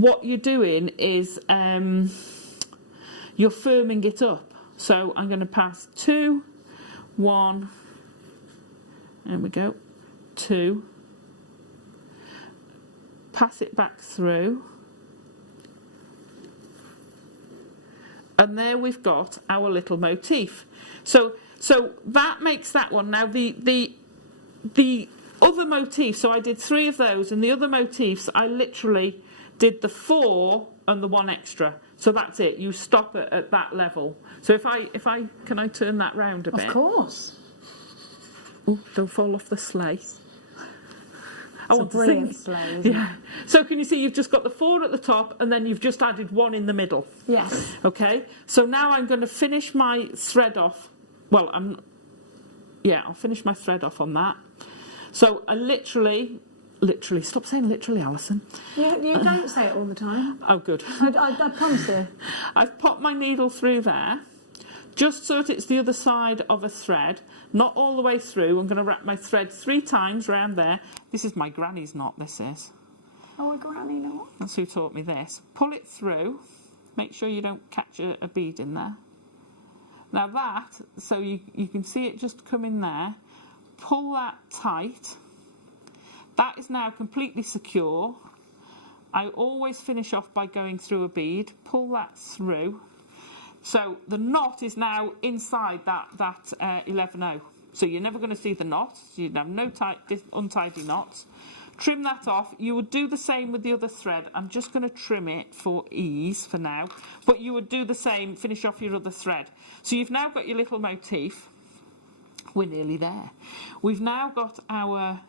what you're doing is you're firming it up. So I'm going to pass 2, 1, there we go, 2, pass it back through, and there we've got our little motif. So that makes that one. Now the other motifs, so I did 3 of those, and the other motifs I literally did the 4 and the 1 extra. So that's it. You stop it at that level. So if I can I turn that round a bit? Of course. Oh, don't fall off the sleigh. It's a brilliant sleigh, isn't it? So can you see you've just got the 4 at the top and then you've just added 1 in the middle? Yes. Okay. So now I'm going to finish my thread off. Well, I'll finish my thread off on that. So I literally, stop saying literally, Alison. Yeah, you don't say it all the time. Oh, good. I promise you. I've popped my needle through there, just so that it's the other side of a thread, not all the way through. I'm going to wrap my thread 3 times round there. This is my granny's knot, this is. Oh, a granny knot. That's who taught me this. Pull it through. Make sure you don't catch a bead in there. Now that, so you can see it just come in there. Pull that tight. That is now completely secure. I always finish off by going through a bead. Pull that through. So the knot is now inside that 11-0. So you're never going to see the knot. So you'd have no untidy knots. Trim that off. You would do the same with the other thread. I'm just going to trim it for ease for now. But you would do the same, finish off your other thread. So you've now got your little motif. We're nearly there. We've now got our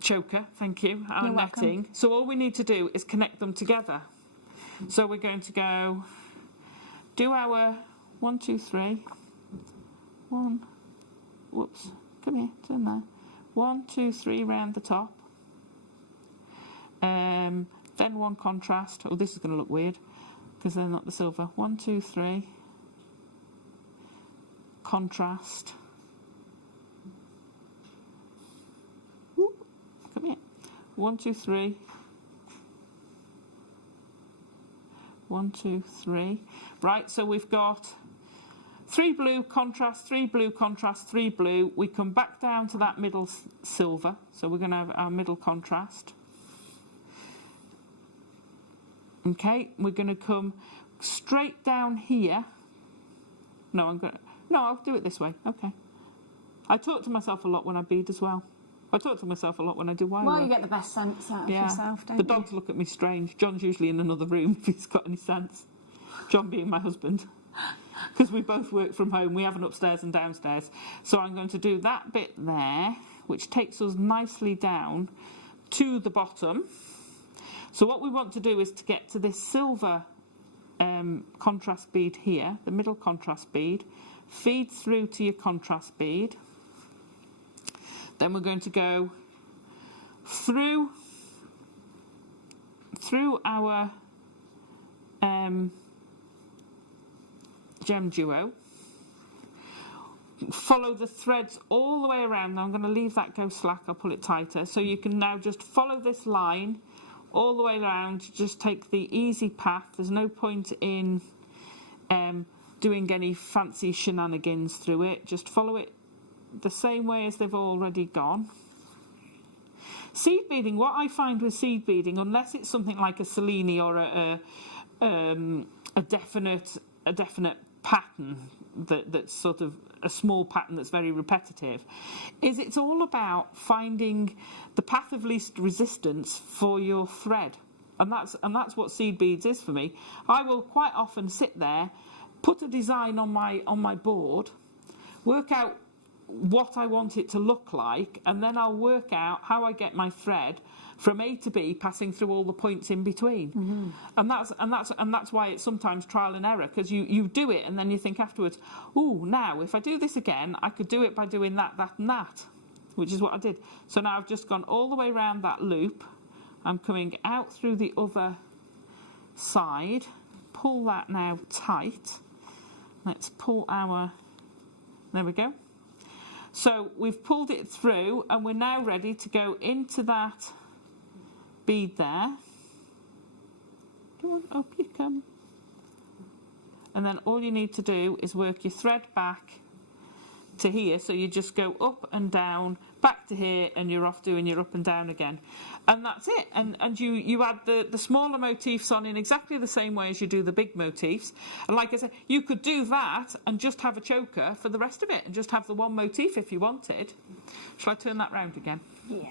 choker, thank you, our You're netting. welcome. So all we need to do is connect them together. So we're going to go do our 1, 2, 3. 1, whoops, come here, turn there. 1, 2, 3 round the top. Then 1 contrast. Oh, this is going to look weird because they're not the silver. 1, 2, 3. Contrast. Ooh, come here. 1, 2, 3. 1, 2, 3. Right, so we've got 3 blue, contrast, 3 blue, contrast, 3 blue. We come back down to that middle silver. So we're going to have our middle contrast. Okay, we're going to come straight down here. No, I'll do it this way. Okay. I talk to myself a lot when I bead as well. I talk to myself a lot when I do wire work. Well, you get the best sense out of yourself, don't The you? dogs look at me strange. John's usually in another room if he's got any sense. John being my husband. Because we both work from home. We have an upstairs and downstairs. So I'm going to do that bit there, which takes us nicely down to the bottom. So what we want to do is to get to this silver contrast bead here, the middle contrast bead, feed through to your contrast bead. Then we're going to go through our gem duo. Follow the threads all the way around. Now I'm going to leave that go slack, I'll pull it tighter. So you can now just follow this line all the way around. Just take the easy path. There's no point in doing any fancy shenanigans through it. Just follow it the same way as they've already gone. Seed beading, what I find with seed beading, unless it's something like a Cellini or a definite pattern that's sort of a small pattern that's very repetitive, is it's all about finding the path of least resistance for your thread, and that's what seed beads is for me. I will quite often sit there, put a design on my board, work out what I want it to look like, and then I'll work out how I get my thread from A to B, passing through all the points in between. Mm-hmm. And that's why it's sometimes trial and error, because you do it and then you think afterwards, oh, now if I do this again, I could do it by doing that, and that, which is what I did. So now I've just gone all the way around that loop. I'm coming out through the other side. Pull that now tight. Let's pull our, there we go. So we've pulled it through and we're now ready to go into that bead there. Come on, up you come. And then all you need to do is work your thread back to here, so you just go up and down, back to here, and you're off doing your up and down again. And that's it. And you add the smaller motifs on in exactly the same way as you do the big motifs. And like I said, you could do that and just have a choker for the rest of it, and just have the one motif if you wanted. Shall I turn that round again? Yeah.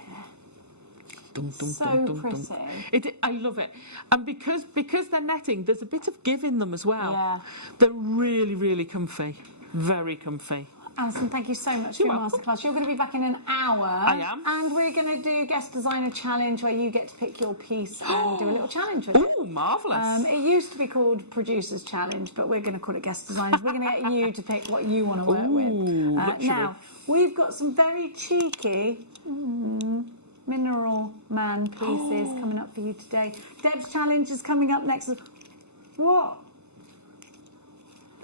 Dum, dum, So dum, dum, pretty. dum. I love it. And because they're netting, there's a bit of give in them as well. Yeah. They're really, really comfy. Very comfy. Alison, thank you so much for your masterclass. You're going to be back in an hour. I am. And we're going to do Guest Designer Challenge, where you get to pick your piece and do a little challenge with it. Oh, marvellous. It used to be called Producers Challenge, but we're going to call it Guest Designers. We're going to get you to pick what you want to work with. Now, we've got some very cheeky Mineral Man pieces coming up for you today. Deb's Challenge is coming up next. What?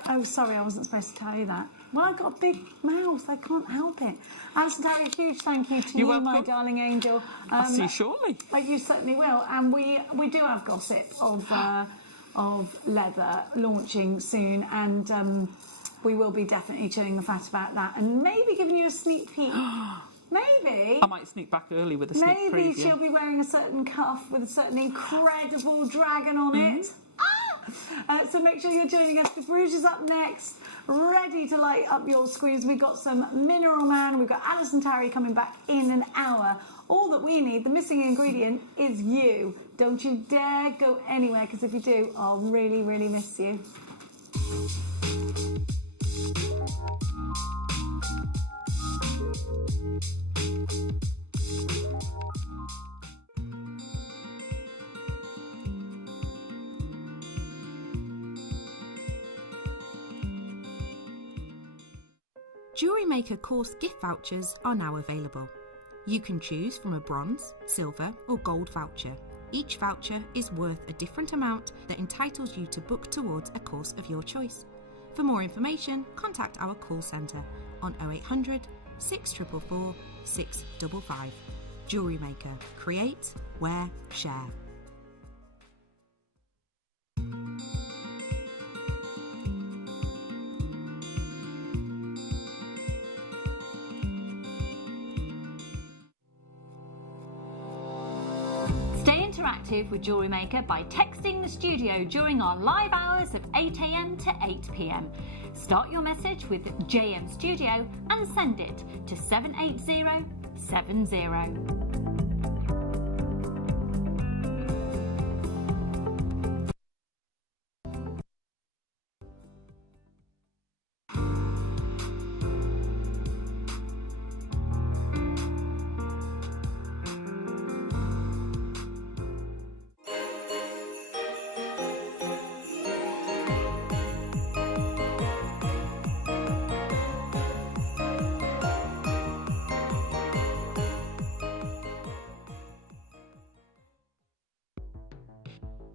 Oh, sorry, I wasn't supposed to tell you that. Well, I've got a big mouth. I can't help it. Alison Terry, huge thank you to you, my darling angel. I'll see you shortly. You certainly will. And we do have gossip of leather launching soon, and we will be definitely chewing the fat about that, and maybe giving you a sneak peek. Maybe. I might sneak back early with a sneak preview. Maybe she'll be wearing a certain cuff with a certain incredible dragon on it. So make sure you're joining us. The Bruges is up next, ready to light up your screens. We've got some Mineral Man. We've got Alison Terry coming back in an hour. All that we need, the missing ingredient, is you. Don't you dare go anywhere, because if you do, I'll really, really miss you. JewelleryMaker course gift vouchers are now available. You can choose from a bronze, silver or gold voucher. Each voucher is worth a different amount that entitles you to book towards a course of your choice. For more information, contact our call centre on 0800 644 655. JewelleryMaker. Create, wear, share. Interactive with JewelleryMaker by texting the studio during our live hours of 8 AM to 8 PM. Start your message with JM Studio and send it to 78070.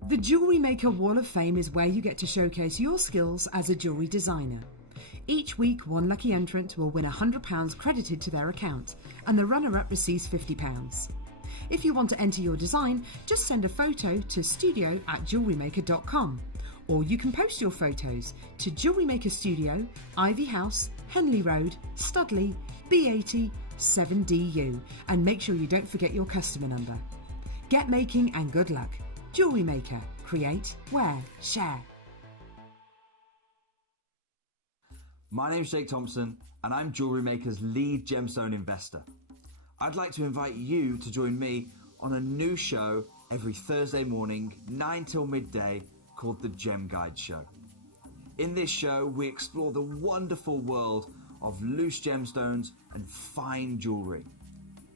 The JewelleryMaker Wall of Fame is where you get to showcase your skills as a jewellery designer. Each week, one lucky entrant will win £100 credited to their account, and the runner-up receives £50. If you want to enter your design, just send a photo to studio@jewellerymaker.com, or you can post your photos to JewelleryMaker Studio, Ivy House, Henley Road, Studley, B80 7DU, and make sure you don't forget your customer number. Get making and good luck. JewelleryMaker. Create, wear, share. My name's Jake Thompson and I'm JewelleryMaker's lead gemstone investor. I'd like to invite you to join me on a new show every Thursday morning, 9 till midday, called The Gem Guide Show. In this show, we explore the wonderful world of loose gemstones and fine jewellery.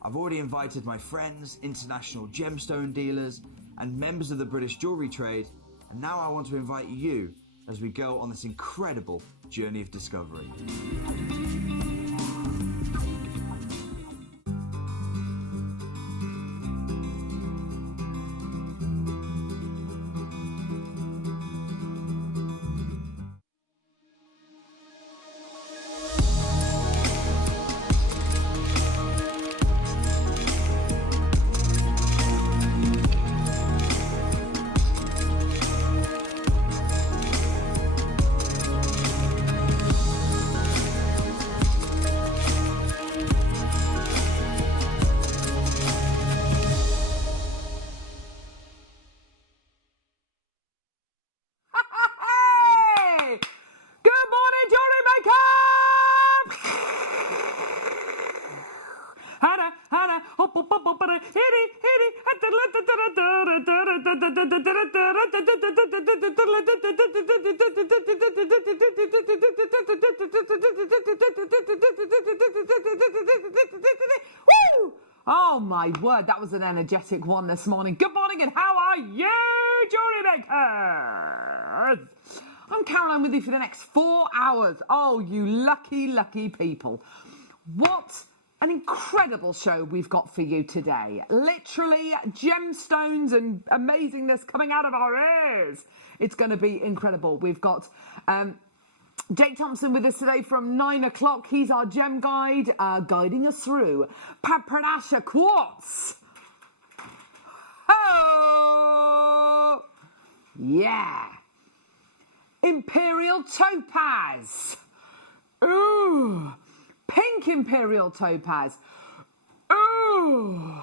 I've already invited my friends, international gemstone dealers, and members of the British jewellery trade, and now I want to invite you as we go on this incredible journey of discovery. Woo! Oh my word, that was an energetic one this morning. Good morning and how are you, Jewellery Makers? I'm Caroline with you for the next 4 hours. Oh, you lucky, lucky people. What an incredible show we've got for you today. Literally gemstones and amazingness coming out of our ears. It's going to be incredible. We've got Jake Thompson with us today from 9 o'clock. He's our gem guide, guiding us through Paprasha Quartz. Oh, yeah. Imperial Topaz. Ooh. Pink Imperial Topaz. Ooh.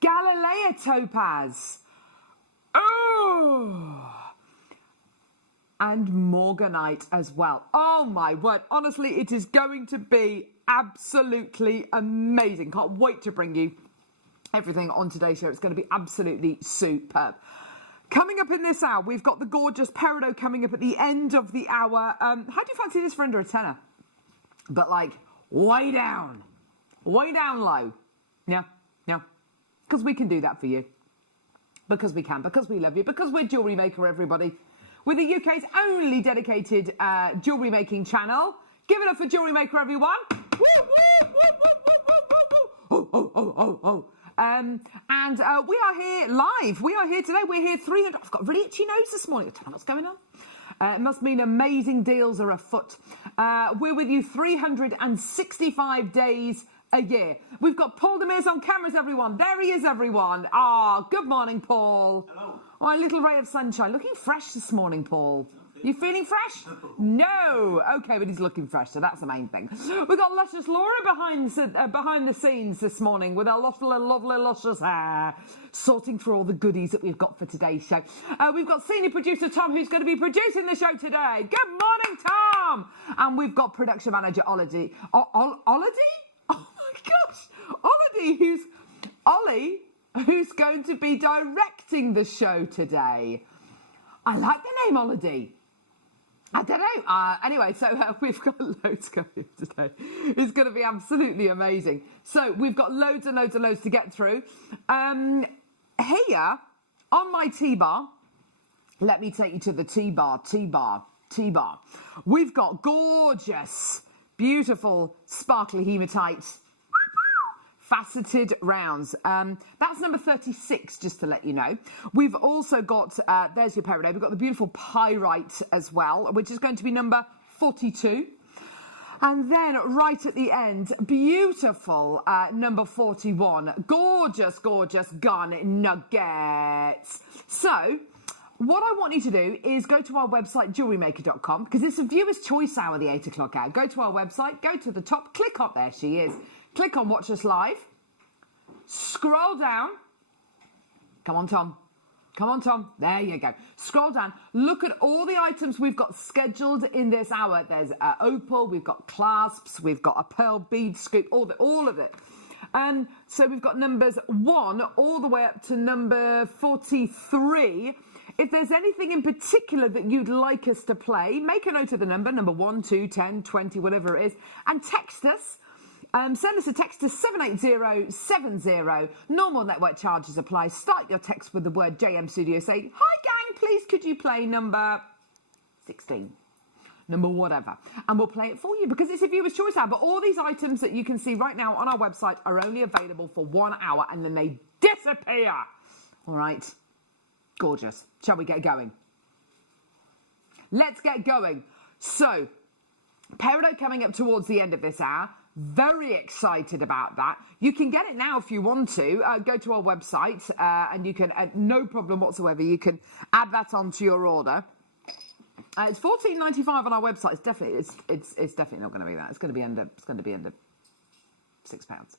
Galilea Topaz. Ooh. And Morganite as well. Oh my word. Honestly, it is going to be absolutely amazing. Can't wait to bring you everything on today's show. It's going to be absolutely superb. Coming up in this hour, we've got the gorgeous peridot coming up at the end of the hour. How do you fancy this for under a tenner? But like way down low. Yeah. Because we can do that for you. Because we can, because we love you, because we're Jewellery Maker, everybody. We're the UK's only dedicated jewellery making channel. Give it up for Jewellery Maker, everyone. Woo, woo, woo, woo, woo, woo, woo, woo. And we are here live. We are here today. We're here 300. I've got a really itchy nose this morning. I don't know what's going on. It must mean amazing deals are afoot. We're with you 365 days a year. We've got Paul Demers on cameras, everyone. There he is, everyone. Good morning, Paul. Hello. Oh, a little ray of sunshine. Looking fresh this morning, Paul. You feeling fresh? No. Okay, but he's looking fresh, so that's the main thing. We've got luscious Laura behind the scenes this morning with our lovely luscious hair, sorting through all the goodies that we've got for today's show. We've got senior producer Tom, who's going to be producing the show today. Good morning, Tom. And we've got production manager Ollie. Ollie? Oh my gosh, Ollie, who's going to be directing the show today. I like the name Ollie. I don't know. Anyway, so we've got loads going today. It's going to be absolutely amazing. So we've got loads and loads and loads to get through. Here on my T-bar, let me take you to the T-bar. We've got gorgeous, beautiful, sparkly hematite faceted rounds. That's number 36, just to let you know. We've also got, there's your peridot, we've got the beautiful pyrite as well, which is going to be number 42. And then right at the end, beautiful number 41. Gorgeous, gorgeous gun nuggets. So, what I want you to do is go to our website, JewelleryMaker.com, because it's a viewer's choice hour, the 8 o'clock hour. Go to our website, go to the top, click on, there she is. Click on Watch Us Live. Scroll down. Come on, Tom. There you go. Scroll down. Look at all the items we've got scheduled in this hour. There's opal, we've got clasps, we've got a pearl bead scoop, all of it. So we've got numbers 1 all the way up to number 43. If there's anything in particular that you'd like us to play, make a note of the number 1, 2, 10, 20, whatever it is, and text us. Send us a text to 78070. Normal network charges apply. Start your text with the word JM Studio. Say, hi gang, please could you play number 16? Number whatever. And we'll play it for you because it's a viewer's choice hour. But all these items that you can see right now on our website are only available for 1 hour and then they disappear. All right. Gorgeous. Shall we get going? Let's get going. So, peridot coming up towards the end of this hour. Very excited about that. You can get it now if you want to. Go to our website and you can, no problem whatsoever, you can add that onto your order. It's $14.95 on our website. It's definitely not going to be that. It's going to be under £6.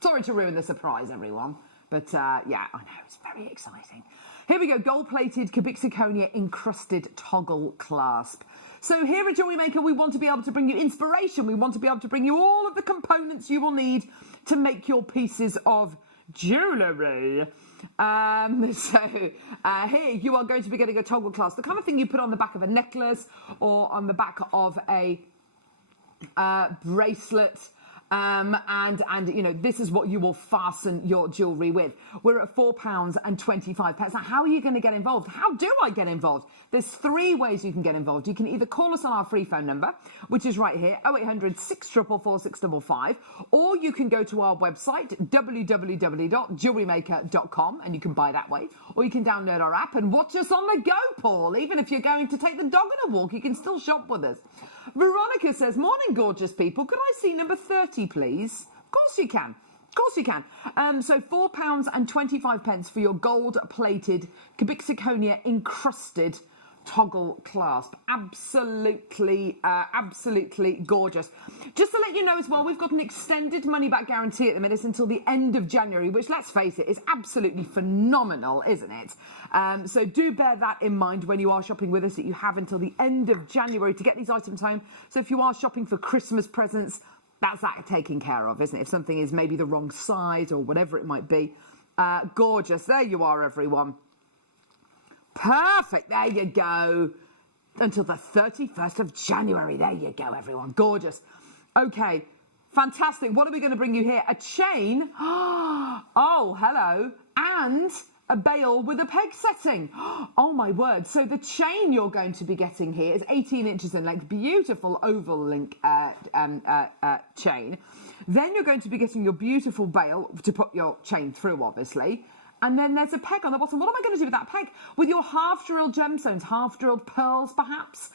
Sorry to ruin the surprise, everyone. But yeah, I know, it's very exciting. Here we go, gold-plated cubic zirconia encrusted toggle clasp. So here at JewelleryMaker, we want to be able to bring you inspiration. We want to be able to bring you all of the components you will need to make your pieces of jewellery. Here you are going to be getting a toggle clasp, the kind of thing you put on the back of a necklace or on the back of a bracelet. And you know, this is what you will fasten your jewellery with. We're at £4.25. Now, how are you going to get involved? How do I get involved? There's 3 ways you can get involved. You can either call us on our free phone number, which is right here, 0800 644 655, or you can go to our website, www.JewelleryMaker.com, and you can buy that way, or you can download our app and watch us on the go, Paul. Even if you're going to take the dog on a walk, you can still shop with us. Veronica says, morning, gorgeous people. Could I see number 30, please? Of course you can. Of course you can. So £4.25 for your gold-plated, cubic zirconia encrusted toggle clasp. Absolutely gorgeous. Just to let you know as well, we've got an extended money-back guarantee at the minute until the end of January, which, let's face it, is absolutely phenomenal, isn't it? So do bear that in mind when you are shopping with us, that you have until the end of January to get these items home. So if you are shopping for Christmas presents, that's that taken care of, isn't it? If something is maybe the wrong size or whatever it might be. Gorgeous. There you are, everyone. Perfect. There you go. Until the 31st of January. There you go, everyone. Gorgeous. Okay. Fantastic. What are we going to bring you here? A chain. Oh, hello. And a bail with a peg setting. Oh, my word. So the chain you're going to be getting here is 18 inches in length. Beautiful oval link chain. Then you're going to be getting your beautiful bail to put your chain through, obviously. And then there's a peg on the bottom. What am I going to do with that peg? With your half-drilled gemstones, half-drilled pearls, perhaps?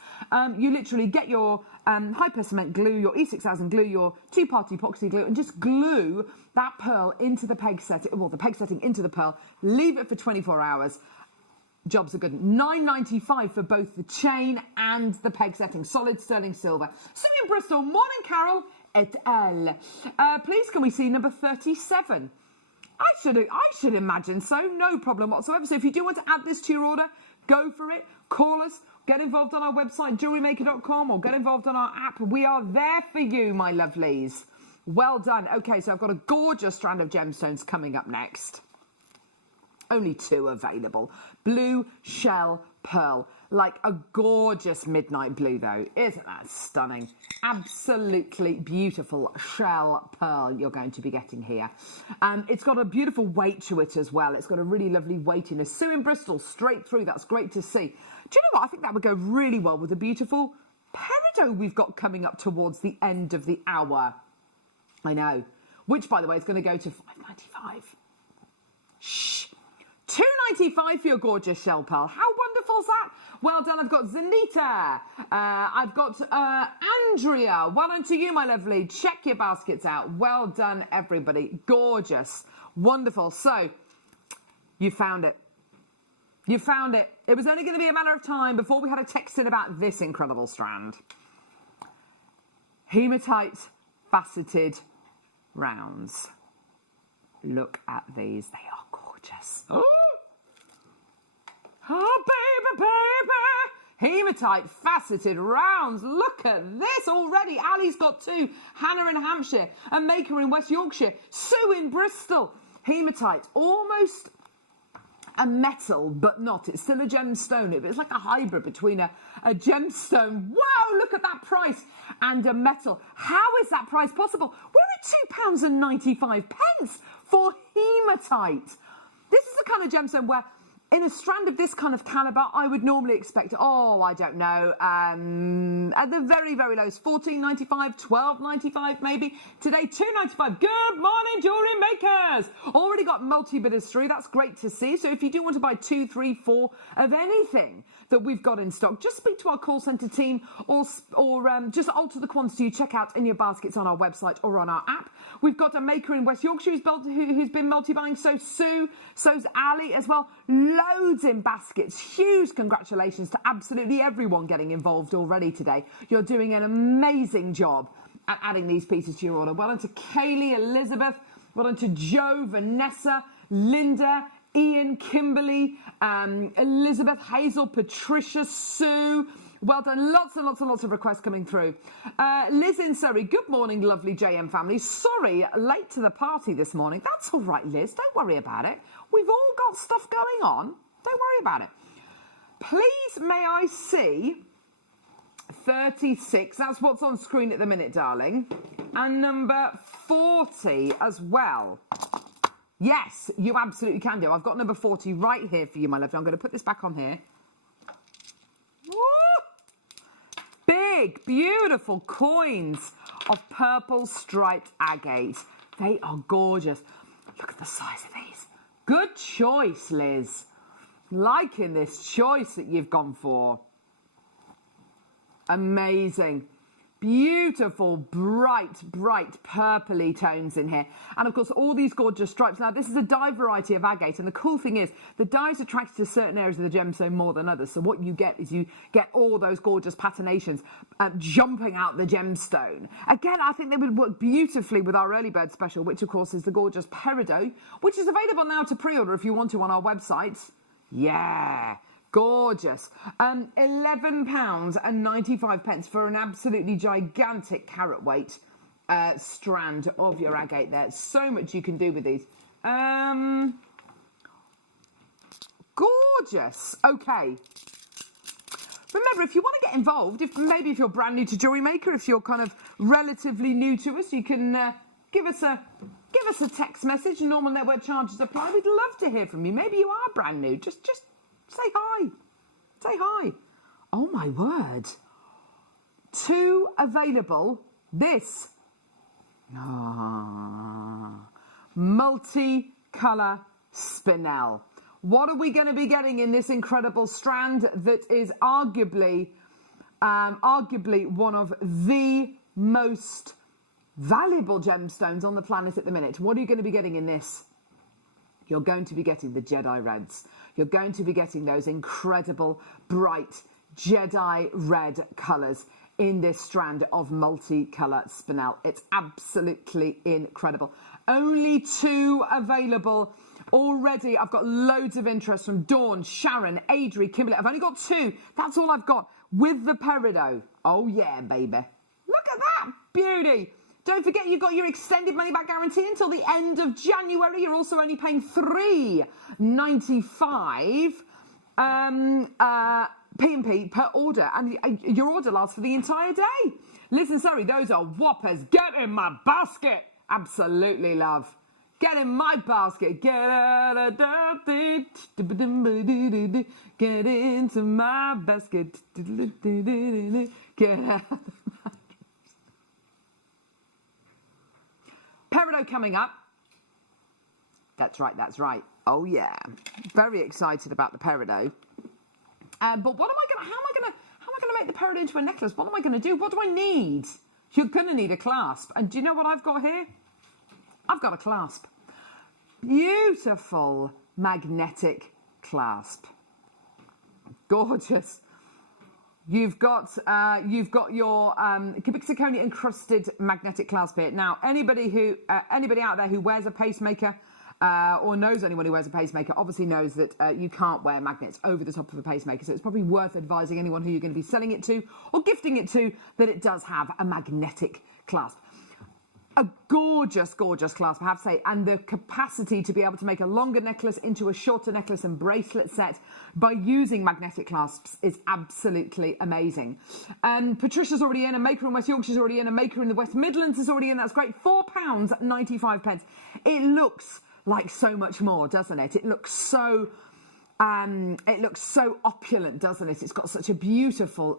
You literally get your hyper-cement glue, your E6000 glue, your two-part epoxy glue, and just glue that pearl into the peg setting, well, the peg setting into the pearl. Leave it for 24 hours. Jobs are good. £9.95 for both the chain and the peg setting. Solid sterling silver. Sue in Bristol. Morning, Carol et al. Please, can we see number 37? I should imagine so, no problem whatsoever. So if you do want to add this to your order, go for it. Call us, get involved on our website, JewelleryMaker.com, or get involved on our app. We are there for you, my lovelies. Well done. Okay, so I've got a gorgeous strand of gemstones coming up next. Only 2 available. Blue shell pearl. Like a gorgeous midnight blue, though. Isn't that stunning? Absolutely beautiful shell pearl you're going to be getting here. It's got a beautiful weight to it as well. It's got a really lovely weightiness. Sue in Bristol, straight through. That's great to see. Do you know what? I think that would go really well with the beautiful peridot we've got coming up towards the end of the hour. I know. Which, by the way, is going to go to £5.95. Shh. £2.95 for your gorgeous shell pearl. How wonderful is that? Well done. I've got Zanita. I've got Andrea. Well done to you, my lovely. Check your baskets out. Well done, everybody. Gorgeous. Wonderful. So, you found it. You found it. It was only going to be a matter of time before we had a text in about this incredible strand. Hematite faceted rounds. Look at these. They are gorgeous. Oh, baby, baby. Hematite faceted rounds. Look at this already. Ali's got 2. Hannah in Hampshire. A Maker in West Yorkshire. Sue in Bristol. Hematite. Almost a metal, but not. It's still a gemstone. It's like a hybrid between a gemstone. Wow, look at that price. And a metal. How is that price possible? We're at £2.95 for hematite. This is the kind of gemstone where, in a strand of this kind of calibre, I would normally expect, I don't know, at the very, very lowest, $14.95, $12.95 maybe. Today, $2.95. Good morning, jewellery makers. Already got multi-bidders through. That's great to see. So if you do want to buy 2, 3, 4 of anything that we've got in stock, just speak to our call centre team or just alter the quantity you check out in your baskets on our website or on our app. We've got a Maker in West Yorkshire who's been multi-buying. So Sue, so's Ali as well. Loads in baskets. Huge congratulations to absolutely everyone getting involved already today. You're doing an amazing job at adding these pieces to your order. Well done to Kaylee, Elizabeth. Well done to Joe, Vanessa, Linda, Ian, Kimberly, Elizabeth, Hazel, Patricia, Sue. Well done. Lots and lots and lots of requests coming through. Liz in Surrey. Good morning, lovely JM family. Sorry, late to the party this morning. That's all right, Liz. Don't worry about it. We've all got stuff going on. Don't worry about it. Please, may I see 36. That's what's on screen at the minute, darling. And number 40 as well. Yes, you absolutely can do. I've got number 40 right here for you, my love. I'm going to put this back on here. Woo! Big, beautiful coins of purple striped agate. They are gorgeous. Look at the size of these. Good choice, Liz. Liking this choice that you've gone for. Amazing. Beautiful, bright purpley tones in here. And of course, all these gorgeous stripes. Now, this is a dye variety of agate. And the cool thing is, the dye is attracted to certain areas of the gemstone more than others. So what you get is you get all those gorgeous patinations jumping out the gemstone. Again, I think they would work beautifully with our early bird special, which of course is the gorgeous peridot, which is available now to pre-order if you want to on our website. Yeah. Gorgeous. £11.95 for an absolutely gigantic carat weight strand of your agate there. So much you can do with these. Gorgeous. Okay. Remember, if you want to get involved, if you're brand new to Jewellery Maker, if you're kind of relatively new to us, you can give us a text message. Normal network charges apply. We'd love to hear from you. Maybe you are brand new. Just say hi. Say hi. Oh, my word. 2 available. This. Multi-colour spinel. What are we going to be getting in this incredible strand that is arguably one of the most valuable gemstones on the planet at the minute? What are you going to be getting in this? You're going to be getting the Jedi Reds. You're going to be getting those incredible, bright Jedi red colours in this strand of multicolour spinel. It's absolutely incredible. Only 2 available already. I've got loads of interest from Dawn, Sharon, Adri, Kimberly. I've only got 2. That's all I've got with the peridot. Oh, yeah, baby. Look at that beauty. Don't forget, you've got your extended money-back guarantee until the end of January. You're also only paying $3.95 P&P per order, and your order lasts for the entire day. Listen, sorry, those are whoppers. Get in my basket. Absolutely, love. Get in my basket. Get into my basket. Get out. Peridot coming up. That's right, that's right. Oh yeah, very excited about the peridot. But what am I gonna? How am I gonna make the peridot into a necklace? What am I gonna do? What do I need? You're gonna need a clasp. And do you know what I've got here? I've got a clasp. Beautiful magnetic clasp. Gorgeous. You've got your zirconia encrusted magnetic clasp here. Now, anybody out there who wears a pacemaker or knows anyone who wears a pacemaker obviously knows that you can't wear magnets over the top of a pacemaker. So it's probably worth advising anyone who you're going to be selling it to or gifting it to that it does have a magnetic clasp. A gorgeous, gorgeous clasp, I have to say, and the capacity to be able to make a longer necklace into a shorter necklace and bracelet set by using magnetic clasps is absolutely amazing. Patricia's already in, a maker in West Yorkshire's already in, a maker in the West Midlands is already in. That's great. £4.95. It looks like so much more, doesn't it? It looks so opulent, doesn't it? It's got such a beautiful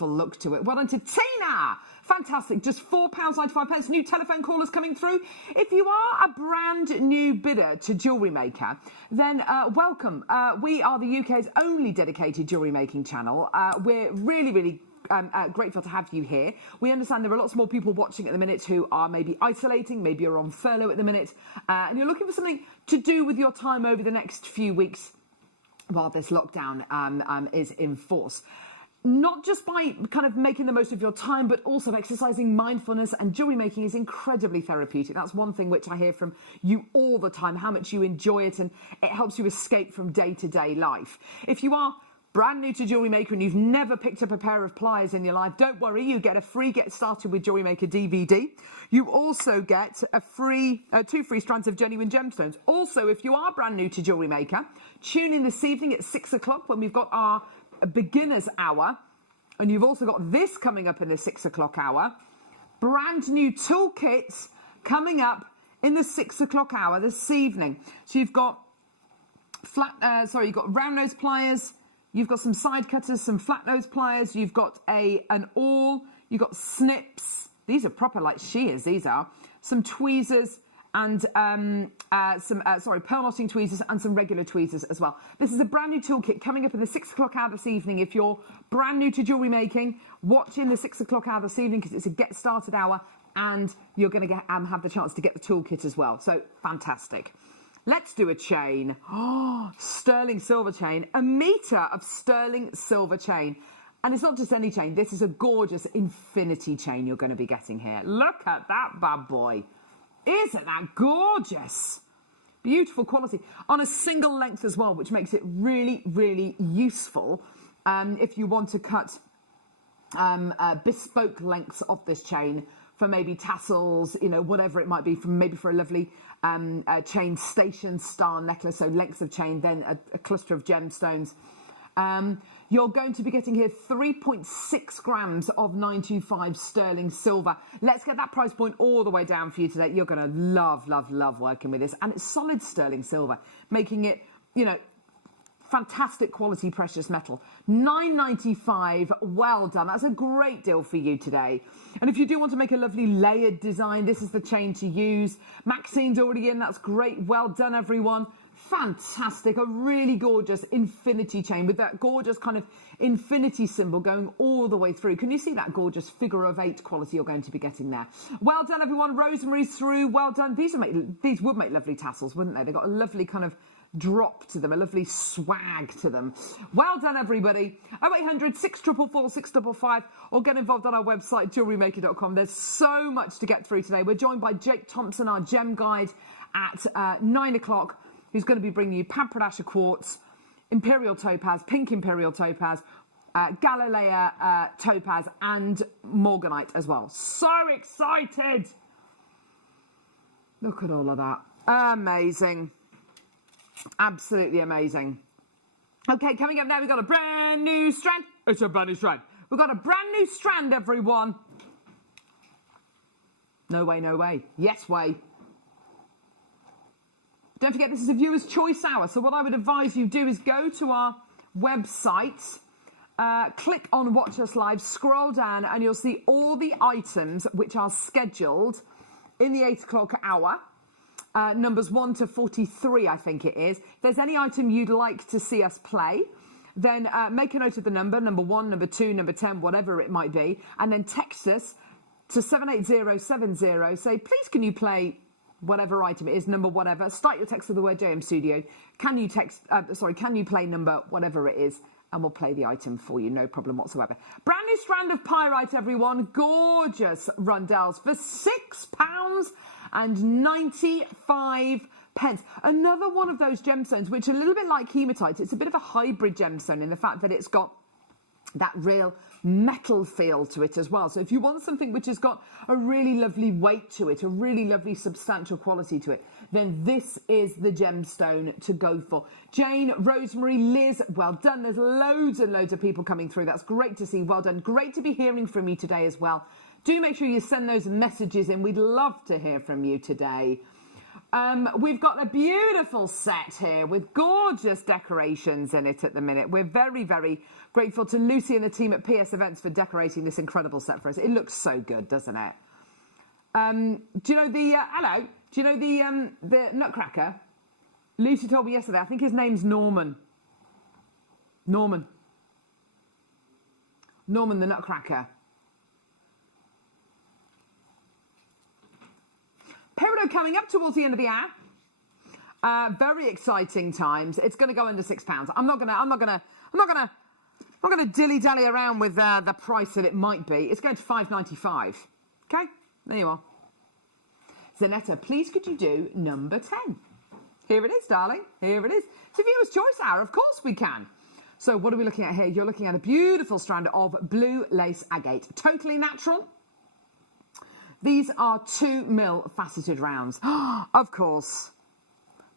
look to it. Well done to Tina. Fantastic. Just £4.95. New telephone callers coming through. If you are a brand new bidder to Jewellery Maker, then welcome. We are the UK's only dedicated jewellery making channel. We're really grateful to have you here. We understand there are lots more people watching at the minute who are maybe isolating, maybe you're on furlough at the minute, and you're looking for something to do with your time over the next few weeks while this lockdown is in force. Not just by kind of making the most of your time, but also exercising mindfulness, and jewellery making is incredibly therapeutic. That's one thing which I hear from you all the time, how much you enjoy it, and it helps you escape from day-to-day life. If you are brand new to Jewellery Maker and you've never picked up a pair of pliers in your life, don't worry, you get a free Get Started with Jewellery Maker DVD. You also get a free 2 free strands of genuine gemstones. Also, if you are brand new to Jewellery Maker, tune in this evening at 6 o'clock when we've got our beginner's hour, and you've also got this coming up in the 6 o'clock hour. Brand new toolkits coming up in the 6 o'clock hour this evening. So you've got you've got round nose pliers, you've got some side cutters, some flat nose pliers, you've got an awl, you've got snips. These are proper like shears, these are. Some tweezers and pearl knotting tweezers and some regular tweezers as well. This is a brand new toolkit coming up in the 6 o'clock hour this evening. If you're brand new to jewellery making, watch in the 6 o'clock hour this evening because it's a Get Started hour and you're going to have the chance to get the toolkit as well. So fantastic. Let's do a chain. Oh, sterling silver chain. 1 metre of sterling silver chain. And it's not just any chain. This is a gorgeous infinity chain you're going to be getting here. Look at that bad boy. Isn't that gorgeous? Beautiful quality. On a single length as well, which makes it really, really useful if you want to cut bespoke lengths of this chain for maybe tassels, you know, whatever it might be, for a lovely chain station star necklace, so lengths of chain, then a cluster of gemstones. You're going to be getting here 3.6 grams of 925 sterling silver. Let's get that price point all the way down for you today. You're going to love, love, love working with this. And it's solid sterling silver, making it, you know, fantastic quality precious metal. $9.95, well done. That's a great deal for you today. And if you do want to make a lovely layered design, this is the chain to use. Maxine's already in, that's great. Well done, everyone. Fantastic, a really gorgeous infinity chain with that gorgeous kind of infinity symbol going all the way through. Can you see that gorgeous figure of 8 quality you're going to be getting there? Well done, everyone. Rosemary's through. Well done. These would make lovely tassels, wouldn't they? They've got a lovely kind of drop to them, a lovely swag to them. Well done, everybody. 0800 644 655 or get involved on our website, JewelleryMaker.com. There's so much to get through today. We're joined by Jake Thompson, our gem guide, at 9 o'clock. Who's going to be bringing you Pampradasha quartz, Imperial topaz, pink Imperial topaz, Galilea topaz, and morganite as well. So excited! Look at all of that. Amazing. Absolutely amazing. Okay, coming up now, we've got a brand new strand. It's a brand new strand. We've got a brand new strand, everyone. No way, no way. Yes way. Don't forget, this is a viewer's choice hour. So what I would advise you do is go to our website, click on Watch Us Live, scroll down, and you'll see all the items which are scheduled in the 8 o'clock hour. Numbers 1 to 43, I think it is. If there's any item you'd like to see us play, then make a note of the number 1, number 2, number 10, whatever it might be, and then text us to 78070. Say, please can you play whatever item it is, number whatever. Start your text with the word JM Studio. Can you play number whatever it is, and we'll play the item for you, no problem whatsoever. Brand new strand of pyrite, everyone. Gorgeous rundels for £6.95. Another one of those gemstones, which are a little bit like hematite. It's a bit of a hybrid gemstone in the fact that it's got that real metal feel to it as well. So if you want something which has got a really lovely weight to it, a really lovely substantial quality to it, then this is the gemstone to go for. Jane, Rosemary, Liz, well done. There's loads and loads of people coming through. That's great to see. Well done. Great to be hearing from you today as well. Do make sure you send those messages in. We'd love to hear from you today. We've got a beautiful set here with gorgeous decorations in it at the minute. We're very, very grateful to Lucy and the team at PS Events for decorating this incredible set for us. It looks so good, doesn't it? Do you know the, hello, do you know the Nutcracker? Lucy told me yesterday, I think his name's Norman. Norman the Nutcracker. Peridot coming up towards the end of the hour. Very exciting times. It's going to go under £6. I'm not gonna dilly-dally around with the price that it might be. It's going to £5.95. Okay, there you are. Zanetta, please could you do number 10? Here it is, darling. Here it is. It's a viewer's choice hour. Of course we can. So what are we looking at here? You're looking at a beautiful strand of blue lace agate, totally natural. These are 2mm faceted rounds. Of course.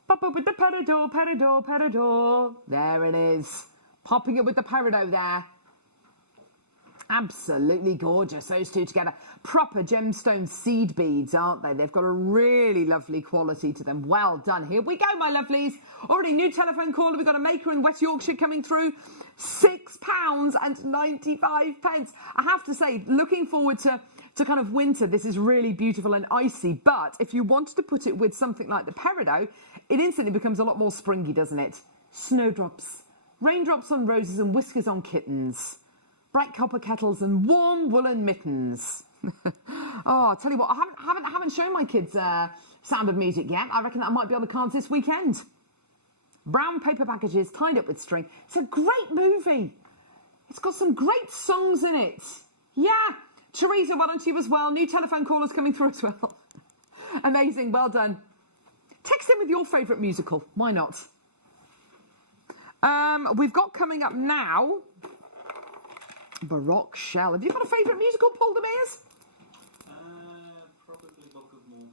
Pop up with the peridot, peridot, peridot. There it is. Popping it with the peridot there. Absolutely gorgeous, those two together. Proper gemstone seed beads, aren't they? They've got a really lovely quality to them. Well done. Here we go, my lovelies. Already new telephone caller. We've got a maker in West Yorkshire coming through. £6.95. I have to say, looking forward to kind of winter, this is really beautiful and icy. But if you wanted to put it with something like the peridot, it instantly becomes a lot more springy, doesn't it? Snowdrops, raindrops on roses and whiskers on kittens. Bright copper kettles and warm woolen mittens. Oh, I'll tell you what, I haven't shown my kids Sound of Music yet. I reckon that might be on the cards this weekend. Brown paper packages tied up with string. It's a great movie. It's got some great songs in it. Yeah. Teresa, well done to you as well. New telephone callers coming through as well. Amazing, well done. Text in with your favourite musical. Why not? We've got coming up now Baroque Shell. Have you got a favourite musical, Paul Demers? Probably Book of Mormon.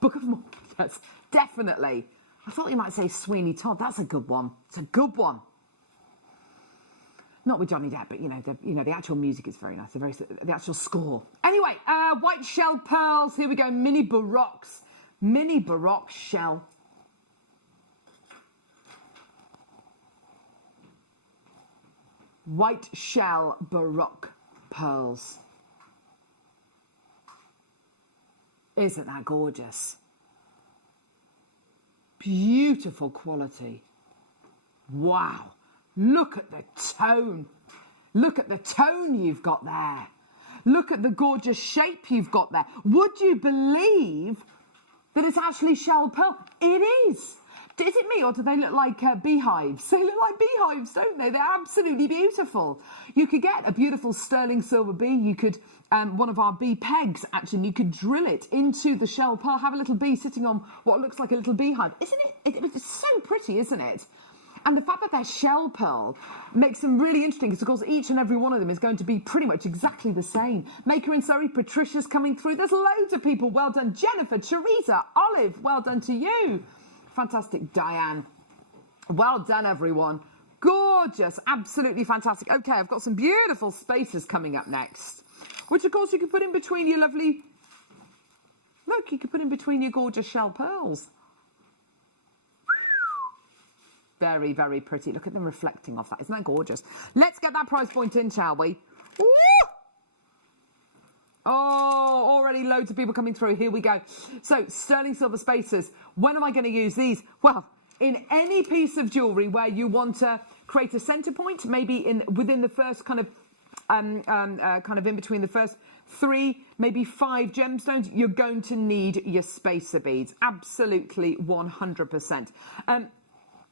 Book of Mormon, yes, definitely. I thought you might say Sweeney Todd. That's a good one. It's a good one. Not with Johnny Depp, but the actual music is very nice. The actual score. Anyway, White Shell Pearls. Here we go. Mini Baroques. Mini Baroque Shell. White Shell Baroque Pearls. Isn't that gorgeous? Beautiful quality. Wow. Look at the tone. Look at the tone you've got there. Look at the gorgeous shape you've got there. Would you believe that it's actually shell pearl? It is. Is it me, or do they look like beehives? They look like beehives, don't they? They're absolutely beautiful. You could get a beautiful sterling silver bee. You could, one of our bee pegs, actually, you could drill it into the shell pearl, have a little bee sitting on what looks like a little beehive. Isn't it? It's so pretty, isn't it? And the fact that they're shell pearl makes them really interesting, because, of course, each and every one of them is going to be pretty much exactly the same. Maker in Surrey, Patricia's coming through. There's loads of people. Well done. Jennifer, Teresa, Olive, well done to you. Fantastic, Diane. Well done, everyone. Gorgeous, absolutely fantastic. Okay, I've got some beautiful spaces coming up next, which, of course, you can put in between your lovely... Look, you can put in between your gorgeous shell pearls. Very, very pretty. Look at them reflecting off that. Isn't that gorgeous? Let's get that price point in, shall we? Woo! Oh, already loads of people coming through. Here we go. So, sterling silver spacers. When am I going to use these? Well, in any piece of jewellery where you want to create a centre point, maybe within the first kind of in between the first 3, maybe 5 gemstones, you're going to need your spacer beads. Absolutely 100%.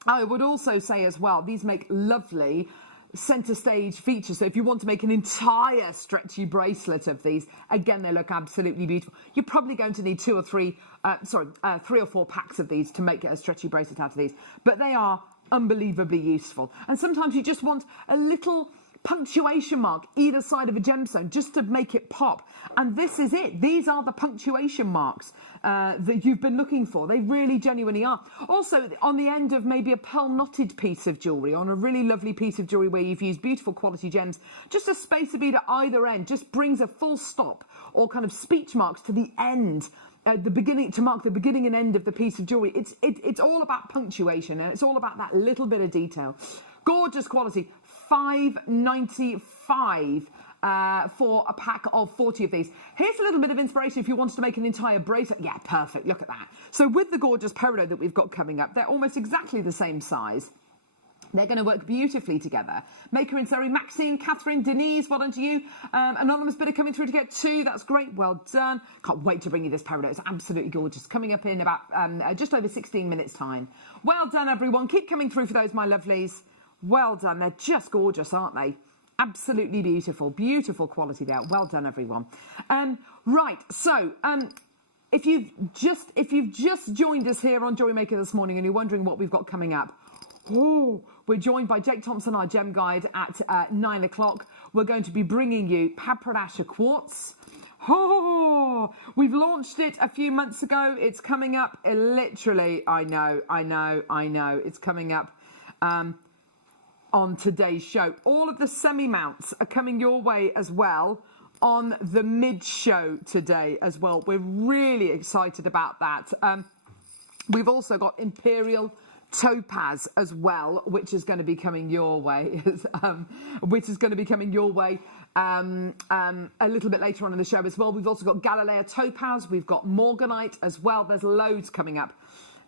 I would also say as well, these make lovely centre stage features. So if you want to make an entire stretchy bracelet of these, again, they look absolutely beautiful. You're probably going to need 3 or 4 packs of these to make a stretchy bracelet out of these. But they are unbelievably useful. And sometimes you just want a little punctuation mark either side of a gemstone just to make it pop. And this is it. These are the punctuation marks that you've been looking for. They really genuinely are. Also, on the end of maybe a pearl knotted piece of jewellery, on a really lovely piece of jewellery where you've used beautiful quality gems, just a spacer bead at either end just brings a full stop or kind of speech marks to the end, the beginning, to mark the beginning and end of the piece of jewellery. It's all about punctuation, and it's all about that little bit of detail. Gorgeous quality. $5.95 for a pack of 40 of these. Here's a little bit of inspiration if you wanted to make an entire bracelet. Yeah, perfect. Look at that. So with the gorgeous peridot that we've got coming up, they're almost exactly the same size. They're going to work beautifully together. Maker in Surrey, Maxine, Catherine, Denise, well done to you. Anonymous bidder coming through to get 2. That's great. Well done. Can't wait to bring you this peridot. It's absolutely gorgeous. Coming up in about just over 16 minutes' time. Well done, everyone. Keep coming through for those, my lovelies. Well done. They're just gorgeous, aren't they? Absolutely beautiful. Beautiful quality there. Well done, everyone. Right. So, if you've just joined us here on JewelleryMaker this morning and you're wondering what we've got coming up, We're joined by Jake Thompson, our gem guide, at 9 o'clock. We're going to be bringing you Papradasha Quartz. Oh, we've launched it a few months ago. It's coming up literally, I know. It's coming up on today's show. All of the semi-mounts are coming your way as well on the mid-show today as well. We're really excited about that. We've also got Imperial Topaz as well, which is going to be coming your way, a little bit later on in the show as well. We've also got Galileo Topaz, we've got Morganite as well. There's loads coming up.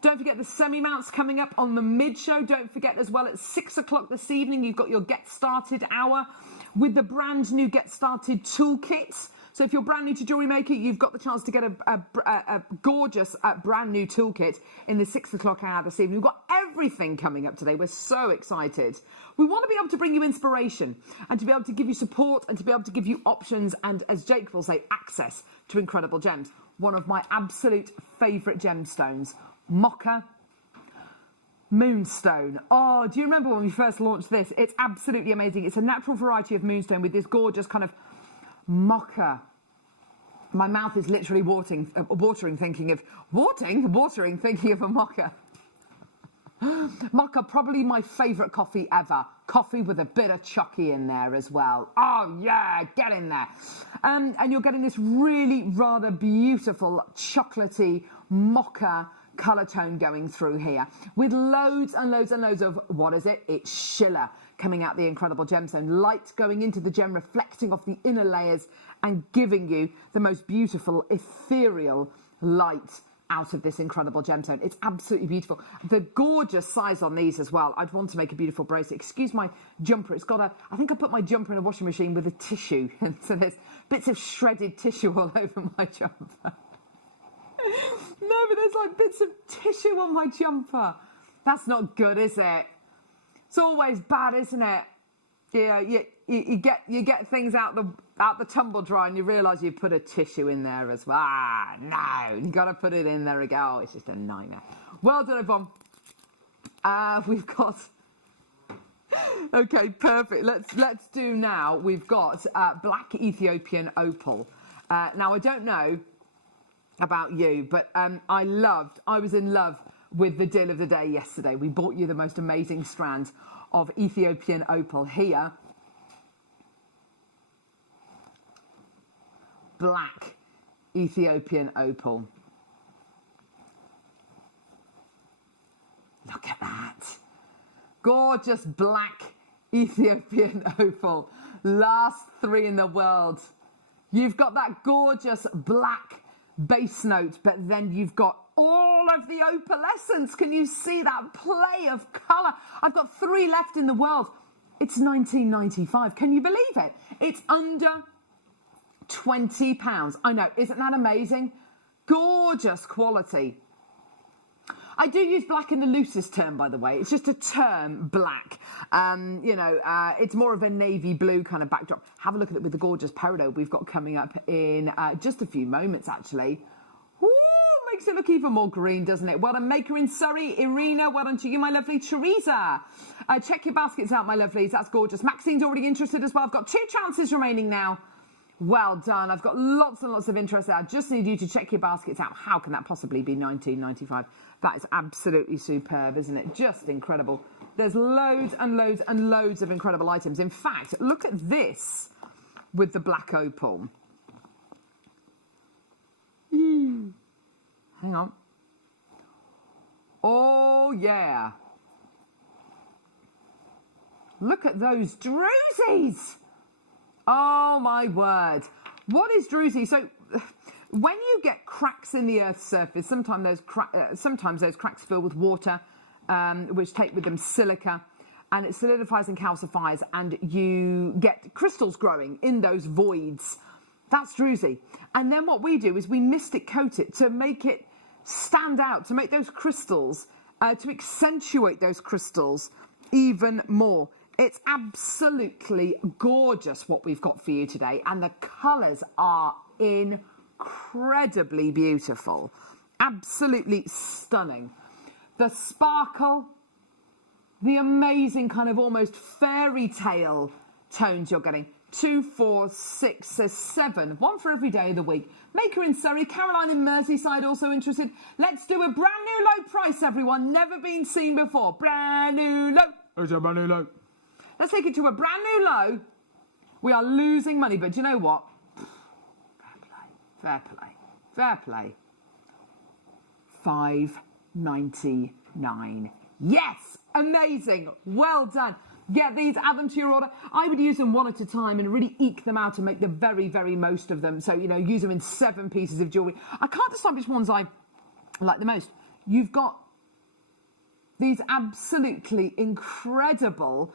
Don't forget the semi-mounts coming up on the mid-show. Don't forget as well at 6 o'clock this evening, you've got your Get Started hour with the brand new Get Started toolkits. So if you're brand new to Jewellery Maker, you've got the chance to get a gorgeous brand new toolkit in the 6 o'clock hour this evening. We've got everything coming up today. We're so excited. We want to be able to bring you inspiration and to be able to give you support and to be able to give you options and, as Jake will say, access to incredible gems. One of my absolute favourite gemstones, Mocha Moonstone. Oh, do you remember when we first launched this? It's absolutely amazing. It's a natural variety of moonstone with this gorgeous kind of mocha. My mouth is literally watering thinking of a mocha. Mocha, probably my favourite coffee ever. Coffee with a bit of chucky in there as well. Oh yeah, get in there. And you're getting this really rather beautiful chocolatey mocha colour tone going through here with loads and loads and loads of, what is it? It's Schiller coming out the incredible gemstone. Light going into the gem, reflecting off the inner layers and giving you the most beautiful ethereal light out of this incredible gemstone. It's absolutely beautiful. The gorgeous size on these as well. I'd want to make a beautiful bracelet. Excuse my jumper. It's got I think I put my jumper in a washing machine with a tissue. And so there's bits of shredded tissue all over my jumper. No, but there's like bits of tissue on my jumper. That's not good, is it? It's always bad, isn't it? Yeah, you get things out the tumble dryer and you realise you put a tissue in there as well. Ah, no, you got to put it in there again. Oh, it's just a nightmare. Well done, everyone. We've got. Okay, perfect. Let's do now. We've got black Ethiopian opal. Now I don't know about you, but I was in love with the deal of the day yesterday. We bought you the most amazing strand of Ethiopian opal here. Black Ethiopian opal. Look at that. Gorgeous black Ethiopian opal. Last 3 in the world. You've got that gorgeous black base note, but then you've got all of the opalescence. Can you see that play of colour? I've got 3 left in the world. It's £19.95. Can you believe it? It's under £20. I know, isn't that amazing? Gorgeous quality. I do use black in the loosest term, by the way. It's just a term, black. It's more of a navy blue kind of backdrop. Have a look at it with the gorgeous peridot we've got coming up in just a few moments, actually. Ooh, makes it look even more green, doesn't it? Well done, Maker in Surrey. Irina, well done to you, my lovely. Teresa, check your baskets out, my lovelies. That's gorgeous. Maxine's already interested as well. I've got 2 chances remaining now. Well done. I've got lots and lots of interest there. I just need you to check your baskets out. How can that possibly be £19.95? That is absolutely superb, isn't it? Just incredible. There's loads and loads and loads of incredible items. In fact, look at this with the black opal. Hang on. Oh, yeah. Look at those drusies. Oh, my word. What is druzy? So when you get cracks in the Earth's surface, sometimes those cracks fill with water, which take with them silica, and it solidifies and calcifies, and you get crystals growing in those voids. That's druzy. And then what we do is we mystic coat it to make it stand out, to make those crystals, to accentuate those crystals even more. It's absolutely gorgeous what we've got for you today, and the colours are incredibly beautiful. Absolutely stunning. The sparkle, the amazing kind of almost fairy tale tones you're getting. 2, 4, 6, so 7. One for every day of the week. Maker in Surrey, Caroline in Merseyside also interested. Let's do a brand new low price, everyone. Never been seen before. Brand new low. It's a brand new low. Let's take it to a brand new low. We are losing money, but do you know what? Fair play. Fair play. £5.99. Yes! Amazing. Well done. Get these, add them to your order. I would use them one at a time and really eke them out and make the very, very most of them. So, you know, use them in 7 pieces of jewellery. I can't decide which ones I like the most. You've got these absolutely incredible,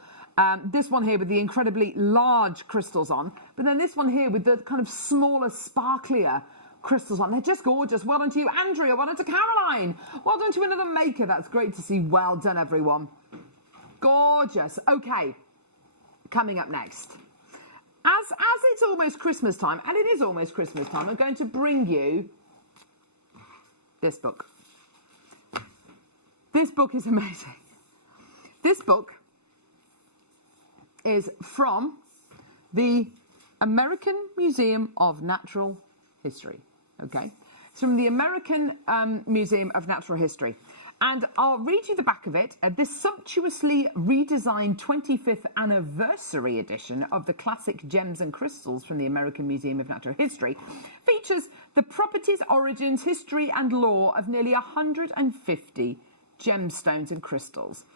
this one here with the incredibly large crystals on, but then this one here with the kind of smaller, sparklier crystals on. They're just gorgeous. Well done to you, Andrea. Well done to Caroline. Well done to another maker. That's great to see. Well done, everyone. Gorgeous. Okay, coming up next. As it's almost Christmas time, and it is almost Christmas time, I'm going to bring you this book. This book is amazing. This book is from the American Museum of Natural History. Okay, it's from the American Museum of Natural History. And I'll read you the back of it. This sumptuously redesigned 25th anniversary edition of the classic Gems and Crystals from the American Museum of Natural History features the properties, origins, history and lore of nearly 150 gemstones and crystals.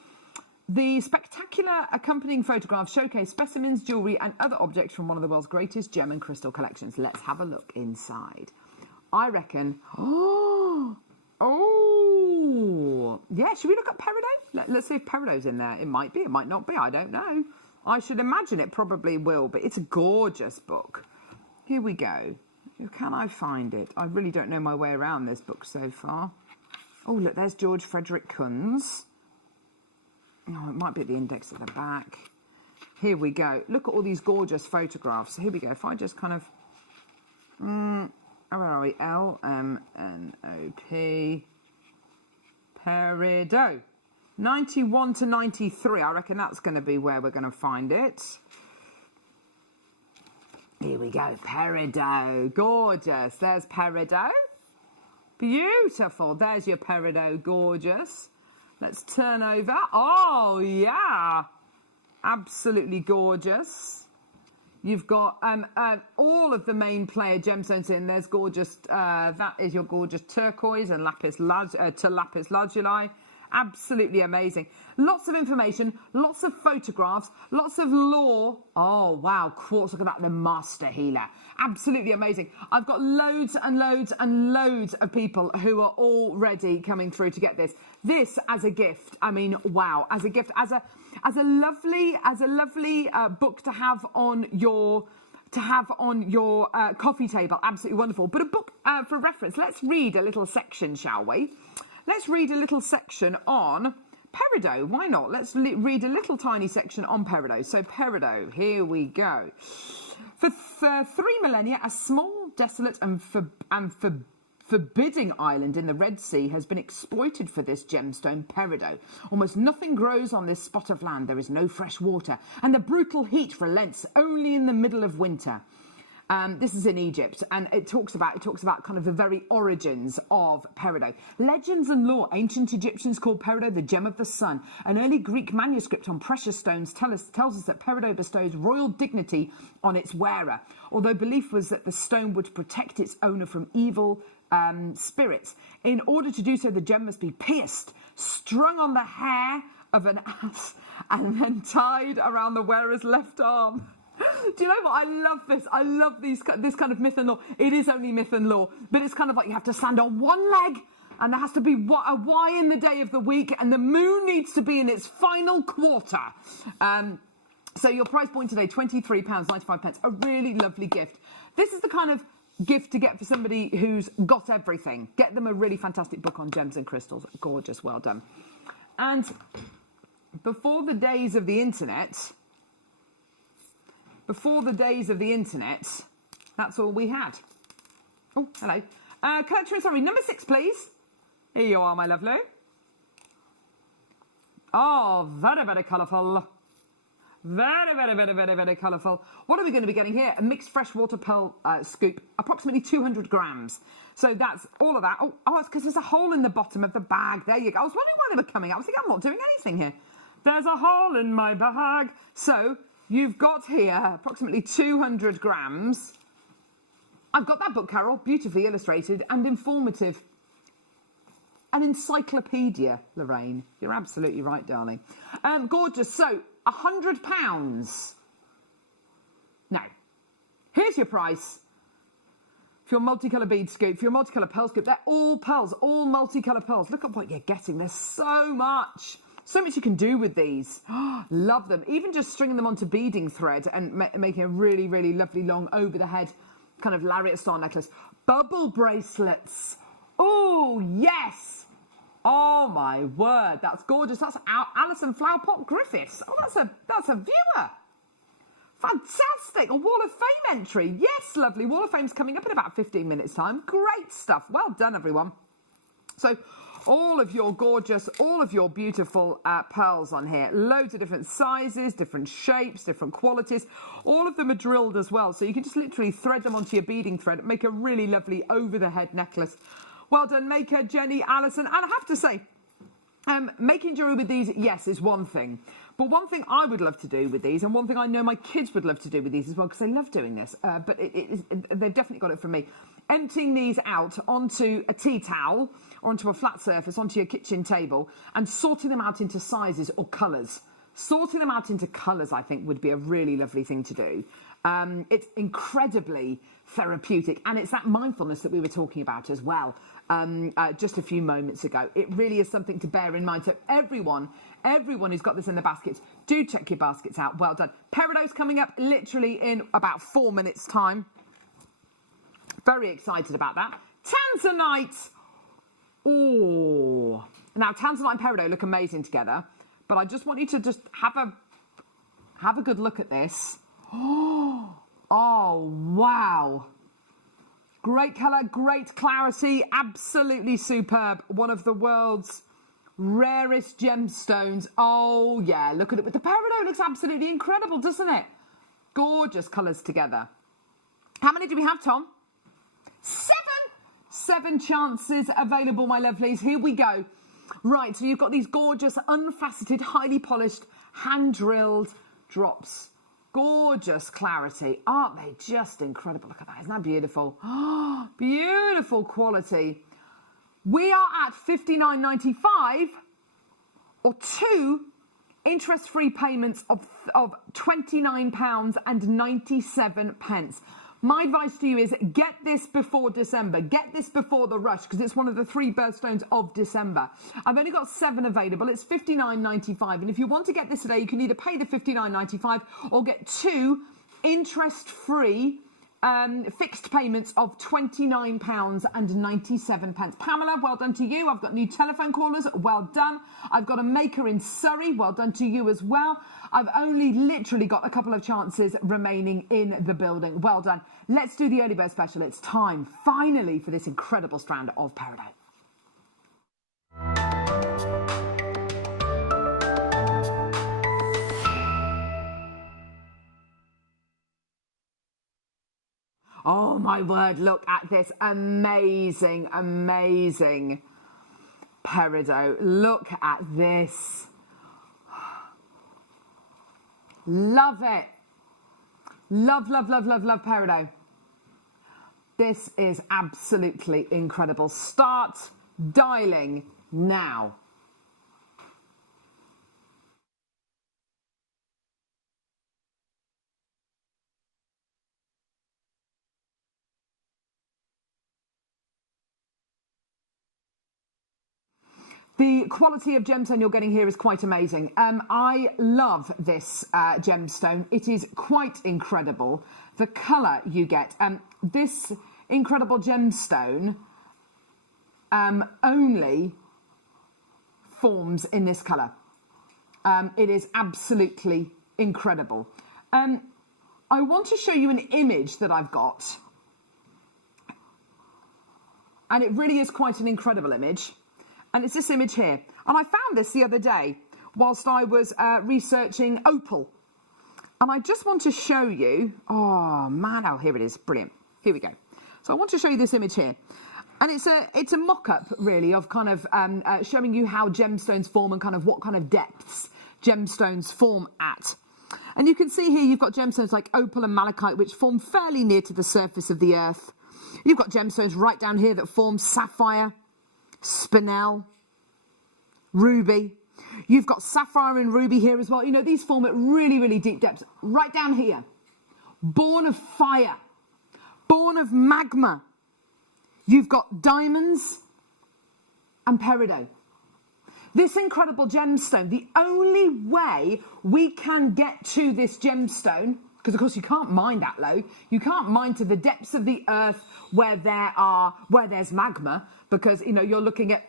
The spectacular accompanying photographs showcase specimens, jewellery and other objects from one of the world's greatest gem and crystal collections. Let's have a look inside. I reckon... Oh! Yeah, should we look at peridot? Let's see if peridot's in there. It might be, it might not be, I don't know. I should imagine it probably will, but it's a gorgeous book. Here we go. Can I find it? I really don't know my way around this book so far. Oh, look, there's George Frederick Kunz. Oh, it might be at the index at the back. Here we go. Look at all these gorgeous photographs. Here we go. If I just kind of... where are we? L-M-N-O-P... Peridot. 91 to 93. I reckon that's going to be where we're going to find it. Here we go. Peridot. Gorgeous. There's peridot. Beautiful. There's your peridot. Gorgeous. Let's turn over. Oh, yeah. Absolutely gorgeous. You've got all of the main player gemstones in. There's gorgeous, that is your gorgeous turquoise and lapis lazuli. Absolutely amazing. Lots of information, lots of photographs, lots of lore. Oh, wow, quartz, look at that, the master healer. Absolutely amazing. I've got loads and loads and loads of people who are already coming through to get this. This as a gift, I mean, wow, as a gift, as a lovely book to have on your coffee table. Absolutely wonderful. But a book for reference. Let's read a little section, shall we? Let's read a little section on peridot. Why not? Let's read a little tiny section on peridot. So peridot, here we go. For 3 millennia, a small, desolate and forbidding island in the Red Sea has been exploited for this gemstone peridot. Almost nothing grows on this spot of land. There is no fresh water, and the brutal heat relents only in the middle of winter. This is in Egypt, and it talks about kind of the very origins of peridot. Legends and lore. Ancient Egyptians called peridot the gem of the sun. An early Greek manuscript on precious stones tells us that peridot bestows royal dignity on its wearer, although belief was that the stone would protect its owner from evil spirits. In order to do so, the gem must be pierced, strung on the hair of an ass, and then tied around the wearer's left arm. Do you know what? I love this. I love this kind of myth and lore. It is only myth and lore, but it's kind of like you have to stand on one leg, and there has to be a Y in the day of the week, and the moon needs to be in its final quarter. So your price point today, £23.95. A really lovely gift. This is the kind of gift to get for somebody who's got everything. Get them a really fantastic book on gems and crystals. Gorgeous. Well done. And before the days of the internet... that's all we had. Oh, hello. Collector, sorry, number 6, please. Here you are, my lovely. Oh, very, very colourful. Very, very, very, very, very colourful. What are we going to be getting here? A mixed freshwater pearl scoop, approximately 200 grams. So that's all of that. Oh, it's because there's a hole in the bottom of the bag. There you go. I was wondering why they were coming out. I was thinking, I'm not doing anything here. There's a hole in my bag. So you've got here approximately 200 grams. I've got that book, Carol, beautifully illustrated and informative. An encyclopedia, Lorraine. You're absolutely right, darling. Gorgeous. So, £100. Now, here's your price for your multicolour bead scoop, for your multicolour pearl scoop. They're all pearls, all multicolour pearls. Look at what you're getting. There's so much you can do with these. Love them. Even just stringing them onto beading thread and making a really, really lovely long over-the-head kind of lariat style necklace. Bubble bracelets. Oh, yes. Oh, my word. That's gorgeous. That's Alison Flowerpot Griffiths. Oh, that's a viewer. Fantastic. A Wall of Fame entry. Yes, lovely. Wall of Fame's coming up in about 15 minutes' time. Great stuff. Well done, everyone. So, all of your gorgeous, all of your beautiful pearls on here. Loads of different sizes, different shapes, different qualities. All of them are drilled as well. So you can just literally thread them onto your beading thread and make a really lovely over-the-head necklace. Well done, Maker, Jenny, Alison. And I have to say, making jewellery with these, yes, is one thing. But one thing I would love to do with these, and one thing I know my kids would love to do with these as well, because they love doing this, but they've definitely got it from me. Emptying these out onto a tea towel or onto a flat surface, onto your kitchen table, and sorting them out into sizes or colours. Sorting them out into colours, I think, would be a really lovely thing to do. It's incredibly therapeutic, and it's that mindfulness that we were talking about as well just a few moments ago. It really is something to bear in mind. So everyone who's got this in the baskets, do check your baskets out. Well done. Perido's coming up literally in about 4 minutes' time. Very excited about that. Tanzanite. Oh, now Tanzanite and Peridot look amazing together, but I just want you to just have a good look at this. Oh, wow. Great colour, great clarity, absolutely superb. One of the world's rarest gemstones. Oh, yeah, look at it with the peridot. It looks absolutely incredible, doesn't it? Gorgeous colours together. How many do we have, Tom? 7 chances available, my lovelies. Here we go. Right, so you've got these gorgeous, unfaceted, highly polished, hand-drilled drops. Gorgeous clarity. Aren't they just incredible? Look at that. Isn't that beautiful? Oh, beautiful quality. We are at $59.95 or 2 interest-free payments of £29.97. My advice to you is get this before December. Get this before the rush, because it's one of the 3 birthstones of December. I've only got 7 available. It's $59.95. And if you want to get this today, you can either pay the $59.95 or get 2 interest-free fixed payments of £29.97. Pamela, well done to you. I've got new telephone callers. Well done. I've got a Maker in Surrey. Well done to you as well. I've only literally got a couple of chances remaining in the building. Well done. Let's do the early bird special. It's time, finally, for this incredible strand of peridot. Oh, my word, look at this amazing, amazing peridot. Look at this. Love it. Love, love, love, love, love peridot. This is absolutely incredible. Start dialing now. The quality of gemstone you're getting here is quite amazing. I love this gemstone. It is quite incredible. The colour you get. This incredible gemstone only forms in this colour. It is absolutely incredible. I want to show you an image that I've got. And it really is quite an incredible image. And it's this image here. And I found this the other day whilst I was researching opal. And I just want to show you, oh man, oh here it is, brilliant. Here we go. So I want to show you this image here. And it's a mock-up really of kind of showing you how gemstones form and kind of what kind of depths gemstones form at. And you can see here you've got gemstones like opal and malachite which form fairly near to the surface of the earth. You've got gemstones right down here that form sapphire, spinel, ruby. You've got sapphire and ruby here as well. You know, these form at really, really deep depths. Right down here, born of fire, born of magma. You've got diamonds and peridot. This incredible gemstone, the only way we can get to this gemstone, because of course you can't mine that low, you can't mine to the depths of the earth where there's magma, because you know you're looking at,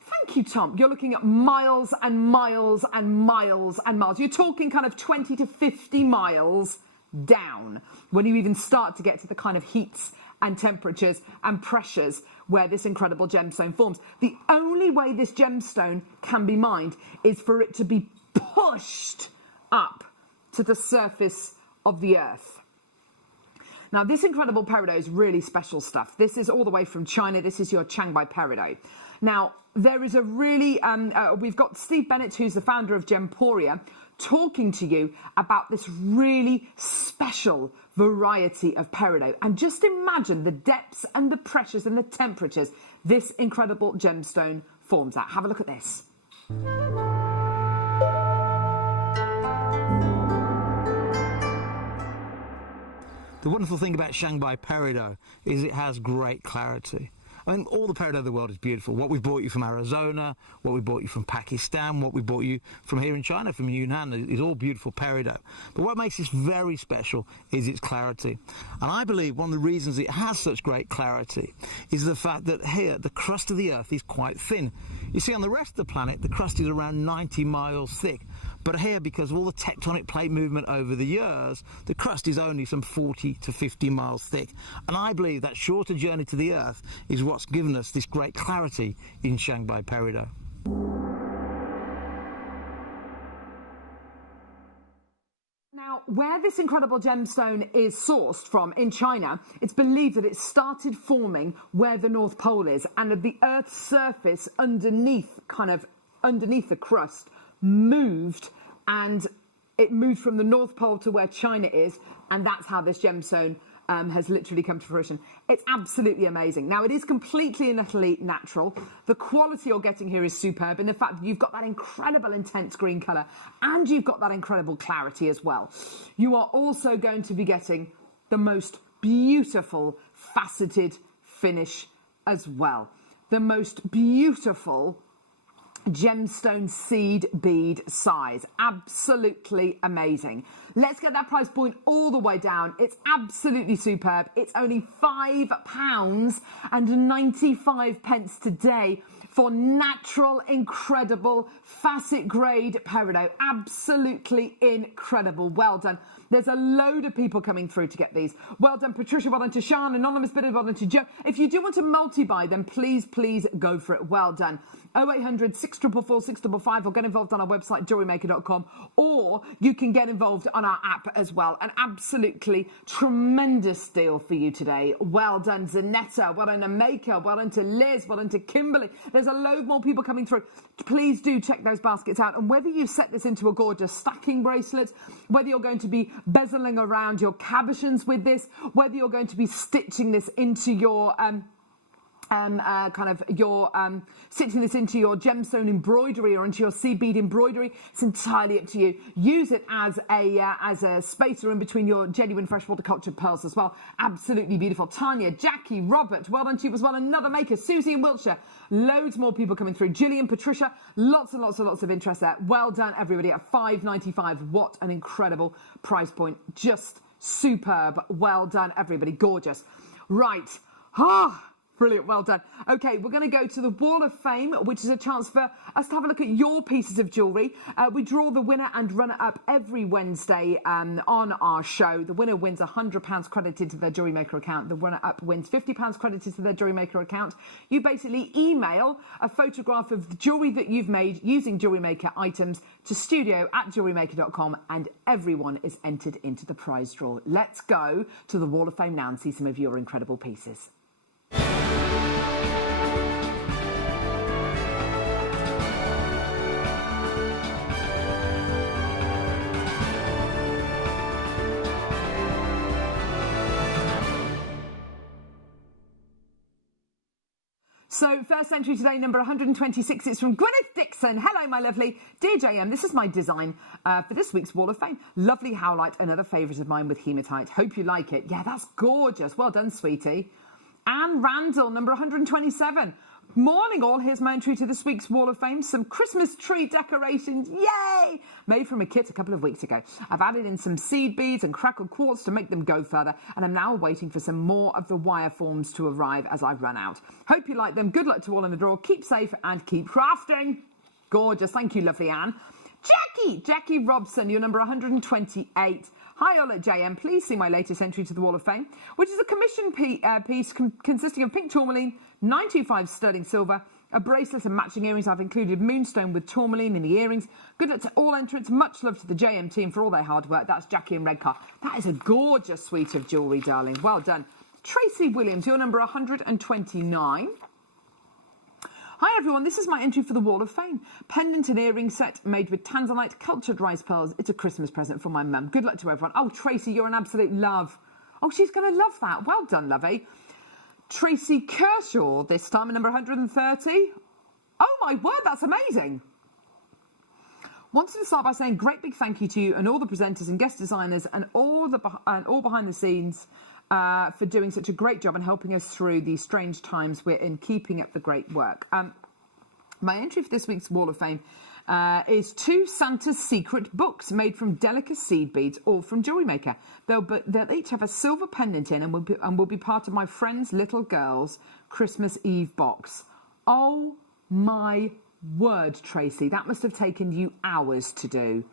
thank you Tom, you're looking at miles and miles and miles and miles. You're talking kind of 20 to 50 miles down when you even start to get to the kind of heats and temperatures and pressures where this incredible gemstone forms. The only way this gemstone can be mined is for it to be pushed up to the surface of the earth. Now, this incredible peridot is really special stuff. This is all the way from China. This is your Shanghai peridot. Now, there is a really, we've got Steve Bennett, who's the founder of Gemporia, talking to you about this really special variety of peridot. And just imagine the depths and the pressures and the temperatures this incredible gemstone forms at. Have a look at this. The wonderful thing about Shanghai peridot is it has great clarity. I mean, all the peridot of the world is beautiful. What we brought you from Arizona, what we brought you from Pakistan, what we brought you from here in China, from Yunnan, is all beautiful peridot. But what makes this very special is its clarity. And I believe one of the reasons it has such great clarity is the fact that here, the crust of the Earth is quite thin. You see, on the rest of the planet, the crust is around 90 miles thick. But here, because of all the tectonic plate movement over the years, the crust is only some 40 to 50 miles thick. And I believe that shorter journey to the Earth is what's given us this great clarity in Shanghai peridot. Now, where this incredible gemstone is sourced from in China, it's believed that it started forming where the North Pole is, and at the Earth's surface underneath the crust moved, and it moved from the North Pole to where China is, and that's how this gemstone has literally come to fruition. It's absolutely amazing. Now, it is completely and utterly natural. The quality you're getting here is superb, and the fact that you've got that incredible intense green colour, and you've got that incredible clarity as well. You are also going to be getting the most beautiful faceted finish as well. The most beautiful gemstone seed bead size. Absolutely amazing. Let's get that price point all the way down. It's absolutely superb. It's only £5.95 today for natural, incredible, facet grade peridot. Absolutely incredible. Well done. There's a load of people coming through to get these. Well done, Patricia. Well done to Sean. Anonymous Bidder. Well done to Joe. If you do want to multi-buy, then please go for it. Well done. 0800 644 655 or get involved on our website, JewelleryMaker.com, or you can get involved on our app as well. An absolutely tremendous deal for you today. Well done, Zanetta. Well done to Maker. Well done to Liz. Well done to Kimberly. There's a load more people coming through. Please do check those baskets out. And whether you've set this into a gorgeous stacking bracelet, whether you're going to be bezeling around your cabochons with this, whether you're going to be stitching this into your stitching this into your gemstone embroidery or into your seed bead embroidery, it's entirely up to you. Use it as a spacer in between your genuine freshwater cultured pearls as well. Absolutely beautiful. Tanya, Jackie, Robert, well done to you as well. Another maker, Susie in Wiltshire. Loads more people coming through. Gillian, Patricia, lots and lots of interest there. Well done, everybody, at $5.95. What an incredible price point. Just superb. Well done, everybody. Gorgeous. Right. Brilliant, well done. Okay, we're going to go to the Wall of Fame, which is a chance for us to have a look at your pieces of jewellery. We draw the winner and runner-up every Wednesday on our show. The winner wins £100 credited to their JewelleryMaker account. The runner-up wins £50 credited to their JewelleryMaker account. You basically email a photograph of the jewellery that you've made using JewelleryMaker items to studio@jewellerymaker.com, and everyone is entered into the prize draw. Let's go to the Wall of Fame now and see some of your incredible pieces. So, first entry today, number 126, it's from Gwyneth Dixon. Hello, my lovely. Dear JM, this is my design for this week's Wall of Fame. Lovely howlite, another favourite of mine with hematite. Hope you like it. Yeah, that's gorgeous. Well done, sweetie. Anne Randall, number 127. Morning all, here's my entry to this week's Wall of Fame. Some Christmas tree decorations, yay! Made from a kit a couple of weeks ago. I've added in some seed beads and crackled quartz to make them go further, and I'm now waiting for some more of the wire forms to arrive as I run out. Hope you like them. Good luck to all in the draw. Keep safe and keep crafting. Gorgeous. Thank you, lovely Anne. Jackie Robson, you're number 128. Hi all at JM, please see my latest entry to the Wall of Fame, which is a commission piece consisting of pink tourmaline, 925 sterling silver, a bracelet and matching earrings. I've included moonstone with tourmaline in the earrings. Good luck to all entrants. Much love to the JM team for all their hard work. That's Jackie in Redcar. That is a gorgeous suite of jewellery, darling. Well done. Tracy Williams, you're number 129. Hi everyone, this is my entry for the Wall of Fame. Pendant and earring set made with tanzanite cultured rice pearls. It's a Christmas present for my mum. Good luck to everyone. Oh, Tracy, you're an absolute love. Oh, she's going to love that. Well done, lovey. Tracy Kershaw, this time, at number 130. Oh my word, that's amazing. Wanted to start by saying great big thank you to you and all the presenters and guest designers and all behind the scenes for doing such a great job and helping us through these strange times we're in, keeping up the great work. My entry for this week's Wall of Fame is 2 Santa's Secret books made from delicate seed beads, all from JewelleryMaker. They'll each have a silver pendant in and will be part of my friend's little girl's Christmas Eve box. Oh my word, Tracy, that must have taken you hours to do.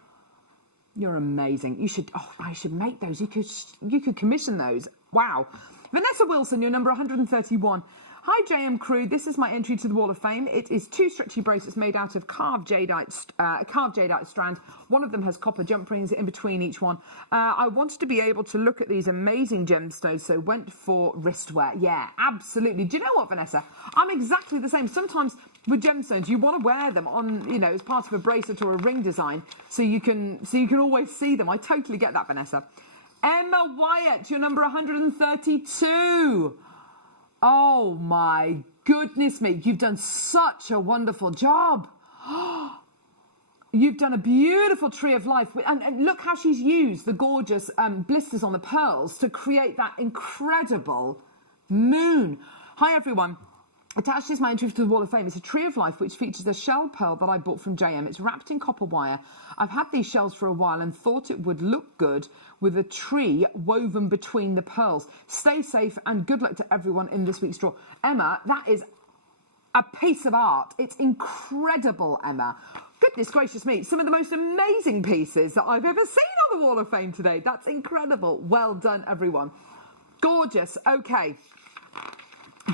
You're amazing. You should. Oh, I should make those. You could commission those. Wow. Vanessa Wilson, you're number 131. Hi JM crew, this is my entry to the Wall of Fame. It is 2 stretchy bracelets made out of carved jadeite strand. One of them has copper jump rings in between each one. I wanted to be able to look at these amazing gemstones, so went for wristwear. Yeah, absolutely. Do you know what, Vanessa? I'm exactly the same. Sometimes with gemstones, you want to wear them on, you know, as part of a bracelet or a ring design, so you can always see them. I totally get that, Vanessa. Emma Wyatt, you're number 132. Oh my goodness me, you've done such a wonderful job. You've done a beautiful tree of life. And look how she's used the gorgeous blisters on the pearls to create that incredible moon. Hi everyone. Attached is my entry to the Wall of Fame. It's a tree of life which features a shell pearl that I bought from JM. It's wrapped in copper wire. I've had these shells for a while and thought it would look good with a tree woven between the pearls. Stay safe and good luck to everyone in this week's draw. Emma, that is a piece of art. It's incredible, Emma. Goodness gracious me. Some of the most amazing pieces that I've ever seen on the Wall of Fame today. That's incredible. Well done, everyone. Gorgeous. Okay.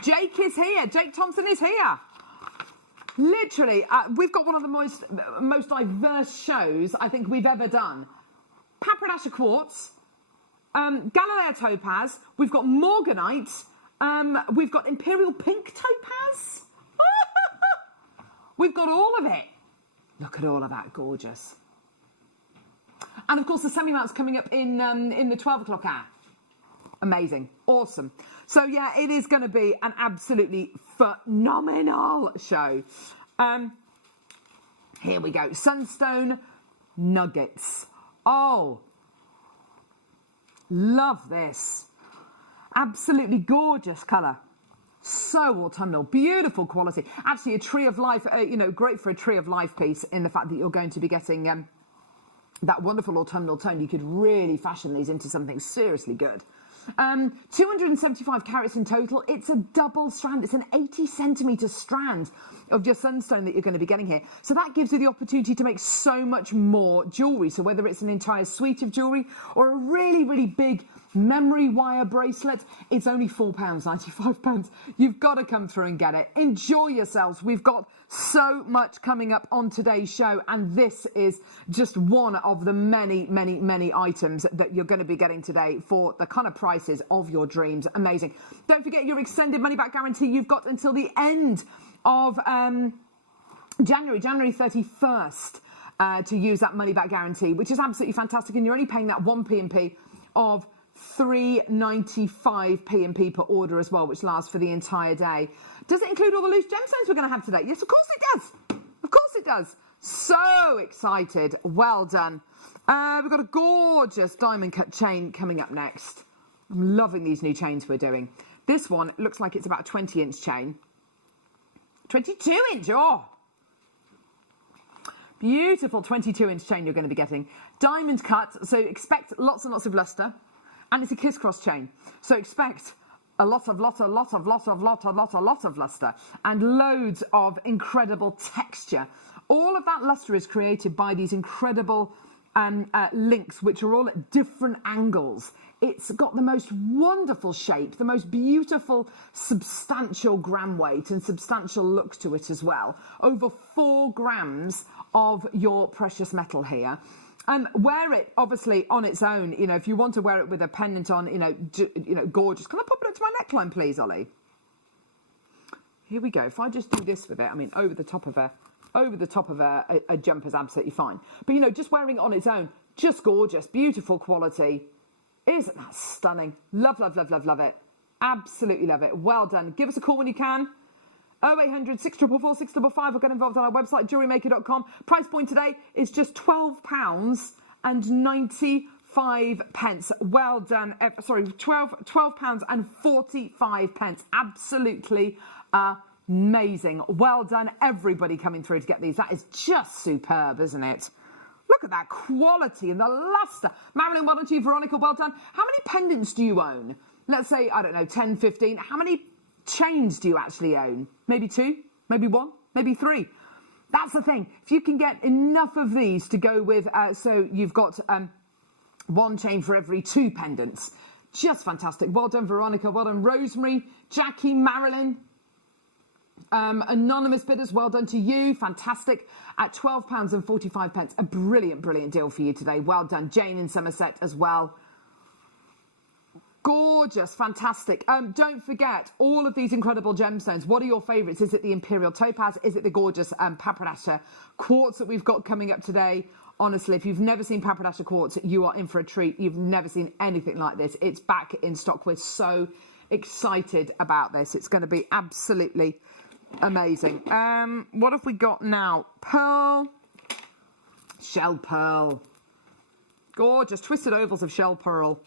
Jake is here. Jake Thompson is here. Literally, we've got one of the most diverse shows I think we've ever done. Papradasha quartz, Galileo topaz, we've got morganite, we've got imperial pink topaz. We've got all of it. Look at all of that, gorgeous. And of course the semi-mounts coming up in the 12 o'clock hour. Amazing, awesome. So yeah, it is going to be an absolutely phenomenal show. Here we go, Sunstone nuggets. Oh, love this. Absolutely gorgeous colour. So autumnal, beautiful quality. Actually, a tree of life, you know, great for a tree of life piece in the fact that you're going to be getting that wonderful autumnal tone. You could really fashion these into something seriously good. 275 carats in total. It's a double strand. It's an 80 centimetre strand of your sunstone that you're going to be getting here. So that gives you the opportunity to make so much more jewellery. So whether it's an entire suite of jewellery or a really, really big memory wire bracelet, it's only £4.95. You've got to come through and get it. Enjoy yourselves. We've got so much coming up on today's show, and this is just one of the many, many, many items that you're going to be getting today for the kind of prices of your dreams. Amazing. Don't forget your extended money back guarantee. You've got until the end of January 31st to use that money back guarantee, which is absolutely fantastic, and you're only paying that 1 P&P of 3.95 P&P per order as well, which lasts for the entire day. Does it include all the loose gemstones we're going to have today? Yes, of course it does. Of course it does. So excited. Well done. We've got a gorgeous diamond cut chain coming up next. I'm loving these new chains we're doing. This one looks like it's about a 20-inch chain. 22-inch, oh! Beautiful 22-inch chain you're going to be getting. Diamond cut, so expect lots and lots of luster. And it's a kiss-cross chain, so expect a lot of luster and loads of incredible texture. All of that luster is created by these incredible links, which are all at different angles. It's got the most wonderful shape, the most beautiful, substantial gram weight and substantial look to it as well. Over 4 grams of your precious metal here. Wear it obviously on its own. You know, if you want to wear it with a pendant on, you know, gorgeous. Can I pop it up to my neckline, please, Ollie? Here we go. If I just do this with it, I mean, over the top of a jumper is absolutely fine. But you know, just wearing it on its own, just gorgeous, beautiful quality. Isn't that stunning? Love, love, love, love, love it. Absolutely love it. Well done. Give us a call when you can. 0800 644 655 or get involved on our website, JewelleryMaker.com. Price point today is just £12.95. Well done. Sorry, £12.45. Absolutely amazing. Well done, everybody coming through to get these. That is just superb, isn't it? Look at that quality and the luster. Marilyn, well done to you. Veronica, well done. How many pendants do you own? Let's say, I don't know, 10, 15. How many chains do you actually own? Maybe 2, maybe 1, maybe 3. That's the thing. If you can get enough of these to go with, so you've got 1 chain for every 2 pendants. Just fantastic. Well done, Veronica. Well done, Rosemary, Jackie, Marilyn. Anonymous bidders, well done to you. Fantastic. At £12.45. A brilliant, brilliant deal for you today. Well done. Jane in Somerset as well. Gorgeous, fantastic. Don't forget all of these incredible gemstones. What are your favourites? Is it the Imperial Topaz? Is it the gorgeous Papradasha quartz that we've got coming up today? Honestly, if you've never seen Papradasha quartz, you are in for a treat. You've never seen anything like this. It's back in stock. We're so excited about this. It's going to be absolutely amazing. What have we got now? Pearl. Shell pearl. Gorgeous. Twisted ovals of shell pearl.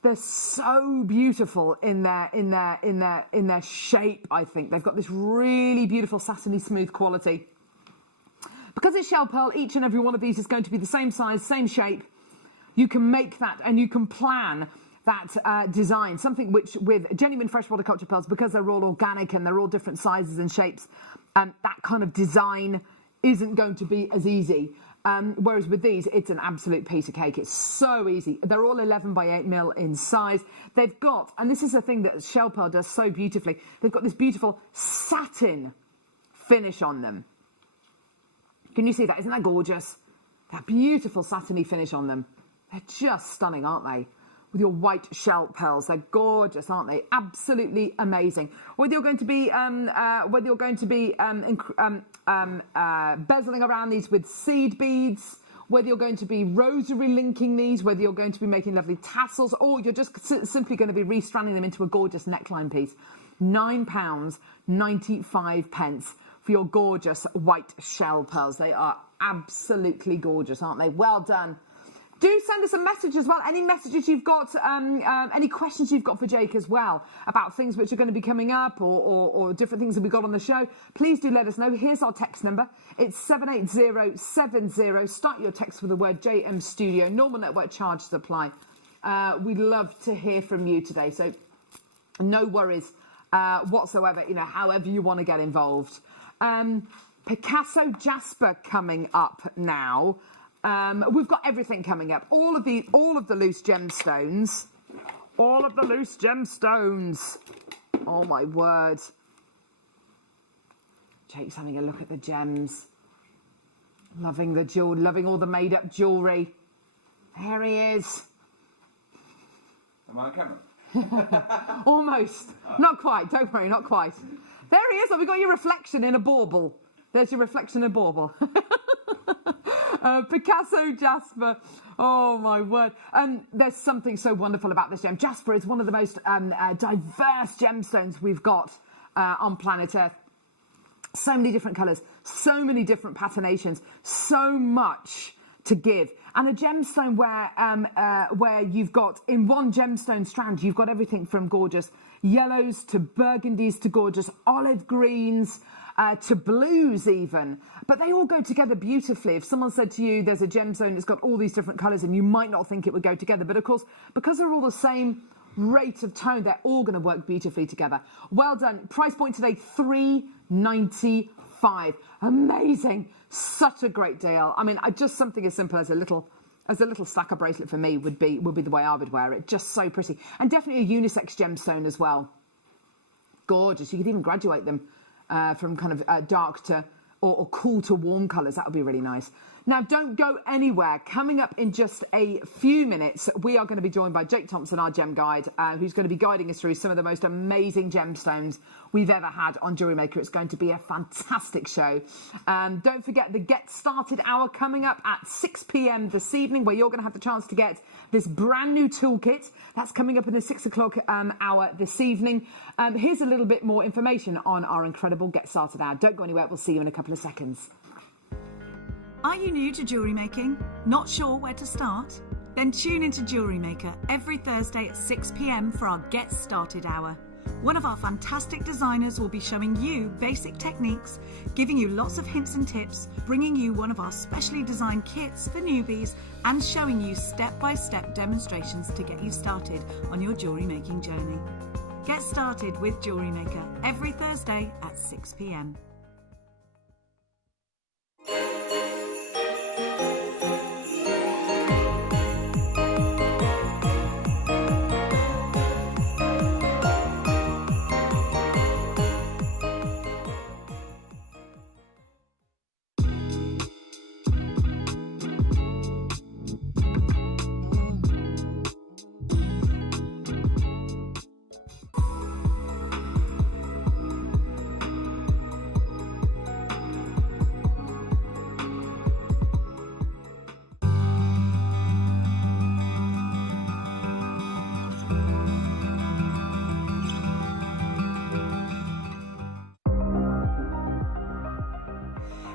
They're so beautiful in their shape, I think. They've got this really beautiful satiny smooth quality. Because it's shell pearl, each and every one of these is going to be the same size, same shape. You can make that and you can plan that design, something which with genuine freshwater culture pearls, because they're all organic and they're all different sizes and shapes, that kind of design isn't going to be as easy. Whereas with these, it's an absolute piece of cake. It's so easy. They're all 11 by 8 mil in size. They've got, and this is the thing that shell pearl does so beautifully, they've got this beautiful satin finish on them. Can you see that? Isn't that gorgeous? That beautiful satiny finish on them. They're just stunning, aren't they? With your white shell pearls, they're gorgeous, aren't they? Absolutely amazing. Whether you're going to be bezeling around these with seed beads, whether you're going to be rosary linking these, whether you're going to be making lovely tassels, or you're just simply going to be restranding them into a gorgeous neckline piece. £9.95 for your gorgeous white shell pearls. They are absolutely gorgeous, aren't they? Well done. Do send us a message as well. Any messages you've got, any questions you've got for Jake as well about things which are going to be coming up or different things that we've got on the show, please do let us know. Here's our text number. It's 78070. Start your text with the word JM Studio. Normal network charges apply. We'd love to hear from you today. So no worries whatsoever, however you want to get involved. Picasso Jasper coming up now. We've got everything coming up. All of the loose gemstones. All of the loose gemstones. Oh my word. Jake's having a look at the gems. Loving the jewel, loving all the made up jewellery. There he is. Am I on camera? Almost. Not quite, don't worry, not quite. There he is. We've got your reflection in a bauble. There's your reflection in a bauble. Picasso Jasper. Oh, my word. There's something so wonderful about this gem. Jasper is one of the most diverse gemstones we've got on planet Earth. So many different colours, so many different patinations, so much to give. And a gemstone where you've got, in one gemstone strand, you've got everything from gorgeous yellows to burgundies to gorgeous olive greens to blues even. But they all go together beautifully. If someone said to you, there's a gemstone that's got all these different colours, and you might not think it would go together. But of course, because they're all the same rate of tone, they're all going to work beautifully together. Well done. Price point today, $3.95. Amazing. Such a great deal. I mean, just something as simple as a little stacker bracelet for me would be the way I would wear it. Just so pretty. And definitely a unisex gemstone as well. Gorgeous. You could even graduate them from kind of dark to or cool to warm colours. That would be really nice. Now, don't go anywhere. Coming up in just a few minutes, we are going to be joined by Jake Thompson, our gem guide, who's going to be guiding us through some of the most amazing gemstones we've ever had on Jewellery Maker. It's going to be a fantastic show. Don't forget the Get Started hour coming up at 6 p.m. this evening, where you're going to have the chance to get this brand new toolkit. That's coming up in the 6 o'clock hour this evening. Here's a little bit more information on our incredible Get Started hour. Don't go anywhere. We'll see you in a couple of seconds. Are you new to jewellery making? Not sure where to start? Then tune into Jewellery Maker every Thursday at 6 p.m. for our Get Started hour. One of our fantastic designers will be showing you basic techniques, giving you lots of hints and tips, bringing you one of our specially designed kits for newbies, and showing you step-by-step demonstrations to get you started on your jewellery making journey. Get started with Jewellery Maker every Thursday at 6 p.m.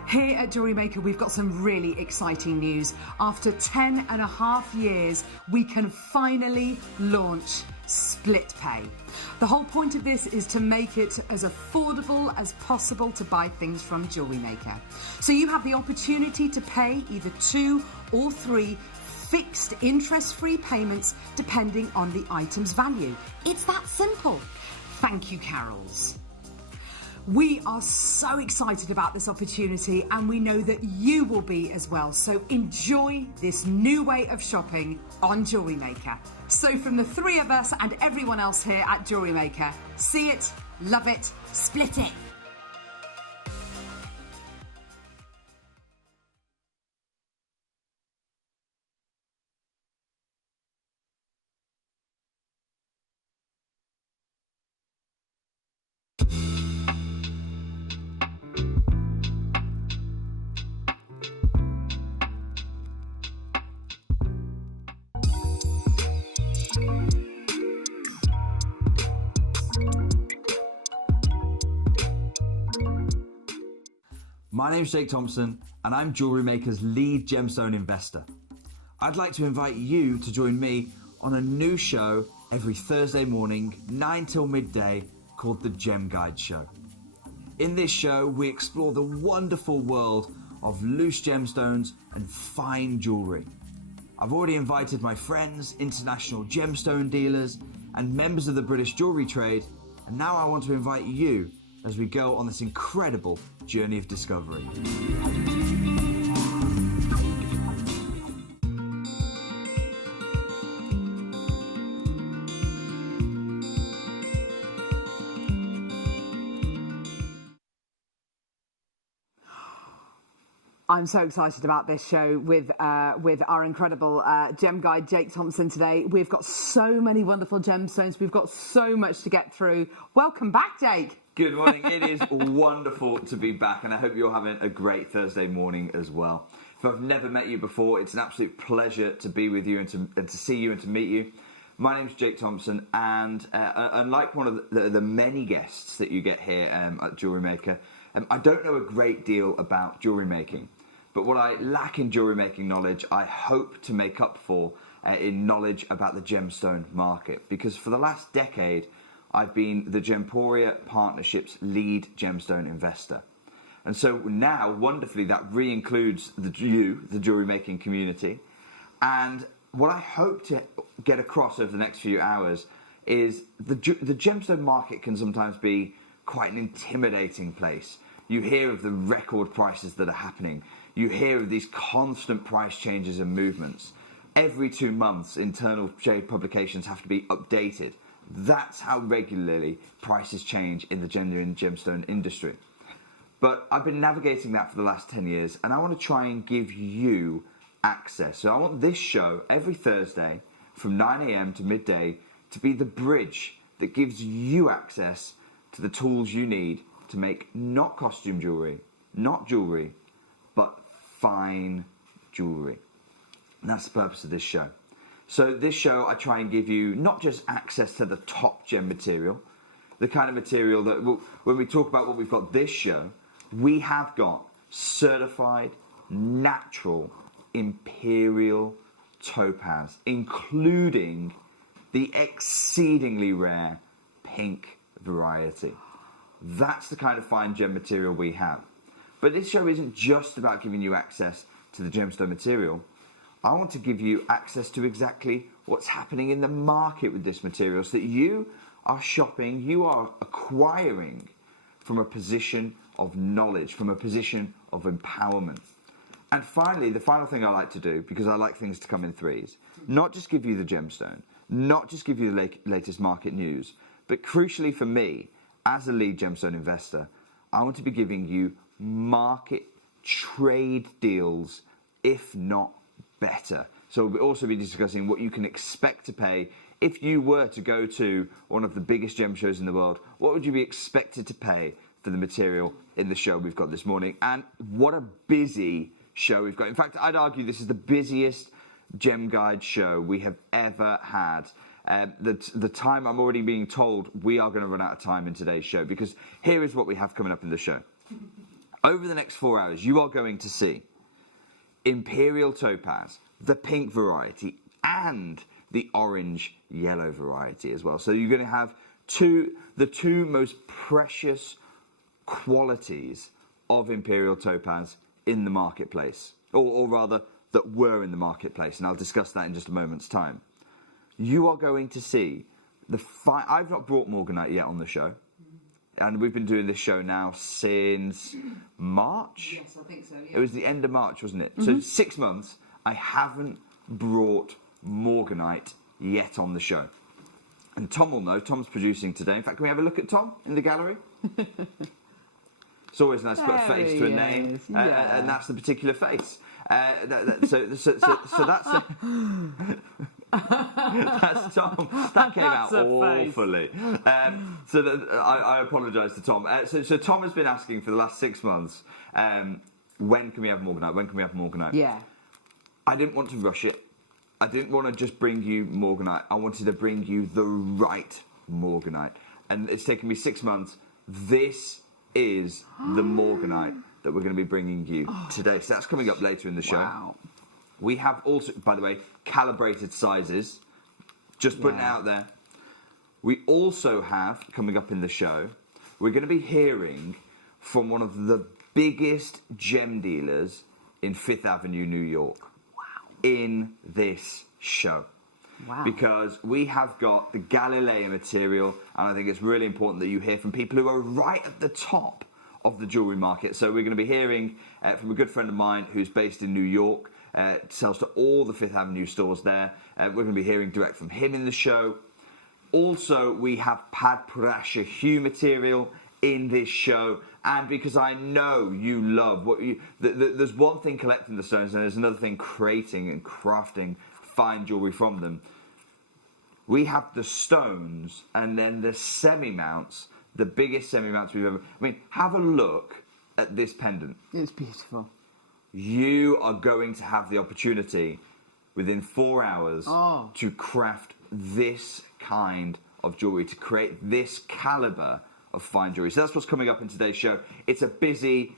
Here at Jewellery Maker, we've got some really exciting news. After 10.5 years, we can finally launch Split Pay. The whole point of this is to make it as affordable as possible to buy things from Jewellery Maker. So you have the opportunity to pay either 2 or 3 fixed interest-free payments depending on the item's value. It's that simple. Thank you, Carols. We are so excited about this opportunity, and we know that you will be as well. So enjoy this new way of shopping on Jewellery Maker. So from the 3 of us and everyone else here at Jewellery Maker, see it, love it, split it. My name's Jake Thompson, and I'm Jewellery Maker's lead gemstone investor. I'd like to invite you to join me on a new show every Thursday morning, 9 till midday, called The Gem Guide Show. In this show, we explore the wonderful world of loose gemstones and fine jewellery. I've already invited my friends, international gemstone dealers, and members of the British jewellery trade, and now I want to invite you as we go on this incredible journey of discovery. I'm so excited about this show with our incredible gem guide, Jake Thompson, today. We've got so many wonderful gemstones. We've got so much to get through. Welcome back, Jake. Good morning. It is wonderful to be back, and I hope you're having a great Thursday morning as well. If I've never met you before, it's an absolute pleasure to be with you and to see you and to meet you. My name's Jake Thompson, and unlike one of the many guests that you get here at Jewellery Maker, I don't know a great deal about jewellery making. But what I lack in jewellery making knowledge, I hope to make up for in knowledge about the gemstone market. Because for the last decade, I've been the Gemporia Partnership's lead gemstone investor. And so now, wonderfully, that re-includes the jewellery making community. And what I hope to get across over the next few hours is the gemstone market can sometimes be quite an intimidating place. You hear of the record prices that are happening. You hear of these constant price changes and movements. Every 2 months, internal trade publications have to be updated. That's how regularly prices change in the genuine gemstone industry. But I've been navigating that for the last 10 years, and I want to try and give you access. So I want this show every Thursday from 9 a.m. to midday to be the bridge that gives you access to the tools you need to make not costume jewellery, not jewellery, but fine jewellery. And that's the purpose of this show. So this show, I try and give you not just access to the top gem material, the kind of material that, when we talk about what we've got this show, we have got certified, natural, imperial topaz, including the exceedingly rare pink variety. That's the kind of fine gem material we have. But this show isn't just about giving you access to the gemstone material. I want to give you access to exactly what's happening in the market with this material so that you are shopping, you are acquiring from a position of knowledge, from a position of empowerment. And finally, the final thing I like to do, because I like things to come in threes, not just give you the gemstone, not just give you the latest market news, but crucially for me, as a lead gemstone investor, I want to be giving you market trade deals, if not better. So we'll also be discussing what you can expect to pay if you were to go to one of the biggest gem shows in the world. What would you be expected to pay for the material in the show we've got this morning? And what a busy show we've got. In fact, I'd argue this is the busiest gem guide show we have ever had. The time, I'm already being told we are going to run out of time in today's show, because here is what we have coming up in the show. Over the next 4 hours, you are going to see imperial topaz, the pink variety, and the orange yellow variety as well. So you're going to have the two most precious qualities of imperial topaz in the marketplace, or rather that were in the marketplace, and I'll discuss that in just a moment's time. You are going to see I've not brought Morganite yet on the show, and we've been doing this show now since March. Yes, I think so, yeah. It was the end of March, wasn't it? So 6 months, I haven't brought Morganite yet on the show. And Tom will know. Tom's producing today. In fact, can we have a look at Tom in the gallery? It's always nice to put a face to a name, and that's the particular face. So that's that's Tom. That came out awfully. I apologise to Tom. So Tom has been asking for the last 6 months, when can we have Morganite? When can we have Morganite? Yeah. I didn't want to rush it. I didn't want to just bring you Morganite. I wanted to bring you the right Morganite. And it's taken me 6 months. This is the Morganite that we're going to be bringing you today. So that's coming up later in the show. Wow. We have also, by the way, calibrated sizes. Just putting it out there. We also have, coming up in the show, we're going to be hearing from one of the biggest gem dealers in Fifth Avenue, New York. Wow. in this show. Wow. Because we have got the Galileo material, and I think it's really important that you hear from people who are right at the top of the jewellery market. So we're going to be hearing from a good friend of mine who's based in New York, sells to all the Fifth Avenue stores there. We're going to be hearing direct from him in the show. Also, we have Pad Prasha Hue material in this show, and because I know you love what you... there's one thing collecting the stones, and there's another thing creating and crafting fine jewellery from them. We have the stones, and then the semi-mounts, the biggest semi-mounts we've ever... I mean, have a look at this pendant. It's beautiful. You are going to have the opportunity within 4 hours to craft this kind of jewellery, to create this calibre of fine jewellery. So that's what's coming up in today's show. It's a busy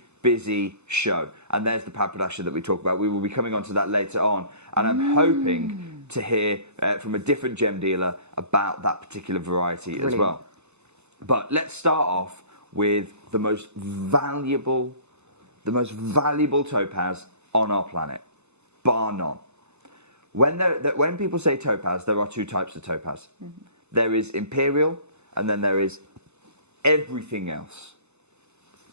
show. And there's the Pad Prasha that we talk about. We will be coming on to that later on. And I'm hoping to hear from a different gem dealer about that particular variety as well. But let's start off with the most valuable topaz on our planet, bar none. When people say topaz, there are two types of topaz. There is imperial, and then there is everything else.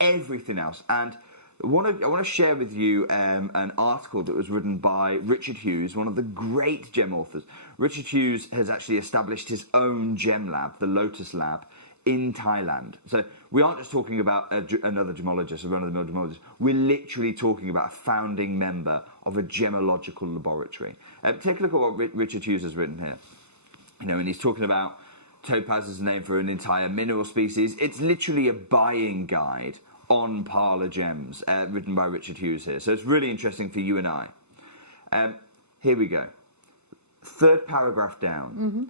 Everything else. And I want to share with you an article that was written by Richard Hughes, one of the great gem authors. Richard Hughes has actually established his own gem lab, the Lotus Lab, in Thailand. So we aren't just talking about another gemologist, a run-of-the-mill gemologist. We're literally talking about a founding member of a gemological laboratory. Take a look at what Richard Hughes has written here. You know, and he's talking about topaz as a name for an entire mineral species. It's literally a buying guide on parlour gems, written by Richard Hughes here. So it's really interesting for you and I. Here we go. Third paragraph down.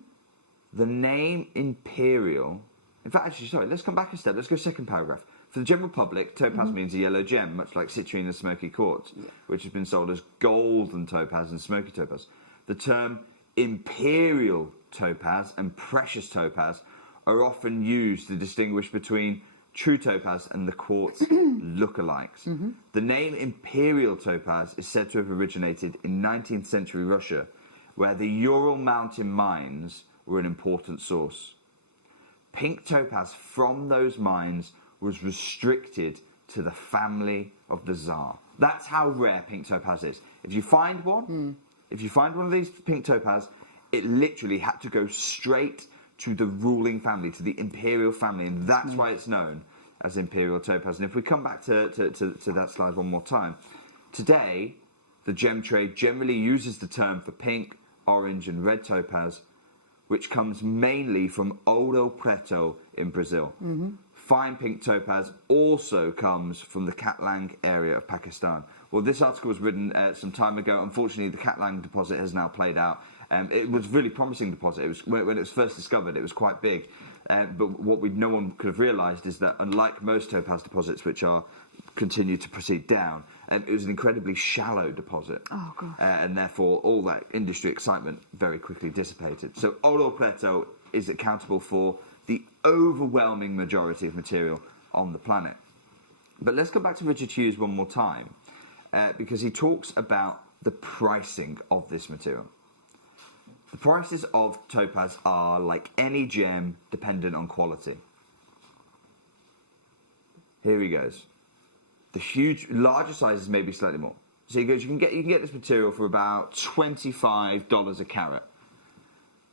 The name imperial... In fact, actually, sorry, let's come back a step. Let's go second paragraph. For the general public, topaz means a yellow gem, much like citrine and smoky quartz, which has been sold as golden topaz and smoky topaz. The term imperial topaz and precious topaz are often used to distinguish between true topaz and the quartz lookalikes. The name imperial topaz is said to have originated in 19th century Russia, where the Ural mountain mines were an important source. Pink topaz from those mines was restricted to the family of the Tsar. That's how rare pink topaz is. If you find one, if you find one of these pink topaz, it literally had to go straight to the ruling family, to the imperial family, and that's why it's known as imperial topaz. And if we come back to that slide one more time, today the gem trade generally uses the term for pink, orange, and red topaz, which comes mainly from Ouro Preto in Brazil. Fine pink topaz also comes from the Katlang area of Pakistan. Well, this article was written some time ago. Unfortunately, the Katlang deposit has now played out. It was a really promising deposit. It was, when it was first discovered, it was quite big. But what no one could have realised is that, unlike most topaz deposits, which continue to proceed down, it was an incredibly shallow deposit. Oh, gosh. And therefore, all that industry excitement very quickly dissipated. So Ouro Preto is accountable for the overwhelming majority of material on the planet. But let's go back to Richard Hughes one more time, because he talks about the pricing of this material. The prices of topaz are, like any gem, dependent on quality. Here he goes. The larger sizes may be slightly more. So he goes, you can get this material for about $25 a carat.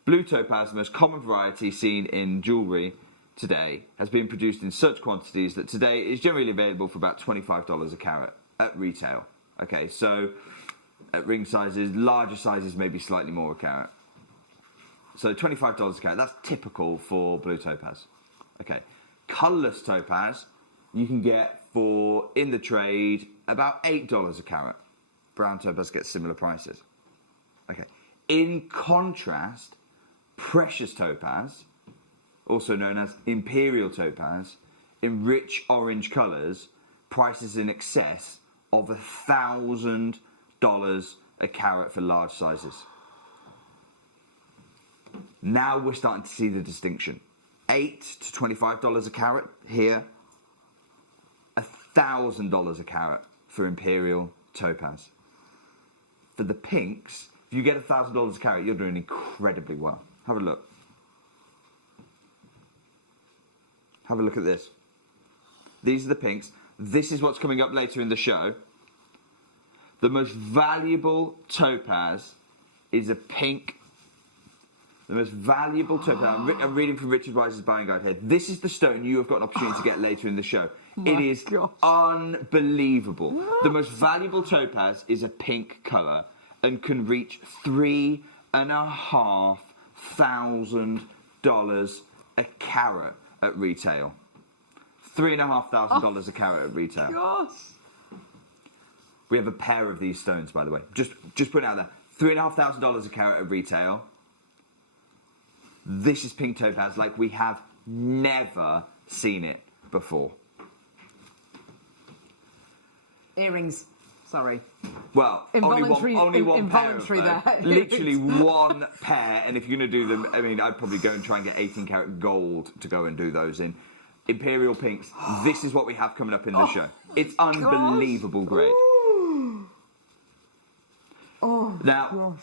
Blue topaz, the most common variety seen in jewellery today, has been produced in such quantities that today is generally available for about $25 a carat at retail. Okay, so at ring sizes, larger sizes may be slightly more a carat. So $25 a carat, that's typical for blue topaz. Okay, colourless topaz, you can get for, in the trade, about $8 a carat. Brown topaz gets similar prices. Okay, in contrast, precious topaz, also known as imperial topaz, in rich orange colours, prices in excess of $1,000 a carat for large sizes. Now we're starting to see the distinction. $8 to $25 a carat here, $1,000 a carat for imperial topaz. for the pinks, if you get $1,000 a carat, you're doing incredibly well. Have a look. Have a look at this. These are the pinks. This is what's coming up later in the show. The most valuable topaz is a pink. The most valuable topaz. I'm reading from Richard Wise's buying guide here. This is the stone you have got an opportunity to get later in the show. It is unbelievable. The most valuable topaz is a pink colour and can reach $3,500 a carat at retail. $3,500 a carat at retail. Gosh. We have a pair of these stones, by the way. Just put it out there. $3,500 a carat at retail. This is pink topaz like we have never seen it before. Earrings. Sorry. Well, Involuntary- only one involuntary pair of them. there. Literally one pair, and if you're going to do them, I mean, I'd probably go and try and get 18 carat gold to go and do those in. Imperial pinks, this is what we have coming up in the show. It's unbelievable great. Now,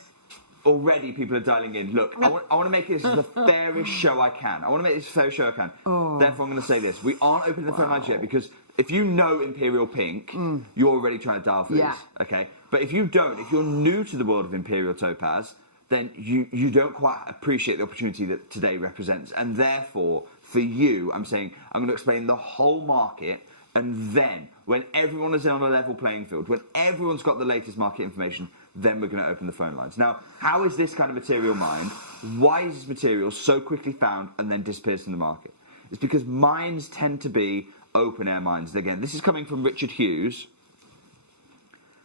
already people are dialing in. Look, I want to make this the fairest show I can. I want to make this the fairest show I can. Therefore, I'm going to say this. We aren't opening the phone lines yet because if you know Imperial Pink, you're already trying to dial for this, okay? But if you don't, if you're new to the world of Imperial Topaz, then you don't quite appreciate the opportunity that today represents. And therefore, for you, I'm saying I'm going to explain the whole market, and then when everyone is on a level playing field, when everyone's got the latest market information, then we're going to open the phone lines. Now, how is this kind of material mined? Why is this material so quickly found and then disappears from the market? It's because mines tend to be open-air mines. Again, this is coming from Richard Hughes.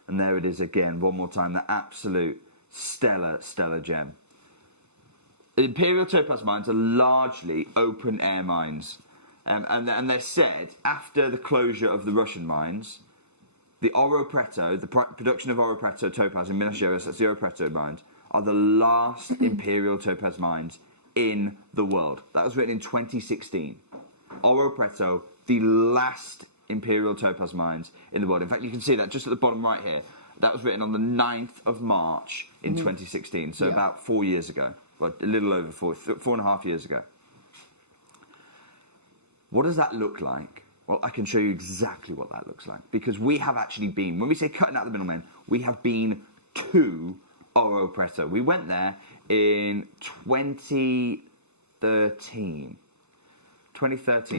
And there it is again, one more time, the absolute stellar gem. Imperial Topaz mines are largely open-air mines. And they're said, after the closure of the Russian mines, the Oro Preto, the production of Oro Preto topaz in Minas Gerais, that's the Oro Preto mines, are the last Imperial Topaz mines in the world. That was written in 2016. Oro Preto, the last Imperial Topaz mines in the world. In fact, you can see that just at the bottom right here. That was written on the 9th of March in 2016, so about 4 years ago. Well, a little over 4.5 years ago. What does that look like? Well, I can show you exactly what that looks like, because we have actually been, when we say cutting out the middlemen, we have been to Oro Preto. We went there in 2013,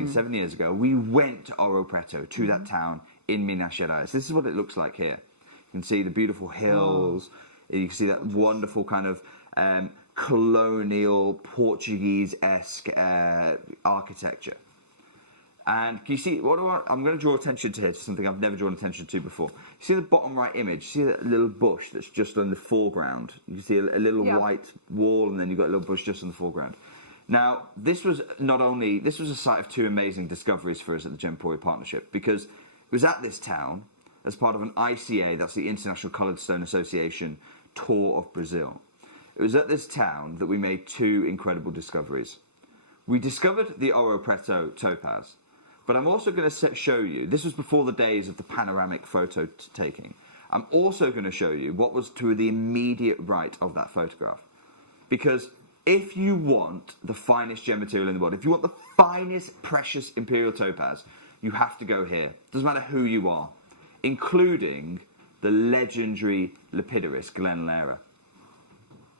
7 years ago. We went to Oro Preto, to that town in Minas Gerais. This is what it looks like here. You can see the beautiful hills. You can see that wonderful kind of colonial Portuguese-esque architecture. And can you see, I'm going to draw attention to something I've never drawn attention to before. You see the bottom right image? You see that little bush that's just on the foreground? You see a little white wall, and then you've got a little bush just in the foreground. Now, this was a site of two amazing discoveries for us at the Gempori Partnership, because it was at this town, as part of an ICA, that's the International Coloured Stone Association, tour of Brazil. It was at this town that we made two incredible discoveries. We discovered the Oro Preto topaz, but I'm also going to show you, this was before the days of the panoramic photo taking, I'm also going to show you what was to the immediate right of that photograph. Because if you want the finest gem material in the world, if you want the finest precious Imperial Topaz, you have to go here. Doesn't matter who you are, including the legendary lapidarist Glenn Lehrer.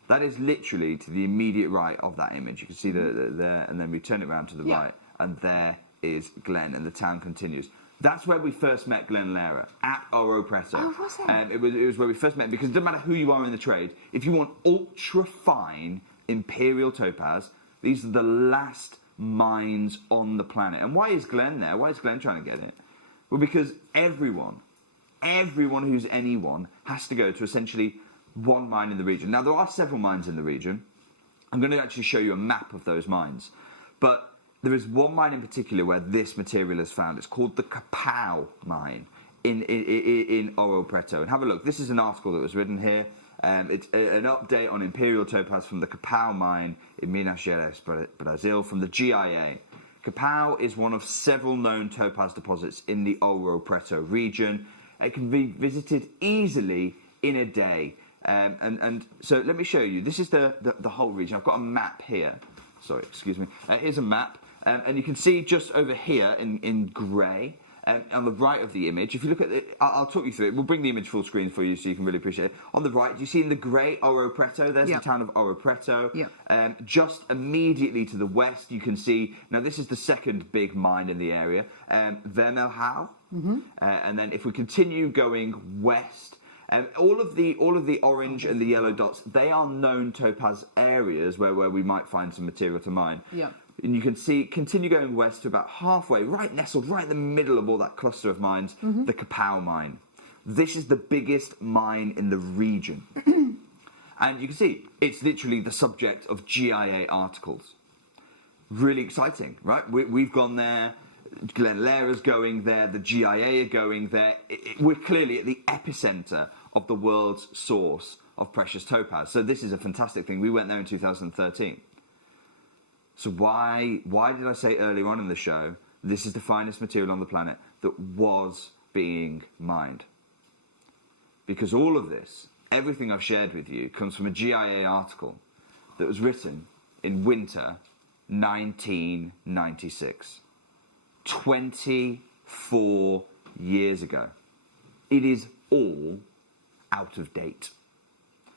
That is literally to the immediate right of that image. You can see there, and then we turn it around to the right, and there is Glenn, and the town continues. That's where we first met Glenn Lehrer, at Oro Preto. Oh, was it? It was where we first met, because it doesn't matter who you are in the trade, if you want ultra-fine Imperial Topaz, these are the last mines on the planet. And why is Glenn there? Why is Glenn trying to get it? Well, because everyone who's anyone has to go to essentially one mine in the region. Now, there are several mines in the region. I'm going to actually show you a map of those mines. But there is one mine in particular where this material is found. It's called the Capão mine in Oro Preto. And have a look. This is an article that was written here. It's an update on Imperial Topaz from the Capão mine in Minas Gerais, Brazil, from the GIA. Capão is one of several known topaz deposits in the Ouro Preto region. It can be visited easily in a day. And so let me show you. This is the whole region. I've got a map here. Sorry, excuse me. Here's a map. And you can see just over here in grey, on the right of the image, if you look at it, I'll talk you through it. We'll bring the image full screen for you so you can really appreciate it. On the right, do you see in the grey Oro Preto? There's the town of Oro Preto. Just immediately to the west, you can see, now this is the second big mine in the area, Vermelhau. And then if we continue going west, all of the orange and the yellow dots, they are known topaz areas where we might find some material to mine. And you can see, continue going west to about halfway, nestled right in the middle of all that cluster of mines, the Kapow mine. This is the biggest mine in the region. And you can see, it's literally the subject of GIA articles. Really exciting, right? We've gone there, Glenn Lehra's going there, the GIA are going there. We're clearly at the epicentre of the world's source of precious topaz. So this is a fantastic thing. We went there in 2013. So why did I say earlier on in the show, this is the finest material on the planet that was being mined? Because all of this, everything I've shared with you, comes from a GIA article that was written in winter 1996. 24 years ago. It is all out of date.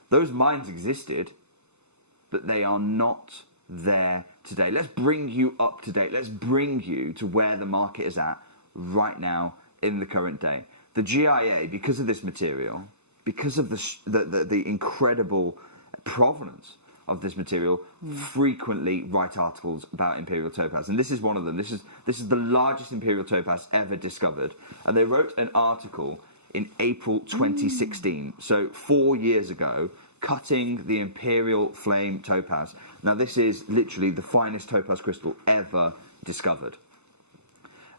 Those mines existed, but they are not there today. Let's bring you up to date. Let's bring you to where the market is at right now in the current day. The GIA, because of this material, because of the incredible provenance of this material, frequently write articles about imperial topaz, and this is one of them. This is the largest imperial topaz ever discovered, and they wrote an article in April 2016, so 4 years ago, cutting the imperial flame topaz. Now this is literally the finest topaz crystal ever discovered.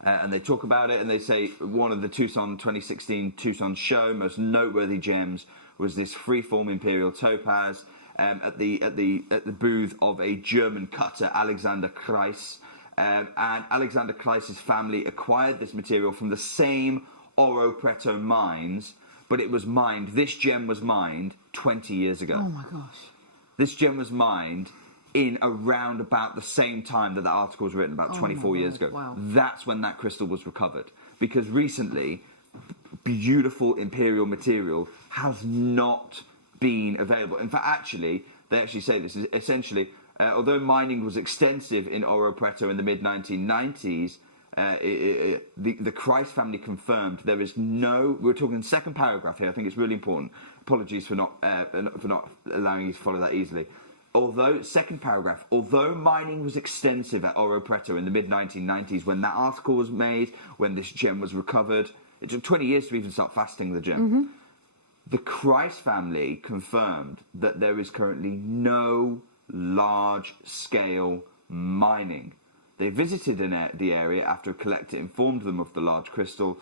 And they talk about it, and they say one of the 2016 Tucson show most noteworthy gems was this freeform imperial topaz at the booth of a German cutter, Alexander Kreis. And Alexander Kreis's family acquired this material from the same Oro Preto mines, but it was mined. This gem was mined 20 years ago. Oh my gosh! This gem was mined in around about the same time that the article was written, about 24 years ago. Wow. That's when that crystal was recovered. Because recently, beautiful imperial material has not been available. In fact, actually, they actually say this is essentially, although mining was extensive in Oro Preto in the mid-1990s, the Kreis family confirmed there is no. We're talking second paragraph here. I think it's really important. Apologies for not allowing you to follow that easily. Second paragraph, although mining was extensive at Oro Preto in the mid-1990s when that article was made, when this gem was recovered, it took 20 years to even start fasting the gem. The Kreis family confirmed that there is currently no large-scale mining. They visited the area after a collector informed them of the large crystal.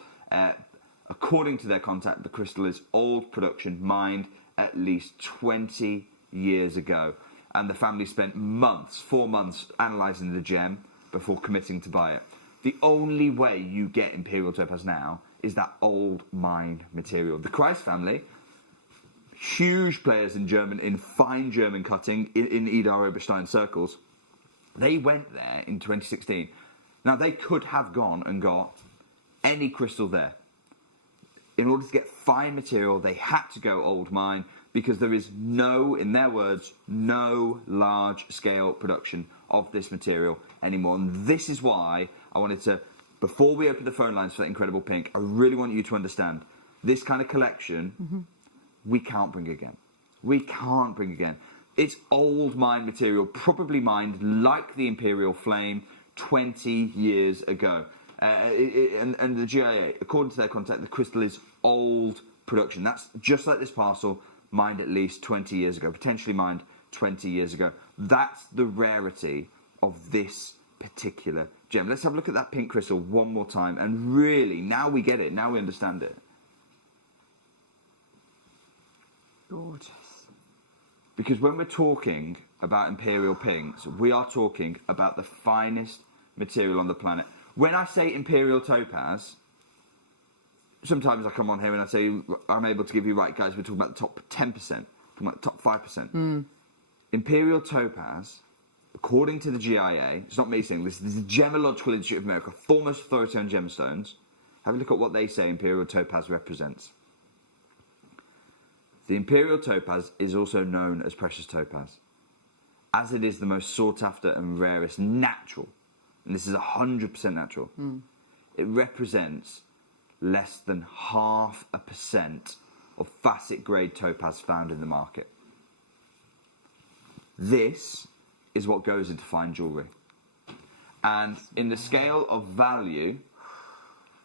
According to their contact, the crystal is old production, mined at least 20 years ago. And the family spent 4 months, analysing the gem before committing to buy it. The only way you get imperial topaz now is that old mine material. The Kreis family, huge players in fine German cutting, in Idar Oberstein circles, they went there in 2016. Now, they could have gone and got any crystal there. In order to get fine material, they had to go old mine, because there is no, in their words, no large-scale production of this material anymore. And this is why I wanted to, before we open the phone lines for that incredible pink, I really want you to understand, this kind of collection, we can't bring again. We can't bring again. It's old mine material, probably mined like the Imperial Flame 20 years ago. And the GIA, according to their contact, the crystal is old production. That's just like this parcel, mined at least 20 years ago, potentially mined 20 years ago. That's the rarity of this particular gem. Let's have a look at that pink crystal one more time, and really, now we get it, now we understand it. Gorgeous. Because when we're talking about imperial pinks, we are talking about the finest material on the planet. When I say imperial topaz, sometimes I come on here and I say, I'm able to give you, right guys, we're talking about the top 10%. from like top 5%. Imperial topaz, according to the GIA, it's not me saying this, this is the Gemological Institute of America, foremost authority on gemstones. Have a look at what they say imperial topaz represents. The imperial topaz is also known as precious topaz, as it is the most sought after and rarest natural, and this is 100% natural. It represents less than 0.5% of facet grade topaz found in the market. This is what goes into fine jewellery. And in the scale of value,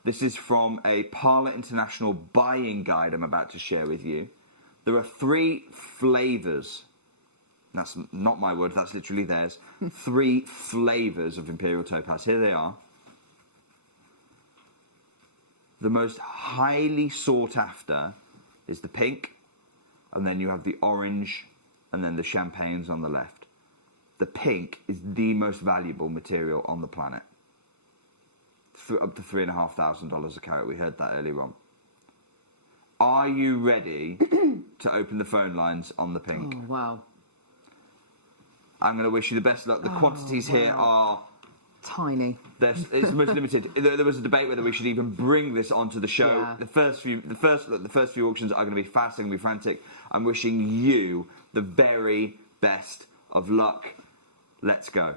this is from a Parla International buying guide I'm about to share with you. There are 3 flavours. That's not my word, that's literally theirs. 3 flavours of imperial topaz. Here they are. The most highly sought after is the pink, and then you have the orange, and then the champagnes on the left. The pink is the most valuable material on the planet. Up to $3,500 a carat. We heard that earlier on. Are you ready to open the phone lines on the pink? Oh, wow. I'm going to wish you the best luck. The quantities here are tiny. It's most limited. There was a debate whether we should even bring this onto the show. Yeah. The first few auctions are going to be fast. They're going to be frantic. I'm wishing you the very best of luck. Let's go.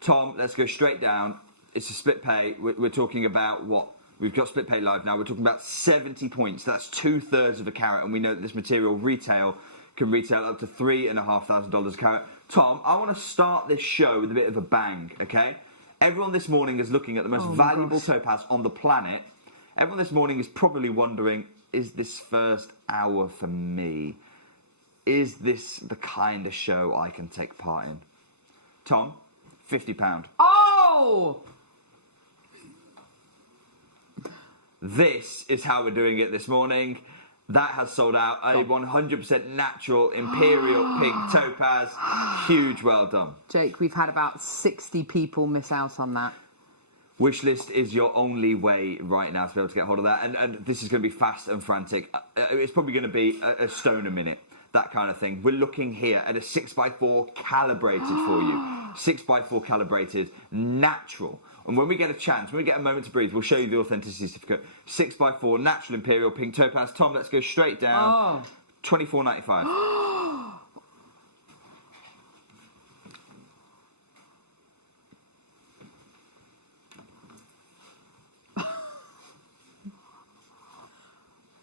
Tom, let's go straight down. It's a split pay. We're talking about what? We've got split pay live now. We're talking about 70 points. That's 2/3 of a carat, and we know that this material can retail up to $3,500 a carat. Tom, I want to start this show with a bit of a bang, okay? Everyone this morning is looking at the most valuable topaz on the planet. Everyone this morning is probably wondering, is this first hour for me? Is this the kind of show I can take part in? Tom, £50. Oh! This is how we're doing it this morning. That has sold out. A 100% natural imperial pink topaz. Huge, well done. Jake, we've had about 60 people miss out on that. Wishlist is your only way right now to be able to get hold of that. And this is going to be fast and frantic. It's probably going to be a stone a minute. That kind of thing. We're looking here at a 6x4 calibrated for you. 6x4 calibrated, natural. And when we get a chance, when we get a moment to breathe, we'll show you the authenticity certificate. 6x4 natural imperial pink topaz. Tom, let's go straight down. $24.95.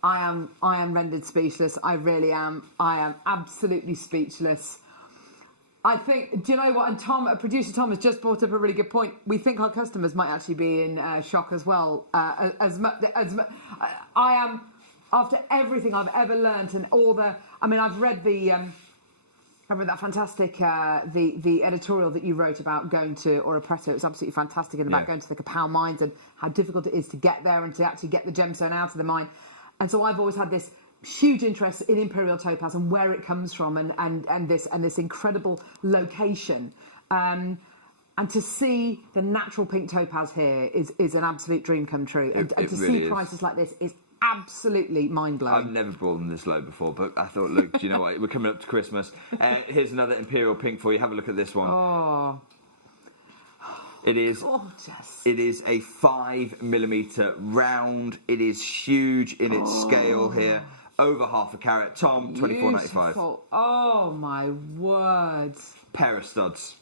I am rendered speechless. I really am. I am absolutely speechless. I think, do you know what? And Tom, producer Tom has just brought up a really good point. We think our customers might actually be in shock as well. I am, after everything I've ever learnt and all the, I mean, I've read that fantastic, the editorial that you wrote about going to Oropreto. It was absolutely fantastic, and about going to the Kapow mines and how difficult it is to get there and to actually get the gemstone out of the mine. And so I've always had this huge interest in imperial topaz and where it comes from, and this incredible location. And to see the natural pink topaz here is an absolute dream come true. And to really see is. prices like this is absolutely mind-blowing. I've never bought them this low before, but I thought, look, do you know what? We're coming up to Christmas. Here's another imperial pink for you. Have a look at this one. Oh, it is gorgeous. It is a 5mm round. It is huge in its scale here. Over half a carat. Tom, $24.95. Oh my word. Pair of studs.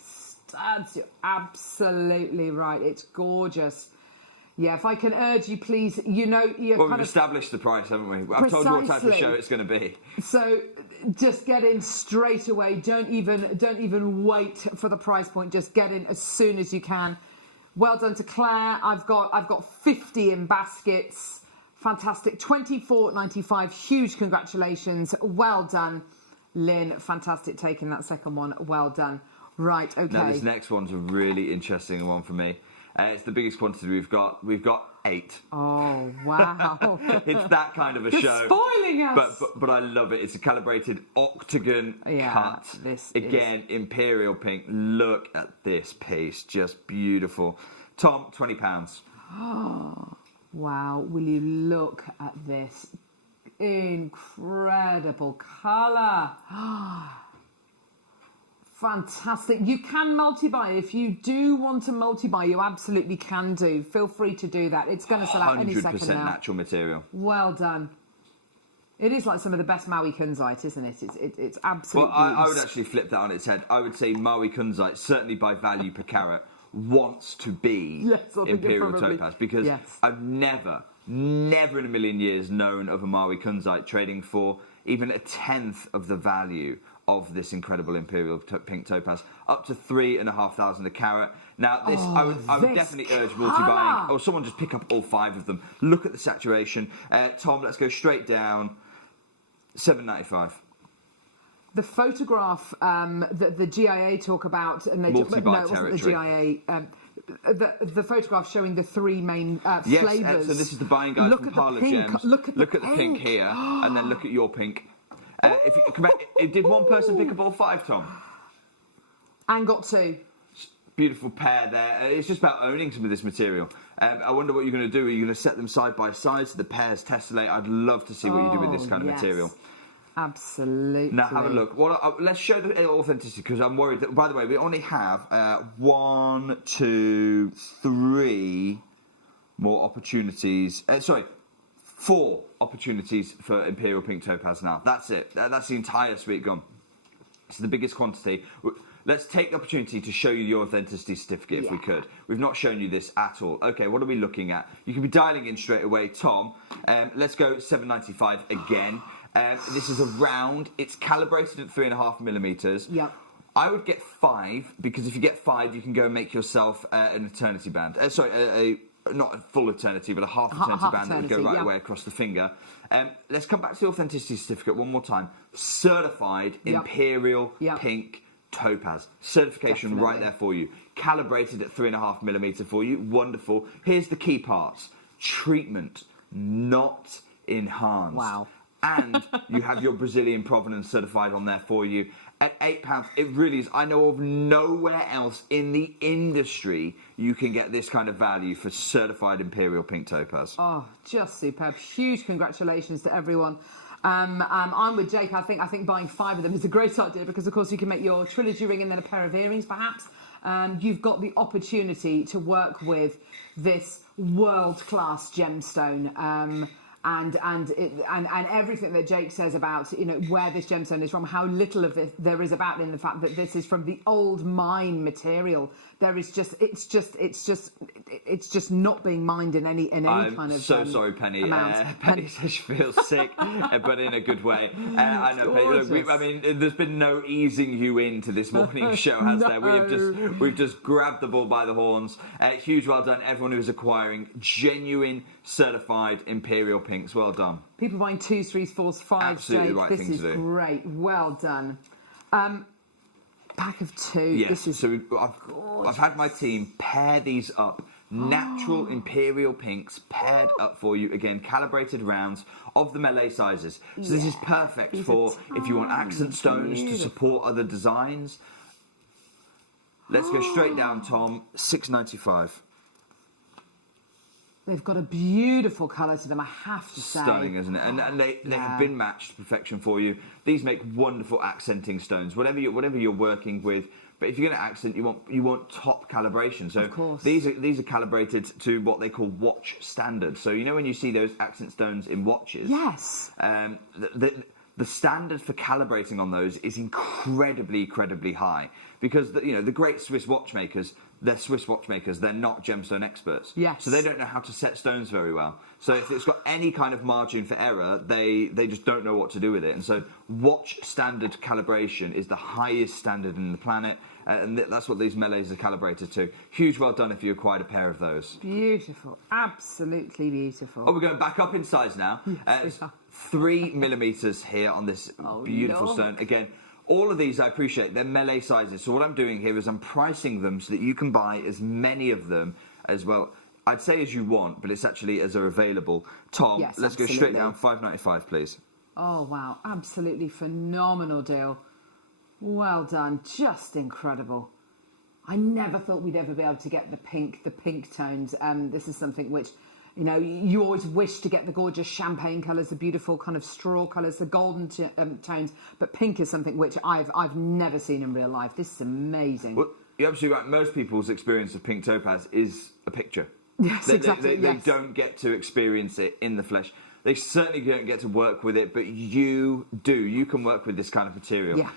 Studs, you're absolutely right. It's gorgeous. Yeah, if I can urge you, please, you know, you're well, kind we've of established the price, haven't we? I've told you what type of show it's going to be. So just get in straight away. Don't even wait for the price point. Just get in as soon as you can. Well done to Claire. I've got 50 in baskets. Fantastic. $24.95. Huge congratulations. Well done, Lynn. Fantastic taking that second one. Well done. Right, okay. Now, this next one's a really interesting one for me. It's the biggest quantity we've got. We've got 8. Oh, wow. It's that kind of a You're show. spoiling us. But I love it. It's a calibrated octagon cut. Again, imperial pink. Look at this piece. Just beautiful. Tom, £20. Oh, wow. Will you look at this? incredible colour. Fantastic. You can multi-buy. If you do want to multi-buy, you absolutely can do. Feel free to do that. It's going to sell out any second 100% now. natural material. Well done. It is like some of the best Maui kunzite, isn't it? It's absolutely... Well, I would actually flip that on its head. I would say Maui kunzite, certainly by value per carat, wants to be Yes, I think it Imperial probably- Topaz, because Yes. I've never in a million years known of a Maui kunzite trading for even a tenth of the value of this incredible Imperial pink topaz, up to 3,500 a carat. Now, this I would this definitely urge multi-buying, colour. or someone just pick up all 5 of them. Look at the saturation. Tom, let's go straight down. $7.95. The photograph that the GIA talk about, and they Multi-buy it wasn't the territory. GIA. The photograph showing the 3 main Yes, flavours. so this is the buying guide Look from at the Parlour pink. Gems. Look at the pink pink. here, and then look at your pink. If you, come back, did one person pick up all 5, Tom? And got 2. Beautiful pair there. It's just about owning some of this material. I wonder what you're going to do. Are you going to set them side by side so the pairs tessellate? I'd love to see what you do with this kind of yes. material. Absolutely. Now have a look. Let's show the authenticity, because I'm worried that, by the way, we only have 1, 2, 3 more opportunities. 4 opportunities for Imperial Pink Topaz now. That's it. That's the entire suite gone. It's the biggest quantity. Let's take the opportunity to show you your authenticity certificate if we could. We've not shown you this at all. Okay, what are we looking at? You can be dialing in straight away. Tom, let's go $7.95 again. This is a round. It's calibrated at 3.5 millimeters. Yeah. I would get 5, because if you get 5, you can go and make yourself an eternity band. Not a full eternity, but a half eternity band that would go right away across the finger. Let's come back to the authenticity certificate one more time. Certified Imperial Pink Topaz. Certification right there for you. Calibrated at 3.5 millimeter for you. Wonderful. Here's the key parts. Treatment, not enhanced. Wow. And you have your Brazilian provenance certified on there for you. At £8, it really is. I know of nowhere else in the industry you can get this kind of value for certified Imperial Pink Topaz. Oh, just superb. Huge congratulations to everyone. I'm with Jake. I think buying 5 of them is a great idea, because, of course, you can make your trilogy ring and then a pair of earrings, perhaps. You've got the opportunity to work with this world-class gemstone. And everything that Jake says about where this gemstone is from, how little of it there is about in the fact that this is from the old mine material. There is it's just not being mined in any kind of. I'm so sorry, Penny. Penny says she feels sick, but in a good way. I know, Penny. Look, there's been no easing you into this morning show, has there? We've just grabbed the bull by the horns. Huge well done, everyone who's acquiring genuine certified Imperial Pinks. Well done. People buying 2s, 3s, 4s, 5s. Absolutely Jake. right This thing to is do. great. Well done. Pack of 2. Yes, This is so I've had my team pair these up. Natural Imperial Pinks paired up for you. Again, calibrated rounds of the melee sizes. So this is perfect for if you want accent stones to support other designs. Let's go straight down, Tom. $6.95. They've got a beautiful colour to them, I have to say. Stunning, isn't it? And they have been matched to perfection for you. These make wonderful accenting stones, whatever you're working with. But if you're going to accent, you want top calibration. So of course. these are calibrated to what they call watch standard. So when you see those accent stones in watches, yes, the standard for calibrating on those is incredibly high, because the great Swiss watchmakers. They're Swiss watchmakers, they're not gemstone experts. Yes. So they don't know how to set stones very well. So if it's got any kind of margin for error, they just don't know what to do with it. And so watch standard calibration is the highest standard in the planet, and that's what these melees are calibrated to. Huge well done if you acquired a pair of those. Beautiful, absolutely beautiful. Oh, we're going back up in size now. 3 millimeters here on this beautiful stone. Again, all of these, I appreciate, they're melee sizes. So what I'm doing here is I'm pricing them so that you can buy as many of them as well. I'd say as you want, but it's actually as are available. Tom, Yes, let's go straight down. $5.95, please. Oh, wow. Absolutely phenomenal deal. Well done. Just incredible. I never thought we'd ever be able to get the pink tones. This is something which You know, you always wish to get the gorgeous champagne colours, the beautiful kind of straw colours, the golden tones, but pink is something which I've never seen in real life. This is amazing. Well, you're absolutely right. Most people's experience of pink topaz is a picture. Yes, exactly. They don't get to experience it in the flesh. They certainly don't get to work with it, but you do. You can work with this kind of material. Yeah.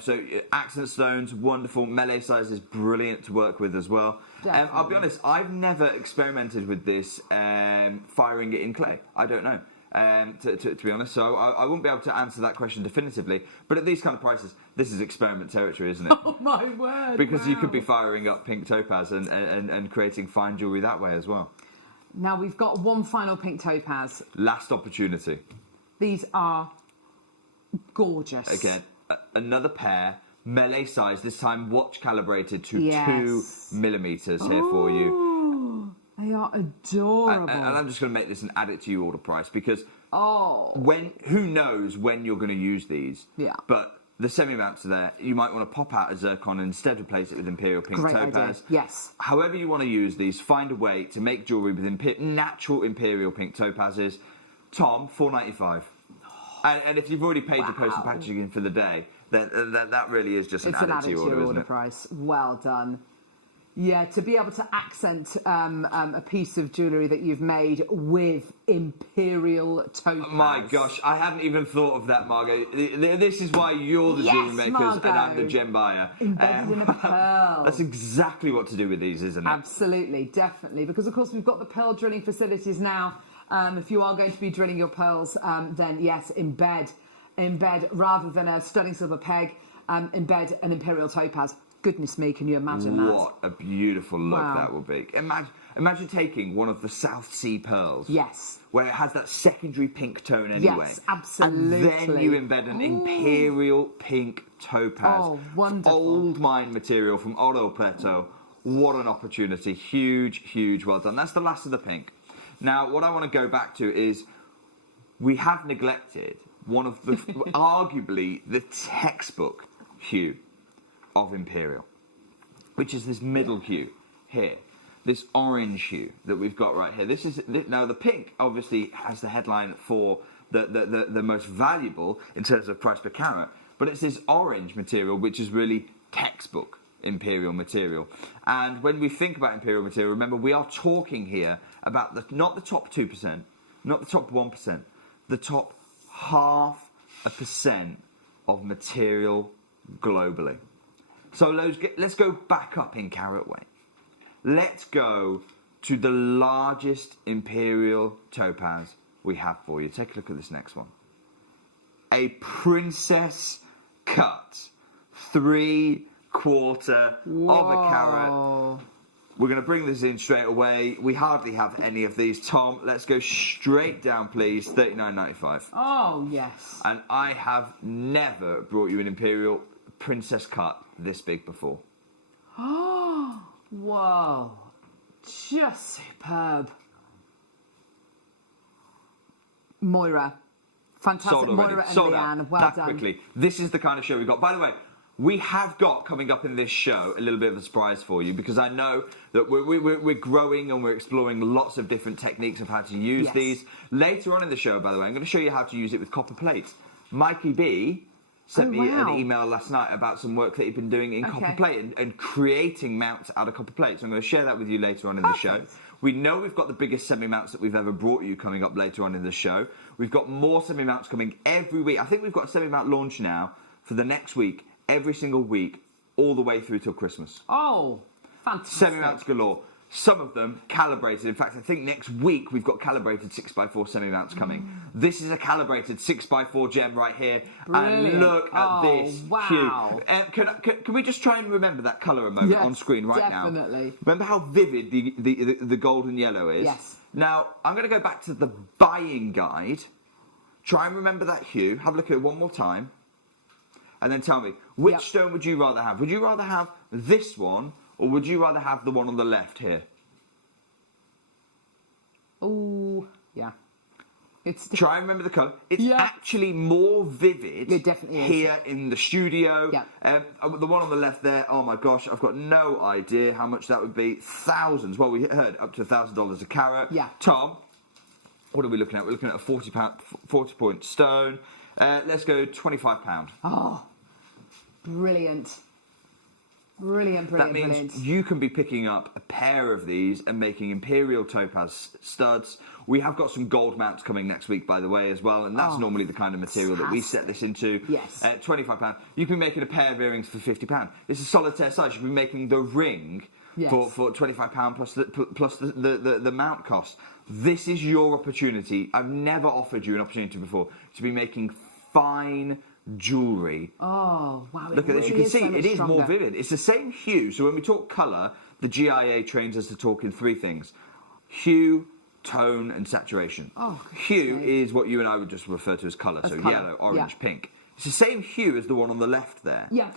So accent stones, wonderful. Melee size is brilliant to work with as well. I'll be honest, I've never experimented with this firing it in clay. I don't know, to be honest. So I won't be able to answer that question definitively. But at these kind of prices, this is experiment territory, isn't it? Oh, my word. Because you could be firing up pink topaz and creating fine jewellery that way as well. Now we've got one final pink topaz. Last opportunity. These are gorgeous. Again, another pair, melee size, this time watch calibrated to 2 millimetres here for you. They are adorable. And I'm just going to make this and add it to your order price because who knows when you're going to use these. Yeah. But the semi-mounts are there. You might want to pop out a zircon and instead replace it with imperial pink topaz. Idea. Yes. However you want to use these, find a way to make jewellery with natural imperial pink topazes. Tom, $4.95. And if you've already paid your post and packaging in for the day, then that really is just an added to your order, isn't it? Price. Well done. Yeah, to be able to accent a piece of jewellery that you've made with imperial topaz. My gosh, I hadn't even thought of that, Margot. This is why you're the jewellery makers Margot. and I'm the gem buyer. Embedded in a pearl. That's exactly what to do with these, isn't it? Absolutely, definitely. Because, of course, we've got the pearl drilling facilities now. If you are going to be drilling your pearls, then, yes, embed rather than a stunning silver peg, embed an imperial topaz. Goodness me, can you imagine that? What a beautiful look that will be. Imagine taking one of the South Sea pearls. Yes. Where it has that secondary pink tone anyway. Yes, absolutely. And then you embed an imperial pink topaz. Oh, wonderful. Old mine material from Oro Preto. What an opportunity. Huge, huge well done. That's the last of the pink. Now, what I want to go back to is we have neglected one of the, arguably, the textbook hue of imperial, which is this middle hue here, this orange hue that we've got right here. Now the pink obviously has the headline for the most valuable in terms of price per carat, but it's this orange material which is really textbook imperial material. And when we think about imperial material, remember we are talking here about not the top 2%, not the top 1%, the top 0.5% of material globally. So let's go back up in carat weight. Let's go to the largest imperial topaz we have for you. Take a look at this next one. A princess cut, 3/4 of a carat. We're going to bring this in straight away. We hardly have any of these. Tom, let's go straight down, please. $39.95. Oh, yes. And I have never brought you an imperial princess cut this big before. Oh, whoa. Just superb. Moira. Fantastic. Sold already. Moira and Sold Leanne. out. Well that done. quickly. This is the kind of show we've got. By the way, we have got coming up in this show a little bit of a surprise for you because I know that we're growing and we're exploring lots of different techniques of how to use these. Later on in the show, by the way, I'm going to show you how to use it with copper plates. Mikey B sent me an email last night about some work that he'd been doing in copper plate and creating mounts out of copper plate. So I'm going to share that with you later on in the show. We know we've got the biggest semi-mounts that we've ever brought you coming up later on in the show. We've got more semi-mounts coming every week. I think we've got a semi-mount launch now for the next week, every single week, all the way through till Christmas. Oh, fantastic. Semi-mounts galore. Some of them calibrated. In fact, I think next week we've got calibrated 6x4 semi-mounts coming. This is a calibrated 6x4 gem right here. Brilliant. And look at this wow. hue. Can we just try and remember that colour a moment on screen right now? Definitely. Remember how vivid the golden yellow is? Yes. Now, I'm going to go back to the buying guide. Try and remember that hue. Have a look at it one more time. And then tell me, which stone would you rather have? Would you rather have this one, or would you rather have the one on the left here? Oh, yeah. Try and remember the colour. It's actually more vivid it definitely is. here in the studio. Yeah. The one on the left there, oh my gosh, I've got no idea how much that would be. Thousands. Well, we heard up to $1,000 a carat. Yeah. Tom, What are we looking at? We're looking at a 40-point stone. Let's go £25. Oh, brilliant. Brilliant, That brilliant, means brilliant. you can be picking up a pair of these and making imperial topaz studs. We have got some gold mounts coming next week, by the way, as well, and that's normally the kind of material that we set this into. Yes. £25. You can be making a pair of earrings for £50. It's a solitaire size. You can be making the ring for £25 plus the mount cost. This is your opportunity. I've never offered you an opportunity before to be making fine jewellery. Oh, wow. Look at this. You can see it is stronger. more vivid. It's the same hue. So when we talk colour, the GIA trains us to talk in 3 things: hue, tone, and saturation. Oh, hue is what you and I would just refer to as colour. So colour, yellow, orange, yeah. pink. It's the same hue as the one on the left there. Yeah.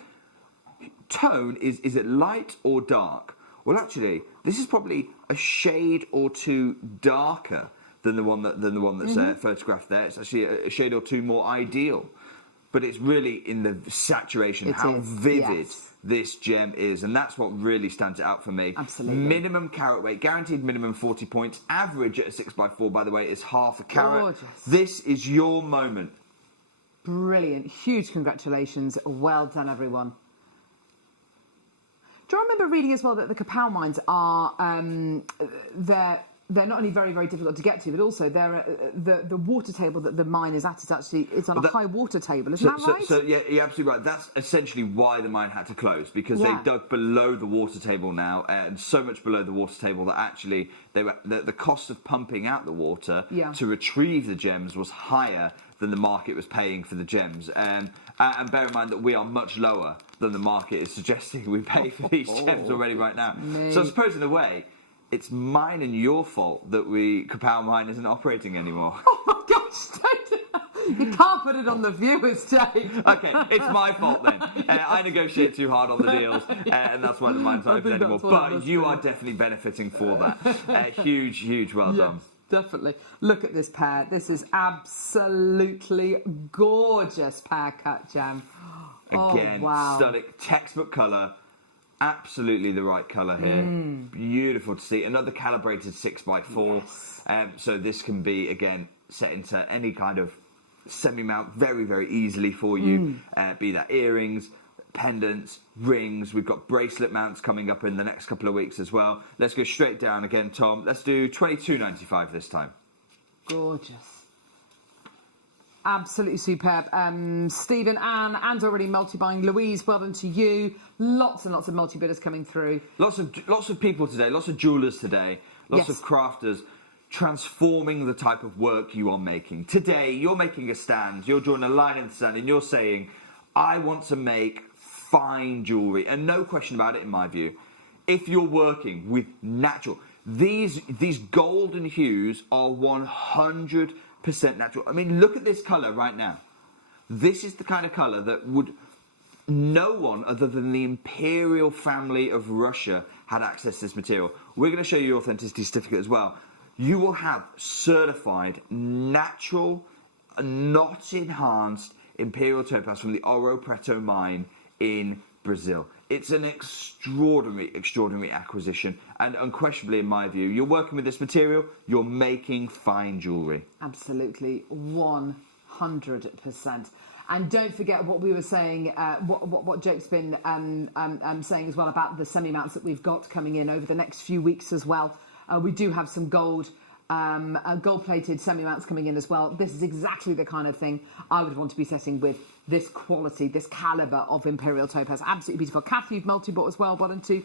Tone is it light or dark? Well, actually, this is probably a shade or 2 darker than the one that's photographed there. It's actually a shade or 2 more ideal. But it's really in the saturation, how vivid this gem is. And that's what really stands it out for me. Absolutely. Minimum carat weight, guaranteed minimum 40 points. Average at a 6x4, by the way, is half a carat. Gorgeous. This is your moment. Brilliant. Huge congratulations. Well done, everyone. Do you remember reading as well that the Kapow mines are they're not only very, very difficult to get to, but also they're the water table that the mine is at is actually on a high water table. Isn't that right? So yeah, you're absolutely right. That's essentially why the mine had to close, because they dug below the water table now, and so much below the water table that actually the cost of pumping out the water to retrieve the gems was higher than the market was paying for the gems. And bear in mind that we are much lower than the market is suggesting we pay for these gems already right now. So I suppose in a way, it's mine and your fault that Kapow Mine isn't operating anymore. Oh my gosh, you can't put it on the viewers, Dave. Okay, it's my fault then. I negotiate too hard on the deals, and that's why the mine's not open anymore. But you are definitely benefiting for that. Huge well done. Definitely. Look at this pair. This is absolutely gorgeous pear cut gem. Again, stunning. Textbook colour. Absolutely the right colour here. Beautiful to see. Another calibrated 6x4. So this can be, again, set into any kind of semi-mount very, very easily for you. Be that earrings, pendants, rings. We've got bracelet mounts coming up in the next couple of weeks as well. Let's go straight down again, Tom. Let's do $22.95 this time. Gorgeous. Absolutely superb. Stephen, Anne's already multi-buying. Louise, well done to you. Lots and lots of multi-bidders coming through. Lots of people today, lots of jewellers today, lots of crafters transforming the type of work you are making. Today, you're making a stand, you're drawing a line in the sand, and you're saying, I want to make fine jewellery. And no question about it, in my view, if you're working with natural, these golden hues are 100% natural. I mean, look at this colour right now. This is the kind of colour that would no one other than the imperial family of Russia had access to this material. We're going to show you your authenticity certificate as well. You will have certified, natural, not enhanced imperial topaz from the Ouro Preto mine in Brazil. It's an extraordinary acquisition, and unquestionably, in my view, you're working with this material, you're making fine jewellery. Absolutely, 100%. And don't forget what we were saying, what Jake's been saying as well about the semi-mounts that we've got coming in over the next few weeks as well. We do have some gold-plated semi-mounts coming in as well. This is exactly the kind of thing I would want to be setting with this quality, this calibre of imperial topaz. Absolutely beautiful. Kathy, you've multi-bought as well. Well done to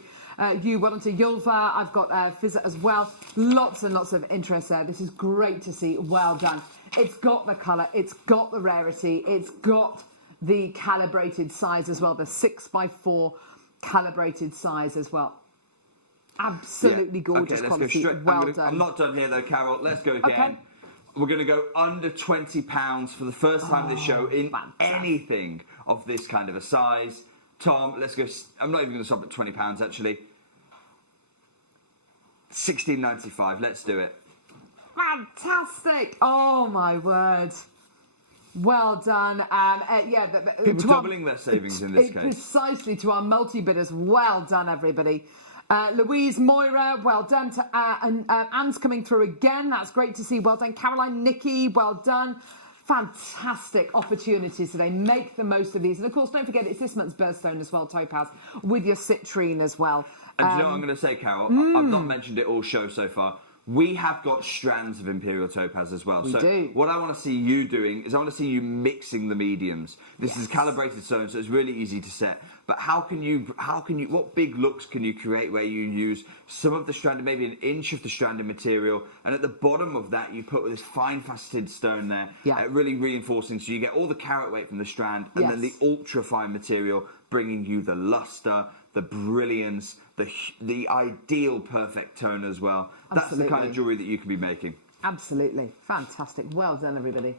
you. Well done to Yulva. I've got Fizza as well. Lots and lots of interest there. This is great to see. Well done. It's got the colour. It's got the rarity. It's got the calibrated size as well. The 6x4 calibrated size as well. Absolutely gorgeous quality. Well done. I'm not done here though, Carol. Let's go again. Okay. We're going to go under £20 for the first time this show in anything of this kind of a size. Tom, let's go. I'm not even going to stop at £20 actually. $16.95. Let's do it. Fantastic! Oh my word! Well done. People doubling their savings in this case. Precisely to our multi-bidders. Well done, everybody. Louise, Moira, well done. And Anne's coming through again. That's great to see. Well done. Caroline, Nikki, well done. Fantastic opportunities today. Make the most of these. And of course, don't forget, it's this month's birthstone as well, Topaz, with your citrine as well. And do you know what I'm going to say, Carol? I've not mentioned it all show so far. We have got strands of Imperial Topaz as well. We do. What I want to see you doing is I want to see you mixing the mediums. This is calibrated stone, so it's really easy to set. But what big looks can you create where you use some of the stranded, maybe an inch of the stranded material, and at the bottom of that you put this fine faceted stone there, really reinforcing, so you get all the carat weight from the strand, and then the ultra fine material bringing you the luster, the brilliance, the ideal perfect tone as well. That's Absolutely. the kind of jewellery that you can be making. Absolutely. Fantastic. Well done, everybody.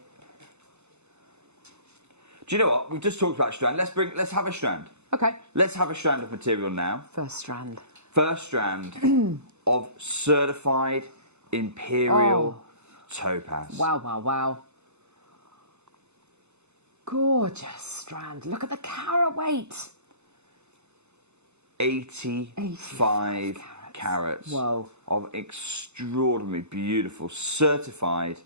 Do you know what? We've just talked about strand. Let's have a strand. Okay. Let's have a strand of material now. First strand. First strand of certified Imperial Topaz. Wow, wow, wow. Gorgeous strand. Look at the carat weight. 85 carats Whoa. of extraordinarily beautiful certified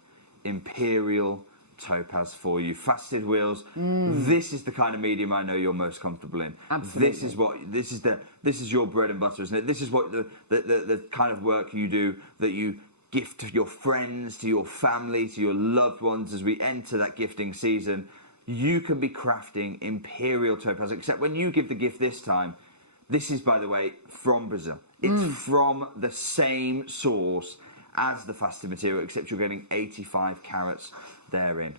Imperial Topaz for you. Faceted wheels. This is the kind of medium I know you're most comfortable in. Absolutely. This is your bread and butter, isn't it? This is what the kind of work you do, that you gift to your friends, to your family, to your loved ones as we enter that gifting season. You can be crafting Imperial Topaz, except when you give the gift this time, this is, by the way, from Brazil. It's from the same source as the faceted material, except you're getting 85 carats therein.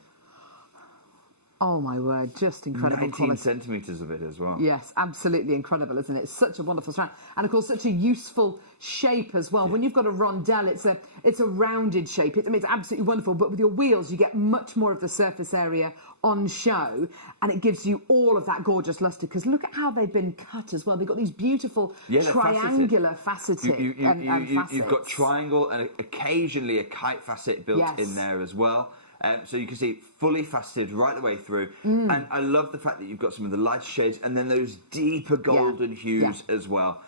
Oh, my word. Just incredible 19 quality. centimetres of it as well. Yes, absolutely incredible, isn't it? It's such a wonderful strand. And, of course, such a useful shape as well. When you've got a rondelle, it's a rounded shape. It's absolutely wonderful. But with your wheels, you get much more of the surface area on show, and it gives you all of that gorgeous lustre. Because look at how they've been cut as well. They've got these beautiful triangular faceted facets. You've got triangle and occasionally a kite facet built in there as well. So you can see fully faceted right the way through. And I love the fact that you've got some of the lighter shades and then those deeper golden hues as well.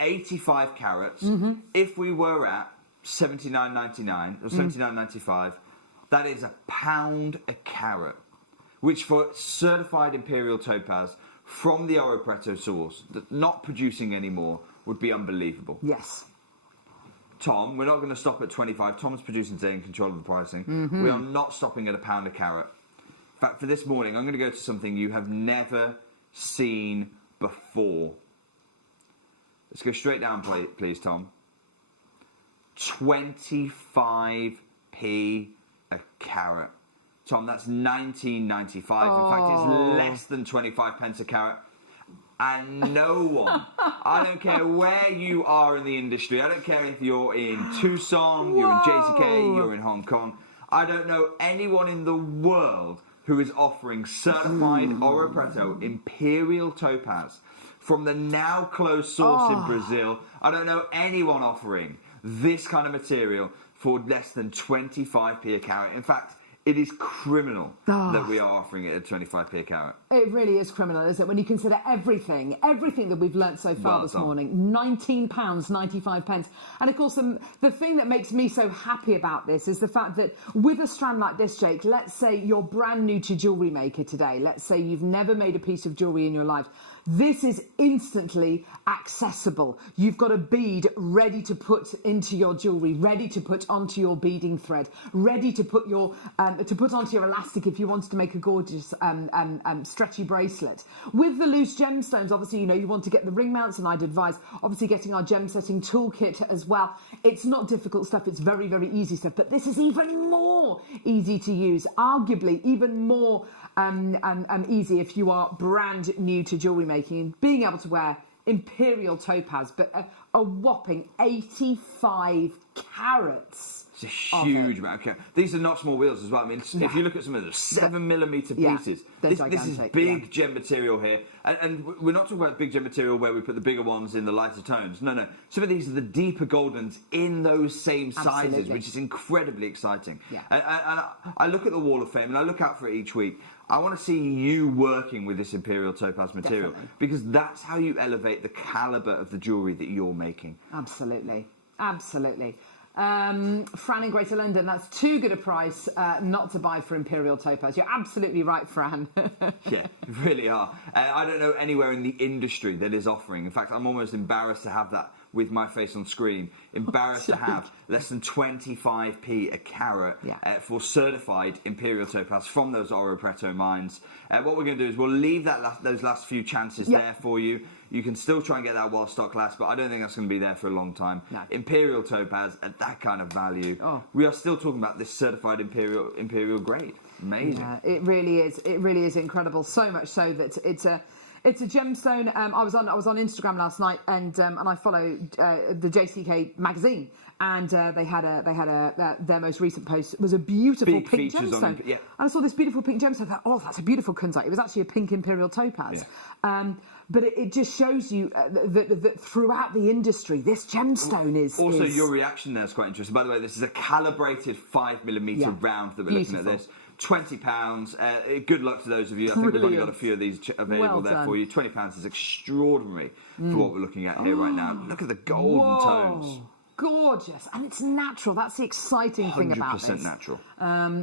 85 carats. If we were at $79.99 or $79.95, that is £1 a carat, which for certified Imperial Topaz from the Oro Preto source, not producing anymore, would be unbelievable. Yes. Tom, we're not going to stop at 25. Tom's producing today in control of the pricing. We are not stopping at £1 a carat. In fact, for this morning, I'm going to go to something you have never seen before. Let's go straight down, please, Tom. 25p a carat. Tom, that's $19.95. In fact, it's less than 25 pence a carat. And no one, I don't care where you are in the industry, I don't care if you're in Tucson, you're in JCK, you're in Hong Kong, I don't know anyone in the world who is offering certified Oro Preto Imperial Topaz from the now closed source in Brazil. I don't know anyone offering this kind of material for less than 25p a carat. In fact, it is criminal that we are offering it at 25p a carat. It really is criminal, isn't it? When you consider everything that we've learnt so far this morning. £19.95. And of course, the thing that makes me so happy about this is the fact that with a strand like this, Jake, let's say you're brand new to Jewellery Maker today. Let's say you've never made a piece of jewellery in your life. This is instantly accessible. You've got a bead ready to put into your jewellery, ready to put onto your beading thread, ready to put onto your elastic if you wanted to make a gorgeous stretchy bracelet. With the loose gemstones, obviously, you want to get the ring mounts, and I'd advise obviously getting our gem setting toolkit as well. It's not difficult stuff, it's very, very easy stuff, but this is even more easy to use, arguably even more easy if you are brand new to jewellery making, being able to wear Imperial Topaz, but a whopping 85 carats. It's a huge amount of carat. These are not small wheels as well. I mean, if you look at some of the 7mm pieces, this is big gem material here. And we're not talking about big gem material where we put the bigger ones in the lighter tones. No. Some of these are the deeper goldens in those same sizes, which is incredibly exciting. Yeah. And I look at the Wall of Fame and I look out for it each week. I want to see you working with this Imperial Topaz material because that's how you elevate the calibre of the jewellery that you're making. making. Absolutely. Absolutely. Fran in Greater London, that's too good a price not to buy for Imperial Topaz. You're absolutely right, Fran. Yeah, really are. I don't know anywhere in the industry that is offering. In fact, I'm almost embarrassed to have that with my face on screen. Embarrassed to have less than 25p a carat for certified Imperial Topaz from those Oro Preto mines. What we're going to do is we'll leave those last few chances there for you. You can still try and get that while stock lasts, but I don't think that's going to be there for a long time. No. Imperial Topaz at that kind of value. We are still talking about this certified Imperial grade. Amazing. Yeah, it really is. It really is incredible. So much so that it's a gemstone. I was on Instagram last night, and I follow the JCK magazine, and they had their most recent post was a beautiful pink gemstone. And I saw this beautiful pink gemstone. I thought, that's a beautiful kunzite. It was actually a pink Imperial Topaz. Yeah. But it just shows you that throughout the industry, this gemstone is... Also, your reaction there is quite interesting. By the way, this is a calibrated 5mm round that we're looking at this. £20. Good luck to those of you. I think we've only got a few of these available there for you. £20 is extraordinary for what we're looking at here right now. Look at the golden tones. Gorgeous, and it's natural. That's the exciting thing about this. 100% natural.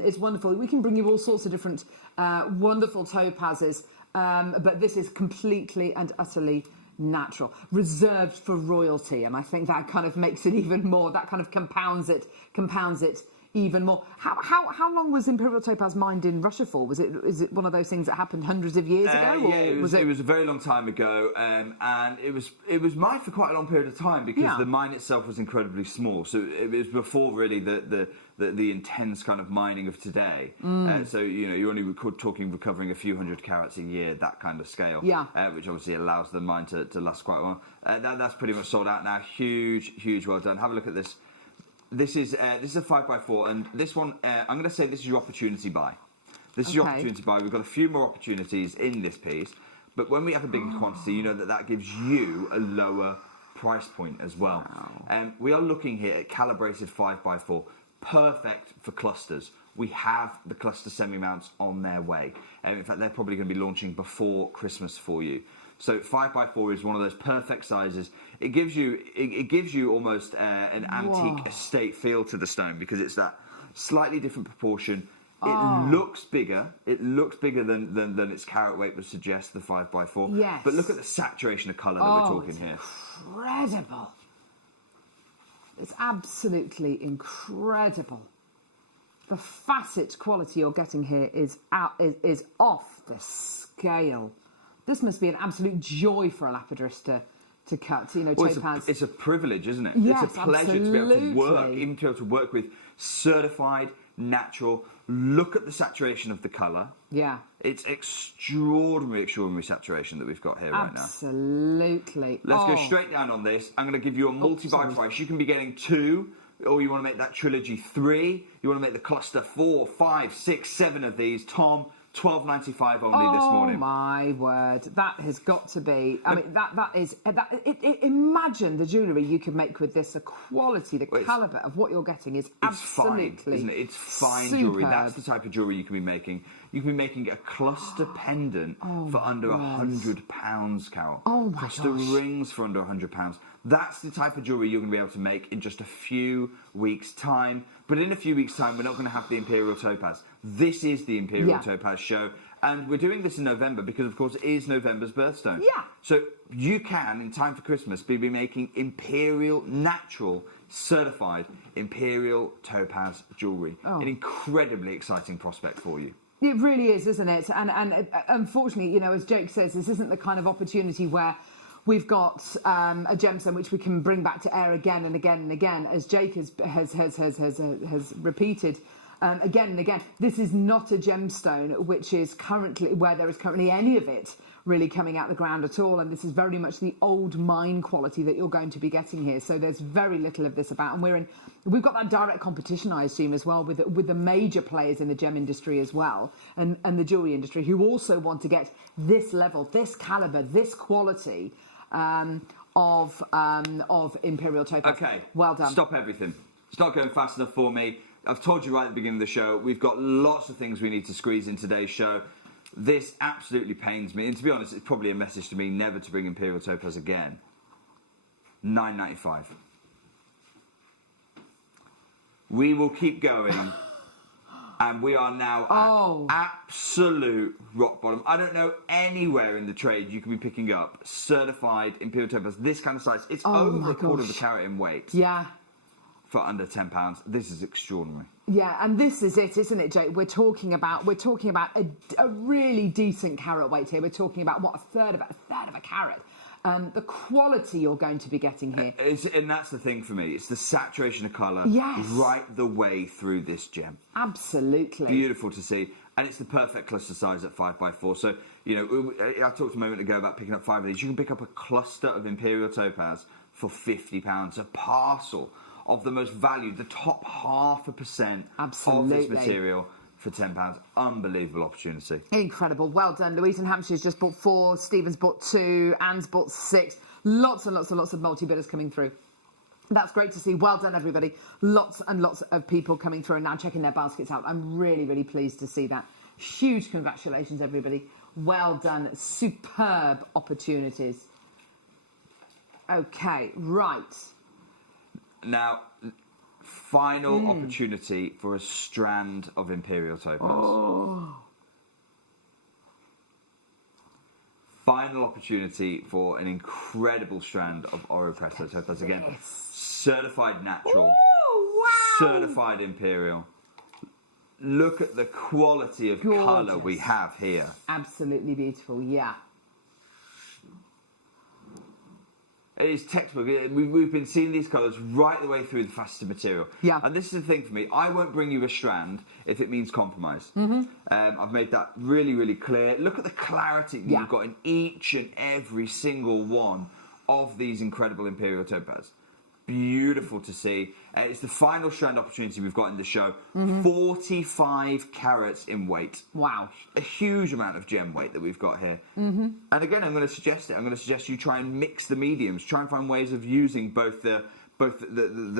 It's wonderful. We can bring you all sorts of different wonderful topazes, but this is completely and utterly natural, reserved for royalty, and I think that kind of makes it even more. That kind of compounds it even more. How long was Imperial Topaz mined in Russia for? Is it one of those things that happened hundreds of years ago? Yeah, it was a very long time ago, and it was mined for quite a long period of time because the mine itself was incredibly small. So it was before really the intense kind of mining of today. So you're only talking recovering a few hundred carats a year, that kind of scale. Which obviously allows the mine to last quite a while. That's pretty much sold out now. Huge, well done. Have a look at this. This is a 5x4, and this one, I'm going to say this is your opportunity buy. This is your opportunity buy. We've got a few more opportunities in this piece, but when we have a bigger quantity, you know that gives you a lower price point as well. We are looking here at calibrated 5x4, perfect for clusters. We have the cluster semi-mounts on their way. In fact, they're probably going to be launching before Christmas for you. So 5x4 is one of those perfect sizes. It gives you almost an antique estate feel to the stone because it's that slightly different proportion. It looks bigger. It looks bigger than its carat weight would suggest, the 5x4. Yes. But look at the saturation of colour that we're talking here. Incredible. It's absolutely incredible. The facet quality you're getting here is off the scale. This must be an absolute joy for a lapidrist to cut, topaz. It's a privilege, isn't it? Yes, it's a pleasure to be able to work, even to be able to work with certified, natural. Look at the saturation of the colour. Yeah. It's extraordinary saturation that we've got here right now. Absolutely. Let's go straight down on this. I'm going to give you a multi-buy price. You can be getting 2, or you want to make that trilogy 3. You want to make the cluster 4, 5, 6, 7 of these. Tom, $12.95 only this morning. Oh my word, that has got to be. I mean, imagine the jewellery you could make with this. The quality, the calibre of what you're getting is absolutely fine, isn't it? It's fine superb. jewellery. That's the type of jewellery you can be making. You can be making a cluster pendant for under £100, Carol. Oh my cluster rings for under £100. That's the type of jewellery you're going to be able to make in just a few weeks' time. But in a few weeks' time, we're not going to have the Imperial Topaz. This is the Imperial Topaz show. And we're doing this in November because, of course, it is November's birthstone. Yeah. So you can, in time for Christmas, be making Imperial, natural, certified Imperial Topaz jewellery. An incredibly exciting prospect for you. It really is, isn't it? And unfortunately, as Jake says, this isn't the kind of opportunity where we've got a gemstone which we can bring back to air again and again and again, as Jake has repeated again and again. This is not a gemstone which is where there is currently any of it really coming out the ground at all, and this is very much the old mine quality that you're going to be getting here. So there's very little of this about, and we've got that direct competition, I assume, as well with the major players in the gem industry as well, and the jewellery industry, who also want to get this level, this calibre, this quality of Imperial Topaz. Okay, well done. Stop everything. It's not going fast enough for me. I've told you right at the beginning of the show, we've got lots of things we need to squeeze in today's show. This absolutely pains me, and to be honest, it's probably a message to me never to bring Imperial Topaz again. $9.95. We will keep going. And we are now at absolute rock bottom. I don't know anywhere in the trade you can be picking up certified Imperial Topaz, this kind of size. It's over a quarter of a carat in weight. Yeah. For under £10. This is extraordinary. Yeah, and this is it, isn't it, Jake? We're talking about a really decent carat weight here. We're talking about what, a third of a carat. The quality you're going to be getting here. And that's the thing for me. It's the saturation of colour right the way through this gem. Absolutely. Beautiful to see. And it's the perfect cluster size at 5x4. So, you know, I talked a moment ago about picking up 5 of these. You can pick up a cluster of Imperial Topaz for £50. A parcel of the most valued, the top 0.5% of this material for £10. Unbelievable opportunity. Incredible. Well done. Louise in Hampshire's just bought 4. Stephen's bought 2. Anne's bought 6. Lots and lots and lots of multi-bidders coming through. That's great to see. Well done, everybody. Lots and lots of people coming through and now checking their baskets out. I'm really, really pleased to see that. Huge congratulations, everybody. Well done. Superb opportunities. Okay, right. Now, final opportunity for a strand of Imperial Topaz. Final opportunity for an incredible strand of Oro Preto Topaz. Again, certified natural, certified Imperial. Look at the quality of colour we have here. Absolutely beautiful, yeah. It is textbook. We've been seeing these colours right the way through the faceted material. Yeah. And this is the thing for me. I won't bring you a strand if it means compromise. I've made that really, really clear. Look at the clarity that you've got in each and every single one of these incredible Imperial Topaz. Beautiful to see. It's the final strand opportunity we've got in the show. 45 carats in weight. Wow. A huge amount of gem weight that we've got here. And again, I'm going to suggest it. I'm going to suggest you try and mix the mediums. Try and find ways of using both the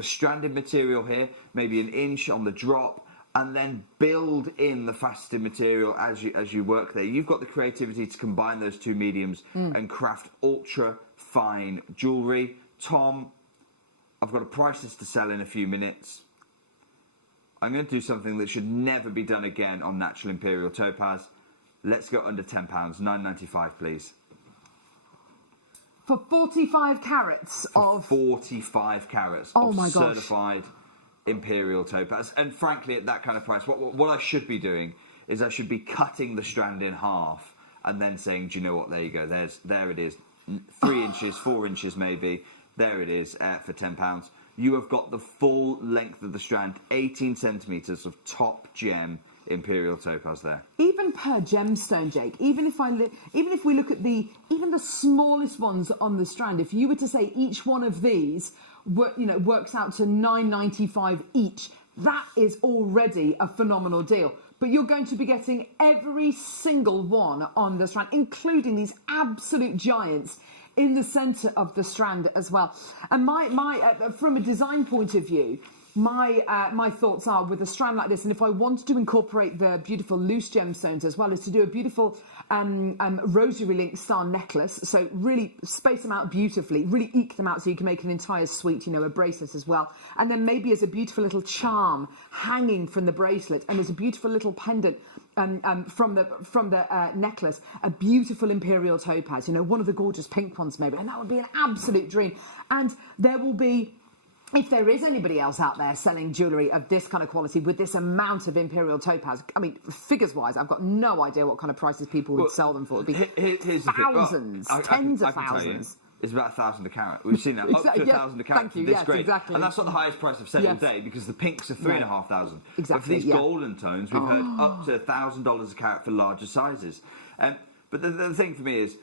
stranded material here, maybe an inch on the drop, and then build in the faceted material as you work there. You've got the creativity to combine those two mediums and craft ultra fine jewellery. Tom, I've got a price list to sell in a few minutes. I'm going to do something that should never be done again on natural Imperial Topaz. Let's go under £10, $9.95, please. For 45 carats of... 45 carats of certified Imperial Topaz. And frankly, at that kind of price, what I should be doing is I should be cutting the strand in half and then saying, do you know what, there you go, there it is. 3 inches, 4 inches maybe. There it is for £10. You have got the full length of the strand, 18 centimetres of top gem Imperial Topaz there. Even per gemstone, Jake, even if we look at the smallest ones on the strand, if you were to say each one of these works out to $9.95 each, that is already a phenomenal deal. But you're going to be getting every single one on the strand, including these absolute giants in the centre of the strand as well. And my from a design point of view, my thoughts are with a strand like this, and if I wanted to incorporate the beautiful loose gemstones as well, is to do a beautiful rosary link star necklace. So really space them out beautifully, really eke them out so you can make an entire suite, a bracelet as well. And then maybe as a beautiful little charm hanging from the bracelet, and as a beautiful little pendant from the necklace, a beautiful Imperial Topaz, one of the gorgeous pink ones maybe, and that would be an absolute dream. And there will be, if there is anybody else out there selling jewellery of this kind of quality with this amount of Imperial Topaz, I mean, figures-wise, I've got no idea what kind of prices people would sell them for. It would be thousands, tens of thousands. It's about $1,000 a carat. We've seen that up to $1,000 a carat for this grade. Exactly. And that's not the highest price I've said all day, because the pinks are $3,500. Exactly. But for these golden tones, we've heard up to $1,000 a carat for larger sizes. But the thing for me is,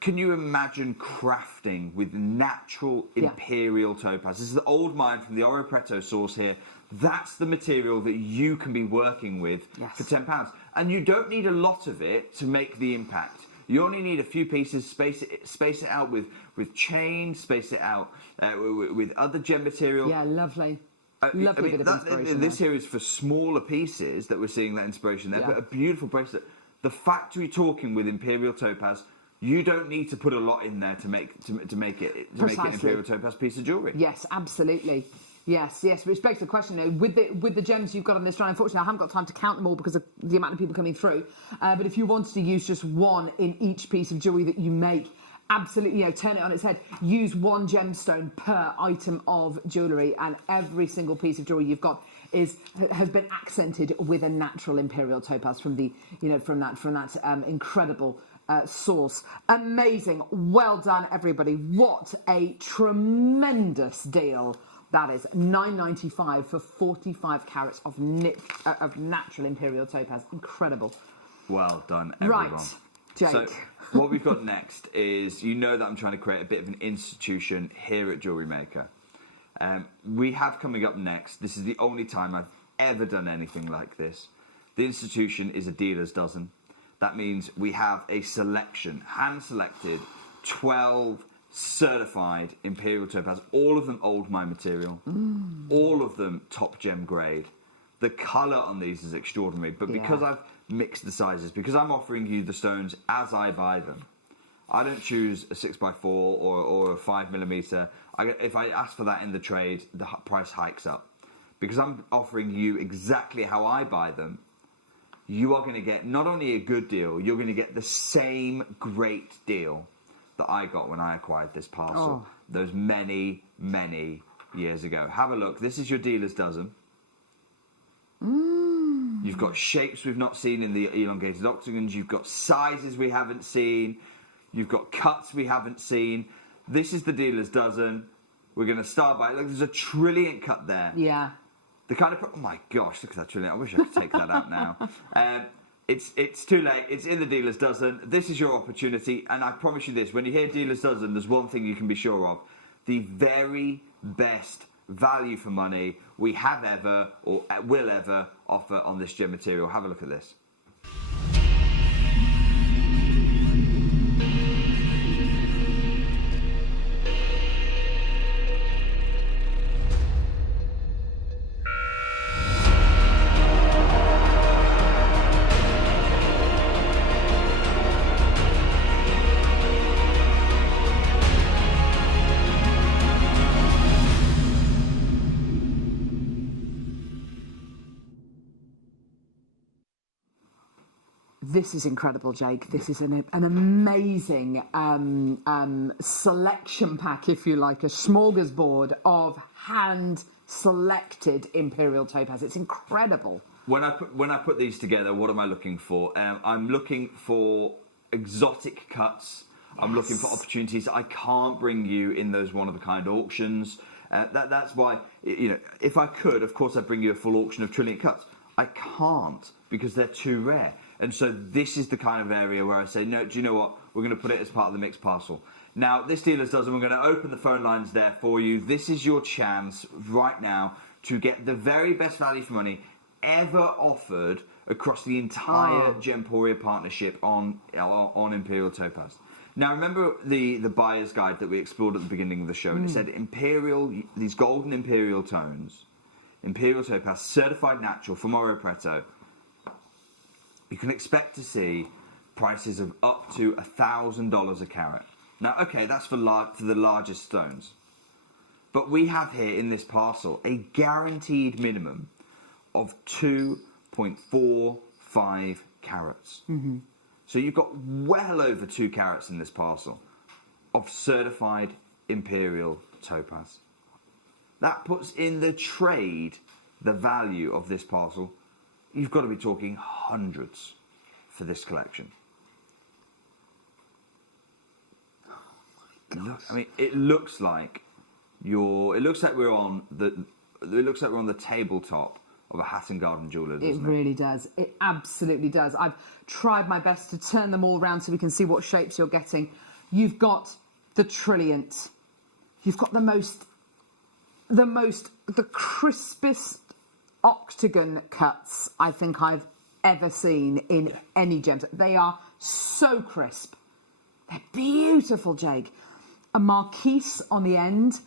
can you imagine crafting with natural Imperial Topaz? This is the old mine from the Oro Preto source here. That's the material that you can be working with for £10. And you don't need a lot of it to make the impact. You only need a few pieces, space it out with chain, space it out with other gem material. Yeah, lovely. Lovely bit of inspiration. This here is for smaller pieces that we're seeing that inspiration there, but a beautiful bracelet. The factory talking with Imperial Topaz, You don't need to put a lot in there to make it an Precisely. imperial topaz piece of jewellery. Yes, absolutely. Yes, which begs the question, you know, with the gems you've got on this strand, unfortunately I haven't got time to count them all because of the amount of people coming through, but if you wanted to use just one in each piece of jewellery that you make, absolutely, you know, turn it on its head, use one gemstone per item of jewellery, and every single piece of jewellery you've got has been accented with a natural imperial topaz from the, you know, from that incredible source. Amazing. Well done, everybody. What a tremendous deal that is. $9.95 for 45 carats of natural imperial topaz. Incredible. Well done, everyone. Right, Jake. So what we've got next is, you know that I'm trying to create a bit of an institution here at JewelleryMaker. We have coming up next, this is the only time I've ever done anything like this. The institution is a dealer's dozen. That means we have a selection, hand-selected, 12 certified imperial topaz, all of them old mine material, all of them top gem grade. The colour on these is extraordinary, but because I've mixed the sizes, because I'm offering you the stones as I buy them, I don't choose a 6x4 or a 5mm. If I ask for that in the trade, the price hikes up. Because I'm offering you exactly how I buy them, you are going to get not only a good deal, you're going to get the same great deal that I got when I acquired this parcel those many, many years ago. Have a look. This is your dealer's dozen. You've got shapes we've not seen in the elongated octagons. You've got sizes we haven't seen. You've got cuts we haven't seen. This is the dealer's dozen. We're going to start by... Look, there's a trilliant cut there. Yeah. The kind of... Oh, my gosh, look at that trilliant. I wish I could take that out now. It's too late. It's in the dealer's dozen. This is your opportunity, and I promise you this. When you hear dealer's dozen, there's one thing you can be sure of. The very best value for money we have ever or will ever offer on this gem material. Have a look at this. This is incredible, Jake. This is an amazing selection pack, if you like, a smorgasbord of hand-selected imperial topaz. It's incredible. When I put these together, what am I looking for? I'm looking for exotic cuts. I'm looking for opportunities I can't bring you in those one-of-a-kind auctions. That's why, you know, if I could, of course, I'd bring you a full auction of trilliant cuts. I can't because they're too rare. And so this is the kind of area where I say, no, do you know what? We're going to put it as part of the mixed parcel. Now, this dealer's dozen, we're going to open the phone lines there for you. This is your chance right now to get the very best value for money ever offered across the entire Gemporia partnership on Imperial Topaz. Now, remember the buyer's guide that we explored at the beginning of the show, and it said Imperial, these golden Imperial tones, Imperial Topaz, certified natural from Oro Preto. You can expect to see prices of up to $1,000 a carat. Now, okay, that's for the largest stones. But we have here in this parcel a guaranteed minimum of 2.45 carats. So you've got well over 2 carats in this parcel of certified imperial topaz. That puts in the trade the value of this parcel. You've got to be talking hundreds for this collection. Look, I mean, it looks like we're on the tabletop of a Hatton Garden jeweller, doesn't it? It really does. It absolutely does. I've tried my best to turn them all around so we can see what shapes you're getting. You've got the trilliant. You've got the crispest octagon cuts I think I've ever seen in any gems. They are so crisp. They're beautiful, Jake. A marquise on the end.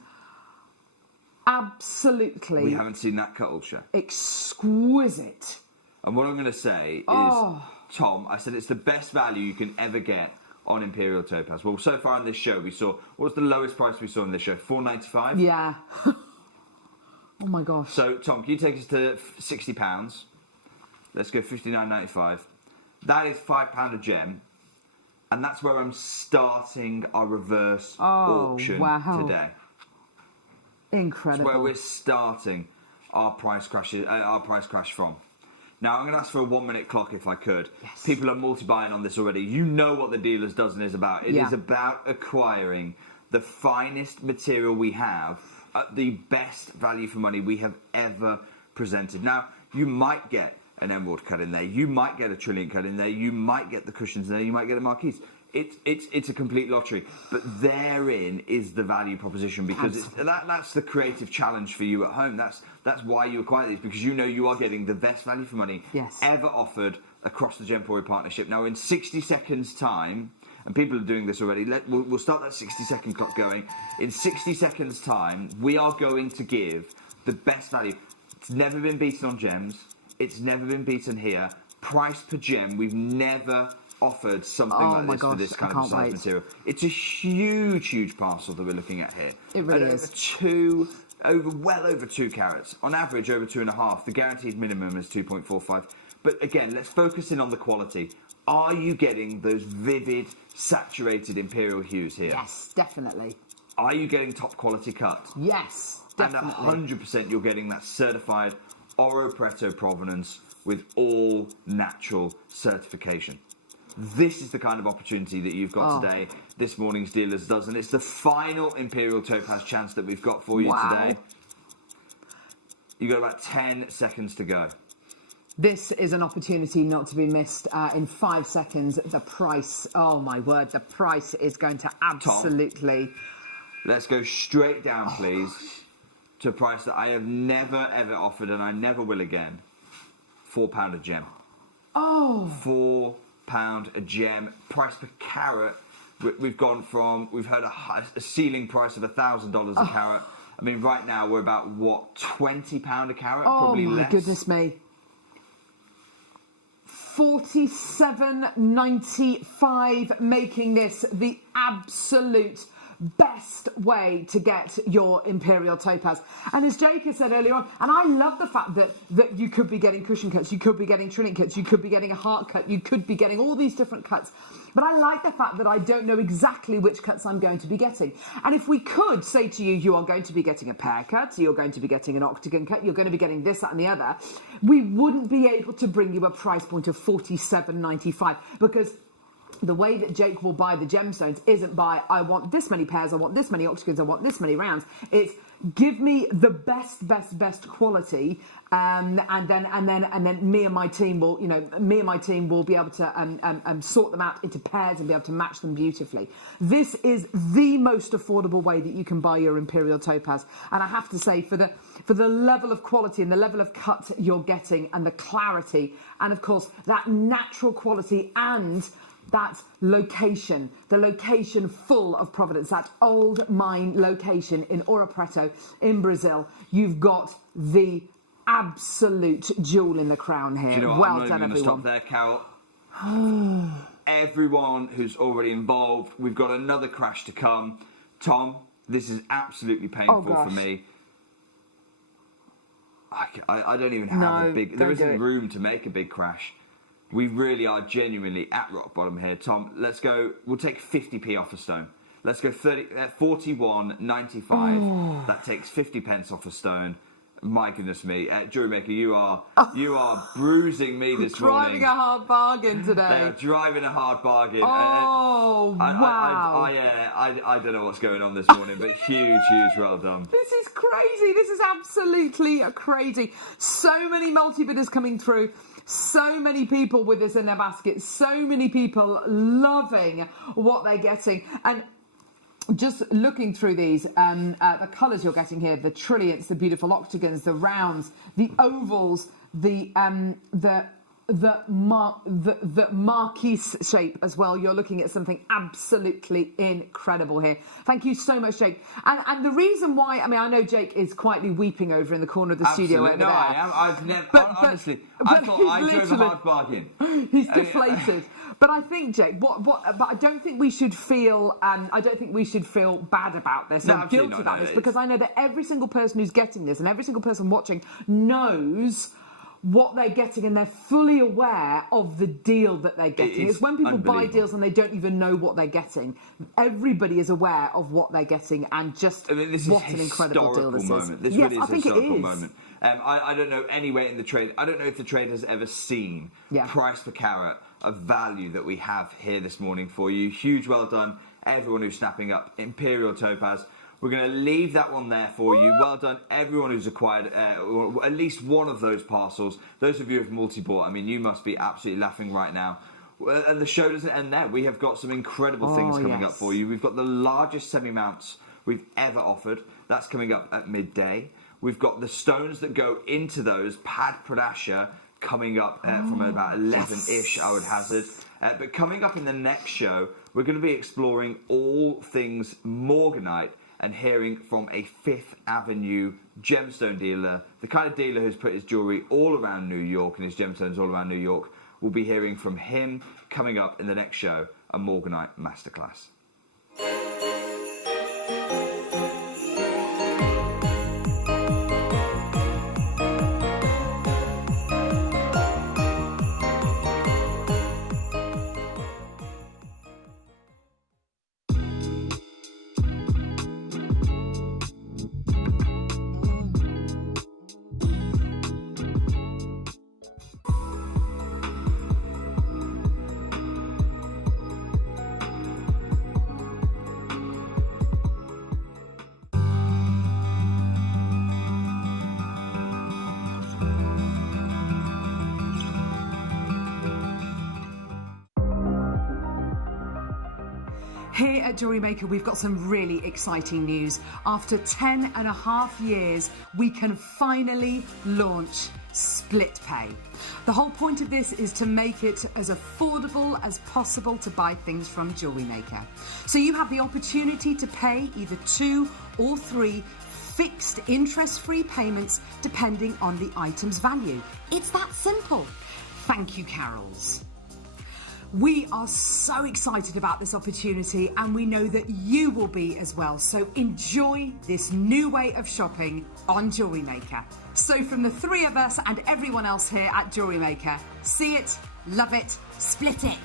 Absolutely. We haven't seen that cut, Ulsha. Exquisite. And what I'm going to say is, Tom, I said it's the best value you can ever get on Imperial Topaz? Well, so far on this show, we saw, what's the lowest price we saw on this show? $4.95? Yeah. Oh my gosh. So, Tom, can you take us to £60? Let's go $59.95. That is £5 a gem. And that's where I'm starting our reverse auction today. Incredible. That's where we're starting our price crash from. Now, I'm going to ask for a 1 minute clock if I could. Yes. People are multi-buying on this already. You know what the Dealer's Dozen is about. It is about acquiring the finest material we have at the best value for money we have ever presented. Now, you might get an emerald cut in there. You might get a trillium cut in there. You might get the cushions in there. You might get a marquise. It's a complete lottery. But therein is the value proposition, because that's the creative challenge for you at home. That's why you acquire these, because you know you are getting the best value for money ever offered across the Gemporia partnership. Now, in 60 seconds' time, and people are doing this already, we'll start that 60-second clock going. In 60 seconds' time, we are going to give the best value. It's never been beaten on gems. It's never been beaten here. Price per gem, we've never offered something like this for this kind of size material. It's a huge, huge parcel that we're looking at here. It really is. Well over 2 carats. On average, over 2.5. The guaranteed minimum is 2.45. But again, let's focus in on the quality. Are you getting those vivid, saturated imperial hues here? Yes, definitely. Are you getting top quality cut? Yes, definitely. And 100% you're getting that certified Oro Preto provenance with all natural certification. This is the kind of opportunity that you've got today, this morning's Dealer's Dozen. It's the final Imperial Topaz chance that we've got for you today. You've got about 10 seconds to go. This is an opportunity not to be missed. In 5 seconds, the price, oh my word, the price is going to absolutely... Tom, let's go straight down, please, to a price that I have never, ever offered, and I never will again. £4 a gem. £4 a gem. Price per carat, we've gone from, we've had a ceiling price of $1,000 a carat. I mean, right now we're about, what, £20 a carat? Probably less. Oh my goodness me. $47.95, making this the absolute best way to get your Imperial Topaz. And as Jake has said earlier on, and I love the fact that you could be getting cushion cuts, you could be getting trillium cuts, you could be getting a heart cut, you could be getting all these different cuts. But I like the fact that I don't know exactly which cuts I'm going to be getting. And if we could say to you, you are going to be getting a pear cut, you're going to be getting an octagon cut, you're going to be getting this, that and the other, we wouldn't be able to bring you a price point of $47.95, because the way that Jake will buy the gemstones isn't by, I want this many pairs, I want this many octagons, I want this many rounds. It's give me the best quality, and then me and my team will, be able to sort them out into pairs and be able to match them beautifully. This is the most affordable way that you can buy your Imperial Topaz, and I have to say, for the level of quality and the level of cut you're getting, and the clarity, and of course that natural quality, and that location, the location full of provenance, that old mine location in Ouro Preto in Brazil, you've got the absolute jewel in the crown here. Do you know what? Well I'm not done, even going to stop there, Carol. Everyone who's already involved, we've got another crash to come. Tom, this is absolutely painful for me. I don't even have a big... There isn't room to make a big crash. We really are genuinely at rock bottom here. Tom, let's go. We'll take 50p off a stone. Let's go 41.95. That takes 50 pence off a stone. My goodness me, JewelleryMaker, you are bruising me this morning. Driving a hard bargain today. Driving a hard bargain. Wow! I don't know what's going on this morning, but huge, well done. This is crazy. This is absolutely crazy. So many multi-bidders coming through. So many people with this in their basket. So many people loving what they're getting. And just looking through these, the colours you're getting here, the trillions, the beautiful octagons, the rounds, the ovals, the the marquise shape as well. You're looking at something absolutely incredible here. Thank you so much, Jake. And the reason why, I mean, I know Jake is quietly weeping over in the corner of the studio over there. I am. I've never, honestly, I thought I drove a hard bargain. He's deflated. But I think, Jake, but I don't think we should feel. I don't think we should feel bad about this or guilty about this, because I know that every single person who's getting this and every single person watching knows what they're getting, and they're fully aware of the deal that they're getting. It's when people buy deals and they don't even know what they're getting. Everybody is aware of what they're getting, and just what an incredible deal this is. This really is a historical moment. I don't know anywhere in the trade. I don't know if the trade has ever seen price per carat of value that we have here this morning for you. Huge well done, everyone who's snapping up Imperial Topaz. We're going to leave that one there for you. Well done, everyone who's acquired at least one of those parcels. Those of you who've multi-bought, I mean, you must be absolutely laughing right now. And the show doesn't end there. We have got some incredible things coming up for you. We've got the largest semi-mounts we've ever offered. That's coming up at midday. We've got the stones that go into those, Pad Pradasha, coming up from about 11-ish, I would hazard. But coming up in the next show, we're going to be exploring all things Morganite and hearing from a Fifth Avenue gemstone dealer, the kind of dealer who's put his jewellery all around New York and his gemstones all around New York. We'll be hearing from him coming up in the next show, a Morganite Masterclass. Here at JewelleryMaker, we've got some really exciting news. After 10.5 years, we can finally launch split pay. The whole point of this is to make it as affordable as possible to buy things from JewelleryMaker. So you have the opportunity to pay either 2 or 3 fixed interest-free payments depending on the item's value. It's that simple. Thank you, Carols. We are so excited about this opportunity, and we know that you will be as well. So enjoy this new way of shopping on JewelleryMaker. So from the 3 of us and everyone else here at JewelleryMaker, see it, love it, split it.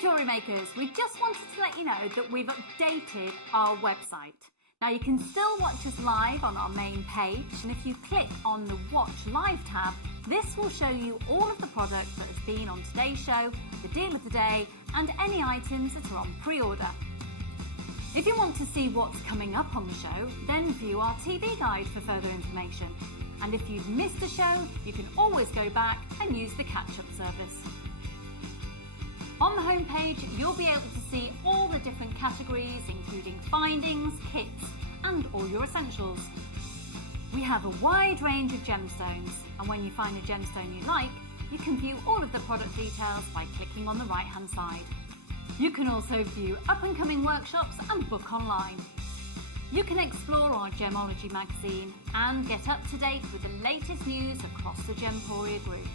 Jewellery Makers, we just wanted to let you know that we've updated our website. Now you can still watch us live on our main page, and if you click on the Watch Live tab, this will show you all of the product that has been on today's show, the deal of the day, and any items that are on pre-order. If you want to see what's coming up on the show, then view our TV guide for further information. And if you've missed a show, you can always go back and use the catch-up service. On the homepage, you'll be able to see all the different categories, including findings, kits, and all your essentials. We have a wide range of gemstones, and when you find a gemstone you like, you can view all of the product details by clicking on the right-hand side. You can also view up-and-coming workshops and book online. You can explore our Gemology magazine and get up to date with the latest news across the Gemporia group.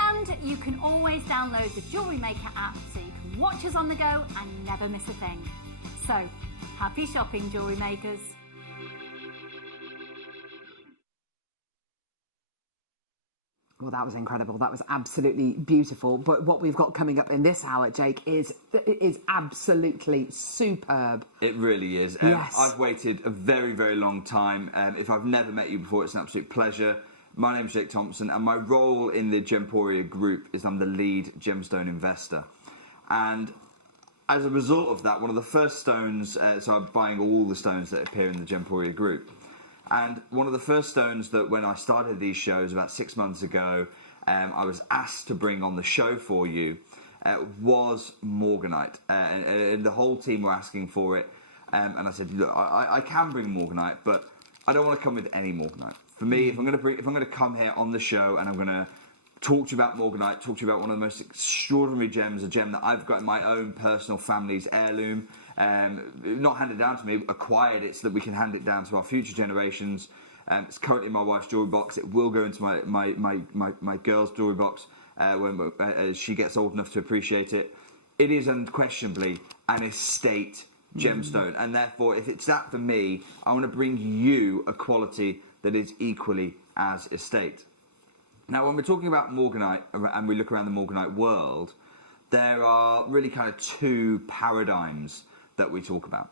And you can always download the JewelleryMaker app so you can watch us on the go and never miss a thing. So, happy shopping, Jewellery Makers! Well, that was incredible. That was absolutely beautiful. But what we've got coming up in this hour, Jake, is absolutely superb. It really is. Yes. I've waited a very, very long time. If I've never met you before, it's an absolute pleasure. My name's Jake Thompson, and my role in the Gemporia group is I'm the lead gemstone investor. And as a result of that, one of the first stones, so I'm buying all the stones that appear in the Gemporia group. And one of the first stones that when I started these shows about 6 months ago, I was asked to bring on the show for you, was Morganite. And the whole team were asking for it. And I said, look, I can bring Morganite, but I don't want to come with any Morganite. For me, if I'm going to come here on the show and I'm going to talk to you about Morganite, talk to you about one of the most extraordinary gems, a gem that I've got in my own personal family's heirloom, not handed down to me, acquired it so that we can hand it down to our future generations. It's currently in my wife's jewellery box. It will go into my girl's jewellery box when she gets old enough to appreciate it. It is unquestionably an estate gemstone, and therefore, if it's that for me, I want to bring you a quality that is equally as estate. Now, when we're talking about Morganite and we look around the Morganite world, there are really kind of two paradigms that we talk about.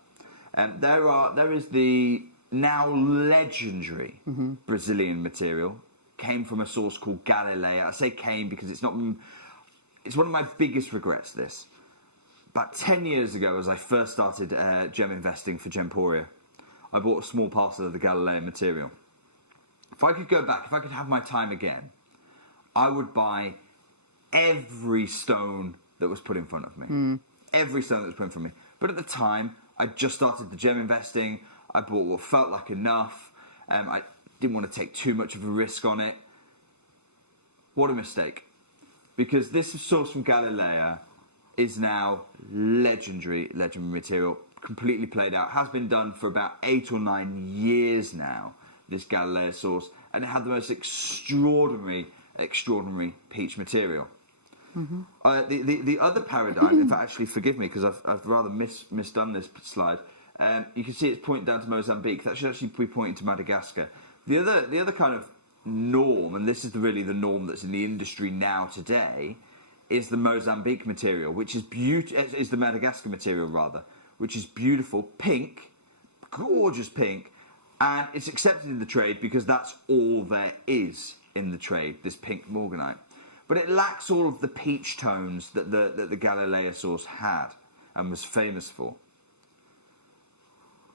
There is the now legendary Brazilian material, came from a source called Galilea. I say came because it's one of my biggest regrets, this. About 10 years ago, as I first started gem investing for Gemporia, I bought a small parcel of the Galilea material. If I could go back, if I could have my time again, I would buy every stone that was put in front of me. Every stone that was put in front of me. But at the time, I just started the gem investing. I bought what felt like enough. I didn't want to take too much of a risk on it. What a mistake. Because this source from Galilea is now legendary material, completely played out. Has been done for about 8 or 9 years now, this Galilea source, and it had the most extraordinary peach material. The other paradigm, in fact, actually forgive me because I've rather misdone this slide. You can see it's pointing down to Mozambique. That should actually be pointing to Madagascar. The other kind of norm, and this is really the norm that's in the industry now today, is the Mozambique material, which is is the Madagascar material rather, which is beautiful pink, gorgeous pink, and it's accepted in the trade because that's all there is in the trade, this pink Morganite. But it lacks all of the peach tones that the Galilea source had and was famous for.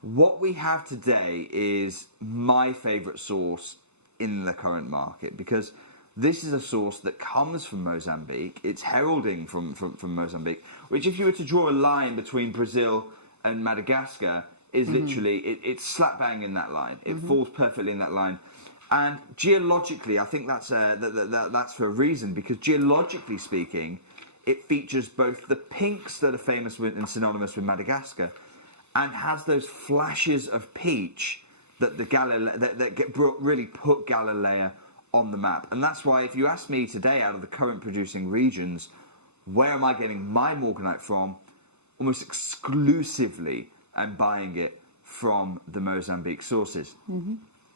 What we have today is my favourite source in the current market, because this is a source that comes from Mozambique. It's heralding from Mozambique, which if you were to draw a line between Brazil and Madagascar, is literally, it's slap bang in that line. It falls perfectly in that line. And geologically, I think that's for a reason, because geologically speaking, it features both the pinks that are famous with and synonymous with Madagascar, and has those flashes of peach that really put Galilea on the map. And that's why, if you ask me today, out of the current producing regions, where am I getting my Morganite from? Almost exclusively, I'm buying it from the Mozambique sources.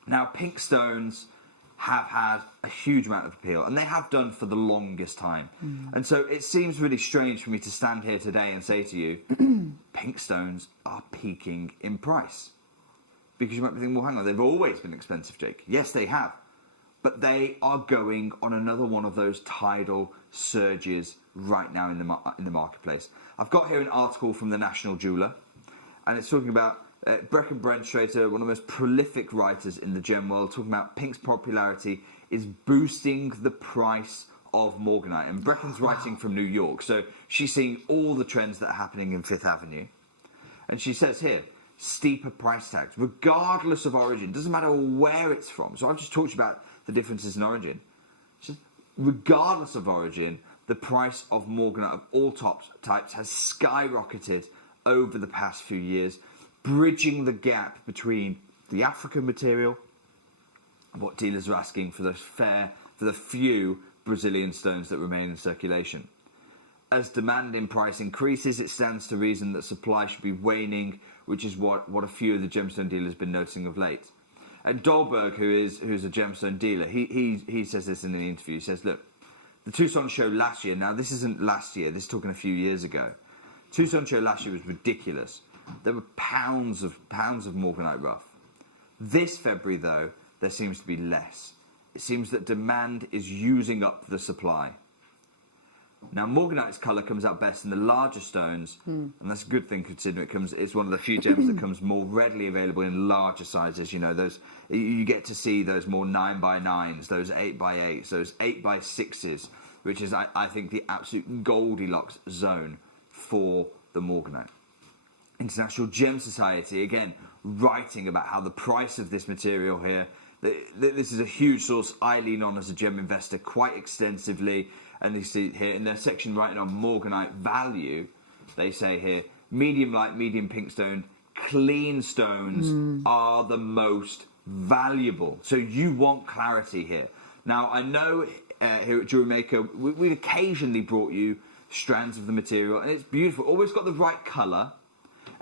Now, pink stones have had a huge amount of appeal, and they have done for the longest time. And so it seems really strange for me to stand here today and say to you, pink stones are peaking in price. Because you might be thinking, well, hang on, they've always been expensive, Jake. Yes, they have. But they are going on another one of those tidal surges right now in the marketplace. I've got here an article from the National Jeweller, and it's talking about Brecon Brenstrater, one of the most prolific writers in the gem world, talking about pink's popularity is boosting the price of Morganite. And Brecon's writing from New York, so she's seeing all the trends that are happening in Fifth Avenue. And she says here, steeper price tags, regardless of origin, doesn't matter where it's from. So I've just talked about the differences in origin. So regardless of origin, the price of Morganite of all types has skyrocketed over the past few years, bridging the gap between the African material and what dealers are asking for the few Brazilian stones that remain in circulation. As demand in price increases, it stands to reason that supply should be waning, which is what a few of the gemstone dealers have been noticing of late. And Dolberg, who's a gemstone dealer, he says this in an interview. He says, look, the Tucson show last year, now this isn't last year, this is talking a few years ago. Tucson show last year was ridiculous. There were pounds of Morganite rough. This February, though, there seems to be less. it seems that demand is using up the supply. Now, morganite's colour comes out best in the larger stones, and that's a good thing considering it's one of the few gems that comes more readily available in larger sizes. You know, those you get to see those more 9x9s, those 8x8s, those 8x6s, which is, I think, the absolute Goldilocks zone for the morganite. International Gem Society, again, writing about how the price of this material here, this is a huge source I lean on as a gem investor quite extensively. And you see here in their section writing on morganite value, they say here, medium light, medium pink stone, clean stones are the most valuable. So you want clarity here. Now, I know here at JewelleryMaker, we've occasionally brought you strands of the material, and it's beautiful. Always got the right colour,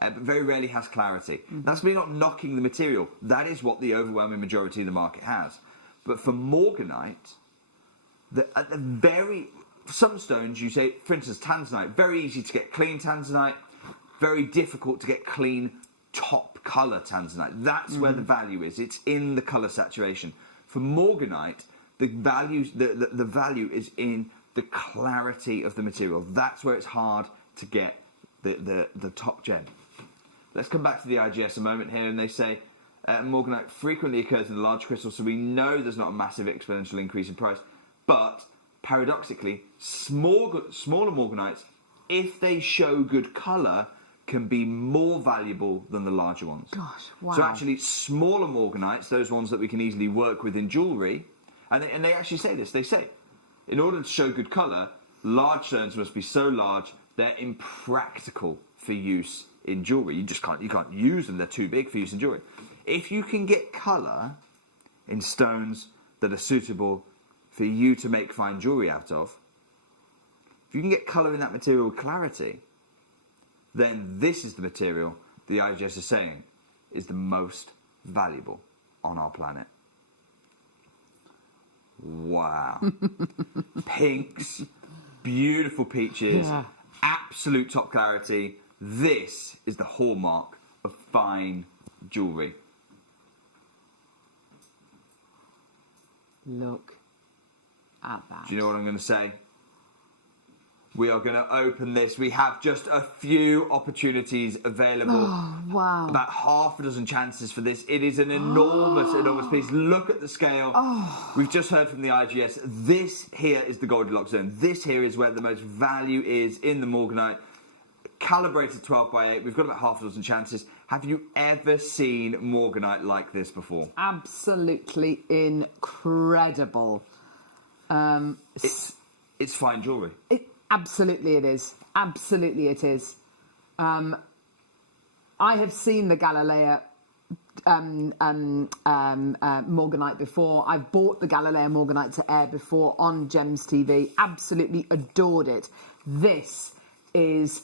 but very rarely has clarity. That's me not knocking the material. That is what the overwhelming majority of the market has. But for morganite, at the some stones you say, for instance, tanzanite, very easy to get clean tanzanite, very difficult to get clean top colour tanzanite. That's where the value is. It's in the colour saturation. For morganite, the value is in the clarity of the material. That's where it's hard to get the top gem. Let's come back to the IGS a moment here, and they say morganite frequently occurs in the large crystals, so we know there's not a massive exponential increase in price. But paradoxically, smaller morganites, if they show good colour, can be more valuable than the larger ones. Gosh, wow. So actually, smaller morganites, those ones that we can easily work with in jewellery, and they actually say this, they say, in order to show good colour, large stones must be so large, they're impractical for use in jewellery. You can't use them, they're too big for use in jewellery. If you can get colour in stones that are suitable for you to make fine jewellery out of, if you can get colour in that material with clarity, then this is the material the IGS is saying is the most valuable on our planet. Wow. Pinks, beautiful peaches, absolute top clarity. This is the hallmark of fine jewellery. Look at that. Do you know what I'm going to say? We are going to open this. We have just a few opportunities available. Oh, wow. About half a dozen chances for this. It is an enormous piece. Look at the scale. We've just heard from the IGS. This here is the Goldilocks zone. This here is where the most value is in the morganite. Calibrated 12x8. We've got about half a dozen chances. Have you ever seen morganite like this before? Absolutely incredible. It's fine jewellery. Absolutely it is. Absolutely it is. I have seen the Galilea morganite before. I've bought the Galilea morganite to air before on Gems TV. Absolutely adored it. This is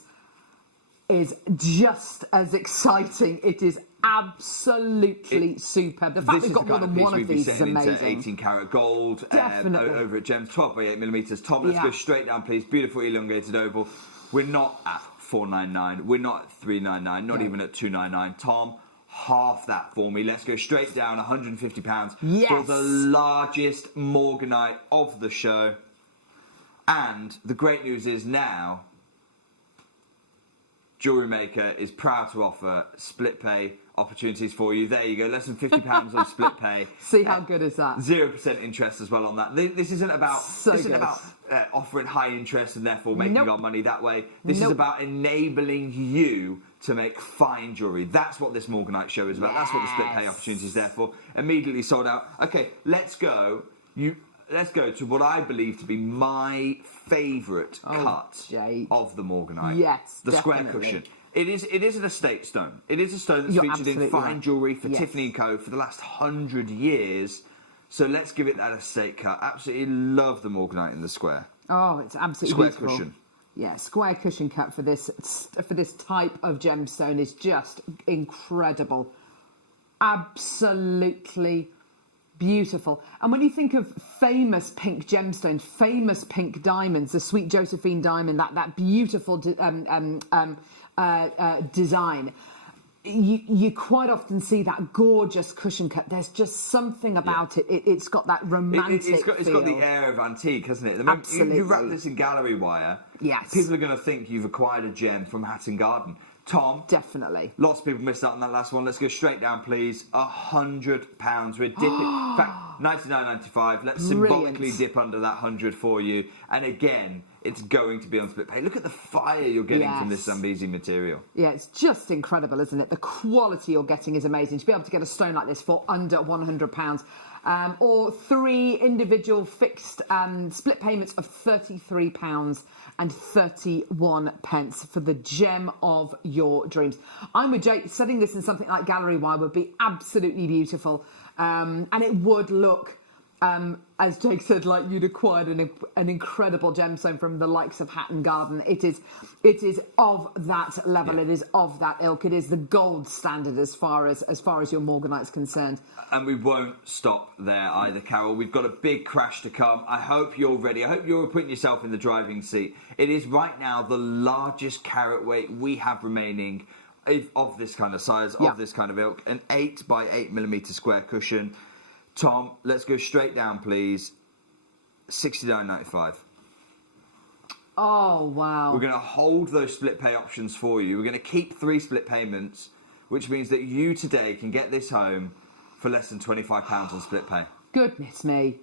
just as exciting. It is absolutely superb. The fact we've got more than one of these is amazing. 18 karat gold over at Gems, 12x8 millimetres. Tom, let's go straight down, please. Beautiful elongated oval. We're not at $499. We're not at $399. Not even at $299. Tom, half that for me. Let's go straight down. £150 for the largest morganite of the show. And the great news is now, JewelleryMaker is proud to offer split pay opportunities for you. There you go, less than £50 on split pay. See how good is that? 0% interest as well on that. This isn't about offering high interest and therefore making our money that way. This is about enabling you to make fine jewellery. That's what this morganite show is about. That's what the split pay opportunity is there for. Immediately sold out. Okay, let's go. Let's go to what I believe to be my favourite cut of the morganite. Yes, the square cushion. It is an estate stone. It is a stone that's featured in fine jewellery for Tiffany & Co. for the last 100 years. So let's give it that estate cut. Absolutely love the morganite in the square. Oh, it's absolutely beautiful. Square cushion. Yeah, square cushion cut for this type of gemstone is just incredible. Absolutely beautiful. And when you think of famous pink gemstones, famous pink diamonds, the Sweet Josephine diamond, that beautiful design, you quite often see that gorgeous cushion cut. There's just something about it. It's got that romantic It's got feel. the air of antique, hasn't it? The moment Absolutely. you wrap this in gallery wire, Yes. people are going to think you've acquired a gem from Hatton Garden. Tom, Definitely. lots of people missed out on that last one. Let's go straight down, please. £100. We're dipping. In fact, £99.95. Let's symbolically Brilliant. dip under that 100 for you. And again, it's going to be on split pay. Look at the fire you're getting from this Yes. Zambezi material. Yeah, it's just incredible, isn't it? The quality you're getting is amazing. To be able to get a stone like this for under £100, or 3 individual fixed split payments of £33.31 for the gem of your dreams. I'm with Jake. Setting this in something like gallery wire would be absolutely beautiful, and it would look, as Jake said, like you'd acquired an incredible gemstone from the likes of Hatton Garden. It is of that level. Yeah. It is of that ilk. It is the gold standard as far as your Morganite's concerned. And we won't stop there either, Carol. We've got a big crash to come. I hope you're ready. I hope you're putting yourself in the driving seat. It is right now the largest carat weight we have remaining of this kind of size, of this kind of ilk. An 8 by 8 millimetre square cushion. Tom, let's go straight down, please. $69.95. Oh, wow. We're going to hold those split pay options for you. We're going to keep 3 split payments, which means that you today can get this home for less than £25 on split pay. Goodness me.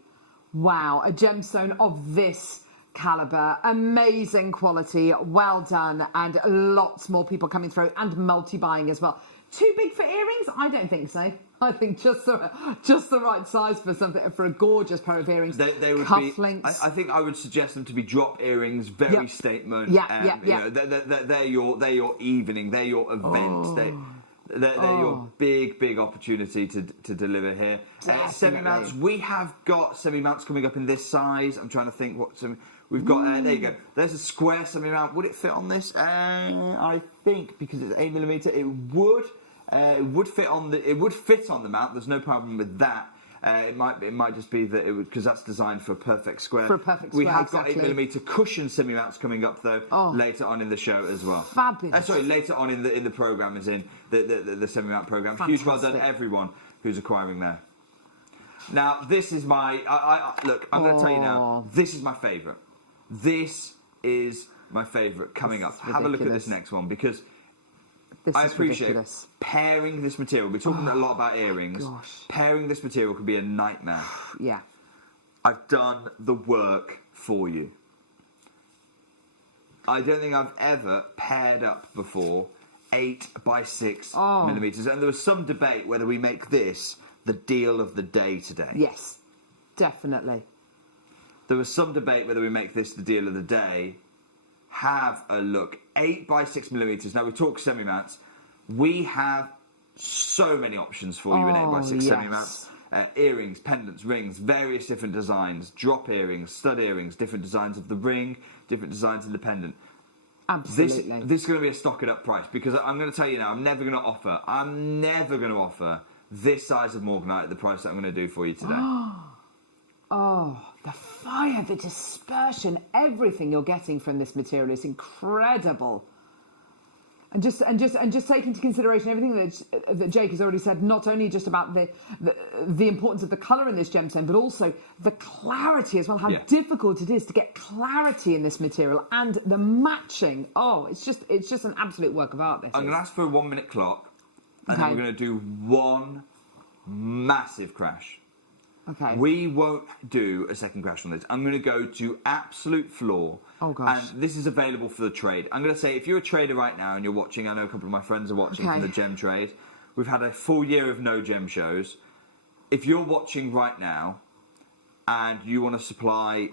Wow. A gemstone of this calibre. Amazing quality. Well done. And lots more people coming through and multi-buying as well. Too big for earrings? I don't think so. I think just the right size for a gorgeous pair of earrings. They would Cufflinks. be. I think I would suggest them to be drop earrings, very statement. Yeah. You know, they're your evening. They're your event. They're your big opportunity to deliver here. Semi-mounts. We have got semi-mounts coming up in this size. I'm trying to think what we've got. There you go. There's a square semi-mount. Would it fit on this? I think because it's 8mm, it would. It would fit on the mount. There's no problem with that. It might just be that it would, because that's designed for a perfect square. For a perfect We square, have got exactly. 8mm cushion semi-mounts coming up though later on in the show as well. Fabulous. Sorry, later on in the program, as in the semi-mount program. Huge well done Fantastic. everyone who's acquiring there. Now this is my look. I'm going to tell you now. This is my favourite. This is my favourite coming up. Have a look at this next one because. I appreciate pairing this material. We're talking a lot about earrings. Gosh. Pairing this material can be a nightmare. Yeah. I've done the work for you. I don't think I've ever paired up before 8 by 6 millimetres. And there was some debate whether we make this the deal of the day today. Yes, definitely. There was some debate whether we make this the deal of the day. Have a look. 8 by 6 millimetres. Now we talk semi-mounts. We have so many options for you in 8 by 6 semi-mounts. Earrings, pendants, rings, various different designs, drop earrings, stud earrings, different designs of the ring, different designs of the pendant. Absolutely. This is going to be a stock it up price because I'm going to tell you now, I'm never going to offer this size of Morganite at the price that I'm going to do for you today. Oh, the fire, the dispersion, everything you're getting from this material is incredible. And just take into consideration everything that Jake has already said, not only just about the importance of the colour in this gemstone, but also the clarity as well, how difficult it is to get clarity in this material and the matching. Oh, it's just an absolute work of art. I'm going to ask for a 1 minute clock, and then we're going to do one massive crash. Okay. We won't do a second crash on this. I'm going to go to absolute floor. Oh, gosh. And this is available for the trade. I'm going to say, if you're a trader right now and you're watching, I know a couple of my friends are watching from the gem trade. We've had a full year of no gem shows. If you're watching right now and you want to supply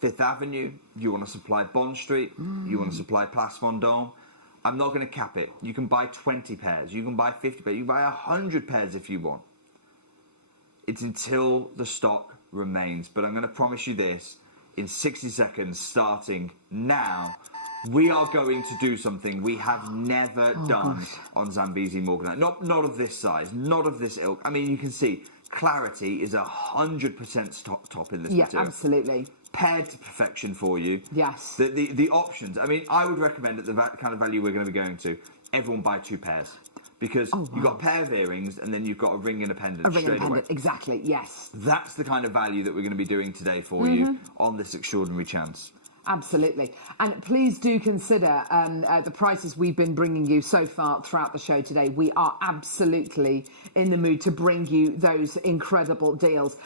Fifth Avenue, you want to supply Bond Street, you want to supply Place Vendôme, I'm not going to cap it. You can buy 20 pairs. You can buy 50 pairs. You can buy 100 pairs if you want. It's until the stock remains. But I'm going to promise you this, in 60 seconds, starting now, we are going to do something we have never done on Zambezi Morganite. Not of this size, not of this ilk. I mean, you can see, clarity is 100% top in this material. Yeah, absolutely. Paired to perfection for you. Yes. The options, I mean, I would recommend at the kind of value we're going to be going to, everyone buy 2 pairs. because you've got a pair of earrings and then you've got a ring and a pendant A ring and straight a pendant, away. exactly, yes. That's the kind of value that we're going to be doing today for you on this extraordinary chance. Absolutely. And please do consider the prices we've been bringing you so far throughout the show today. We are absolutely in the mood to bring you those incredible deals.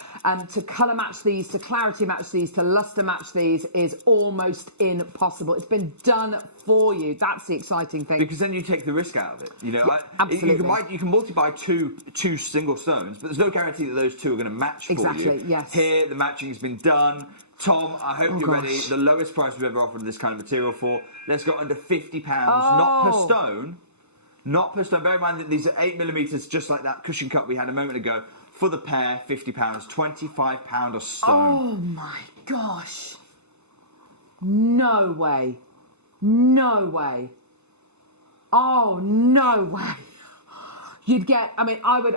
To colour match these, to clarity match these, to lustre match these is almost impossible. It's been done for you. That's the exciting thing. Because then you take the risk out of it. You know, absolutely. You can multiply two single stones, but there's no guarantee that those two are going to match for you. Exactly, yes. Here, the matching has been done. Tom, I hope you're ready. The lowest price we've ever offered this kind of material for. Let's go under £50, not per stone. Not per stone. Bear in mind that these are 8mm, just like that cushion cut we had a moment ago. For the pair, £50, £25 a stone. Oh my gosh. No way. No way. Oh, no way. You'd get, I mean, I would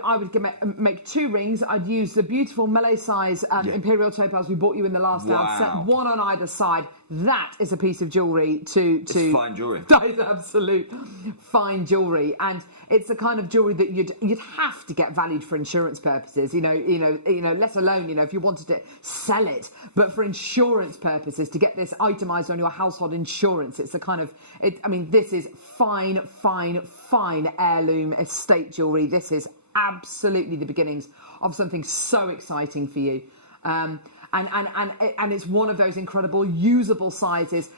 make 2 rings. I'd use the beautiful melee size imperial topaz we bought you in the last ad set, one on either side. That is a piece of jewellery to It's fine jewellery. That is absolute fine jewellery, and it's the kind of jewellery that you'd have to get valued for insurance purposes. You know, let alone if you wanted to sell it, but for insurance purposes to get this itemised on your household insurance, it's the kind of I mean, this is fine heirloom estate jewellery. This is absolutely the beginnings of something so exciting for you. And it's one of those incredible usable sizes,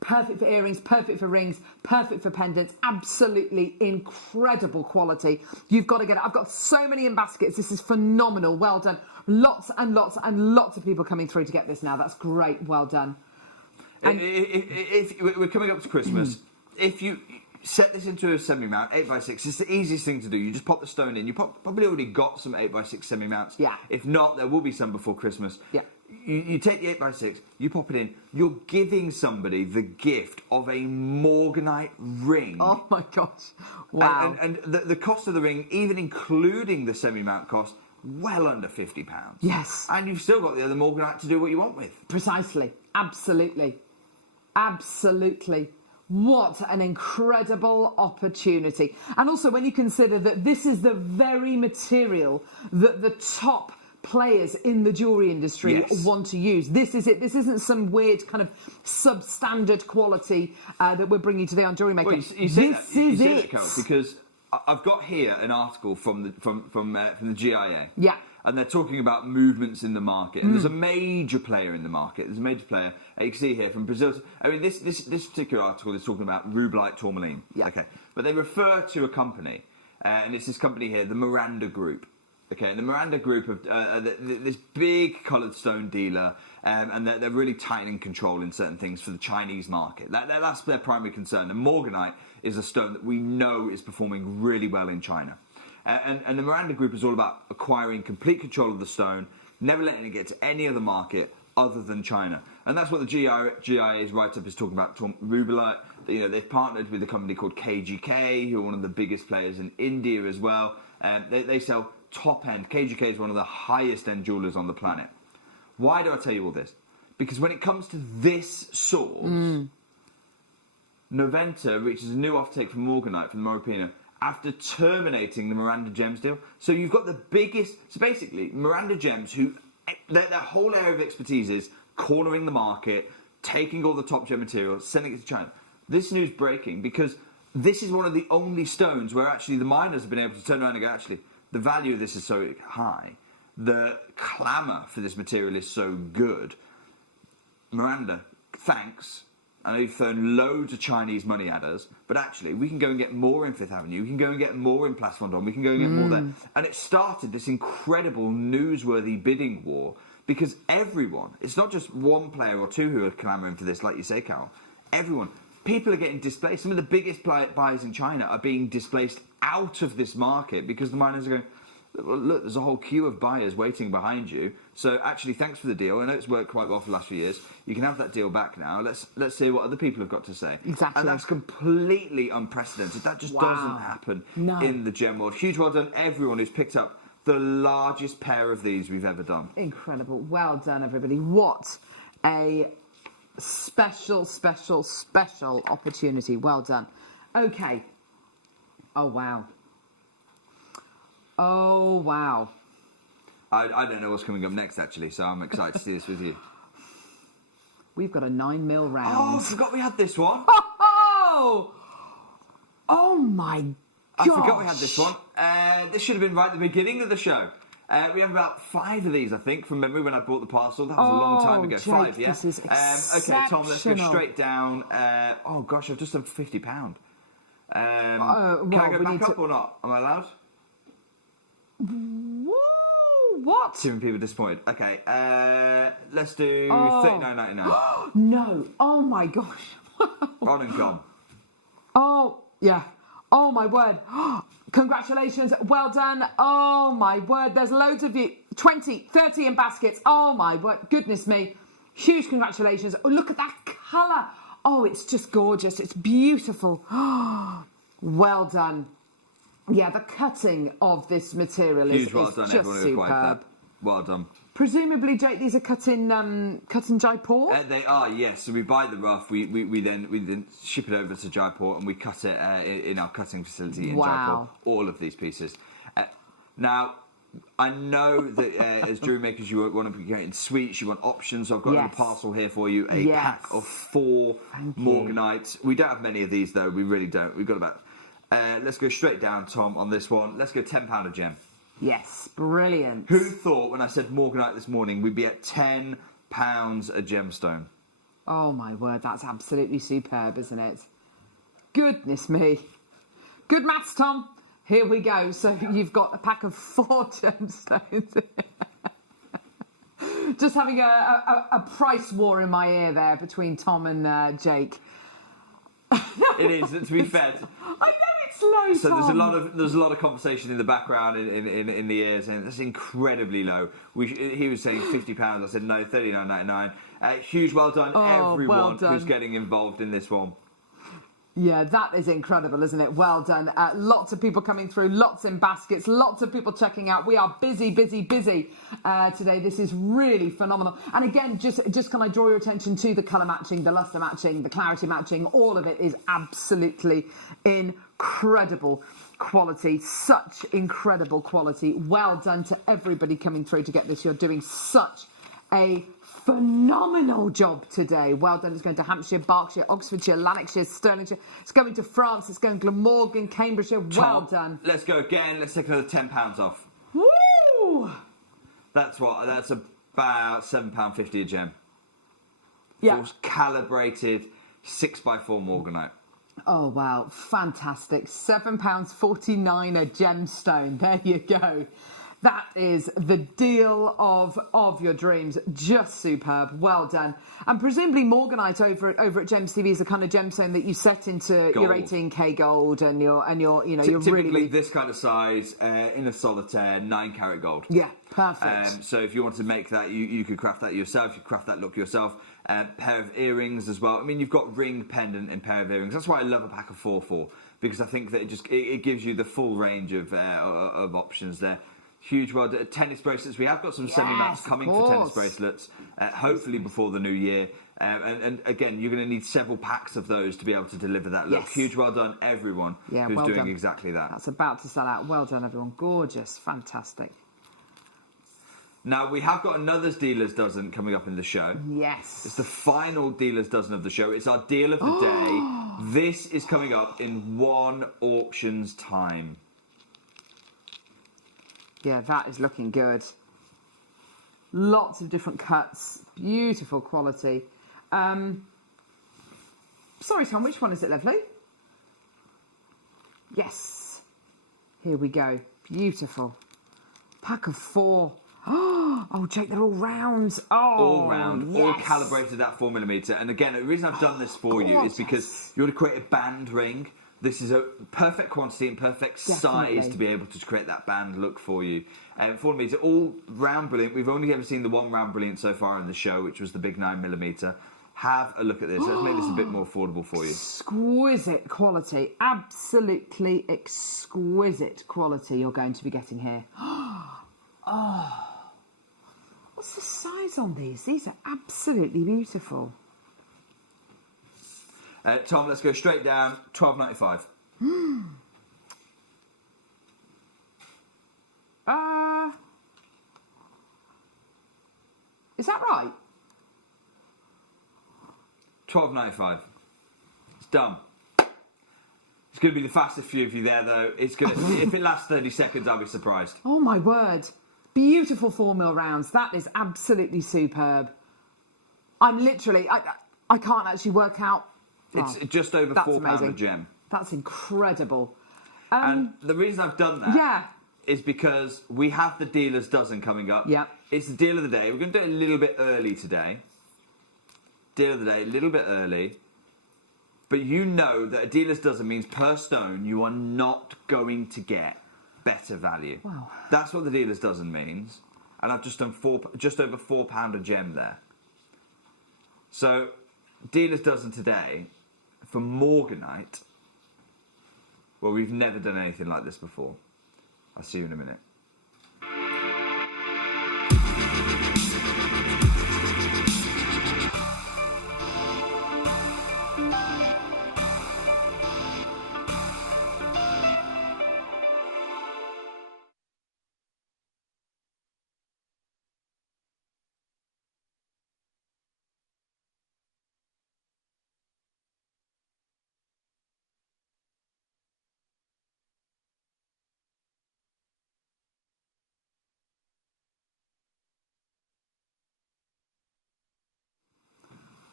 perfect for earrings, perfect for rings, perfect for pendants, absolutely incredible quality. You've got to get it. I've got so many in baskets. This is phenomenal. Well done. Lots and lots and lots of people coming through to get this now. That's great. Well done. And if we're coming up to Christmas, if you set this into a semi-mount, 8x6, it's the easiest thing to do. You just pop the stone in. You probably already got some 8x6 semi-mounts. Yeah. If not, there will be some before Christmas. Yeah. You take the 8x6, you pop it in. You're giving somebody the gift of a morganite ring. Oh my gosh. Wow. And the cost of the ring, even including the semi-mount cost, well under £50. Yes. And you've still got the other morganite to do what you want with. Precisely. Absolutely. Absolutely. What an incredible opportunity. And also when you consider that this is the very material that the top players in the jewellery industry want to use. This is it. This isn't some weird kind of substandard quality that we're bringing today on JewelleryMaker. Well, you say that, Carol, because I've got here an article from the GIA. Yeah. And they're talking about movements in the market. And there's a major player in the market. There's a major player. You can see here from Brazil. I mean, this particular article is talking about rubelite tourmaline. Yeah. Okay. But they refer to a company, and it's this company here, the Miranda Group. Okay. And the Miranda Group of this big coloured stone dealer, and they're really tightening control in certain things for the Chinese market. That's their primary concern. And morganite is a stone that we know is performing really well in China. And the Miranda Group is all about acquiring complete control of the stone, never letting it get to any other market other than China. And that's what the GIA's write-up is talking about, rubelite. You know, they've partnered with a company called KGK, who are one of the biggest players in India as well. They sell top-end. KGK is one of the highest-end jewellers on the planet. Why do I tell you all this? Because when it comes to this source, Noventa reaches a new offtake from morganite from Moripino after terminating the Miranda Gems deal. So you've got the biggest... So basically, Miranda Gems, who their whole area of expertise is cornering the market, taking all the top gem material, sending it to China. This news breaking because this is one of the only stones where actually the miners have been able to turn around and go, actually, the value of this is so high, the clamour for this material is so good. Miranda, thanks. I know you've thrown loads of Chinese money at us, but actually we can go and get more in Fifth Avenue, we can go and get more in Place Vendôme, we can go and get more there. And it started this incredible newsworthy bidding war because everyone, it's not just one player or two who are clamouring for this, like you say, Carol. Everyone. People are getting displaced. Some of the biggest buyers in China are being displaced out of this market because the miners are going, well, look, there's a whole queue of buyers waiting behind you. So actually, thanks for the deal. I know it's worked quite well for the last few years. You can have that deal back now. Let's hear what other people have got to say. Exactly. And that's completely unprecedented. That just doesn't happen in the gem world. Huge well done, everyone who's picked up the largest pair of these we've ever done. Incredible. Well done, everybody. What a special, special, special opportunity. Well done. Okay. Oh, wow. Oh, wow. I don't know what's coming up next, actually, so I'm excited to see this with you. We've got a 9mm round. Oh, I forgot we had this one. Oh my God. I forgot we had this one. This should have been right at the beginning of the show. We have about 5 of these, I think, from memory when I bought the parcel. That was a long time ago. Jake, 5, yeah? this is Okay, Tom, let's go exceptional. straight down. Oh, gosh, I've just done £50. Can I well, go we back need up to- or not? Am I allowed? Woo, what? Too many people disappointed. Okay, let's do Oh. $39.99. No. Oh my gosh. On and gone. Oh, yeah. Oh my word. Congratulations. Well done. Oh my word. There's loads of you. 20, 30 in baskets. Oh my word. Goodness me. Huge congratulations. Oh, look at that colour. Oh, it's just gorgeous. It's beautiful. Well done. Yeah, the cutting of this material is, Huge well is done, just everyone who acquired superb. that. Well done. Presumably, Jake, these are cut in Jaipur? They are, yes. So we buy the rough, we then ship it over to Jaipur, and we cut it in our cutting facility in Wow. Jaipur. All of these pieces. Now, I know that as jewellery makers, you want to be getting sweets, you want options. So I've got Yes. a parcel here for you, a Yes. pack of 4 Thank you. Morganites. We don't have many of these though. We really don't. We've got about. Let's go straight down, Tom, on this one. Let's go £10 a gem. Yes, brilliant. Who thought when I said Morganite this morning we'd be at £10 a gemstone? Oh my word, that's absolutely superb, isn't it? Goodness me. Good maths, Tom. Here we go. So you've got a pack of 4 gemstones. Just having a price war in my ear there between Tom and Jake. It is, to be fair. I know it's low, So Tom. there's a lot of conversation in the background in the ears, and it's incredibly low. He was saying £50. I said no, $39.99. Huge well done, everyone well done. who's getting involved in this one. Yeah, that is incredible, isn't it? Well done. Lots of people coming through, lots in baskets, lots of people checking out. We are busy today. This is really phenomenal. And again, just can I draw your attention to the colour matching, the lustre matching, the clarity matching. All of it is absolutely incredible quality. Such incredible quality. Well done to everybody coming through to get this. You're doing such a phenomenal job today. Well done. It's going to Hampshire, Berkshire, Oxfordshire, Lanarkshire, Stirlingshire. It's going to France. It's going to Glamorgan, Cambridgeshire. Well Tom, done. Let's go again. Let's take another £10 off. Woo! That's about £7.50 a gem. Yeah. Full calibrated 6x4 Morganite. Oh, wow. Fantastic. £7.49 a gemstone. There you go. That is the deal of your dreams. Just superb. Well done. And presumably Morganite over at Gems TV is the kind of gemstone that you set into Gold. your 18k gold and your you're Typically really this kind of size in a solitaire, 9 carat gold. yeah, perfect. So if you want to make that, you could craft that yourself. You craft that look yourself. Pair of earrings as well. I mean, you've got ring, pendant, and pair of earrings. That's why I love a pack of 4 because I think that it gives you the full range of options there. Huge well done. Tennis bracelets. We have got some semi-mats coming for tennis bracelets, hopefully before the new year. And again, you're going to need several packs of those to be able to deliver that look. Yes. Huge well done, everyone who's well doing done. exactly that. That's about to sell out. Well done, everyone. Gorgeous. Fantastic. Now, we have got another dealer's dozen coming up in the show. Yes. It's the final dealer's dozen of the show. It's our deal of the day. This is coming up in 1 auction's time. Yeah, that is looking good. Lots of different cuts. Beautiful quality. Sorry, Tom, which one is it, lovely? Yes. Here we go. Beautiful. Pack of 4. Oh, Jake, they're all rounds. Oh, All round, all yes. calibrated at 4mm. And again, the reason I've done this for you is because you want to create a band ring. This is a perfect quantity and perfect size to be able to create that band look for you. 4mm, all round brilliant. We've only ever seen the one round brilliant so far in the show, which was the big 9mm. Have a look at this. Let's make this a bit more affordable for you. Exquisite quality. Absolutely exquisite quality you're going to be getting here. Oh. What's the size on these? These are absolutely beautiful. Tom, let's go straight down. $12.95. Is that right? $12.95. It's done. It's going to be the fastest few of you there, though. It's going to. If it lasts 30 seconds, I'll be surprised. Oh my word! Beautiful 4 mil rounds. That is absolutely superb. I'm literally. I can't actually work out. It's just over £4 a gem. That's incredible. And the reason I've done that Yeah. is because we have the dealer's dozen coming up. Yeah. It's the deal of the day. We're going to do it a little bit early today. Deal of the day, a little bit early. But you know that a dealer's dozen means per stone you are not going to get better value. Wow. That's what the dealer's dozen means. And I've just done just over £4 a gem there. So, dealer's dozen today for Morganite. Well, we've never done anything like this before. I'll see you in a minute.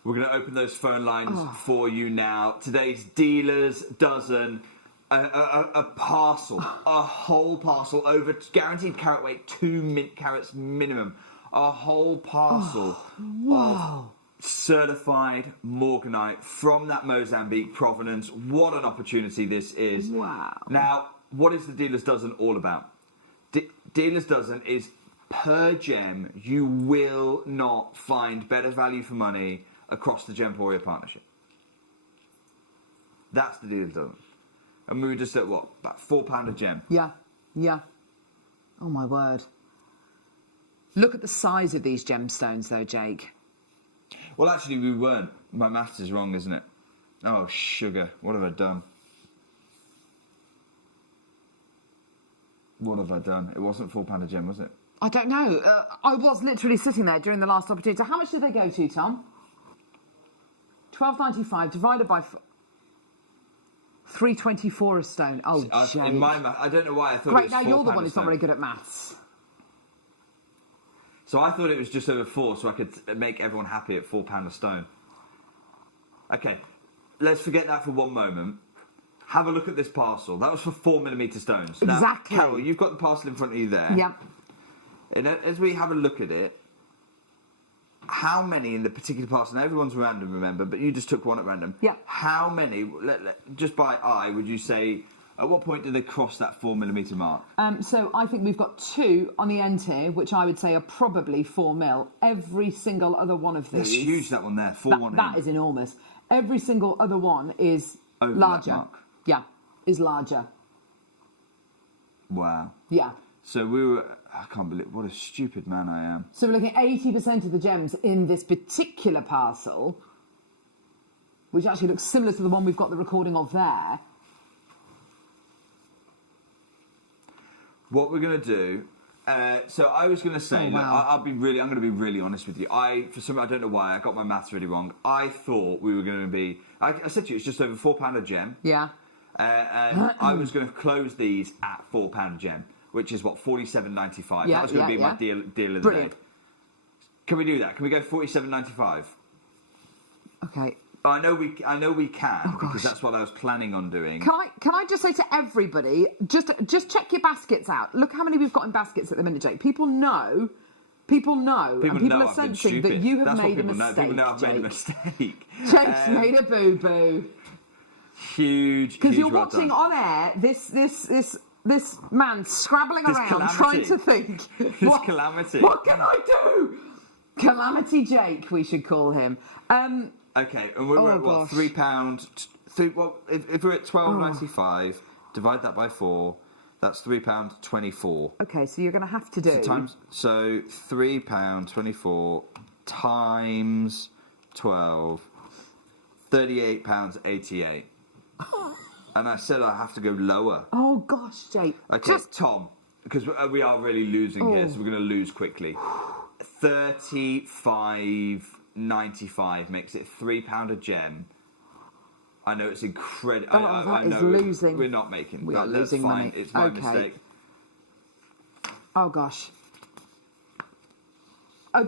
We're going to open those phone lines for you now. Today's dealer's dozen, a parcel, a whole parcel, over guaranteed carat weight, 2 mint carats minimum. A whole parcel of certified Morganite from that Mozambique provenance. What an opportunity this is. Wow. Now, what is the dealer's dozen all about? Dealer's dozen is per gem. You will not find better value for money across the Gemporia partnership. That's the dealer's dozen. And we were just at what? About £4 a gem. Yeah. Oh my word. Look at the size of these gemstones though, Jake. Well, actually, we weren't. My maths is wrong, isn't it? Oh, sugar. What have I done? What have I done? It wasn't £4 a gem, was it? I don't know. I was literally sitting there during the last opportunity. How much did they go to, Tom? $12.95 divided by 324 a stone. Oh, Jake. In my math, I don't know why I thought it Great, was now you're the £4 one a who's not stone. very good at maths. So I thought it was just over 4, so I could make everyone happy at £4 a stone. Okay, let's forget that for one moment. Have a look at this parcel. That was for 4mm stones. Now, Exactly. Carol, you've got the parcel in front of you there. Yep. And as we have a look at it, how many in the particular parcel, now everyone's random, remember, but you just took one at random. Yeah. How many, just by eye, would you say, at what point do they cross that 4mm mark? So I think we've got 2 on the end here, which I would say are probably 4 mil. Every single other one of these... That's huge, that one there, 4-1 That is enormous. Every single other one is over larger. that mark. Yeah, is larger. Wow. Yeah. So we were... I can't believe... What a stupid man I am. So we're looking at 80% of the gems in this particular parcel, which actually looks similar to the one we've got the recording of there. What we're going to do... so I was going to say... Oh, wow. Look, I'm going to be really honest with you. For some I don't know why, I got my maths really wrong. I thought we were going to be... I said to you, it's just over £4 a gem. Yeah. And I was going to close these at £4 a gem, which is what, $47.95. Yeah, that was going to be my deal of the Brilliant. day. Can we do that? Can we go $47.95? Okay. I know we can, because gosh. that's what I was planning on doing. Can I just say to everybody, just check your baskets out. Look how many we've got in baskets at the minute, Jake. People know, and people know are I've been sensing that stupid. you have That's made what a people mistake. know. People know I've made a Jake. mistake. Jake's made a boo-boo. Huge, Because you're well watching done. on air this man scrabbling This around calamity. trying to think. This calamity. What can I do? Calamity Jake, we should call him. Okay, and we're at what, gosh. £3? Well, if we're at £12.95, divide that by 4, that's £3.24. Okay, so you're going to have to do... So £3.24 times 12, £38.88. And I said I have to go lower. Oh, gosh, Jake. Okay, Tom, because we are really losing here, so we're going to lose quickly. $35.95 makes it £3 a gem. I know it's incredible. I know losing. We're not making. We are That's losing fine. money. It's my mistake. Oh gosh. Oh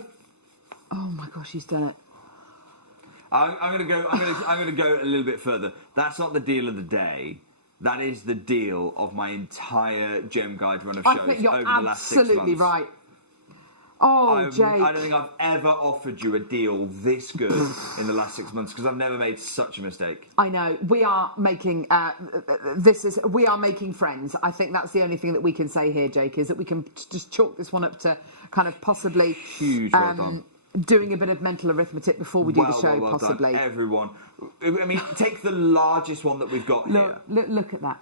my gosh, he's done it. I'm going to go a little bit further. That's not the deal of the day. That is the deal of my entire gem guide run of shows I think you're over the last 6 months. absolutely right. Oh, Jake. I don't think I've ever offered you a deal this good in the last 6 months because I've never made such a mistake. I know. We are making we are making friends. I think that's the only thing that we can say here, Jake, is that we can just chalk this one up to kind of possibly huge. Well done. Doing a bit of mental arithmetic before we do the show, well possibly. Done, everyone. I mean, take the largest one that we've got here. Look at that.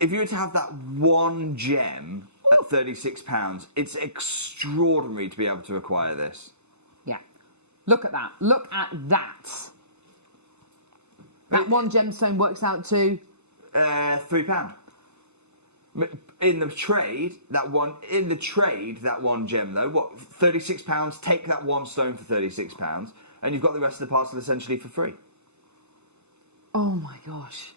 If you were to have that one gem at £36, it's extraordinary to be able to acquire this. Yeah. Look at that. Look at that. That one gemstone works out to £3. In the trade, that one gem though, what, £36? Take that one stone for £36, and you've got the rest of the parcel essentially for free. Oh my gosh.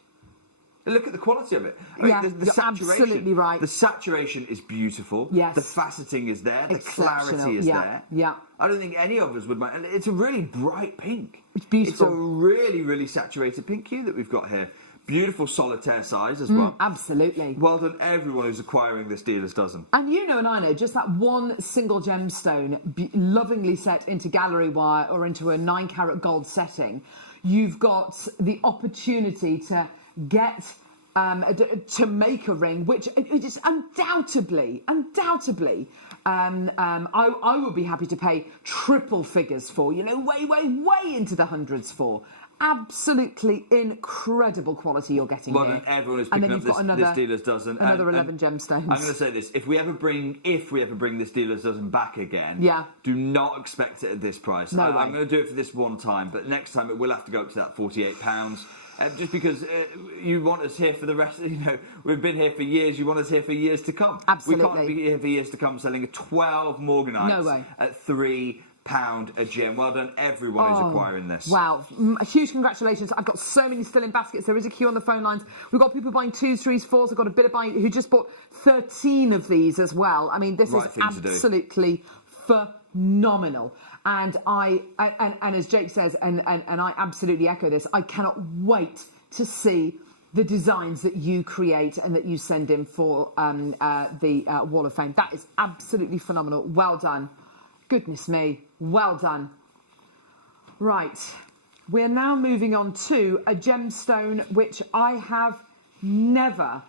Look at the quality of it. You're the saturation, absolutely right. The saturation is beautiful. Yes. The faceting is there. The clarity is there. Yeah. I don't think any of us would mind. It's a really bright pink. It's beautiful. It's a really, really saturated pink hue that we've got here. Beautiful solitaire size as well. Absolutely. Well done, everyone who's acquiring this dealer's dozen. And you know and I know, just that one single gemstone, lovingly set into gallery wire or into a 9-carat gold setting, you've got the opportunity to get to make a ring, which it is undoubtedly, I would be happy to pay triple figures for, way into the hundreds for. Absolutely incredible quality you're getting here. Well, then everyone is picking up this dealer's dozen. Another 11 gemstones. I'm going to say this: if we ever bring this dealer's dozen back again, do not expect it at this price. No way. I'm going to do it for this one time, but next time it will have to go up to that £48. Just because you want us here for the rest, we've been here for years. You want us here for years to come. Absolutely. We can't be here for years to come selling 12 Morganites no way. at £3 a gem. Well done, everyone who's acquiring this. Wow, huge congratulations. I've got so many still in baskets. There is a queue on the phone lines. We've got people buying 2s, 3s, 4s. I've got a bit of buying who just bought 13 of these as well. I mean, this is absolutely phenomenal. And and as Jake says, and I absolutely echo this, I cannot wait to see the designs that you create and that you send in for the Wall of Fame. That is absolutely phenomenal. Well done. Goodness me, well done. Right, we're now moving on to a gemstone which I have never,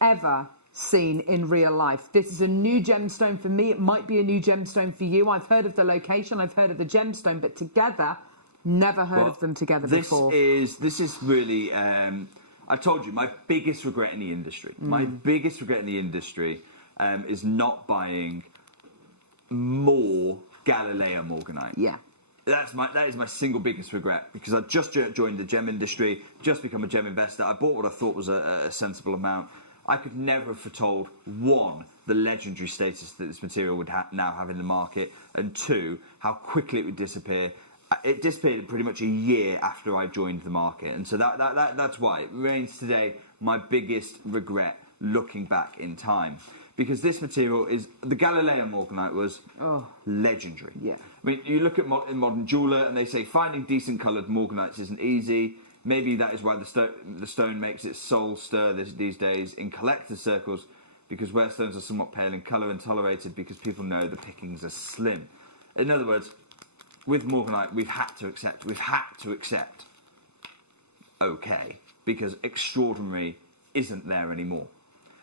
ever seen in real life. This is a new gemstone for me. It might be a new gemstone for you. I've heard of the location, I've heard of the gemstone, but together, never heard of them together before. This is really, I told you, my biggest regret in the industry. My biggest regret in the industry is not buying more Galileo Morganite. Yeah. That is my single biggest regret, because I just joined the gem industry, just become a gem investor. I bought what I thought was a sensible amount. I could never have foretold, one, the legendary status that this material would now have in the market, and two, how quickly it would disappear. It disappeared pretty much a year after I joined the market, and so that's why it remains today my biggest regret looking back in time. Because this material the Galileo Morganite was legendary. Yeah. I mean, you look at in Modern Jeweller and they say finding decent coloured Morganites isn't easy. Maybe that is why the stone makes its soul stir these days in collector circles, because where stones are somewhat pale in colour and tolerated because people know the pickings are slim. In other words, with Morganite, we've had to accept, okay, because extraordinary isn't there anymore.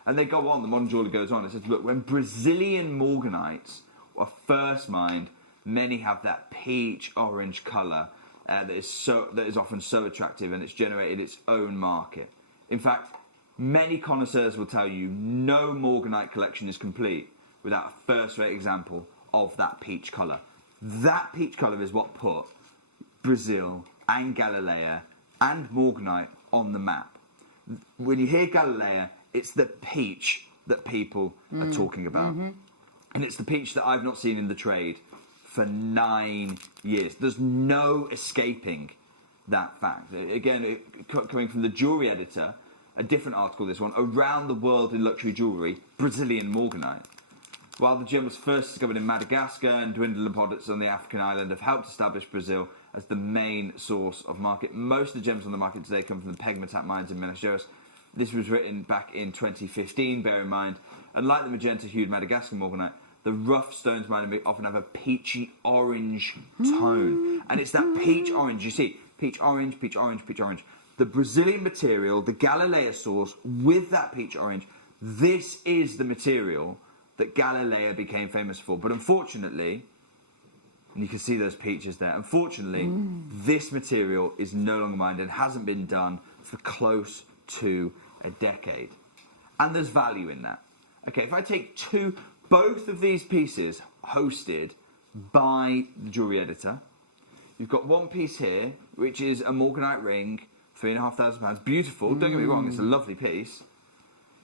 And they go on, the Modern Jeweller goes on, it says, look, when Brazilian Morganites are first mined, many have that peach-orange colour that is often so attractive, and it's generated its own market. In fact, many connoisseurs will tell you no Morganite collection is complete without a first-rate example of that peach colour. That peach colour is what put Brazil and Galileo and Morganite on the map. When you hear Galileo, it's the peach that people are talking about. And it's the peach that I've not seen in the trade for 9 years. There's no escaping that fact. Again, coming from the jewellery editor, a different article, this one, Around the World in Luxury Jewellery, Brazilian Morganite. While the gem was first discovered in Madagascar and dwindling deposits on the African island have helped establish Brazil as the main source of market, most of the gems on the market today come from the pegmatite mines in Minas Gerais. This was written back in 2015, bear in mind. And like the magenta-hued Madagascar morganite, the rough stones mined often have a peachy orange tone. And it's that peach orange, you see, peach orange, peach orange, peach orange. The Brazilian material, the Galilea source, with that peach orange, this is the material that Galilea became famous for. But unfortunately, and you can see those peaches there, unfortunately, this material is no longer mined and hasn't been done for close to a decade. And there's value in that. Okay, if I take both of these pieces hosted by the jewellery editor, you've got one piece here, which is a morganite ring, £3,500, beautiful, don't get me wrong, it's a lovely piece.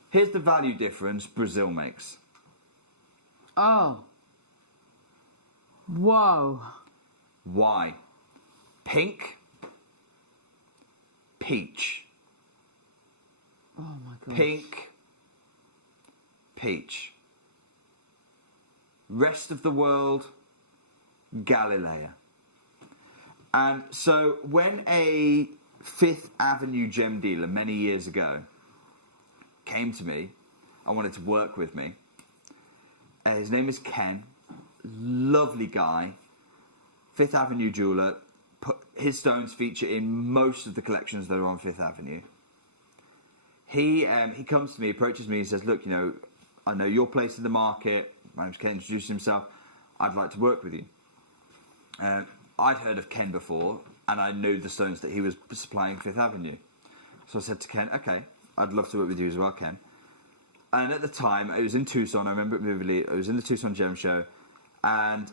Here's the value difference Brazil makes. Oh. Whoa. Why? Pink, peach. Oh my God. Pink, peach. Rest of the world, Galilea. And so when a Fifth Avenue gem dealer many years ago came to me and wanted to work with me, his name is Ken, lovely guy, Fifth Avenue jeweller, his stones feature in most of the collections that are on Fifth Avenue. He comes to me, approaches me, and says, look, you know, I know your place in the market, my name's Ken, introduces himself, I'd like to work with you. I'd heard of Ken before, and I knew the stones that he was supplying Fifth Avenue. So I said to Ken, okay, I'd love to work with you as well, Ken. And at the time, it was in Tucson, I remember it vividly, it was in the Tucson Gem Show, and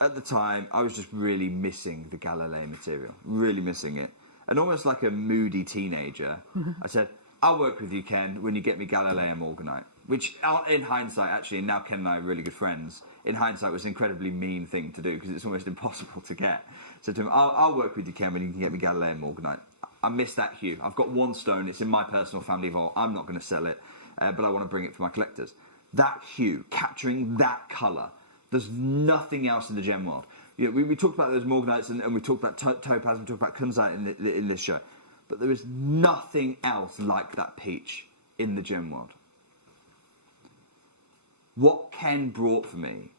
at the time, I was just really missing the Galilea material, really missing it. And almost like a moody teenager, I said, I'll work with you, Ken, when you get me Galilea morganite. Which, in hindsight, actually, and now Ken and I are really good friends, in hindsight was an incredibly mean thing to do because it's almost impossible to get. So to him, I'll work with you, Ken, when you can get me Galilea morganite. I miss that hue. I've got one stone, it's in my personal family vault, I'm not going to sell it, but I want to bring it for my collectors. That hue, capturing that colour, there's nothing else in the gem world. You know, we talked about those morganites and we talked about topaz, we talked about kunzite in this show, but there is nothing else like that peach in the gem world. What Ken brought for me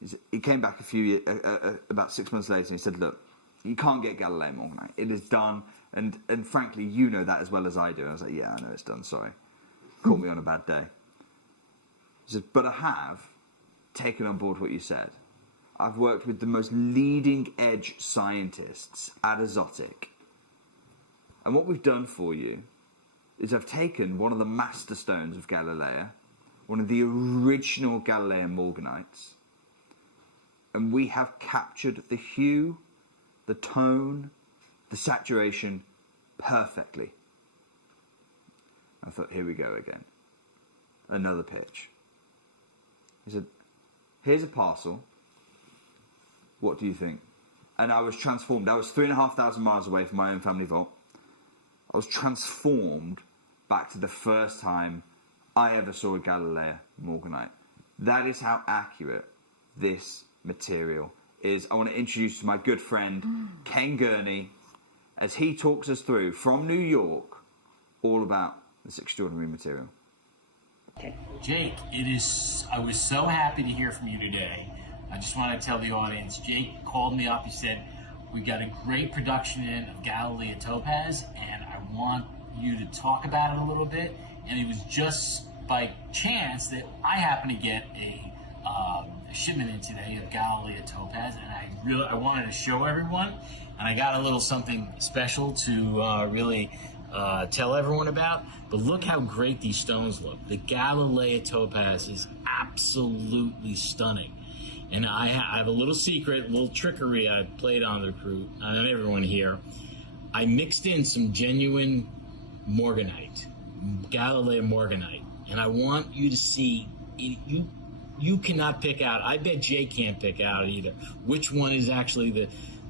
is he came back a few years, about 6 months later, and he said, look, you can't get Galilea morganite. It is done, and frankly, you know that as well as I do. And I was like, yeah, I know it's done, sorry. Caught me on a bad day. He said, but I have taken on board what you said. I've worked with the most leading edge scientists at Exotic. And what we've done for you is I've taken one of the master stones of Galilea, one of the original Galilean morganites, and we have captured the hue, the tone, the saturation perfectly. I thought, here we go again. Another pitch. He said, here's a parcel. What do you think? And I was transformed. I was 3,500 miles away from my own family vault. I was transformed back to the first time I ever saw a Galilea morganite. That is how accurate this material is. I want to introduce you to my good friend, Ken Gurney, as he talks us through, from New York, all about this extraordinary material. Jake, I was so happy to hear from you today. I just want to tell the audience, Jake called me up, he said, we got a great production in of Galilea Topaz, and I want you to talk about it a little bit. And it was just by chance that I happened to get a shipment in today of Galilea Topaz, and I wanted to show everyone, and I got a little something special to really tell everyone about. But look how great these stones look. The Galilea Topaz is absolutely stunning. And I have a little secret, a little trickery I played on the crew, on everyone here. I mixed in some genuine morganite, Galilea morganite, and I want you to see it. You cannot pick out, I bet Jake can't pick out either, which one is actually the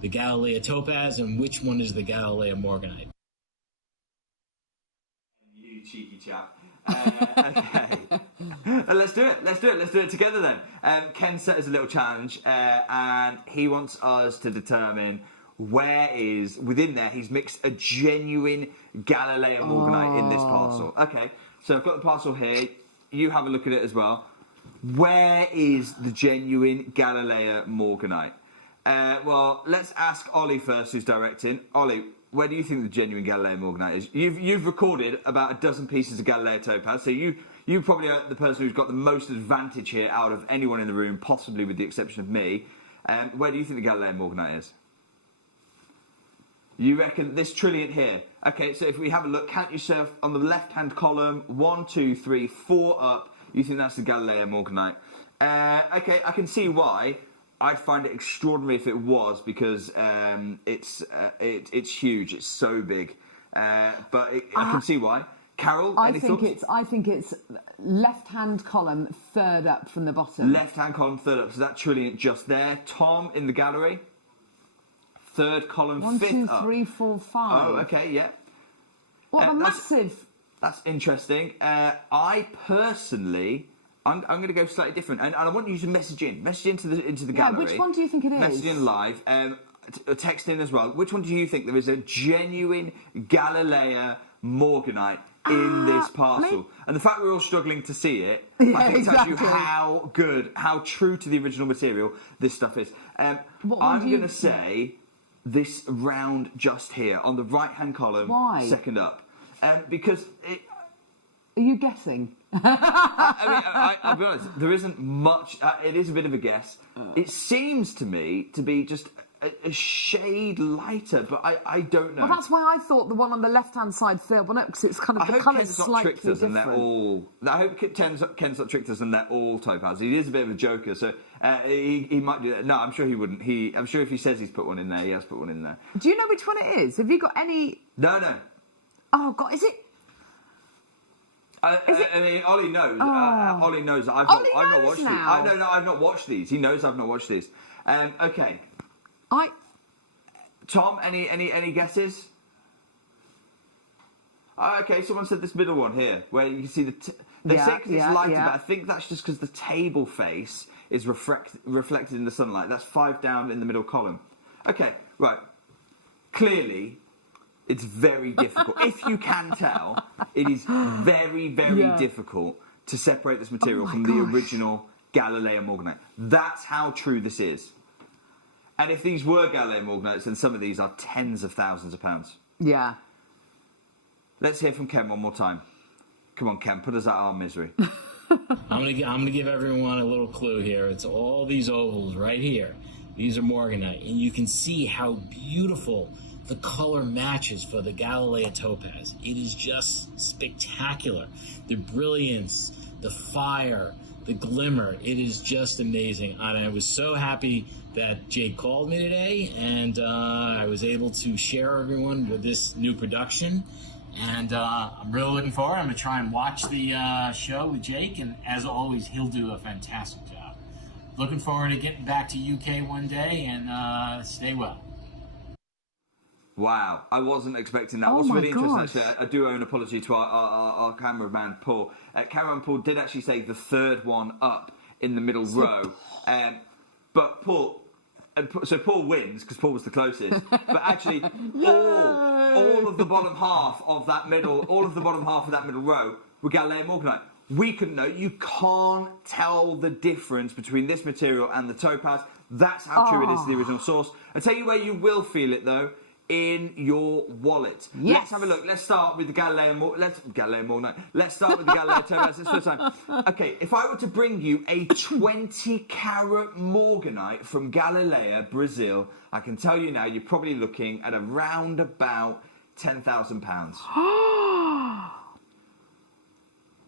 Galilea Topaz and which one is the Galilea Morganite. You cheeky chap. Okay. Let's do it. Let's do it together then. Ken set us a little challenge, and he wants us to determine where is, within there, he's mixed a genuine Galilea Morganite in this parcel. Okay, so I've got the parcel here. You have a look at it as well. Where is the genuine Galilea Morganite? Well, let's ask Ollie first, who's directing. Ollie, where do you think the genuine Galilea Morganite is? You've recorded about a dozen pieces of Galilea Topaz, so you probably are the person who's got the most advantage here out of anyone in the room, possibly with the exception of me. Where do you think the Galilea Morganite is? You reckon this trillion here? Okay, so if we have a look, count yourself on the left-hand column, 1, 2, 3, 4 up. You think that's the Galilea Morganite? Okay, I can see why. I'd find it extraordinary if it was, because it's huge. It's so big, but I can see why. Carol, any thoughts? I think it's left-hand column, third up from the bottom. Left-hand column, third up. So that trillion just there. Tom in the gallery. Third column, 1, fifth 2, up. 3, 4, 5. Oh, okay, yeah. What a massive! That's interesting. I personally, I'm going to go slightly different, and I want you to message into the gallery. Which one do you think it is? Message in live, text in as well. Which one do you think there is a genuine Galilea Morganite in this parcel? And the fact we're all struggling to see it, I think tells you how good, how true to the original material this stuff is. I'm going to say this round just here on the right-hand column. Why? Second up. Because it... Are you guessing? I'll be honest, there isn't much... it is a bit of a guess. It seems to me to be just a shade lighter, but I don't know. Well, that's why I thought the one on the left-hand side third one up, because it's kind of the colour's slightly different. I hope Ken's not tricked us and they're all topaz. He is a bit of a joker, so he might do that. No, I'm sure he wouldn't. I'm sure if he says he's put one in there, he has put one in there. Do you know which one it is? Have you got any... No. Oh, God, is it... I mean, Ollie knows. Ollie knows. I've not watched these. I've not watched these. He knows I've not watched these. Okay. Tom, any guesses? Okay, someone said this middle one here, where you can see they say because it's lighter, but I think that's just because the table face is reflected in the sunlight. That's 5 down in the middle column. Okay, right. Clearly, it's very difficult. If you can tell, it is very, very difficult to separate this material from the original Galilea Morganite. That's how true this is. And if these were Galilea Morganites, then some of these are tens of thousands of pounds. Yeah. Let's hear from Ken one more time. Come on, Ken, put us out of our misery. I'm gonna give everyone a little clue here. It's all these ovals right here. These are Morganite, and you can see how beautiful the color matches for the Galilea Topaz. It is just spectacular. The brilliance, the fire, the glimmer, it is just amazing. And I was so happy that Jake called me today, and I was able to share everyone with this new production. And I'm really looking forward. I'm going to try and watch the show with Jake, and as always, he'll do a fantastic job. Looking forward to getting back to UK one day, and stay well. Wow, I wasn't expecting that. What's really interesting, actually, I do owe an apology to our cameraman, Paul. Cameraman Paul did actually say the third one up in the middle row. But Paul... So Paul wins because Paul was the closest, but actually all of the bottom half of that middle row were Galilea Morganite. We couldn't know. You can't tell the difference between this material and the topaz. That's how true it is to the original source. I'll tell you where you will feel it though. In your wallet. Yes. Let's have a look. Let's start with the Galilea Morganite. Let's start with the Galilea Topaz. This first time. Okay, if I were to bring you a 20-carat Morganite from Galilea, Brazil, I can tell you now you're probably looking at around about £10,000.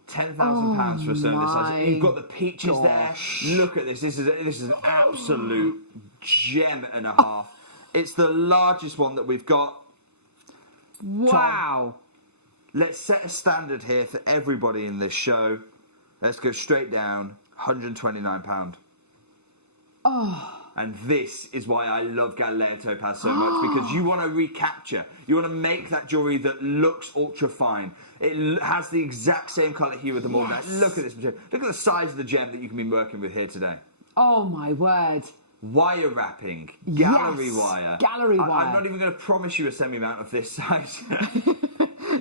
£10,000 for a stone this size. You've got the peaches there. Look at this. This is an absolute gem and a half. It's the largest one that we've got. Wow. Tom, let's set a standard here for everybody in this show. Let's go straight down. £129. Oh. And this is why I love Galileo Topaz so much, because you want to recapture, you want to make that jewellery that looks ultra fine. It has the exact same colour hue with the morganite. Look at this material. Look at the size of the gem that you can be working with here today. Oh my word. Wire wrapping, gallery wire. Gallery wire. I'm not even going to promise you a semi-mount of this size.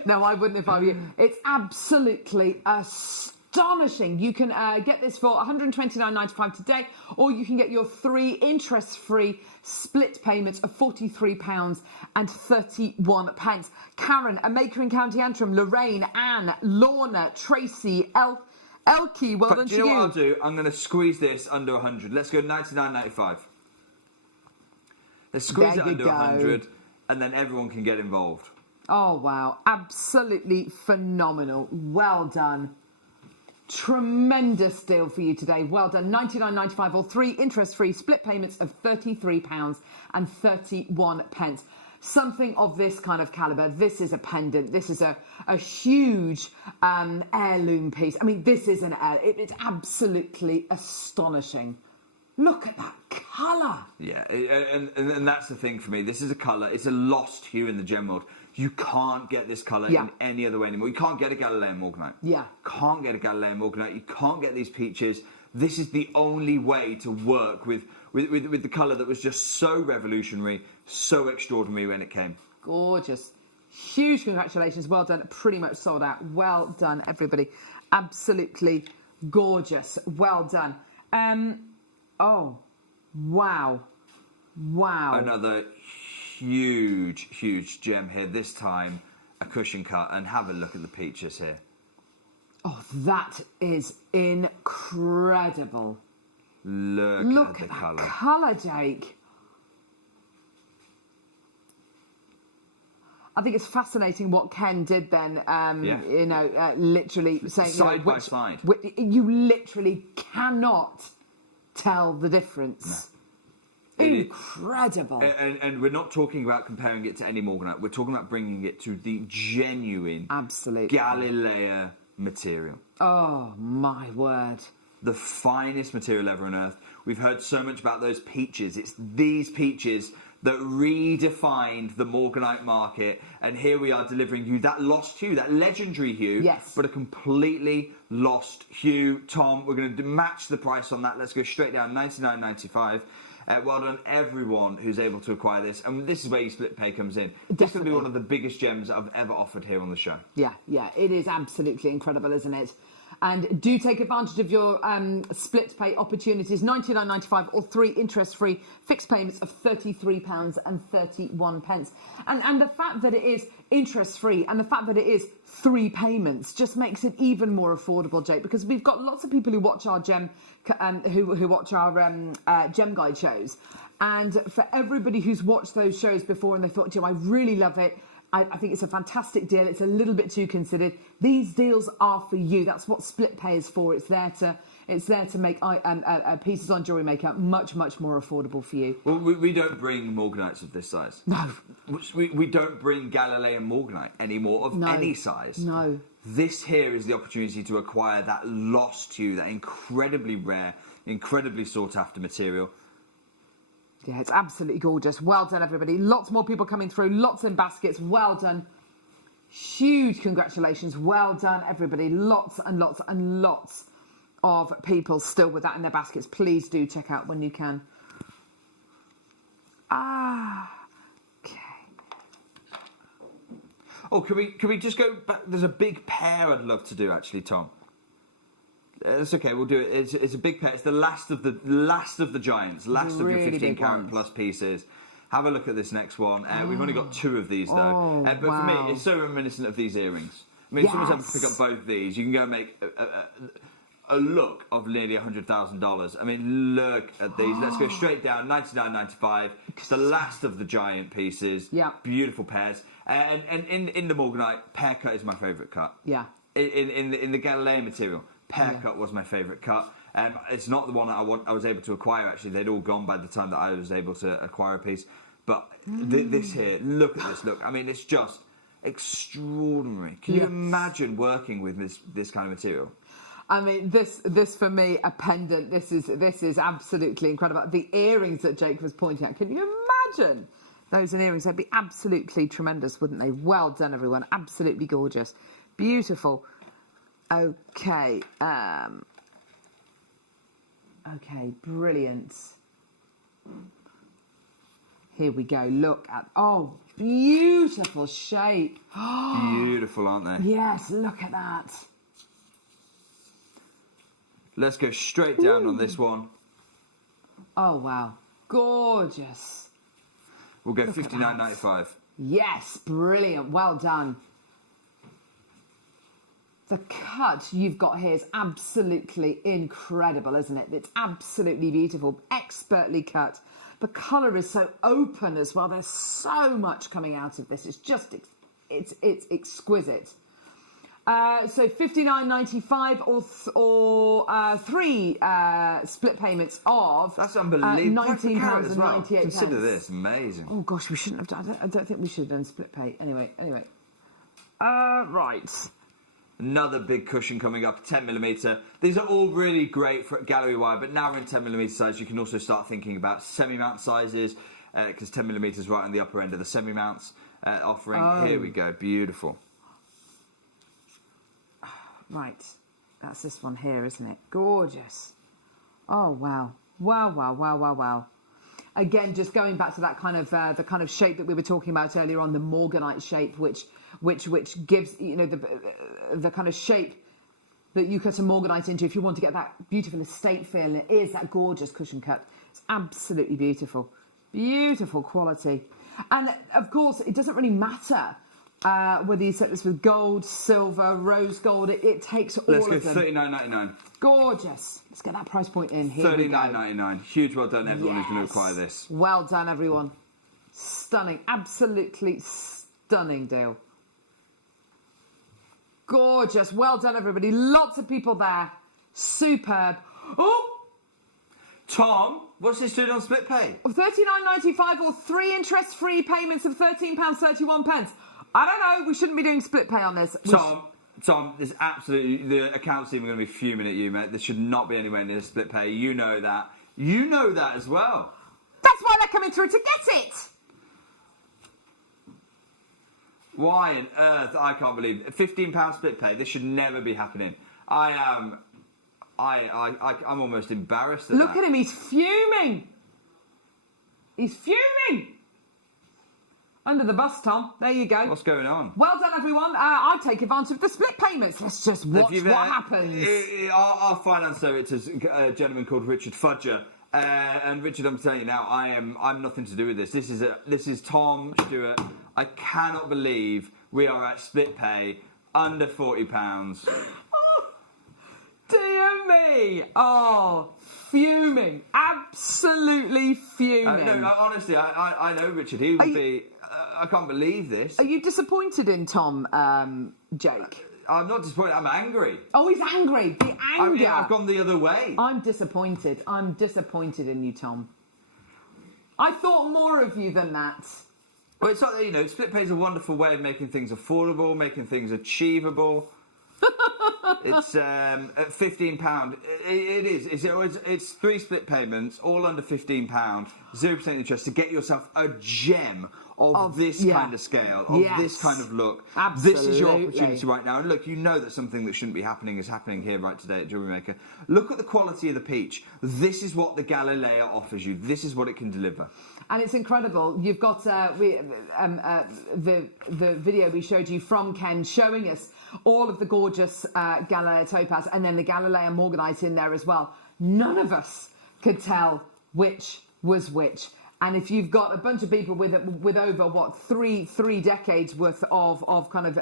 No, I wouldn't if I were you. It's absolutely astonishing. You can get this for £129.95 today, or you can get your 3 interest-free split payments of £43.31. Karen, a maker in County Antrim, Lorraine, Anne, Lorna, Tracy, Elkie, well done to you. Do you know what I'll do? I'm going to squeeze this under 100. Let's go 99.95. Let's squeeze it under 100, and then everyone can get involved. Oh, wow. Absolutely phenomenal. Well done. Tremendous deal for you today. Well done. £99.95 or 3 interest-free split payments of £33.31. Something of this kind of calibre. This is a pendant. This is a huge heirloom piece. I mean, this is it's absolutely astonishing. Look at that colour. Yeah, and that's the thing for me. This is a colour. It's a lost hue in the gem world. You can't get this colour in any other way anymore. You can't get a Galileo Morganite. Yeah. Can't get a Galileo Morganite. You can't get these peaches. This is the only way to work with the colour that was just so revolutionary, so extraordinary when it came. Gorgeous. Huge congratulations. Well done. Pretty much sold out. Well done, everybody. Absolutely gorgeous. Well done. Oh, wow. Wow. Another huge gem here. This time a cushion cut, and have a look at the peaches here. Oh, that is incredible. Look at the that colour. Colour, Jake. I think it's fascinating what Ken did then. You know, literally saying side by side. You literally cannot tell the difference. No. Incredible. And we're not talking about comparing it to any morganite. We're talking about bringing it to the genuine, Galileo material. Oh my word. The finest material ever unearthed. We've heard so much about those peaches. It's these peaches that redefined the morganite market, and here we are delivering you that lost hue, that legendary hue, but a completely lost hue. Tom, we're going to match the price on that. Let's go straight down, $99.95. Well done, everyone who's able to acquire this, and this is where your split pay comes in. This is going to be one of the biggest gems I've ever offered here on the show. Yeah, it is absolutely incredible, isn't it? And do take advantage of your split pay opportunities. $99.95 or 3 interest-free fixed payments of £33.31. And the fact that it is interest-free and the fact that it is 3 payments just makes it even more affordable, Jake, because we've got lots of people who watch our gem gem guide shows. And for everybody who's watched those shows before and they thought, I really love it, I think it's a fantastic deal. It's a little bit too considered. These deals are for you. That's what split pay is for. It's there to make pieces on JewelleryMaker much more affordable for you. Well, we don't bring morganites of this size. No. We don't bring Galilean morganite anymore of any size. No. This here is the opportunity to acquire that lost hue, that incredibly rare, incredibly sought after material. Yeah, it's absolutely gorgeous. Well done, everybody. Lots more people coming through. Lots in baskets. Well done. Huge congratulations. Well done, everybody. Lots and lots and lots of people still with that in their baskets. Please do check out when you can. Okay. Oh, can we just go back? There's a big pair I'd love to do, actually, Tom. It's okay, we'll do it. It's a big pair. It's the last of the giants, last of your 15 carat plus pieces. Have a look at this next one. We've only got 2 of these though, but for me, it's so reminiscent of these earrings. I mean, if someone's able to pick up both of these, you can go and make a look of nearly $100,000. I mean, look at these. Let's go straight down, $99.95. It's the last of the giant pieces. Yeah, beautiful pairs. And in the morganite, pear cut is my favourite cut. Yeah. In the Galileo material, pear cut was my favourite cut. It's not the one that I was able to acquire, actually. They'd all gone by the time that I was able to acquire a piece. But this here, look at this, look. I mean, it's just extraordinary. Can you imagine working with this kind of material? I mean, this for me, a pendant. This is absolutely incredible. The earrings that Jake was pointing at. Can you imagine those earrings? They'd be absolutely tremendous, wouldn't they? Well done, everyone. Absolutely gorgeous, beautiful. Okay. Okay, brilliant. Here we go. Look at, oh, beautiful shape. Beautiful, aren't they? Yes, look at that. Let's go straight down on this one. Oh, wow. Gorgeous. We'll go $59.95. Yes, brilliant. Well done. The cut you've got here is absolutely incredible, isn't it? It's absolutely beautiful, expertly cut. The colour is so open as well. There's so much coming out of this. It's just, it's exquisite. So $59.95 or three split payments of That's unbelievable. £19.98. As well. Consider this amazing. Oh gosh, we shouldn't have done. I don't think we should have done split pay. Anyway. Right. Another big cushion coming up, 10mm. These are all really great for gallery wire, but now we're in 10mm size. You can also start thinking about semi-mount sizes, because 10mm is right on the upper end of the semi-mounts offering. Oh. Here we go, beautiful. Right, that's this one here, isn't it? Gorgeous. Oh wow, wow. Again, just going back to that kind of the kind of shape that we were talking about earlier on, the Morganite shape, which gives, you know, the kind of shape that you cut a Morganite into if you want to get that beautiful estate feel. And it is that gorgeous cushion cut. It's absolutely beautiful, beautiful quality. And of course, it doesn't really matter whether you set this with gold, silver, rose gold. It takes all of them. Let's go $39.99. Gorgeous. Let's get that price point in here. $39.99. Huge well done, everyone who's going to acquire this. Well done, everyone. Stunning. Absolutely stunning deal. Gorgeous. Well done, everybody. Lots of people there. Superb. Oh! Tom, what's this doing on split pay? $39.95 or three interest-free payments of £13.31. I don't know. We shouldn't be doing split pay on this. Tom, this absolutely, the accounts team are going to be fuming at you, mate. This should not be anywhere near split pay. You know that. You know that as well. That's why they're coming through to get it. Why on earth? I can't believe it. £15 split pay. This should never be happening. I'm almost embarrassed at Look at him. He's fuming. He's fuming. Under the bus, Tom. There you go. What's going on? Well done, everyone. I'll take advantage of the split payments. Let's just watch what happens. Our finance director's a gentleman called Richard Fudger. And Richard, I'm telling you now, I'm nothing to do with this. This is Tom Stewart. I cannot believe we are at split pay under £40. Dear me. Oh, fuming. Absolutely fuming. No, honestly, I know Richard. He would be... I can't believe this. Are you disappointed in Tom, Jake? I'm not disappointed. I'm angry. Oh, he's angry. The anger. I've gone the other way. I'm disappointed. I'm disappointed in you, Tom. I thought more of you than that. Well, it's like, you know, split pay is a wonderful way of making things affordable, making things achievable. It's at £15. It is. It's three split payments, all under £15, 0% interest to get yourself a gem of this kind of scale, of this kind of look. Absolutely. This is your opportunity right now. And look, you know that something that shouldn't be happening is happening here right today at JewelleryMaker. Look at the quality of the peach. This is what the Galileo offers you. This is what it can deliver. And it's incredible. You've got the video we showed you from Ken showing us all of the gorgeous Galileo topaz and then the Galileo Morganite in there as well. None of us could tell which was which. And if you've got a bunch of people with over what three decades worth of kind of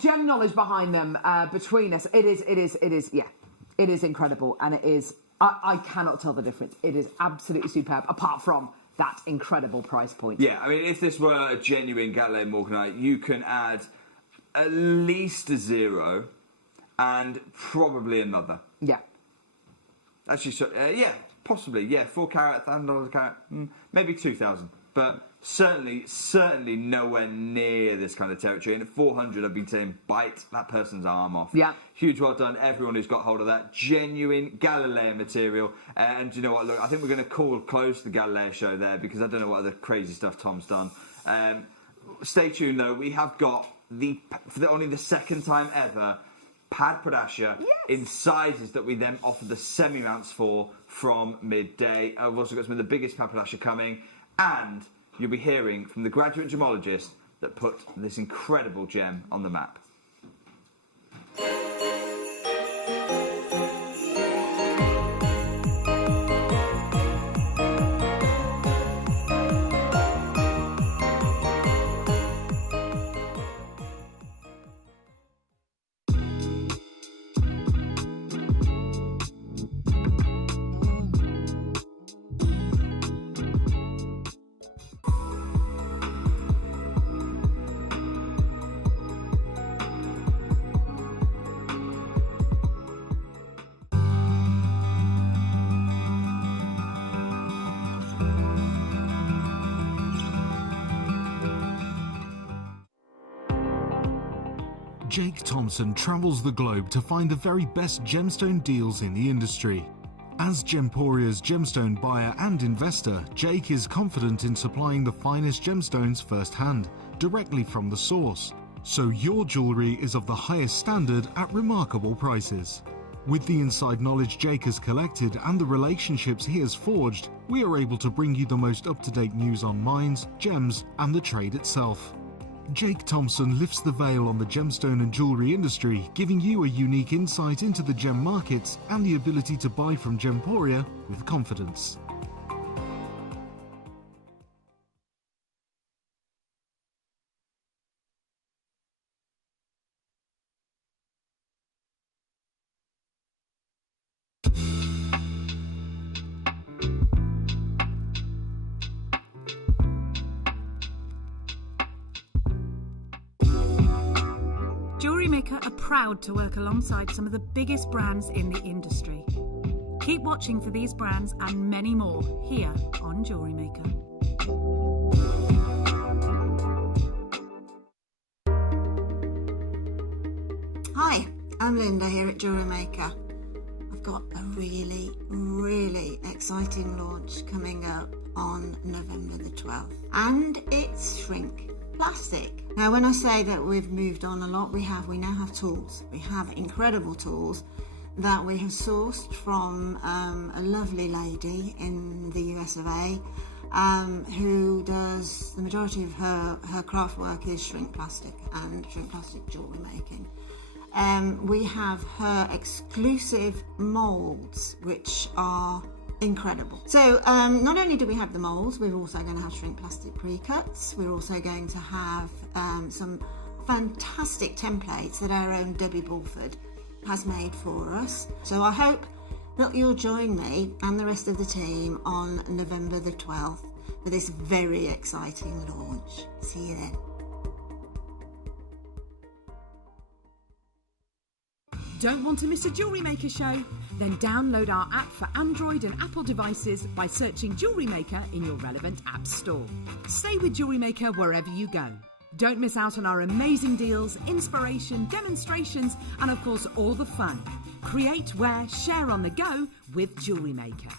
gem knowledge behind them between us, it is incredible, and it is. I cannot tell the difference. It is absolutely superb. Apart from that incredible price point. Yeah, I mean, if this were a genuine Galileo Morganite, you can add at least a 0 and probably another. Yeah. Actually, so, yeah. Possibly, yeah, 4 carat, $1,000 a carat, maybe 2,000. But certainly nowhere near this kind of territory. And at 400, I've been saying, bite that person's arm off. Yeah. Huge well done, everyone who's got hold of that. Genuine Galileo material. And you know what, look, I think we're going to close the Galileo show there, because I don't know what other crazy stuff Tom's done. Stay tuned, though. We have got, only the second time ever, pad Pradasha in sizes that we then offer the semi-mounts for from midday. I've also got some of the biggest pad Pradasha coming, and you'll be hearing from the graduate gemologist that put this incredible gem on the map. Jake Thompson travels the globe to find the very best gemstone deals in the industry. As Gemporia's gemstone buyer and investor, Jake is confident in supplying the finest gemstones firsthand, directly from the source, so your jewellery is of the highest standard at remarkable prices. With the inside knowledge Jake has collected and the relationships he has forged, we are able to bring you the most up-to-date news on mines, gems, and the trade itself. Jake Thompson lifts the veil on the gemstone and jewellery industry, giving you a unique insight into the gem markets and the ability to buy from Gemporia with confidence. JewelleryMaker are proud to work alongside some of the biggest brands in the industry. Keep watching for these brands and many more here on JewelleryMaker. Hi, I'm Linda here at JewelleryMaker. I've got a really, really exciting launch coming up on November the 12th, and it's shrink plastic. Now, when I say that we've moved on a lot, we now have tools. We have incredible tools that we have sourced from a lovely lady in the US of A, who does the majority of her craft work is shrink plastic and shrink plastic jewellery making. We have her exclusive moulds, which are incredible. So not only do we have the moulds, we're also going to have shrink plastic pre-cuts. We're also going to have some fantastic templates that our own Debbie Bulford has made for us. So I hope that you'll join me and the rest of the team on November the 12th for this very exciting launch. See you then. Don't want to miss a JewelleryMaker show? Then download our app for Android and Apple devices by searching JewelleryMaker in your relevant app store. Stay with JewelleryMaker wherever you go. Don't miss out on our amazing deals, inspiration, demonstrations, and of course all the fun. Create, wear, share on the go with JewelleryMaker.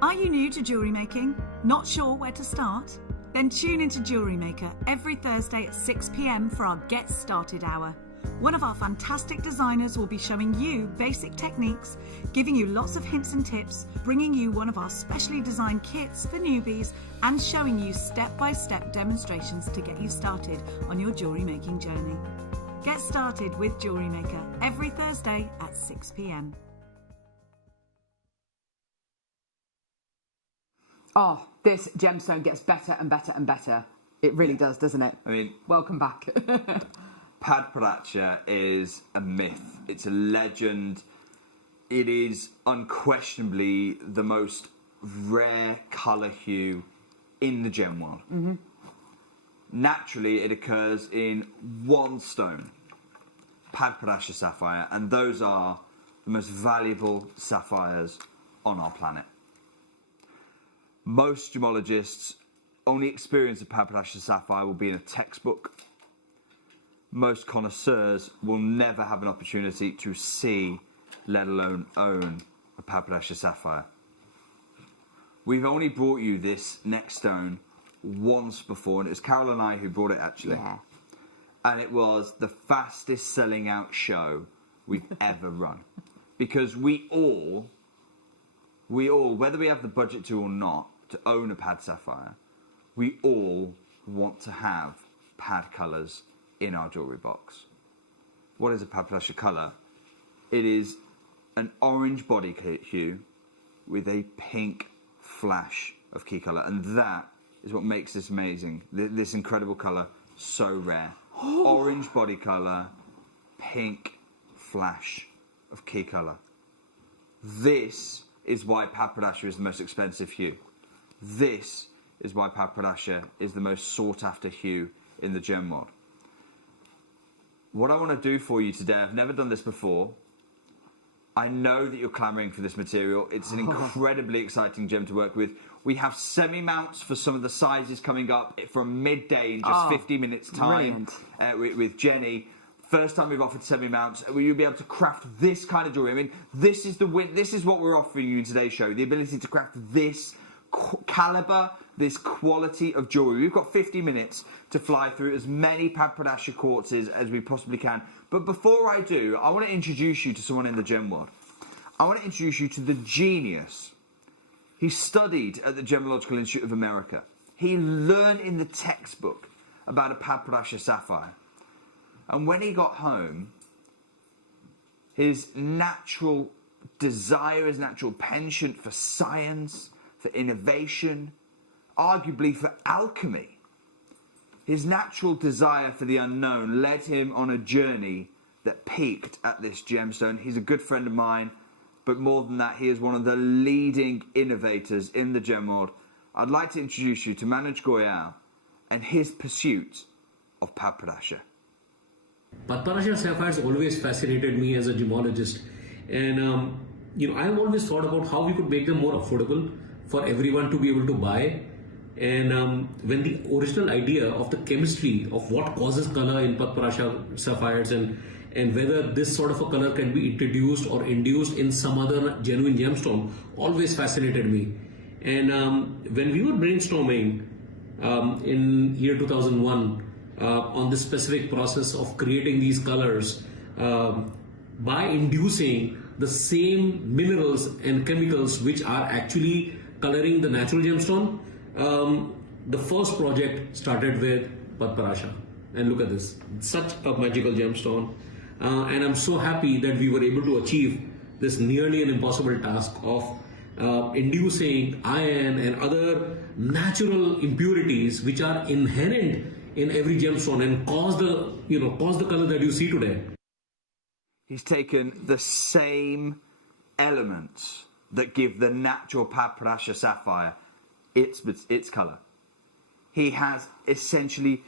Are you new to jewellery making? Not sure where to start? Then tune into JewelleryMaker every Thursday at 6 p.m. for our Get Started Hour. One of our fantastic designers will be showing you basic techniques, giving you lots of hints and tips, bringing you one of our specially designed kits for newbies, and showing you step-by-step demonstrations to get you started on your jewellery making journey. Get started with JewelleryMaker every Thursday at 6 p.m. Oh, this gemstone gets better and better and better. It really does, doesn't it? I mean, welcome back. Pad Pradasha is a myth. It's a legend. It is unquestionably the most rare colour hue in the gem world. Mm-hmm. Naturally, it occurs in one stone, Padpadasha sapphire, and those are the most valuable sapphires on our planet. Most gemologists' only experience of Padpadasha sapphire will be in a textbook. Most connoisseurs will never have an opportunity to see, let alone own, a Padpadasha sapphire. We've only brought you this next stone once before, and it was Carol and I who brought it, actually. Yeah. And it was the fastest selling out show we've ever run. Because we all, whether we have the budget to or not, to own a pad sapphire, we all want to have pad colours in our jewellery box. What is a Padpadasha colour? It is an orange body hue with a pink flash of key colour, and that is what makes this amazing, this incredible colour so rare. Orange body colour, pink flash of key colour. This is why Padpadasha is the most expensive hue. This is why Padpadasha is the most sought after hue in the gem world. What I want to do for you today, I've never done this before. I know that you're clamouring for this material. It's an incredibly exciting gem to work with. We have semi-mounts for some of the sizes coming up from midday in just 50 minutes time with Jenny. First time we've offered semi-mounts. You'll be able to craft this kind of jewellery. I mean, this is what we're offering you in today's show, the ability to craft this calibre, this quality of jewellery. We've got 50 minutes to fly through as many Padpadasha quartzes as we possibly can. But before I do, I want to introduce you to someone in the gem world. I want to introduce you to the genius. He studied at the Gemological Institute of America. He learned in the textbook about a Padpadasha sapphire. And when he got home, his natural desire, his natural penchant for science, for innovation, arguably for alchemy, his natural desire for the unknown led him on a journey that peaked at this gemstone. He's a good friend of mine, but more than that, he is one of the leading innovators in the gem world. I'd like to introduce you to Manoj Goyal and his pursuit of Padpadasha. Padpadasha sapphires always fascinated me as a gemologist, and I've always thought about how we could make them more affordable for everyone to be able to buy. And when the original idea of the chemistry of what causes color in Padpadasha sapphires and whether this sort of a color can be introduced or induced in some other genuine gemstone always fascinated me. And when we were brainstorming in year 2001 on this specific process of creating these colors by inducing the same minerals and chemicals which are actually coloring the natural gemstone, the first project started with Padpadasha. And look at this, such a magical gemstone. And I'm so happy that we were able to achieve this nearly an impossible task of inducing iron and other natural impurities which are inherent in every gemstone and cause the color that you see today. He's taken the same elements that give the natural Padpadasha sapphire its colour. He has essentially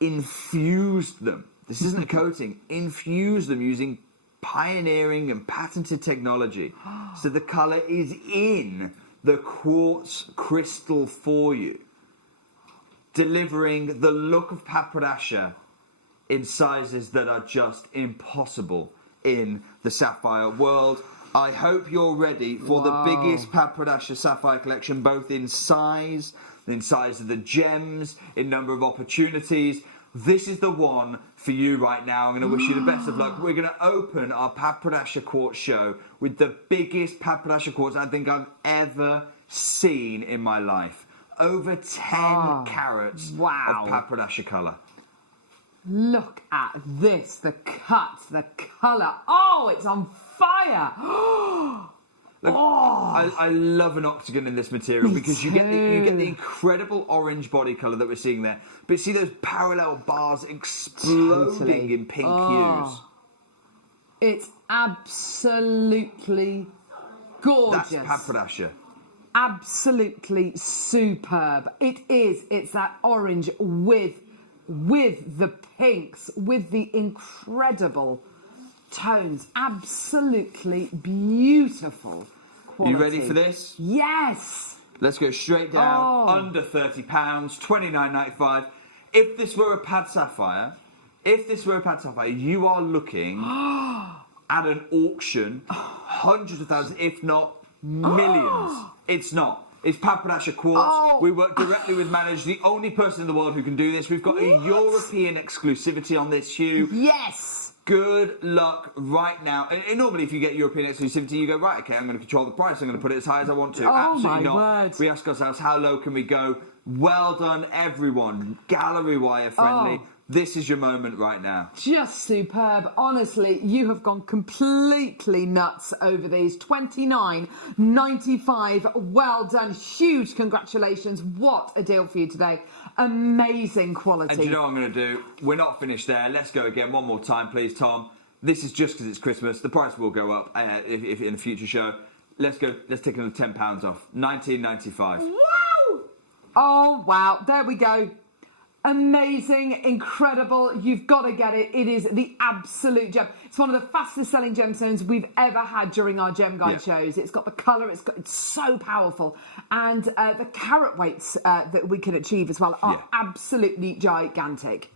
infused them. This isn't a coating. Infused them using pioneering and patented technology. So the colour is in the quartz crystal for you, delivering the look of Padpadasha in sizes that are just impossible in the sapphire world. I hope you're ready for the biggest Padpadasha sapphire collection, both in size of the gems, in number of opportunities. This is the one for you right now. I'm going to wish you the best of luck. We're going to open our Padpadasha quartz show with the biggest Padpadasha quartz I think I've ever seen in my life. Over 10 carats of Padpadasha colour. Look at this, the cut, the colour. Oh, it's on fire. Look, I love an octagon in this material because you get the incredible orange body colour that we're seeing there. But see those parallel bars exploding in pink hues. It's absolutely gorgeous. That's Padpadasha. Absolutely superb. It is. It's that orange with with the pinks, with the incredible tones. Absolutely beautiful quality. You ready for this? Yes. Let's go straight down. Under £30, $29.95. If this were a pad sapphire, you are looking at an auction, hundreds of thousands, if not millions. It's not. It's Papadasha Quartz. We work directly with managers, the only person in the world who can do this. We've got a European exclusivity on this hue. Yes. Good luck right now. And normally if you get European exclusivity, you go, right, okay, I'm going to control the price. I'm going to put it as high as I want to. Absolutely not. Word. We ask ourselves, how low can we go? Well done, everyone. Gallery wire friendly. This is your moment right now. Just superb. Honestly, you have gone completely nuts over these. $29.95. Well done. Huge congratulations. What a deal for you today. Amazing quality. And you know what I'm going to do? We're not finished there. Let's go again one more time, please, Tom. This is just because it's Christmas. The price will go up if in a future show. Let's go. Let's take another £10 off. $19.95. Wow! Oh, wow. There we go. Amazing, incredible. You've got to get it. It is the absolute gem. It's one of the fastest selling gemstones we've ever had during our Gem Guide shows. It's got the colour, it's so powerful. And the carat weights that we can achieve as well are absolutely gigantic.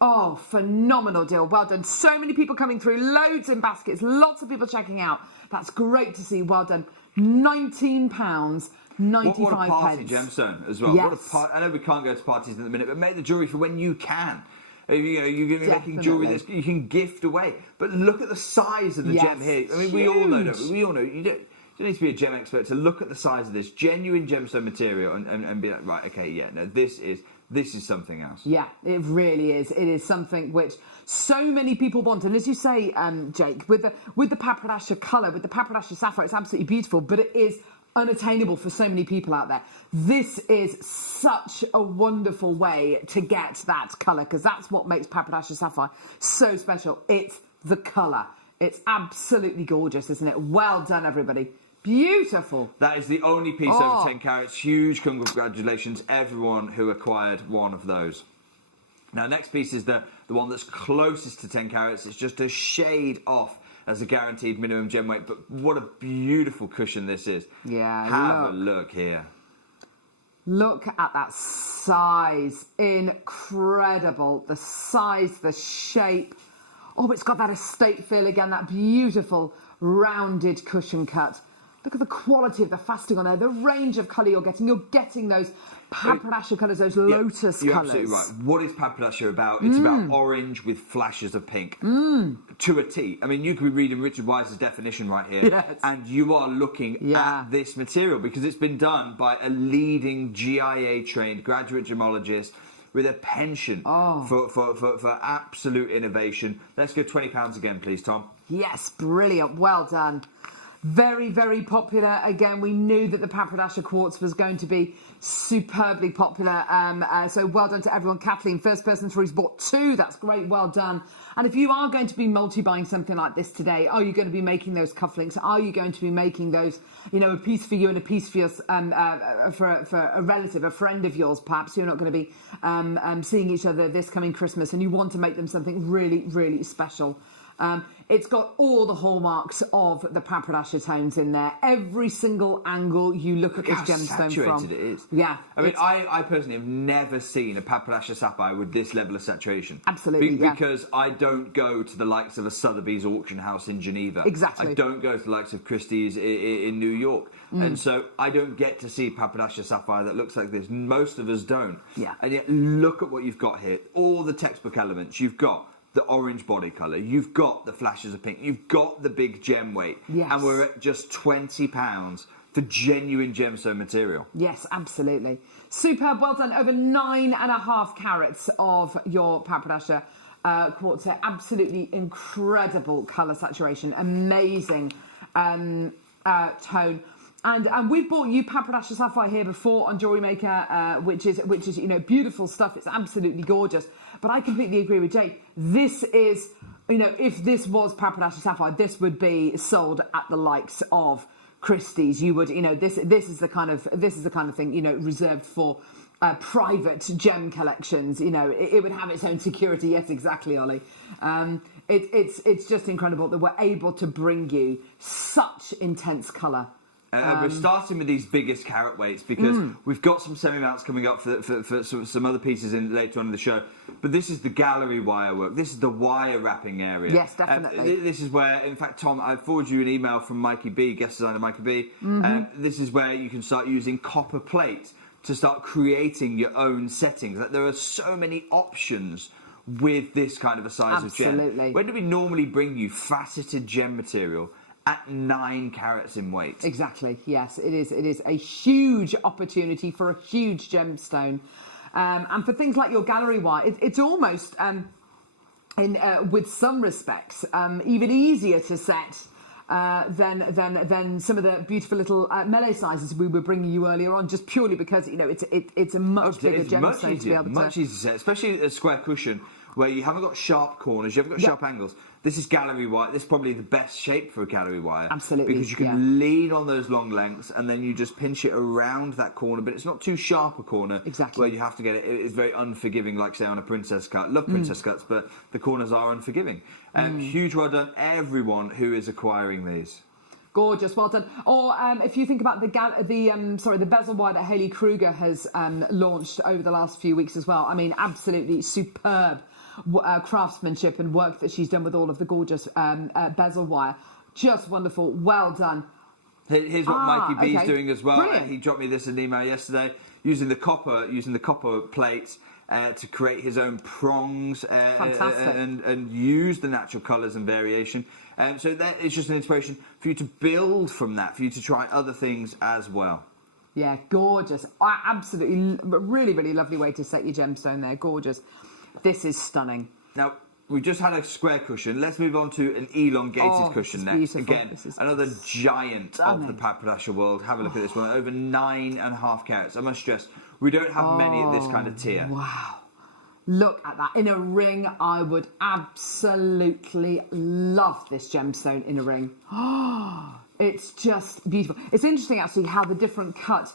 Oh, phenomenal deal. Well done. So many people coming through, loads in baskets, lots of people checking out. That's great to see. Well done. £19.95. What a party gemstone as well. Yes. What a I know we can't go to parties in a minute, but make the jewellery for when you can. You know, you're going to be making jewellery that you can gift away. But look at the size of the gem here. I mean, we all know, don't we? We all know. You don't need to be a gem expert to look at the size of this genuine gemstone material and be like, right, okay, yeah, no, this is something else. Yeah, it really is. It is something which so many people want. And as you say, Jake, with the Papadasha colour, with the Papadasha sapphire, it's absolutely beautiful, but it is unattainable for so many people out there. This is such a wonderful way to get that colour, because that's what makes Papadasha sapphire so special. It's the colour. It's absolutely gorgeous, isn't it? Well done, everybody. Beautiful. That is the only piece over 10 carats. Huge congratulations, everyone who acquired one of those. Now, next piece is the one that's closest to 10 carats. It's just a shade off as a guaranteed minimum gem weight, but what a beautiful cushion this is. Yeah, Have a look here. Look at that size. Incredible. The size, the shape. Oh, it's got that estate feel again, that beautiful rounded cushion cut. Look at the quality of the fasting on there, the range of colour you're getting. You're getting those Papadasha colours, those lotus colours. You're absolutely right. What is Papadasha about? It's about orange with flashes of pink. To a T. I mean, you could be reading Richard Wise's definition right here, and you are looking at this material because it's been done by a leading GIA-trained graduate gemologist with a penchant for absolute innovation. Let's go £20 again, please, Tom. Yes, brilliant. Well done. Very, very popular. Again, we knew that the Papadasha Quartz was going to be superbly popular. So well done to everyone. Kathleen, first person through, who's bought 2. That's great. Well done. And if you are going to be multi-buying something like this today, are you going to be making those cufflinks? Are you going to be making those, you know, a piece for you and a piece for your, for a relative, a friend of yours, perhaps? You're not going to be seeing each other this coming Christmas, and you want to make them something really, really special. It's got all the hallmarks of the Papadasha tones in there. Every single angle you look at this gemstone from. It is. Yeah. I mean, I personally have never seen a Papadasha sapphire with this level of saturation. Absolutely, because I don't go to the likes of a Sotheby's auction house in Geneva. Exactly. I don't go to the likes of Christie's in New York. And so I don't get to see Papadasha sapphire that looks like this. Most of us don't. Yeah. And yet, look at what you've got here. All the textbook elements. You've got the orange body colour, you've got the flashes of pink, you've got the big gem weight, and we're at just £20 for genuine gemstone material. Yes, absolutely. Superb, well done. Over 9.5 carats of your Papadasha quartz. Absolutely incredible colour saturation, amazing tone. And we've bought you Papadasha sapphire here before on JewelleryMaker, which is you know, beautiful stuff. It's absolutely gorgeous. But I completely agree with Jake. This is, you know, if this was Papadasha sapphire, this would be sold at the likes of Christie's. You would, you know, this is the kind of thing, you know, reserved for private gem collections. You know, it would have its own security. Yes, exactly, Ollie. It's just incredible that we're able to bring you such intense colour. We're starting with these biggest carat weights because we've got some semi-mounts coming up for some other pieces in later on in the show. But this is the gallery wire work. This is the wire wrapping area. Yes, definitely. This is where, in fact, Tom, I forwarded you an email from Mikey B, guest designer Mikey B. This is where you can start using copper plate to start creating your own settings. Like, there are so many options with this kind of a size of gem. Absolutely. When do we normally bring you faceted gem material at 9 carats in weight? Exactly, yes, it is. It is a huge opportunity for a huge gemstone. And for things like your gallery wire, it's almost, with some respects, even easier to set than some of the beautiful little melee sizes we were bringing you earlier on, just purely because, you know, it's a much bigger gemstone to be able to... Much easier to set, especially a square cushion where you haven't got sharp corners, you haven't got sharp angles. This is gallery wire. This is probably the best shape for a gallery wire. Absolutely. Because you can lean on those long lengths and then you just pinch it around that corner, but it's not too sharp a corner. Exactly. Where you have to get it. It's very unforgiving, like, say, on a princess cut. Love princess cuts, but the corners are unforgiving. Huge well done, everyone who is acquiring these. Gorgeous, well done. Or if you think about the bezel wire that Hayley Kruger has launched over the last few weeks as well. I mean, absolutely superb craftsmanship and work that she's done with all of the gorgeous bezel wire. Just wonderful, well done. Here's what Mikey B's doing as well. Brilliant. He dropped me this in an email yesterday, using the copper plate to create his own prongs and use the natural colours and variation. So that is just an inspiration for you to build from that, for you to try other things as well. Yeah, gorgeous. Absolutely, really, really lovely way to set your gemstone there. Gorgeous. This is stunning. Now, we just had a square cushion. Let's move on to an elongated cushion next. Beautiful. Again, another giant of the papadasha world. Have a look at this one. Over 9.5 carats. I must stress, we don't have many at this kind of tier. Wow. Look at that. In a ring, I would absolutely love this gemstone in a ring. It's just beautiful. It's interesting, actually, how the different cut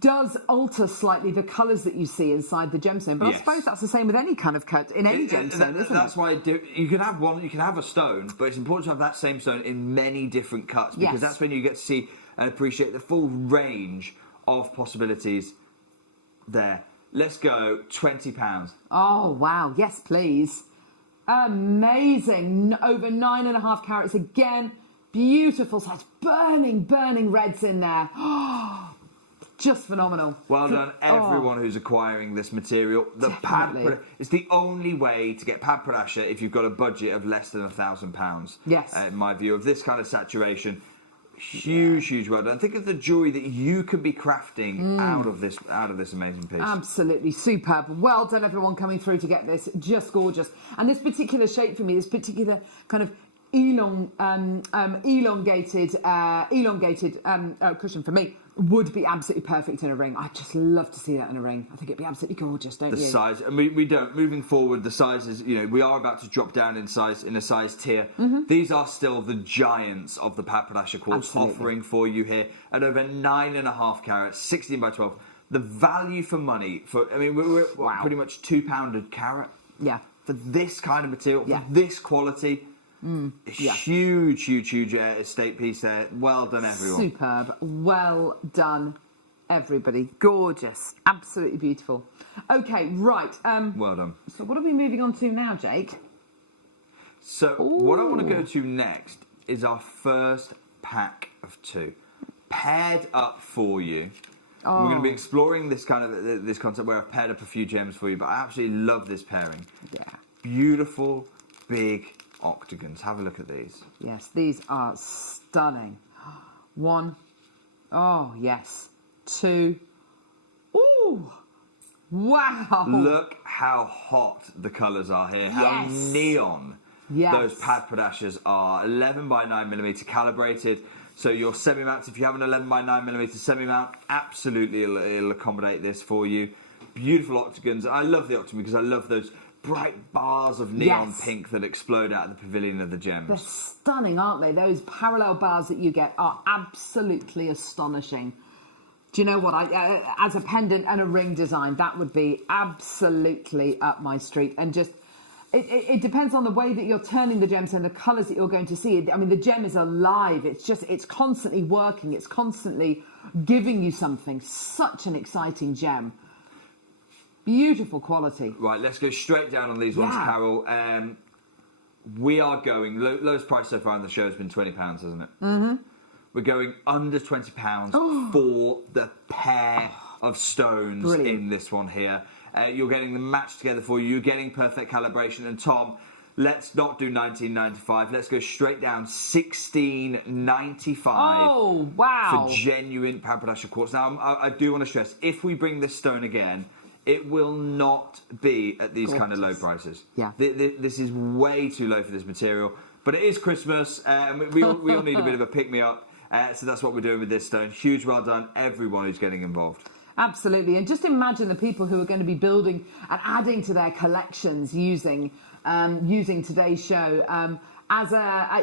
does alter slightly the colours that you see inside the gemstone. But I suppose that's the same with any kind of cut in any gemstone, isn't it? That's why you can have one, you can have a stone, but it's important to have that same stone in many different cuts, because that's when you get to see and appreciate the full range of possibilities there. Let's go, £20. Oh, wow. Yes, please. Amazing. Over 9.5 carats again. Beautiful size. Burning reds in there. Just phenomenal. Well done, everyone who's acquiring this material. The pad, it's the only way to get pad parasha if you've got a budget of less than £1,000. Yes. In my view, of this kind of saturation. Huge well done. Think of the jewellery that you could be crafting out of this amazing piece. Absolutely superb. Well done, everyone coming through to get this. Just gorgeous. And this particular shape for me, this particular kind of elongated cushion for me would be absolutely perfect in a ring. I'd just love to see that in a ring. I think it'd be absolutely gorgeous, don't you? The size, and we don't. Moving forward, the sizes, you know, we are about to drop down in size, in a size tier. These are still the giants of the papadasha quartz offering for you here at over 9.5 carats, 16 by 12. The value for money we're pretty much £2 a carat. Yeah. For this kind of material, for this quality. Huge estate piece there. Well done, everyone. Superb. Well done, everybody. Gorgeous. Absolutely beautiful. Okay, right. Well done. So what are we moving on to now, Jake? So what I want to go to next is our first pack of 2. Paired up for you. We're going to be exploring this kind of this concept where I've paired up a few gems for you, but I absolutely love this pairing. Yeah. Beautiful, big octagons. Have a look at these. Yes, these are stunning. 1. Oh, yes. 2. Ooh. Wow. Look how hot the colours are here. How neon those pad padashas are. 11 by 9mm calibrated. So your semi-mounts, if you have an 11 by 9mm semi-mount, absolutely it'll accommodate this for you. Beautiful octagons. I love the octagon because I love those bright bars of neon pink that explode out of the pavilion of the gems. They're stunning, aren't they? Those parallel bars that you get are absolutely astonishing. Do you know what? As a pendant and a ring design, that would be absolutely up my street. And just, it depends on the way that you're turning the gems and the colours that you're going to see. I mean, the gem is alive. It's constantly working. It's constantly giving you something. Such an exciting gem. Beautiful quality. Right, let's go straight down on these ones, Carol. We are going, lowest price so far on the show has been £20, hasn't it? Mm-hmm. We're going under £20 for the pair of stones in this one here. You're getting them matched together for you. You're getting perfect calibration. And Tom, let's not do $19.95. Let's go straight down $16.95. Oh, wow. For genuine Papadasha quartz. Now, I do want to stress, if we bring this stone again, it will not be at these kind of low prices. Yeah. This is way too low for this material. But it is Christmas, and we all need a bit of a pick-me-up. So that's what we're doing with this stone. Huge well done, everyone who's getting involved. Absolutely. And just imagine the people who are going to be building and adding to their collections using today's show as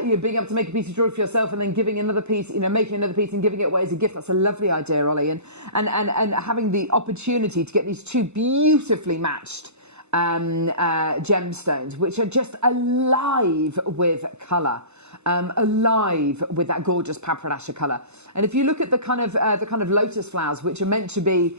you're being able to make a piece of jewellery for yourself and then giving another piece, making another piece and giving it away as a gift. That's a lovely idea, Ollie. And having the opportunity to get these two beautifully matched gemstones, which are just alive with colour. Alive with that gorgeous Papadasha colour. And if you look at the kind of lotus flowers, which are meant to be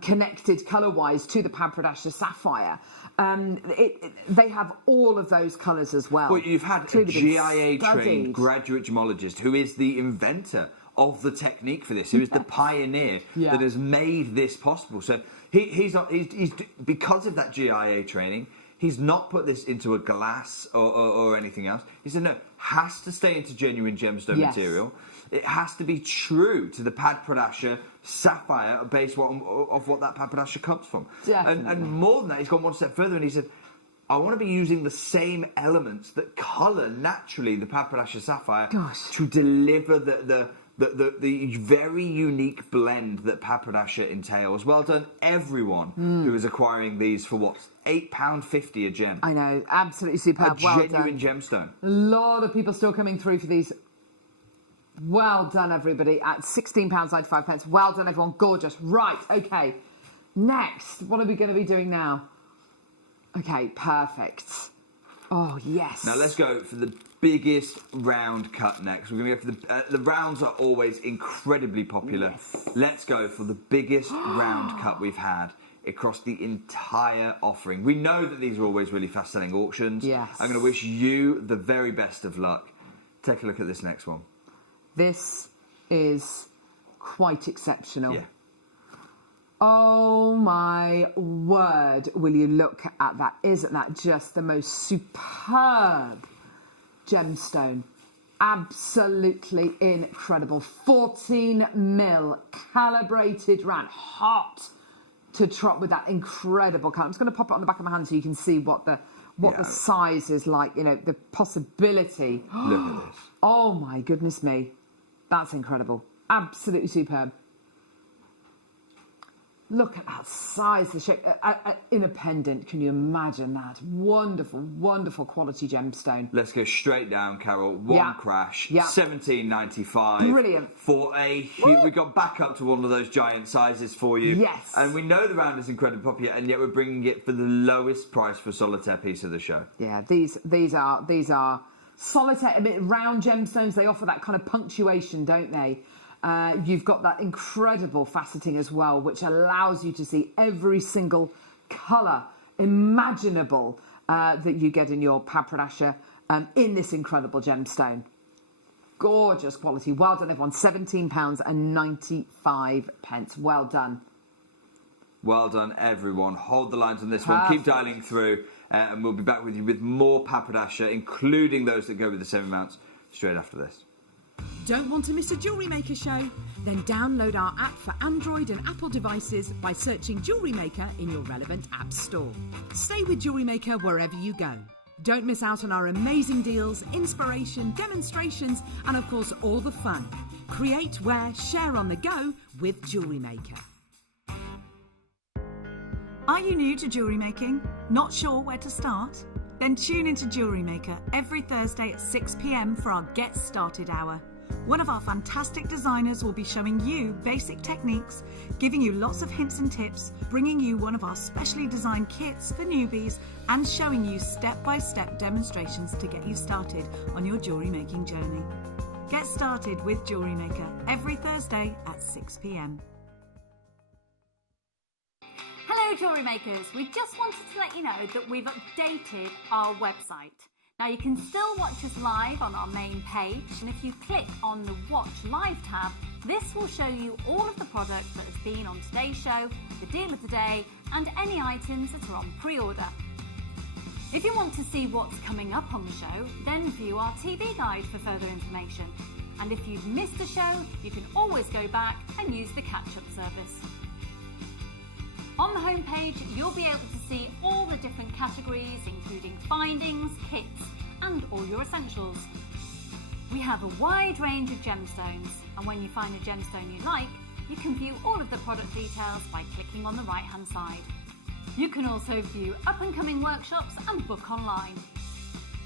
connected colour-wise to the Papadasha sapphire, they have all of those colours as well. Well, you've had a GIA-trained graduate gemologist who is the inventor of the technique for this, who is the pioneer that has made this possible. So he's because of that GIA training, he's not put this into a glass or anything else. He said, no, has to stay into genuine gemstone material. It has to be true to the Papadasha sapphire based of what that Papadasha comes from. And more than that, he's gone one step further and he said, I want to be using the same elements that colour naturally the Papadasha sapphire to deliver the very unique blend that Papadasha entails. Well done, everyone who is acquiring these for what? £8.50 a gem. I know, absolutely superb. A genuine gemstone. A lot of people still coming through for these. Well done, everybody, at £16.95. Well done, everyone. Gorgeous. Right, okay. Next, what are we going to be doing now? Okay, perfect. Oh, yes. Now let's go for the biggest round cut next. We're going to go for the rounds are always incredibly popular. Yes. Let's go for the biggest round cut we've had across the entire offering. We know that these are always really fast-selling auctions. Yes. I'm going to wish you the very best of luck. Take a look at this next one. This is quite exceptional. Yeah. Oh my word, will you look at that? Isn't that just the most superb gemstone? Absolutely incredible. 14mm calibrated round, hot to trot with that incredible colour. I'm just going to pop it on the back of my hand so you can see what the size is like, the possibility. Look at this. Oh my goodness me. That's incredible. Absolutely superb. Look at that size, the shape. In a pendant, can you imagine that? Wonderful, wonderful quality gemstone. Let's go straight down, Carol. One crash, $17.95. Brilliant. For we got back up to one of those giant sizes for you. Yes. And we know the round is incredibly popular, and yet we're bringing it for the lowest price for a solitaire piece of the show. Yeah, these are solitaire, round gemstones. They offer that kind of punctuation, don't they? You've got that incredible faceting as well, which allows you to see every single colour imaginable that you get in your Papadasha in this incredible gemstone. Gorgeous quality. Well done, everyone. £17.95. Well done. Well done, everyone. Hold the lines on this one. Keep dialing through, and we'll be back with you with more Papadasha, including those that go with the same amounts, straight after this. Don't want to miss a Jewellery Maker show? Then download our app for Android and Apple devices by searching Jewellery Maker in your relevant app store. Stay with Jewellery Maker wherever you go. Don't miss out on our amazing deals, inspiration, demonstrations, and of course all the fun. Create, wear, share on the go with Jewellery Maker. Are you new to jewellery making? Not sure where to start? Then tune into Jewellery Maker every Thursday at 6 p.m. for our Get Started Hour. One of our fantastic designers will be showing you basic techniques, giving you lots of hints and tips, bringing you one of our specially designed kits for newbies, and showing you step-by-step demonstrations to get you started on your jewellery making journey. Get started with Jewellery Maker every Thursday at 6 p.m. Hello Jewellery Makers, we just wanted to let you know that we've updated our website. Now you can still watch us live on our main page, and if you click on the Watch Live tab, this will show you all of the product that has been on today's show, the deal of the day, and any items that are on pre-order. If you want to see what's coming up on the show, then view our TV guide for further information. And if you've missed a show, you can always go back and use the catch-up service. On the homepage, you'll be able to see all the different categories, including findings, kits, and all your essentials. We have a wide range of gemstones, and when you find a gemstone you like, you can view all of the product details by clicking on the right-hand side. You can also view up-and-coming workshops and book online.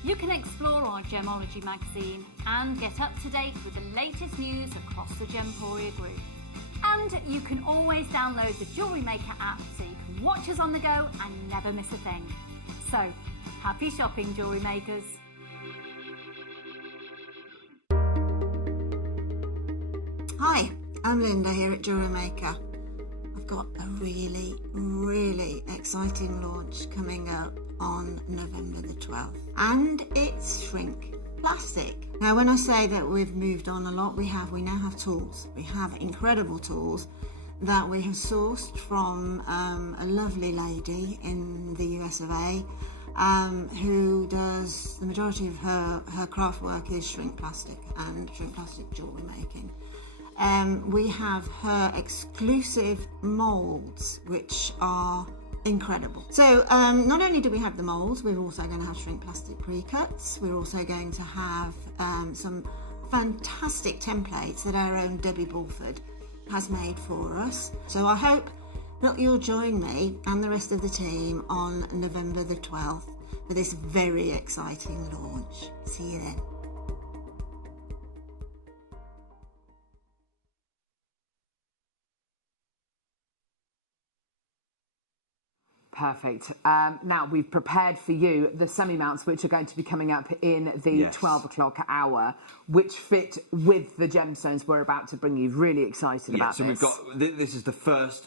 You can explore our Gemology magazine and get up to date with the latest news across the Gemporia group. And you can always download the Jewellery Maker app so you can watch us on the go and never miss a thing. So, happy shopping, Jewellery Makers! Hi, I'm Linda here at JewelleryMaker. I've got a really, really exciting launch coming up on November the 12th. And it's shrink plastic. Now, when I say that we've moved on a lot, we now have tools. We have incredible tools that we have sourced from a lovely lady in the US of A who does the majority of her craft work is shrink plastic and shrink plastic jewellery making. We have her exclusive moulds, which are incredible. So not only do we have the moulds, we're also going to have shrink plastic pre-cuts. We're also going to have some fantastic templates that our own Debbie Bulford has made for us. So I hope that you'll join me and the rest of the team on November the 12th for this very exciting launch. See you then. Perfect. Now we've prepared for you the semi-mounts, which are going to be coming up in the 12 o'clock hour, which fit with the gemstones we're about to bring you. Really excited about so this. So we've got, this is the first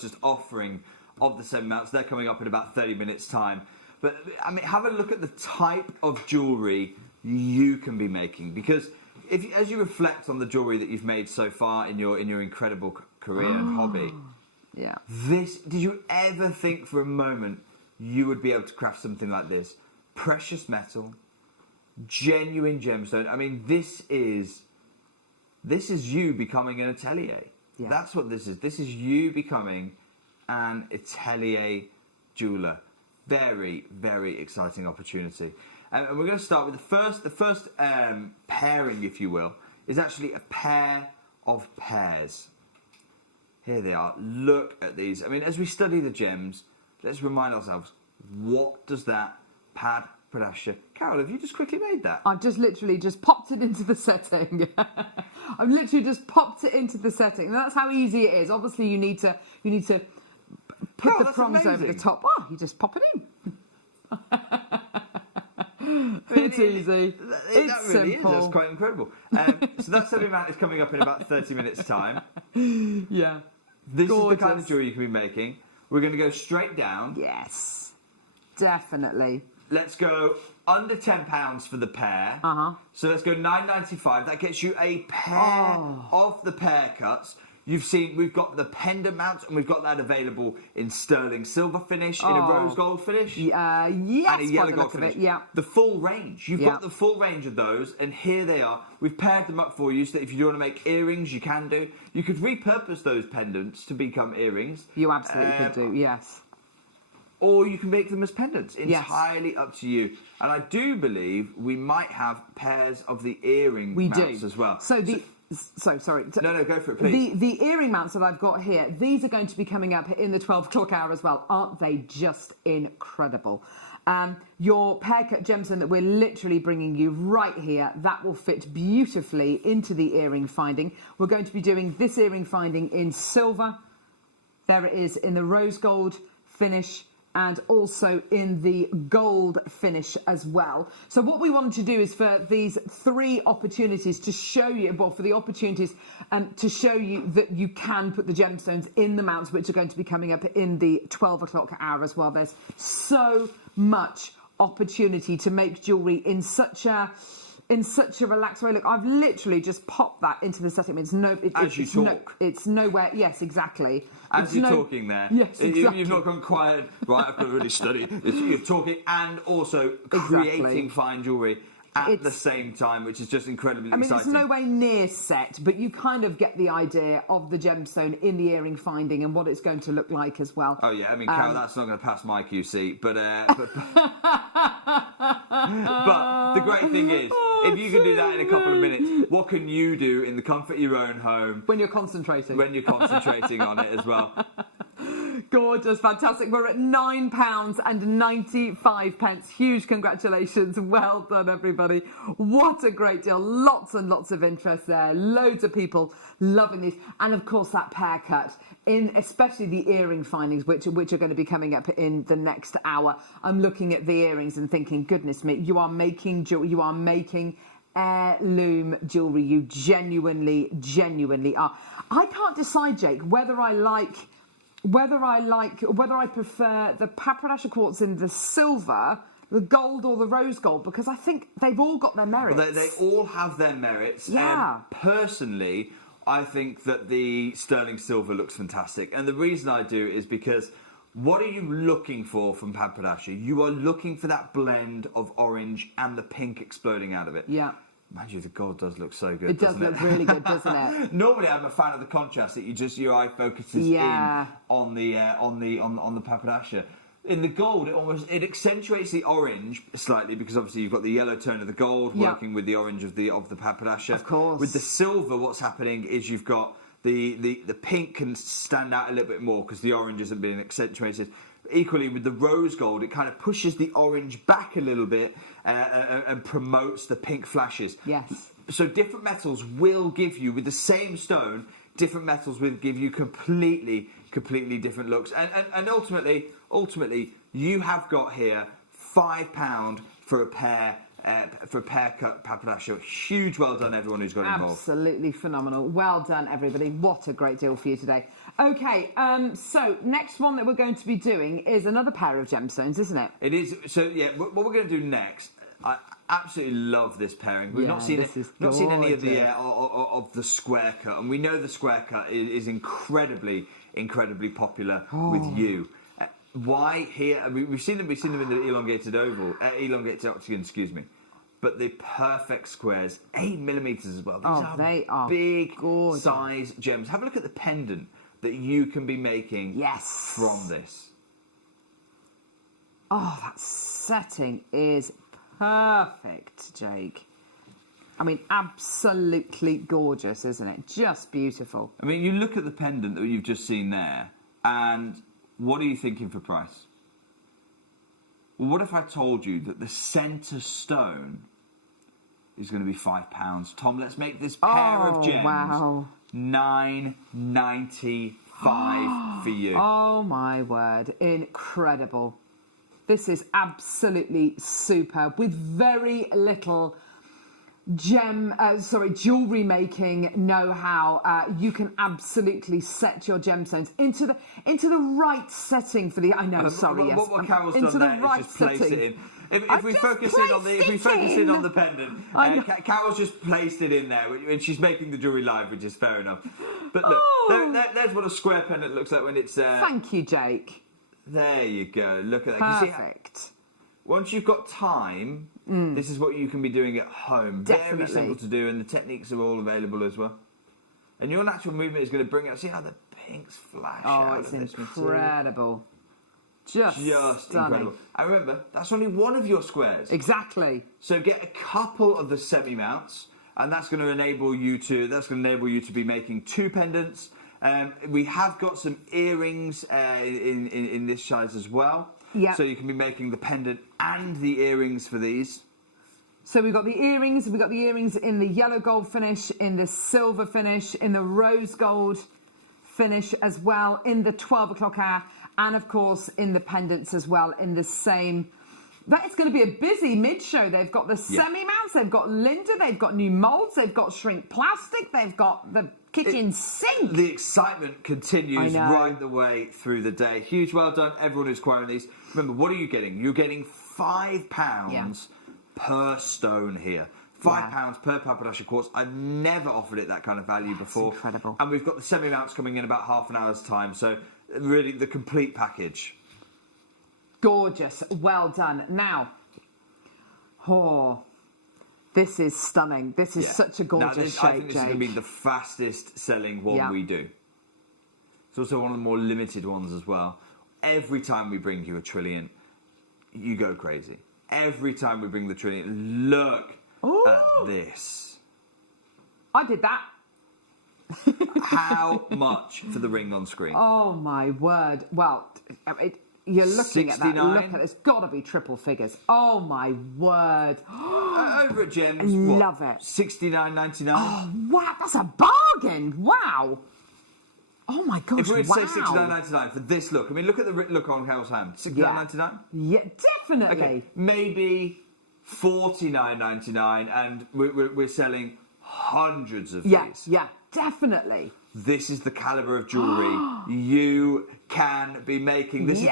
just offering of the semi-mounts. They're coming up in about 30 minutes time. But I mean, have a look at the type of jewellery you can be making, because as you reflect on the jewellery that you've made so far in your incredible career and hobby. Yeah. Did you ever think for a moment you would be able to craft something like this? Precious metal, genuine gemstone. I mean, this is you becoming an atelier. Yeah. That's what this is. This is you becoming an atelier jeweller. Very, very exciting opportunity. And we're going to start with the first pairing, if you will, is actually a pair of pairs. Here they are. Look at these. I mean, as we study the gems, let's remind ourselves, what does that pad Pradasha? Carol, have you just quickly made that? I've just literally just popped it into the setting. I've literally just popped it into the setting. And that's how easy it is. Obviously, you need to put the prongs over the top. Oh, you just pop it in. It's easy. It's really simple. That's quite incredible. So that semi-mount is coming up in about 30 minutes' time. Yeah. This is the kind of jewellery you can be making. We're going to go straight down. Yes, definitely. Let's go under £10 for the pair. So let's go £9.95. That gets you a pair of the pair cuts. You've seen we've got the pendant mounts, and we've got that available in sterling silver finish, in a rose gold finish, yes, and a yellow gold finish. Yeah, the full range. You've got the full range of those, and here they are. We've paired them up for you, so that if you do want to make earrings, you can do. You could repurpose those pendants to become earrings. You absolutely could do. Yes. Or you can make them as pendants. Entirely up to you. And I do believe we might have pairs of the earring mounts as well. Sorry. No, go for it, please. The earring mounts that I've got here, these are going to be coming up in the 12 o'clock hour as well. Aren't they just incredible? Your pear cut gemstone that we're literally bringing you right here, that will fit beautifully into the earring finding. We're going to be doing this earring finding in silver. There it is in the rose gold finish, and also in the gold finish as well. So what we wanted to do is for these 3 opportunities to show you, well, for the opportunities to show you that you can put the gemstones in the mounts, which are going to be coming up in the 12 o'clock hour as well. There's so much opportunity to make jewellery in such a relaxed way. Look, I've literally just popped that into the setting. It's nowhere. Yes, exactly. As you're talking there, yes, exactly. You've not gone quiet. Right, I've got to really study. You're talking and also creating fine jewellery at the same time, which is just incredibly exciting. It's no way near set, but you kind of get the idea of the gemstone in the earring finding and what it's going to look like as well. Oh yeah, I mean, Carol, that's not going to pass my QC, but the great thing is, if you can do that in a couple of minutes, what can you do in the comfort of your own home when you're concentrating? When you're concentrating on it as well. Gorgeous, fantastic. We're at £9.95. Huge congratulations. Well done, everybody. What a great deal. Lots and lots of interest there. Loads of people loving these. And of course, that pear cut, especially the earring findings, which are going to be coming up in the next hour. I'm looking at the earrings and thinking, goodness me, you are making jewelry. You are making heirloom jewelry. You genuinely are. I can't decide, Jake, whether I prefer the paprasha quartz in the silver, the gold, or the rose gold, because I think they've all got their merits. Well, they all have their merits. Yeah. Personally, I think that the sterling silver looks fantastic, and the reason I do is because what are you looking for from paprasha? You are looking for that blend of orange and the pink exploding out of it. Yeah. Mind you, the gold does look so good. It does look really good, doesn't it? Normally, I'm a fan of the contrast that your eye focuses in on the paprasha. In the gold, it accentuates the orange slightly because obviously you've got the yellow tone of the gold working with the orange of the paprasha. Of course. With the silver, what's happening is you've got the pink can stand out a little bit more because the orange isn't being accentuated. Equally, with the rose gold, it kind of pushes the orange back a little bit and promotes the pink flashes. Yes. So different metals will give you, with the same stone, different metals will give you completely different looks. And ultimately, you have got here £5 for a pair cut paprasha. Huge well done, everyone who's got involved. Absolutely phenomenal. Well done, everybody. What a great deal for you today. Okay, so next one that we're going to be doing is another pair of gemstones, isn't it? It is. So yeah, what we're going to do next, I absolutely love this pairing. We've not seen any of the square cut, and we know the square cut is incredibly popular with you. Why here? We've seen them in the elongated octagon, excuse me. But the perfect squares, 8mm as well. They are big gorgeous size gems. Have a look at the pendant that you can be making from this. Oh, that setting is perfect, Jake. I mean, absolutely gorgeous, isn't it? Just beautiful. I mean, you look at the pendant that you've just seen there, and what are you thinking for price? Well, what if I told you that the centre stone is going to be £5? Tom, let's make this pair of gems $9.95 for you. Oh my word, incredible. This is absolutely superb with very little jewellery making know-how. You can absolutely set your gemstones into the right setting for the. I know, sorry, yes. What Carol's done there is just place it in. If we focus in on the pendant, Carol's just placed it in there, and she's making the jewellery live, which is fair enough. But look, there's what a square pendant looks like when it's. Thank you, Jake. There you go. Look at that. Perfect. Once you've got time, this is what you can be doing at home. Definitely. Very simple to do, and the techniques are all available as well. And your natural movement is going to bring out. See how the pinks flash out of this material? Oh, it's incredible. Just incredible. And remember, that's only one of your squares. Exactly. So get a couple of the semi-mounts, and that's going to enable you to be making 2 pendants. We have got some earrings in this size as well. Yeah. So you can be making the pendant and the earrings for these. So we've got the earrings. We've got the earrings in the yellow gold finish, in the silver finish, in the rose gold finish as well, in the 12 o'clock hour, and of course in the pendants as well, in the same. That is going to be a busy mid-show. They've got the semi-mounts, they've got Linda, they've got new moulds, they've got shrink plastic, they've got the kitchen sink. The excitement continues right the way through the day. Huge well done, everyone who's acquiring these. Remember, what are you getting? You're getting £5 per stone here. £5 per papadasha quartz. I've never offered it that kind of value before. Incredible. And we've got the semi-mounts coming in about half an hour's time. So really the complete package. Gorgeous. Well done. Now, this is stunning. This is such a gorgeous shape, I think this is going to be the fastest selling one we do. It's also one of the more limited ones as well. Every time we bring you a trillion, you go crazy. Every time we bring the trillion, look at this. I did that. How much for the ring on screen? Oh my word. Well, you're looking 69? At that. Look at it. It's got to be triple figures. Oh my word. Over at Gems. Love it. $69.99. Oh wow, that's a bargain. Wow. Oh my gosh, if we were to say $69.99 for this look, I mean, look at the look on Carol's hand. $69.99? Yeah, definitely. Okay, maybe $49.99, and we're selling hundreds of these. Yeah, definitely. This is the calibre of jewellery you can be making. This is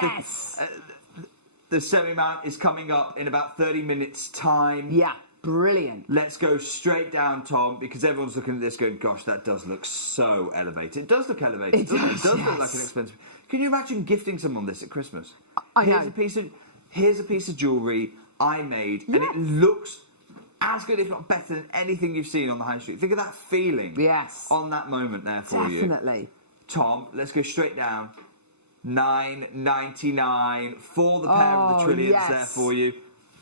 the semi-mount is coming up in about 30 minutes' time. Yeah. Brilliant. Let's go straight down, Tom, because everyone's looking at this going, gosh, that does look so elevated. It does look elevated, doesn't it? It does look like an expensive... Can you imagine gifting someone this at Christmas? Here's a piece of jewellery I made, and it looks as good, if not better, than anything you've seen on the high street. Think of that feeling on that moment there for you. Definitely. Tom, let's go straight down. $9.99 for the pair of the trillions there for you.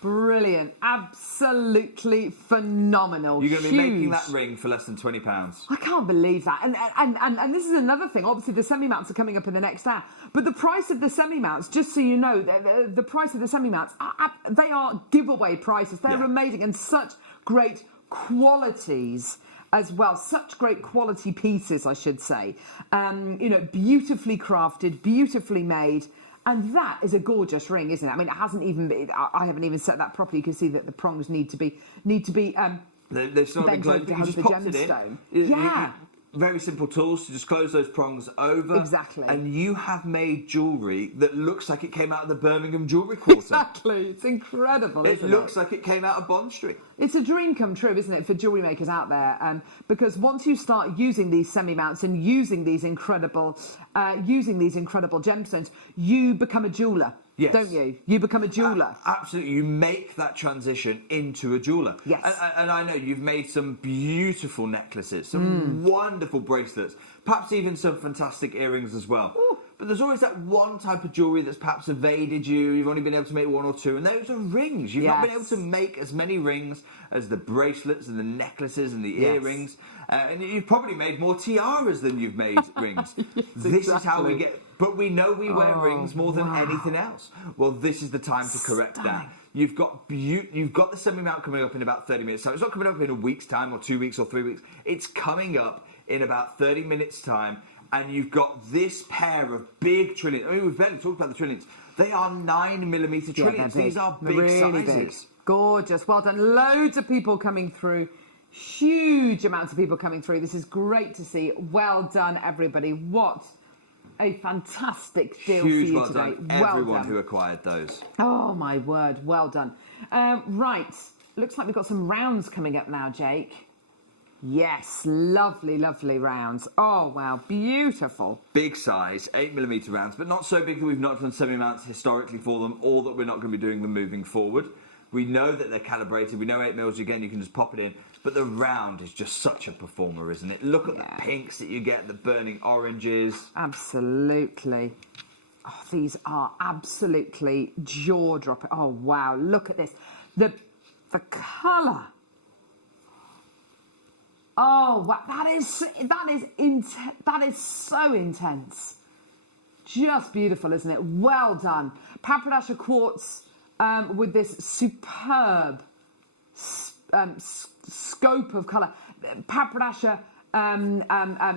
Brilliant. Absolutely phenomenal. You're going to be making that ring for less than £20. I can't believe that. And this is another thing. Obviously, the semi-mounts are coming up in the next hour. But the price of the semi-mounts, just so you know, the price of the semi-mounts, they are giveaway prices. They're amazing and such great qualities as well. Such great quality pieces, I should say. Beautifully crafted, beautifully made. And that is a gorgeous ring, isn't it? I mean, it hasn't even been, I haven't even set that properly. You can see that the prongs need to be they've sort of been closed. You just popped it in. Very simple tools to just close those prongs over. Exactly. And you have made jewellery that looks like it came out of the Birmingham Jewellery Quarter. Exactly. It's incredible, isn't it? It looks like it came out of Bond Street. It's a dream come true, isn't it, for jewellery makers out there? Because once you start using these semi-mounts and using these incredible gemstones, you become a jeweller. Yes. Don't you? You become a jeweller. Absolutely. You make that transition into a jeweller. Yes. And I know you've made some beautiful necklaces, some wonderful bracelets, perhaps even some fantastic earrings as well. Ooh. But there's always that one type of jewellery that's perhaps evaded you. You've only been able to make one or two, and those are rings. You've not been able to make as many rings as the bracelets and the necklaces and the earrings. And you've probably made more tiaras than you've made rings. This is how we get... But we know we wear rings more than anything else. Well, this is the time to correct that. You've got the semi-mount coming up in about 30 minutes. So it's not coming up in a week's time or 2 weeks or 3 weeks. It's coming up in about 30 minutes' time. And you've got this pair of big trillions. I mean, we've barely talked about the trillions. They are 9mm trillions. These are big really sizes. Big. Gorgeous. Well done. Loads of people coming through. Huge amounts of people coming through. This is great to see. Well done, everybody. What a fantastic deal Huge for you well today. Done. Well Everyone done. who acquired those. Oh, my word. Well done. Right. Looks like we've got some rounds coming up now, Jake. Yes, lovely, lovely rounds. Oh, wow, beautiful. Big size, 8mm rounds, but not so big that we've not done semi-mounts historically for them, or that we're not going to be doing them moving forward. We know that they're calibrated. We know 8mm, again, you can just pop it in. But the round is just such a performer, isn't it? Look at the pinks that you get, the burning oranges. Absolutely. Oh, these are absolutely jaw-dropping. Oh, wow, look at this. The colour. Oh, wow, that is so intense. Just beautiful, isn't it? Well done. Papradasha quartz with this superb scope of colour. Papradasha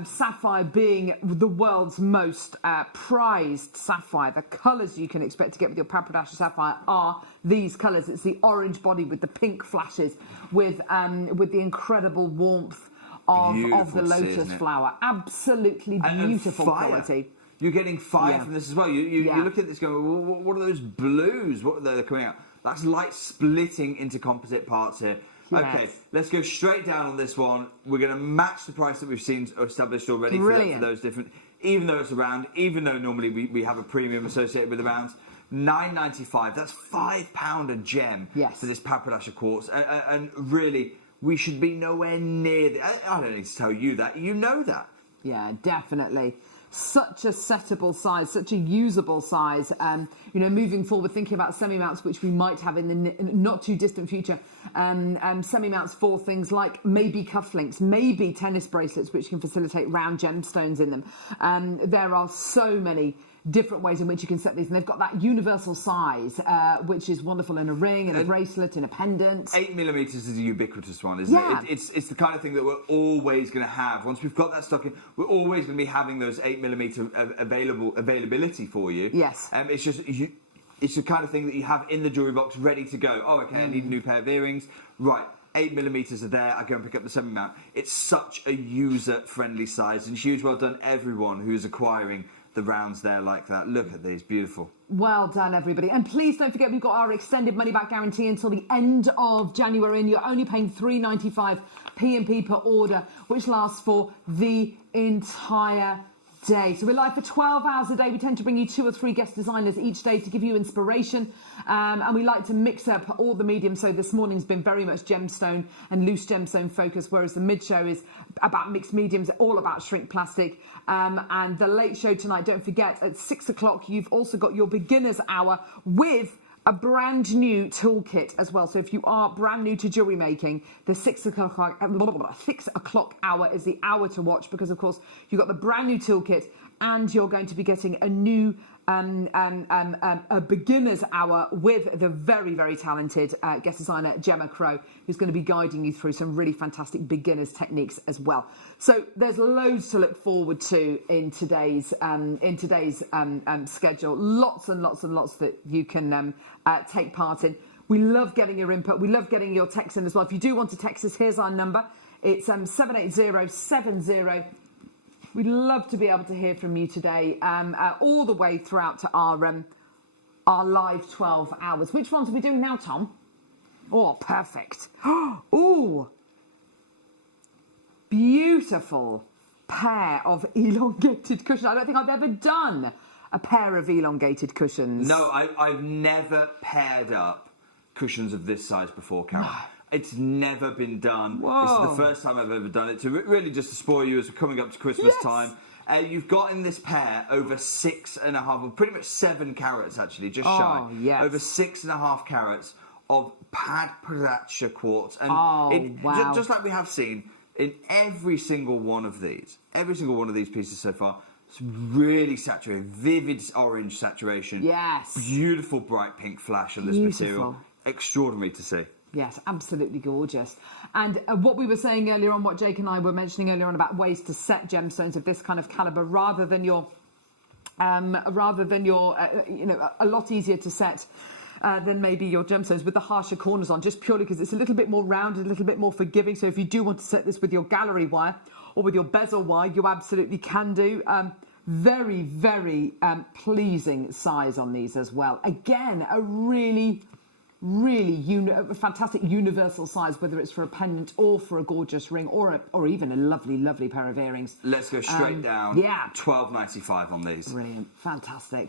sapphire being the world's most prized sapphire. The colours you can expect to get with your Papradasha sapphire are these colours. It's the orange body with the pink flashes, with the incredible warmth of the lotus flower. Absolutely beautiful quality. You're getting fire from this as well. You look at this going, well, what are those blues? What are they coming out? That's light splitting into composite parts here. Yes. Okay, let's go straight down on this one. We're going to match the price that we've seen established already for those different, even though it's a round, even though normally we have a premium associated with the rounds. $9.95. That's £5 a gem for this Papradasha quartz. And really, we should be nowhere near I don't need to tell you that. You know that. Yeah, definitely. Such a settable size, such a usable size. Moving forward, thinking about semi-mounts, which we might have in the not too distant future. Semi-mounts for things like maybe cufflinks, maybe tennis bracelets, which can facilitate round gemstones in them. There are so many different ways in which you can set these, and they've got that universal size, which is wonderful in a ring, in a bracelet, in a pendant. 8mm is a ubiquitous one, isn't it? It's the kind of thing that we're always going to have. Once we've got that stock in, we're always going to be having those 8mm availability for you. Yes. It's just it's the kind of thing that you have in the jewellery box ready to go. Oh, okay, I need a new pair of earrings. Right. 8mm are there, I go and pick up the semi-mount. It's such a user-friendly size, and huge well done everyone who's acquiring the rounds there like that. Look at these, beautiful. Well done, everybody. And please don't forget, we've got our extended money-back guarantee until the end of January, and you're only paying $3.95 P&P per order, which lasts for the entire day. So we're live for 12 hours a day. We tend to bring you 2 or 3 guest designers each day to give you inspiration, and we like to mix up all the mediums. So this morning's been very much gemstone and loose gemstone focus, whereas the mid-show is about mixed mediums, all about shrink plastic. And the late show tonight, don't forget, at 6 o'clock, you've also got your beginner's hour with a brand new toolkit as well. So if you are brand new to jewellery making, the 6 o'clock hour is the hour to watch, because of course you've got the brand new toolkit, and you're going to be getting a new a beginner's hour with the very, very talented guest designer Gemma Crow, who's going to be guiding you through some really fantastic beginners techniques as well. So there's loads to look forward to in today's schedule. Lots and lots and lots that you can take part in. We love getting your input. We love getting your text in as well. If you do want to text us, here's our number. It's 78070. We'd love to be able to hear from you today, all the way throughout to our live 12 hours. Which ones are we doing now, Tom? Oh, perfect. Oh, beautiful pair of elongated cushions. I don't think I've ever done a pair of elongated cushions. No, I've never paired up cushions of this size before, Karen. It's never been done. Whoa. This is the first time I've ever done it. To really just to spoil you as we're coming up to Christmas time. You've got in this pair over 6.5, well, pretty much 7 carats actually, just shy. Yes. Over 6.5 carats of Papradasha quartz. And wow. Just like we have seen in every single one of these pieces so far, it's really saturated, vivid orange saturation. Yes. Beautiful bright pink flash on this material. Extraordinary to see. Yes, absolutely gorgeous. And what we were saying earlier on, what Jake and I were mentioning earlier on about ways to set gemstones of this kind of caliber, rather than your, a lot easier to set than maybe your gemstones with the harsher corners on, just purely because it's a little bit more rounded, a little bit more forgiving. So if you do want to set this with your gallery wire or with your bezel wire, you absolutely can do. Very, very pleasing size on these as well. Again, a really fantastic universal size, whether it's for a pendant or for a gorgeous ring or even a lovely, lovely pair of earrings. Let's go straight down. Yeah. $12.95 on these. Brilliant. Fantastic.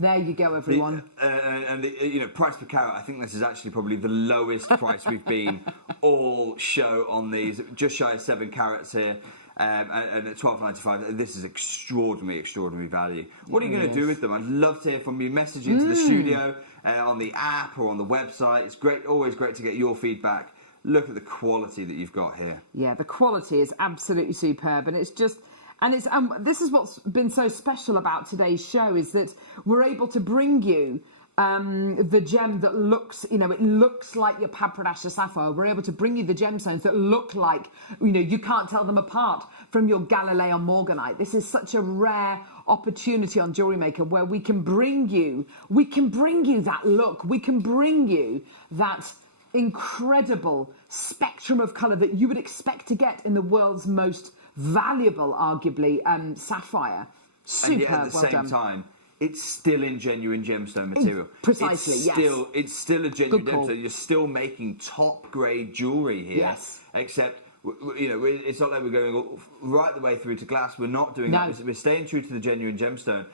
There you go, everyone. The price per carat, I think this is actually probably the lowest price we've been all show on these. Just shy of 7 carats here. And at $12.95, this is extraordinary value. What are you going to do with them? I'd love to hear from you. Message into the studio, on the app or on the website. It's great, always great to get your feedback. Look at the quality that you've got here. Yeah, the quality is absolutely superb, and it's just And it's this is what's been so special about today's show, is that we're able to bring you the gem that looks, it looks like your Papradasha sapphire. We're able to bring you the gemstones that look like, you can't tell them apart from your Galilean morganite. This is such a rare opportunity on Jewellery Maker where we can bring you that look. We can bring you that incredible spectrum of colour that you would expect to get in the world's most valuable, arguably, sapphire. Superb, and yet at the well same done. time, it's still in genuine gemstone material. Precisely, yes. It's still a genuine Good call. gemstone. You're still making top-grade jewellery here. Yes. Except, it's not like we're going right the way through to glass. We're not doing that. We're staying true to the genuine gemstone.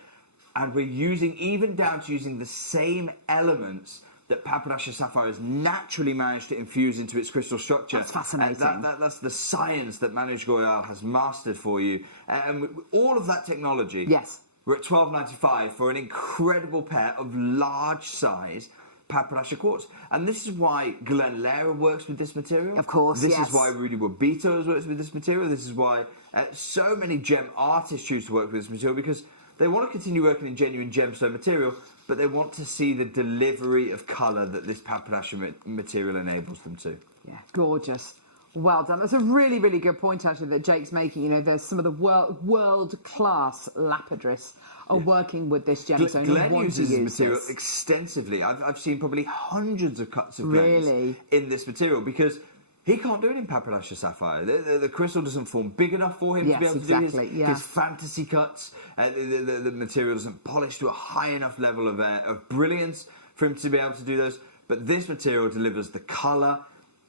And we're even down to using the same elements that Papradasha sapphire has naturally managed to infuse into its crystal structure. That's fascinating. That's the science that Manoj Goyal has mastered for you. And all of that technology... Yes. We're at $12.95 for an incredible pair of large-size Papradasha quartz. And this is why Glen Lehrer works with this material. Of course, This is why Rudy Wabito works with this material. This is why so many gem artists choose to work with this material, because they want to continue working in genuine gemstone material, but they want to see the delivery of colour that this Papradasha material enables them to. Yeah, gorgeous. Well done. That's a really, really good point, actually, that Jake's making. There's some of the world-class lapidarists are working with this gemstone. Glenn uses this material extensively. I've seen probably hundreds of cuts of Glenn's in this material, because he can't do it in Papradasha sapphire. The crystal doesn't form big enough for him to be able to do his fantasy cuts. The material doesn't polish to a high enough level of brilliance for him to be able to do those. But this material delivers the colour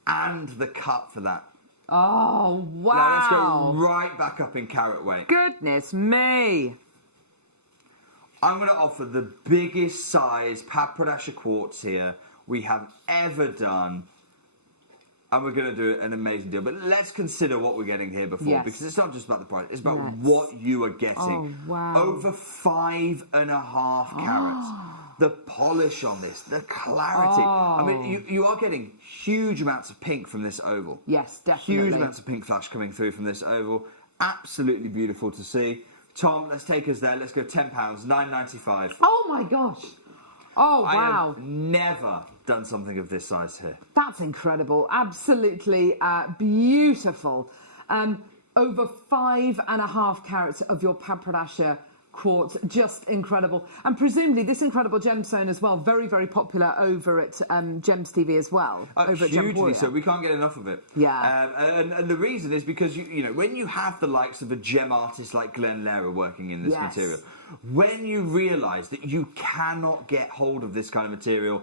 and the cut for that. Oh, wow. Now let's go right back up in carat weight. Goodness me. I'm going to offer the biggest size Papradasha quartz here we have ever done. And we're going to do an amazing deal. But let's consider what we're getting here before, because it's not just about the price. It's about what you are getting. Oh, wow. Over 5.5 carats. The polish on this, the clarity. I mean, you are getting huge amounts of pink from this oval. Yes, definitely. Huge amounts of pink flash coming through from this oval. Absolutely beautiful to see. Tom, let's take us there. Let's go £10, $9.95. Oh, my gosh. Oh, wow. I have never done something of this size here. That's incredible. Absolutely beautiful. Over 5.5 carats of your Papradasha quartz, just incredible. And presumably this incredible gemstone as well, very, very popular over at Gems TV as well. Over at hugely so. We can't get enough of it. Yeah. And the reason is because, when you have the likes of a gem artist like Glen Lehrer working in this material, when you realise that you cannot get hold of this kind of material,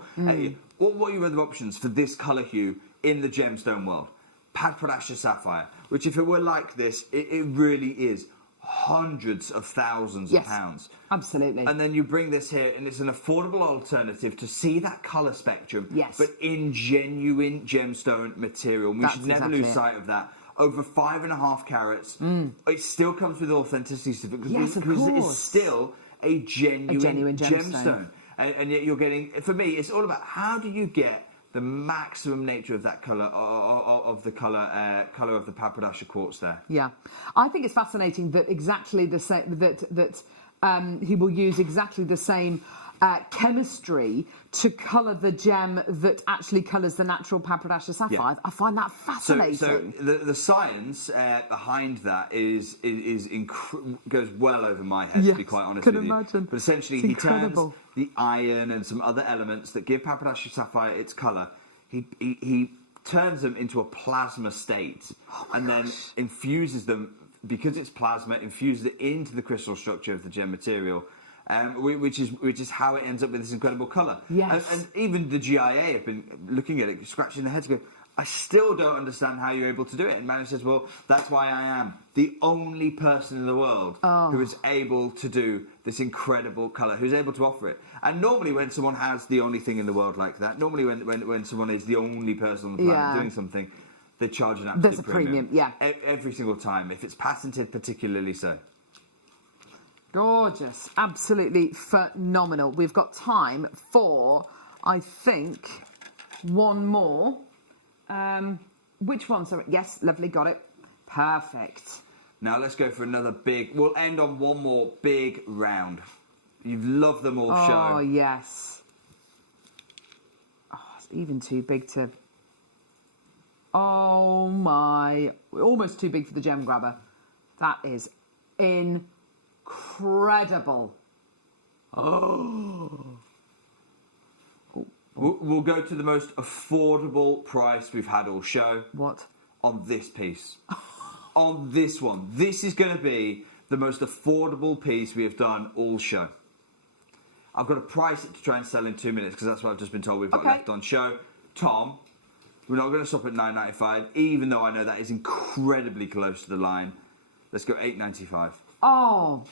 what are your other options for this colour hue in the gemstone world? Papradasha sapphire, which if it were like this, it really is hundreds of thousands of pounds. Absolutely. And then you bring this here, and it's an affordable alternative to see that colour spectrum, but in genuine gemstone material. And we should never lose sight of that. Over 5.5 carats. It still comes with authenticity certificate because it is still a genuine gemstone. And yet you're getting, for me, it's all about how do you get the maximum nature of that colour, of the colour of the Papradasha quartz there. Yeah, I think it's fascinating that exactly the same that he will use exactly the same chemistry to colour the gem that actually colours the natural Papradasha sapphire. I find that fascinating. So the science behind that goes well over my head, to be quite honest with you. Imagine. But essentially, he turns the iron and some other elements that give Papradasha sapphire its colour. He turns them into a plasma state, and then infuses them, because it's plasma, infuses it into the crystal structure of the gem material. Which is how it ends up with this incredible colour. Yes. And even the GIA have been looking at it, scratching their heads, go, I still don't understand how you're able to do it. And Manoj says, well, that's why I am the only person in the world who is able to do this incredible colour, who's able to offer it. And normally when someone has the only thing in the world like that, normally when someone is the only person on the planet doing something, they charge an absolute There's a premium, every single time, if it's patented, particularly so. Gorgeous. Absolutely phenomenal. We've got time for, I think, one more. Which one? Sorry. Yes, lovely. Got it. Perfect. Now let's go for another big... We'll end on one more big round. You've loved them all, show. Oh, yes. Oh, it's even too big to... Oh, my... Almost too big for the gem grabber. That is incredible. Oh. We'll go to the most affordable price we've had all show. What? On this piece. On this one. This is going to be the most affordable piece we have done all show. I've got to price it to try and sell in 2 minutes because that's what I've just been told we've got left on show. Tom, we're not going to stop at $9.95, even though I know that is incredibly close to the line. Let's go $8.95. Oh,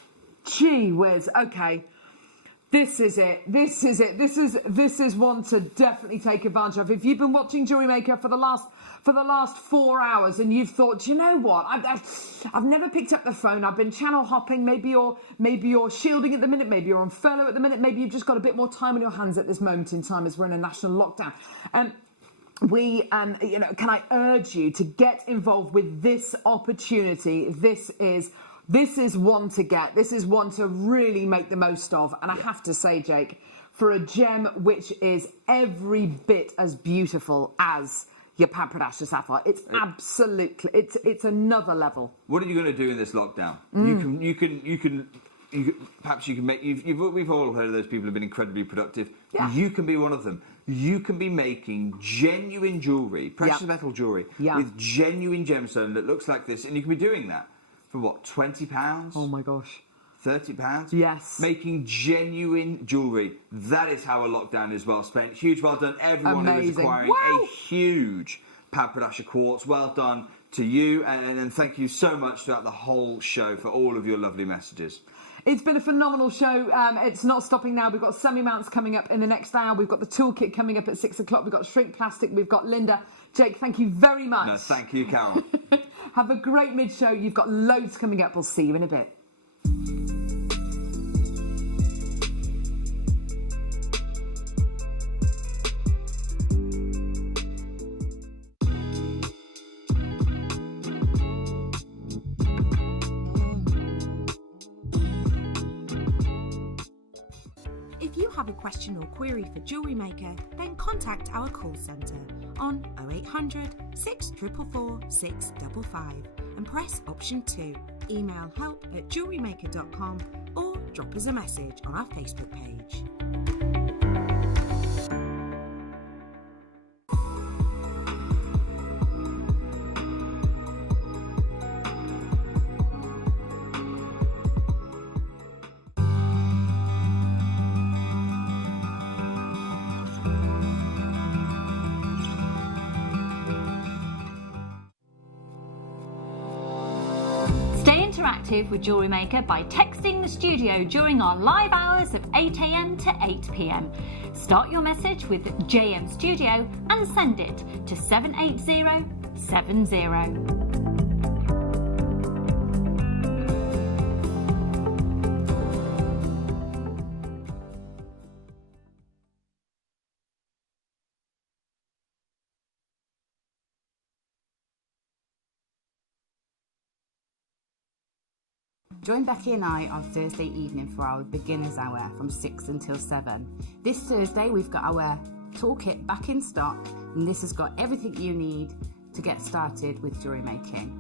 gee whiz. Okay. This is it. This is it. This is one to definitely take advantage of. If you've been watching JewelleryMaker for the last 4 hours and you've thought, you know what, I've never picked up the phone. I've been channel hopping. Maybe you're shielding at the minute. Maybe you're on furlough at the minute. Maybe you've just got a bit more time on your hands at this moment in time as we're in a national lockdown. Can I urge you to get involved with this opportunity? This is one to get. This is one to really make the most of. And I have to say, Jake, for a gem which is every bit as beautiful as your Papradash sapphire, it's absolutely, it's another level. What are you going to do in this lockdown? Perhaps you can make. We've all heard of those people who've been incredibly productive. Yeah. You can be one of them. You can be making genuine jewellery, precious metal jewellery, with genuine gemstone that looks like this, and you can be doing that. For what, £20? Oh my gosh. £30? Yes. Making genuine jewellery. That is how a lockdown is well spent. Huge well done, everyone who is acquiring a huge Papradash quartz. Well done to you, and thank you so much throughout the whole show for all of your lovely messages. It's been a phenomenal show. It's not stopping now. We've got semi-mounts coming up in the next hour. We've got the toolkit coming up at 6 o'clock. We've got shrink plastic. We've got Linda. Jake, thank you very much. No, thank you, Carol. Have a great mid-show. You've got loads coming up. We'll see you in a bit. If you have a question or query for JewelleryMaker, then contact our call centre on 0800 644 655 and press option 2. Email help@jewellerymaker.com or drop us a message on our Facebook page. Interactive with JewelleryMaker by texting the studio during our live hours of 8 AM to 8 PM. Start your message with JM Studio and send it to 78070. Join Becky and I on Thursday evening for our beginners hour from 6 until 7. This Thursday we've got our toolkit back in stock, and this has got everything you need to get started with jewellery making.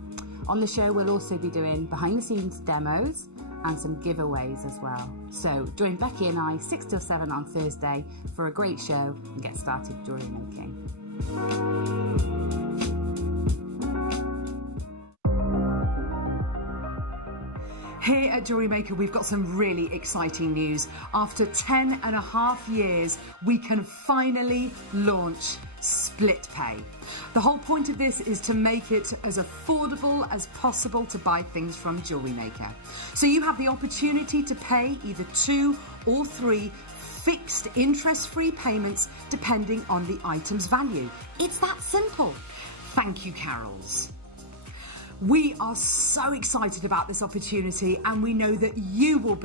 On the show we'll also be doing behind the scenes demos and some giveaways as well. So join Becky and I 6 till 7 on Thursday for a great show and get started jewellery making. Here at JewelleryMaker, we've got some really exciting news. After 10.5 years, we can finally launch Split Pay. The whole point of this is to make it as affordable as possible to buy things from JewelleryMaker. So you have the opportunity to pay either 2 or 3 fixed interest-free payments depending on the item's value. It's that simple. Thank you, Carols. We are so excited about this opportunity, and we know that you will be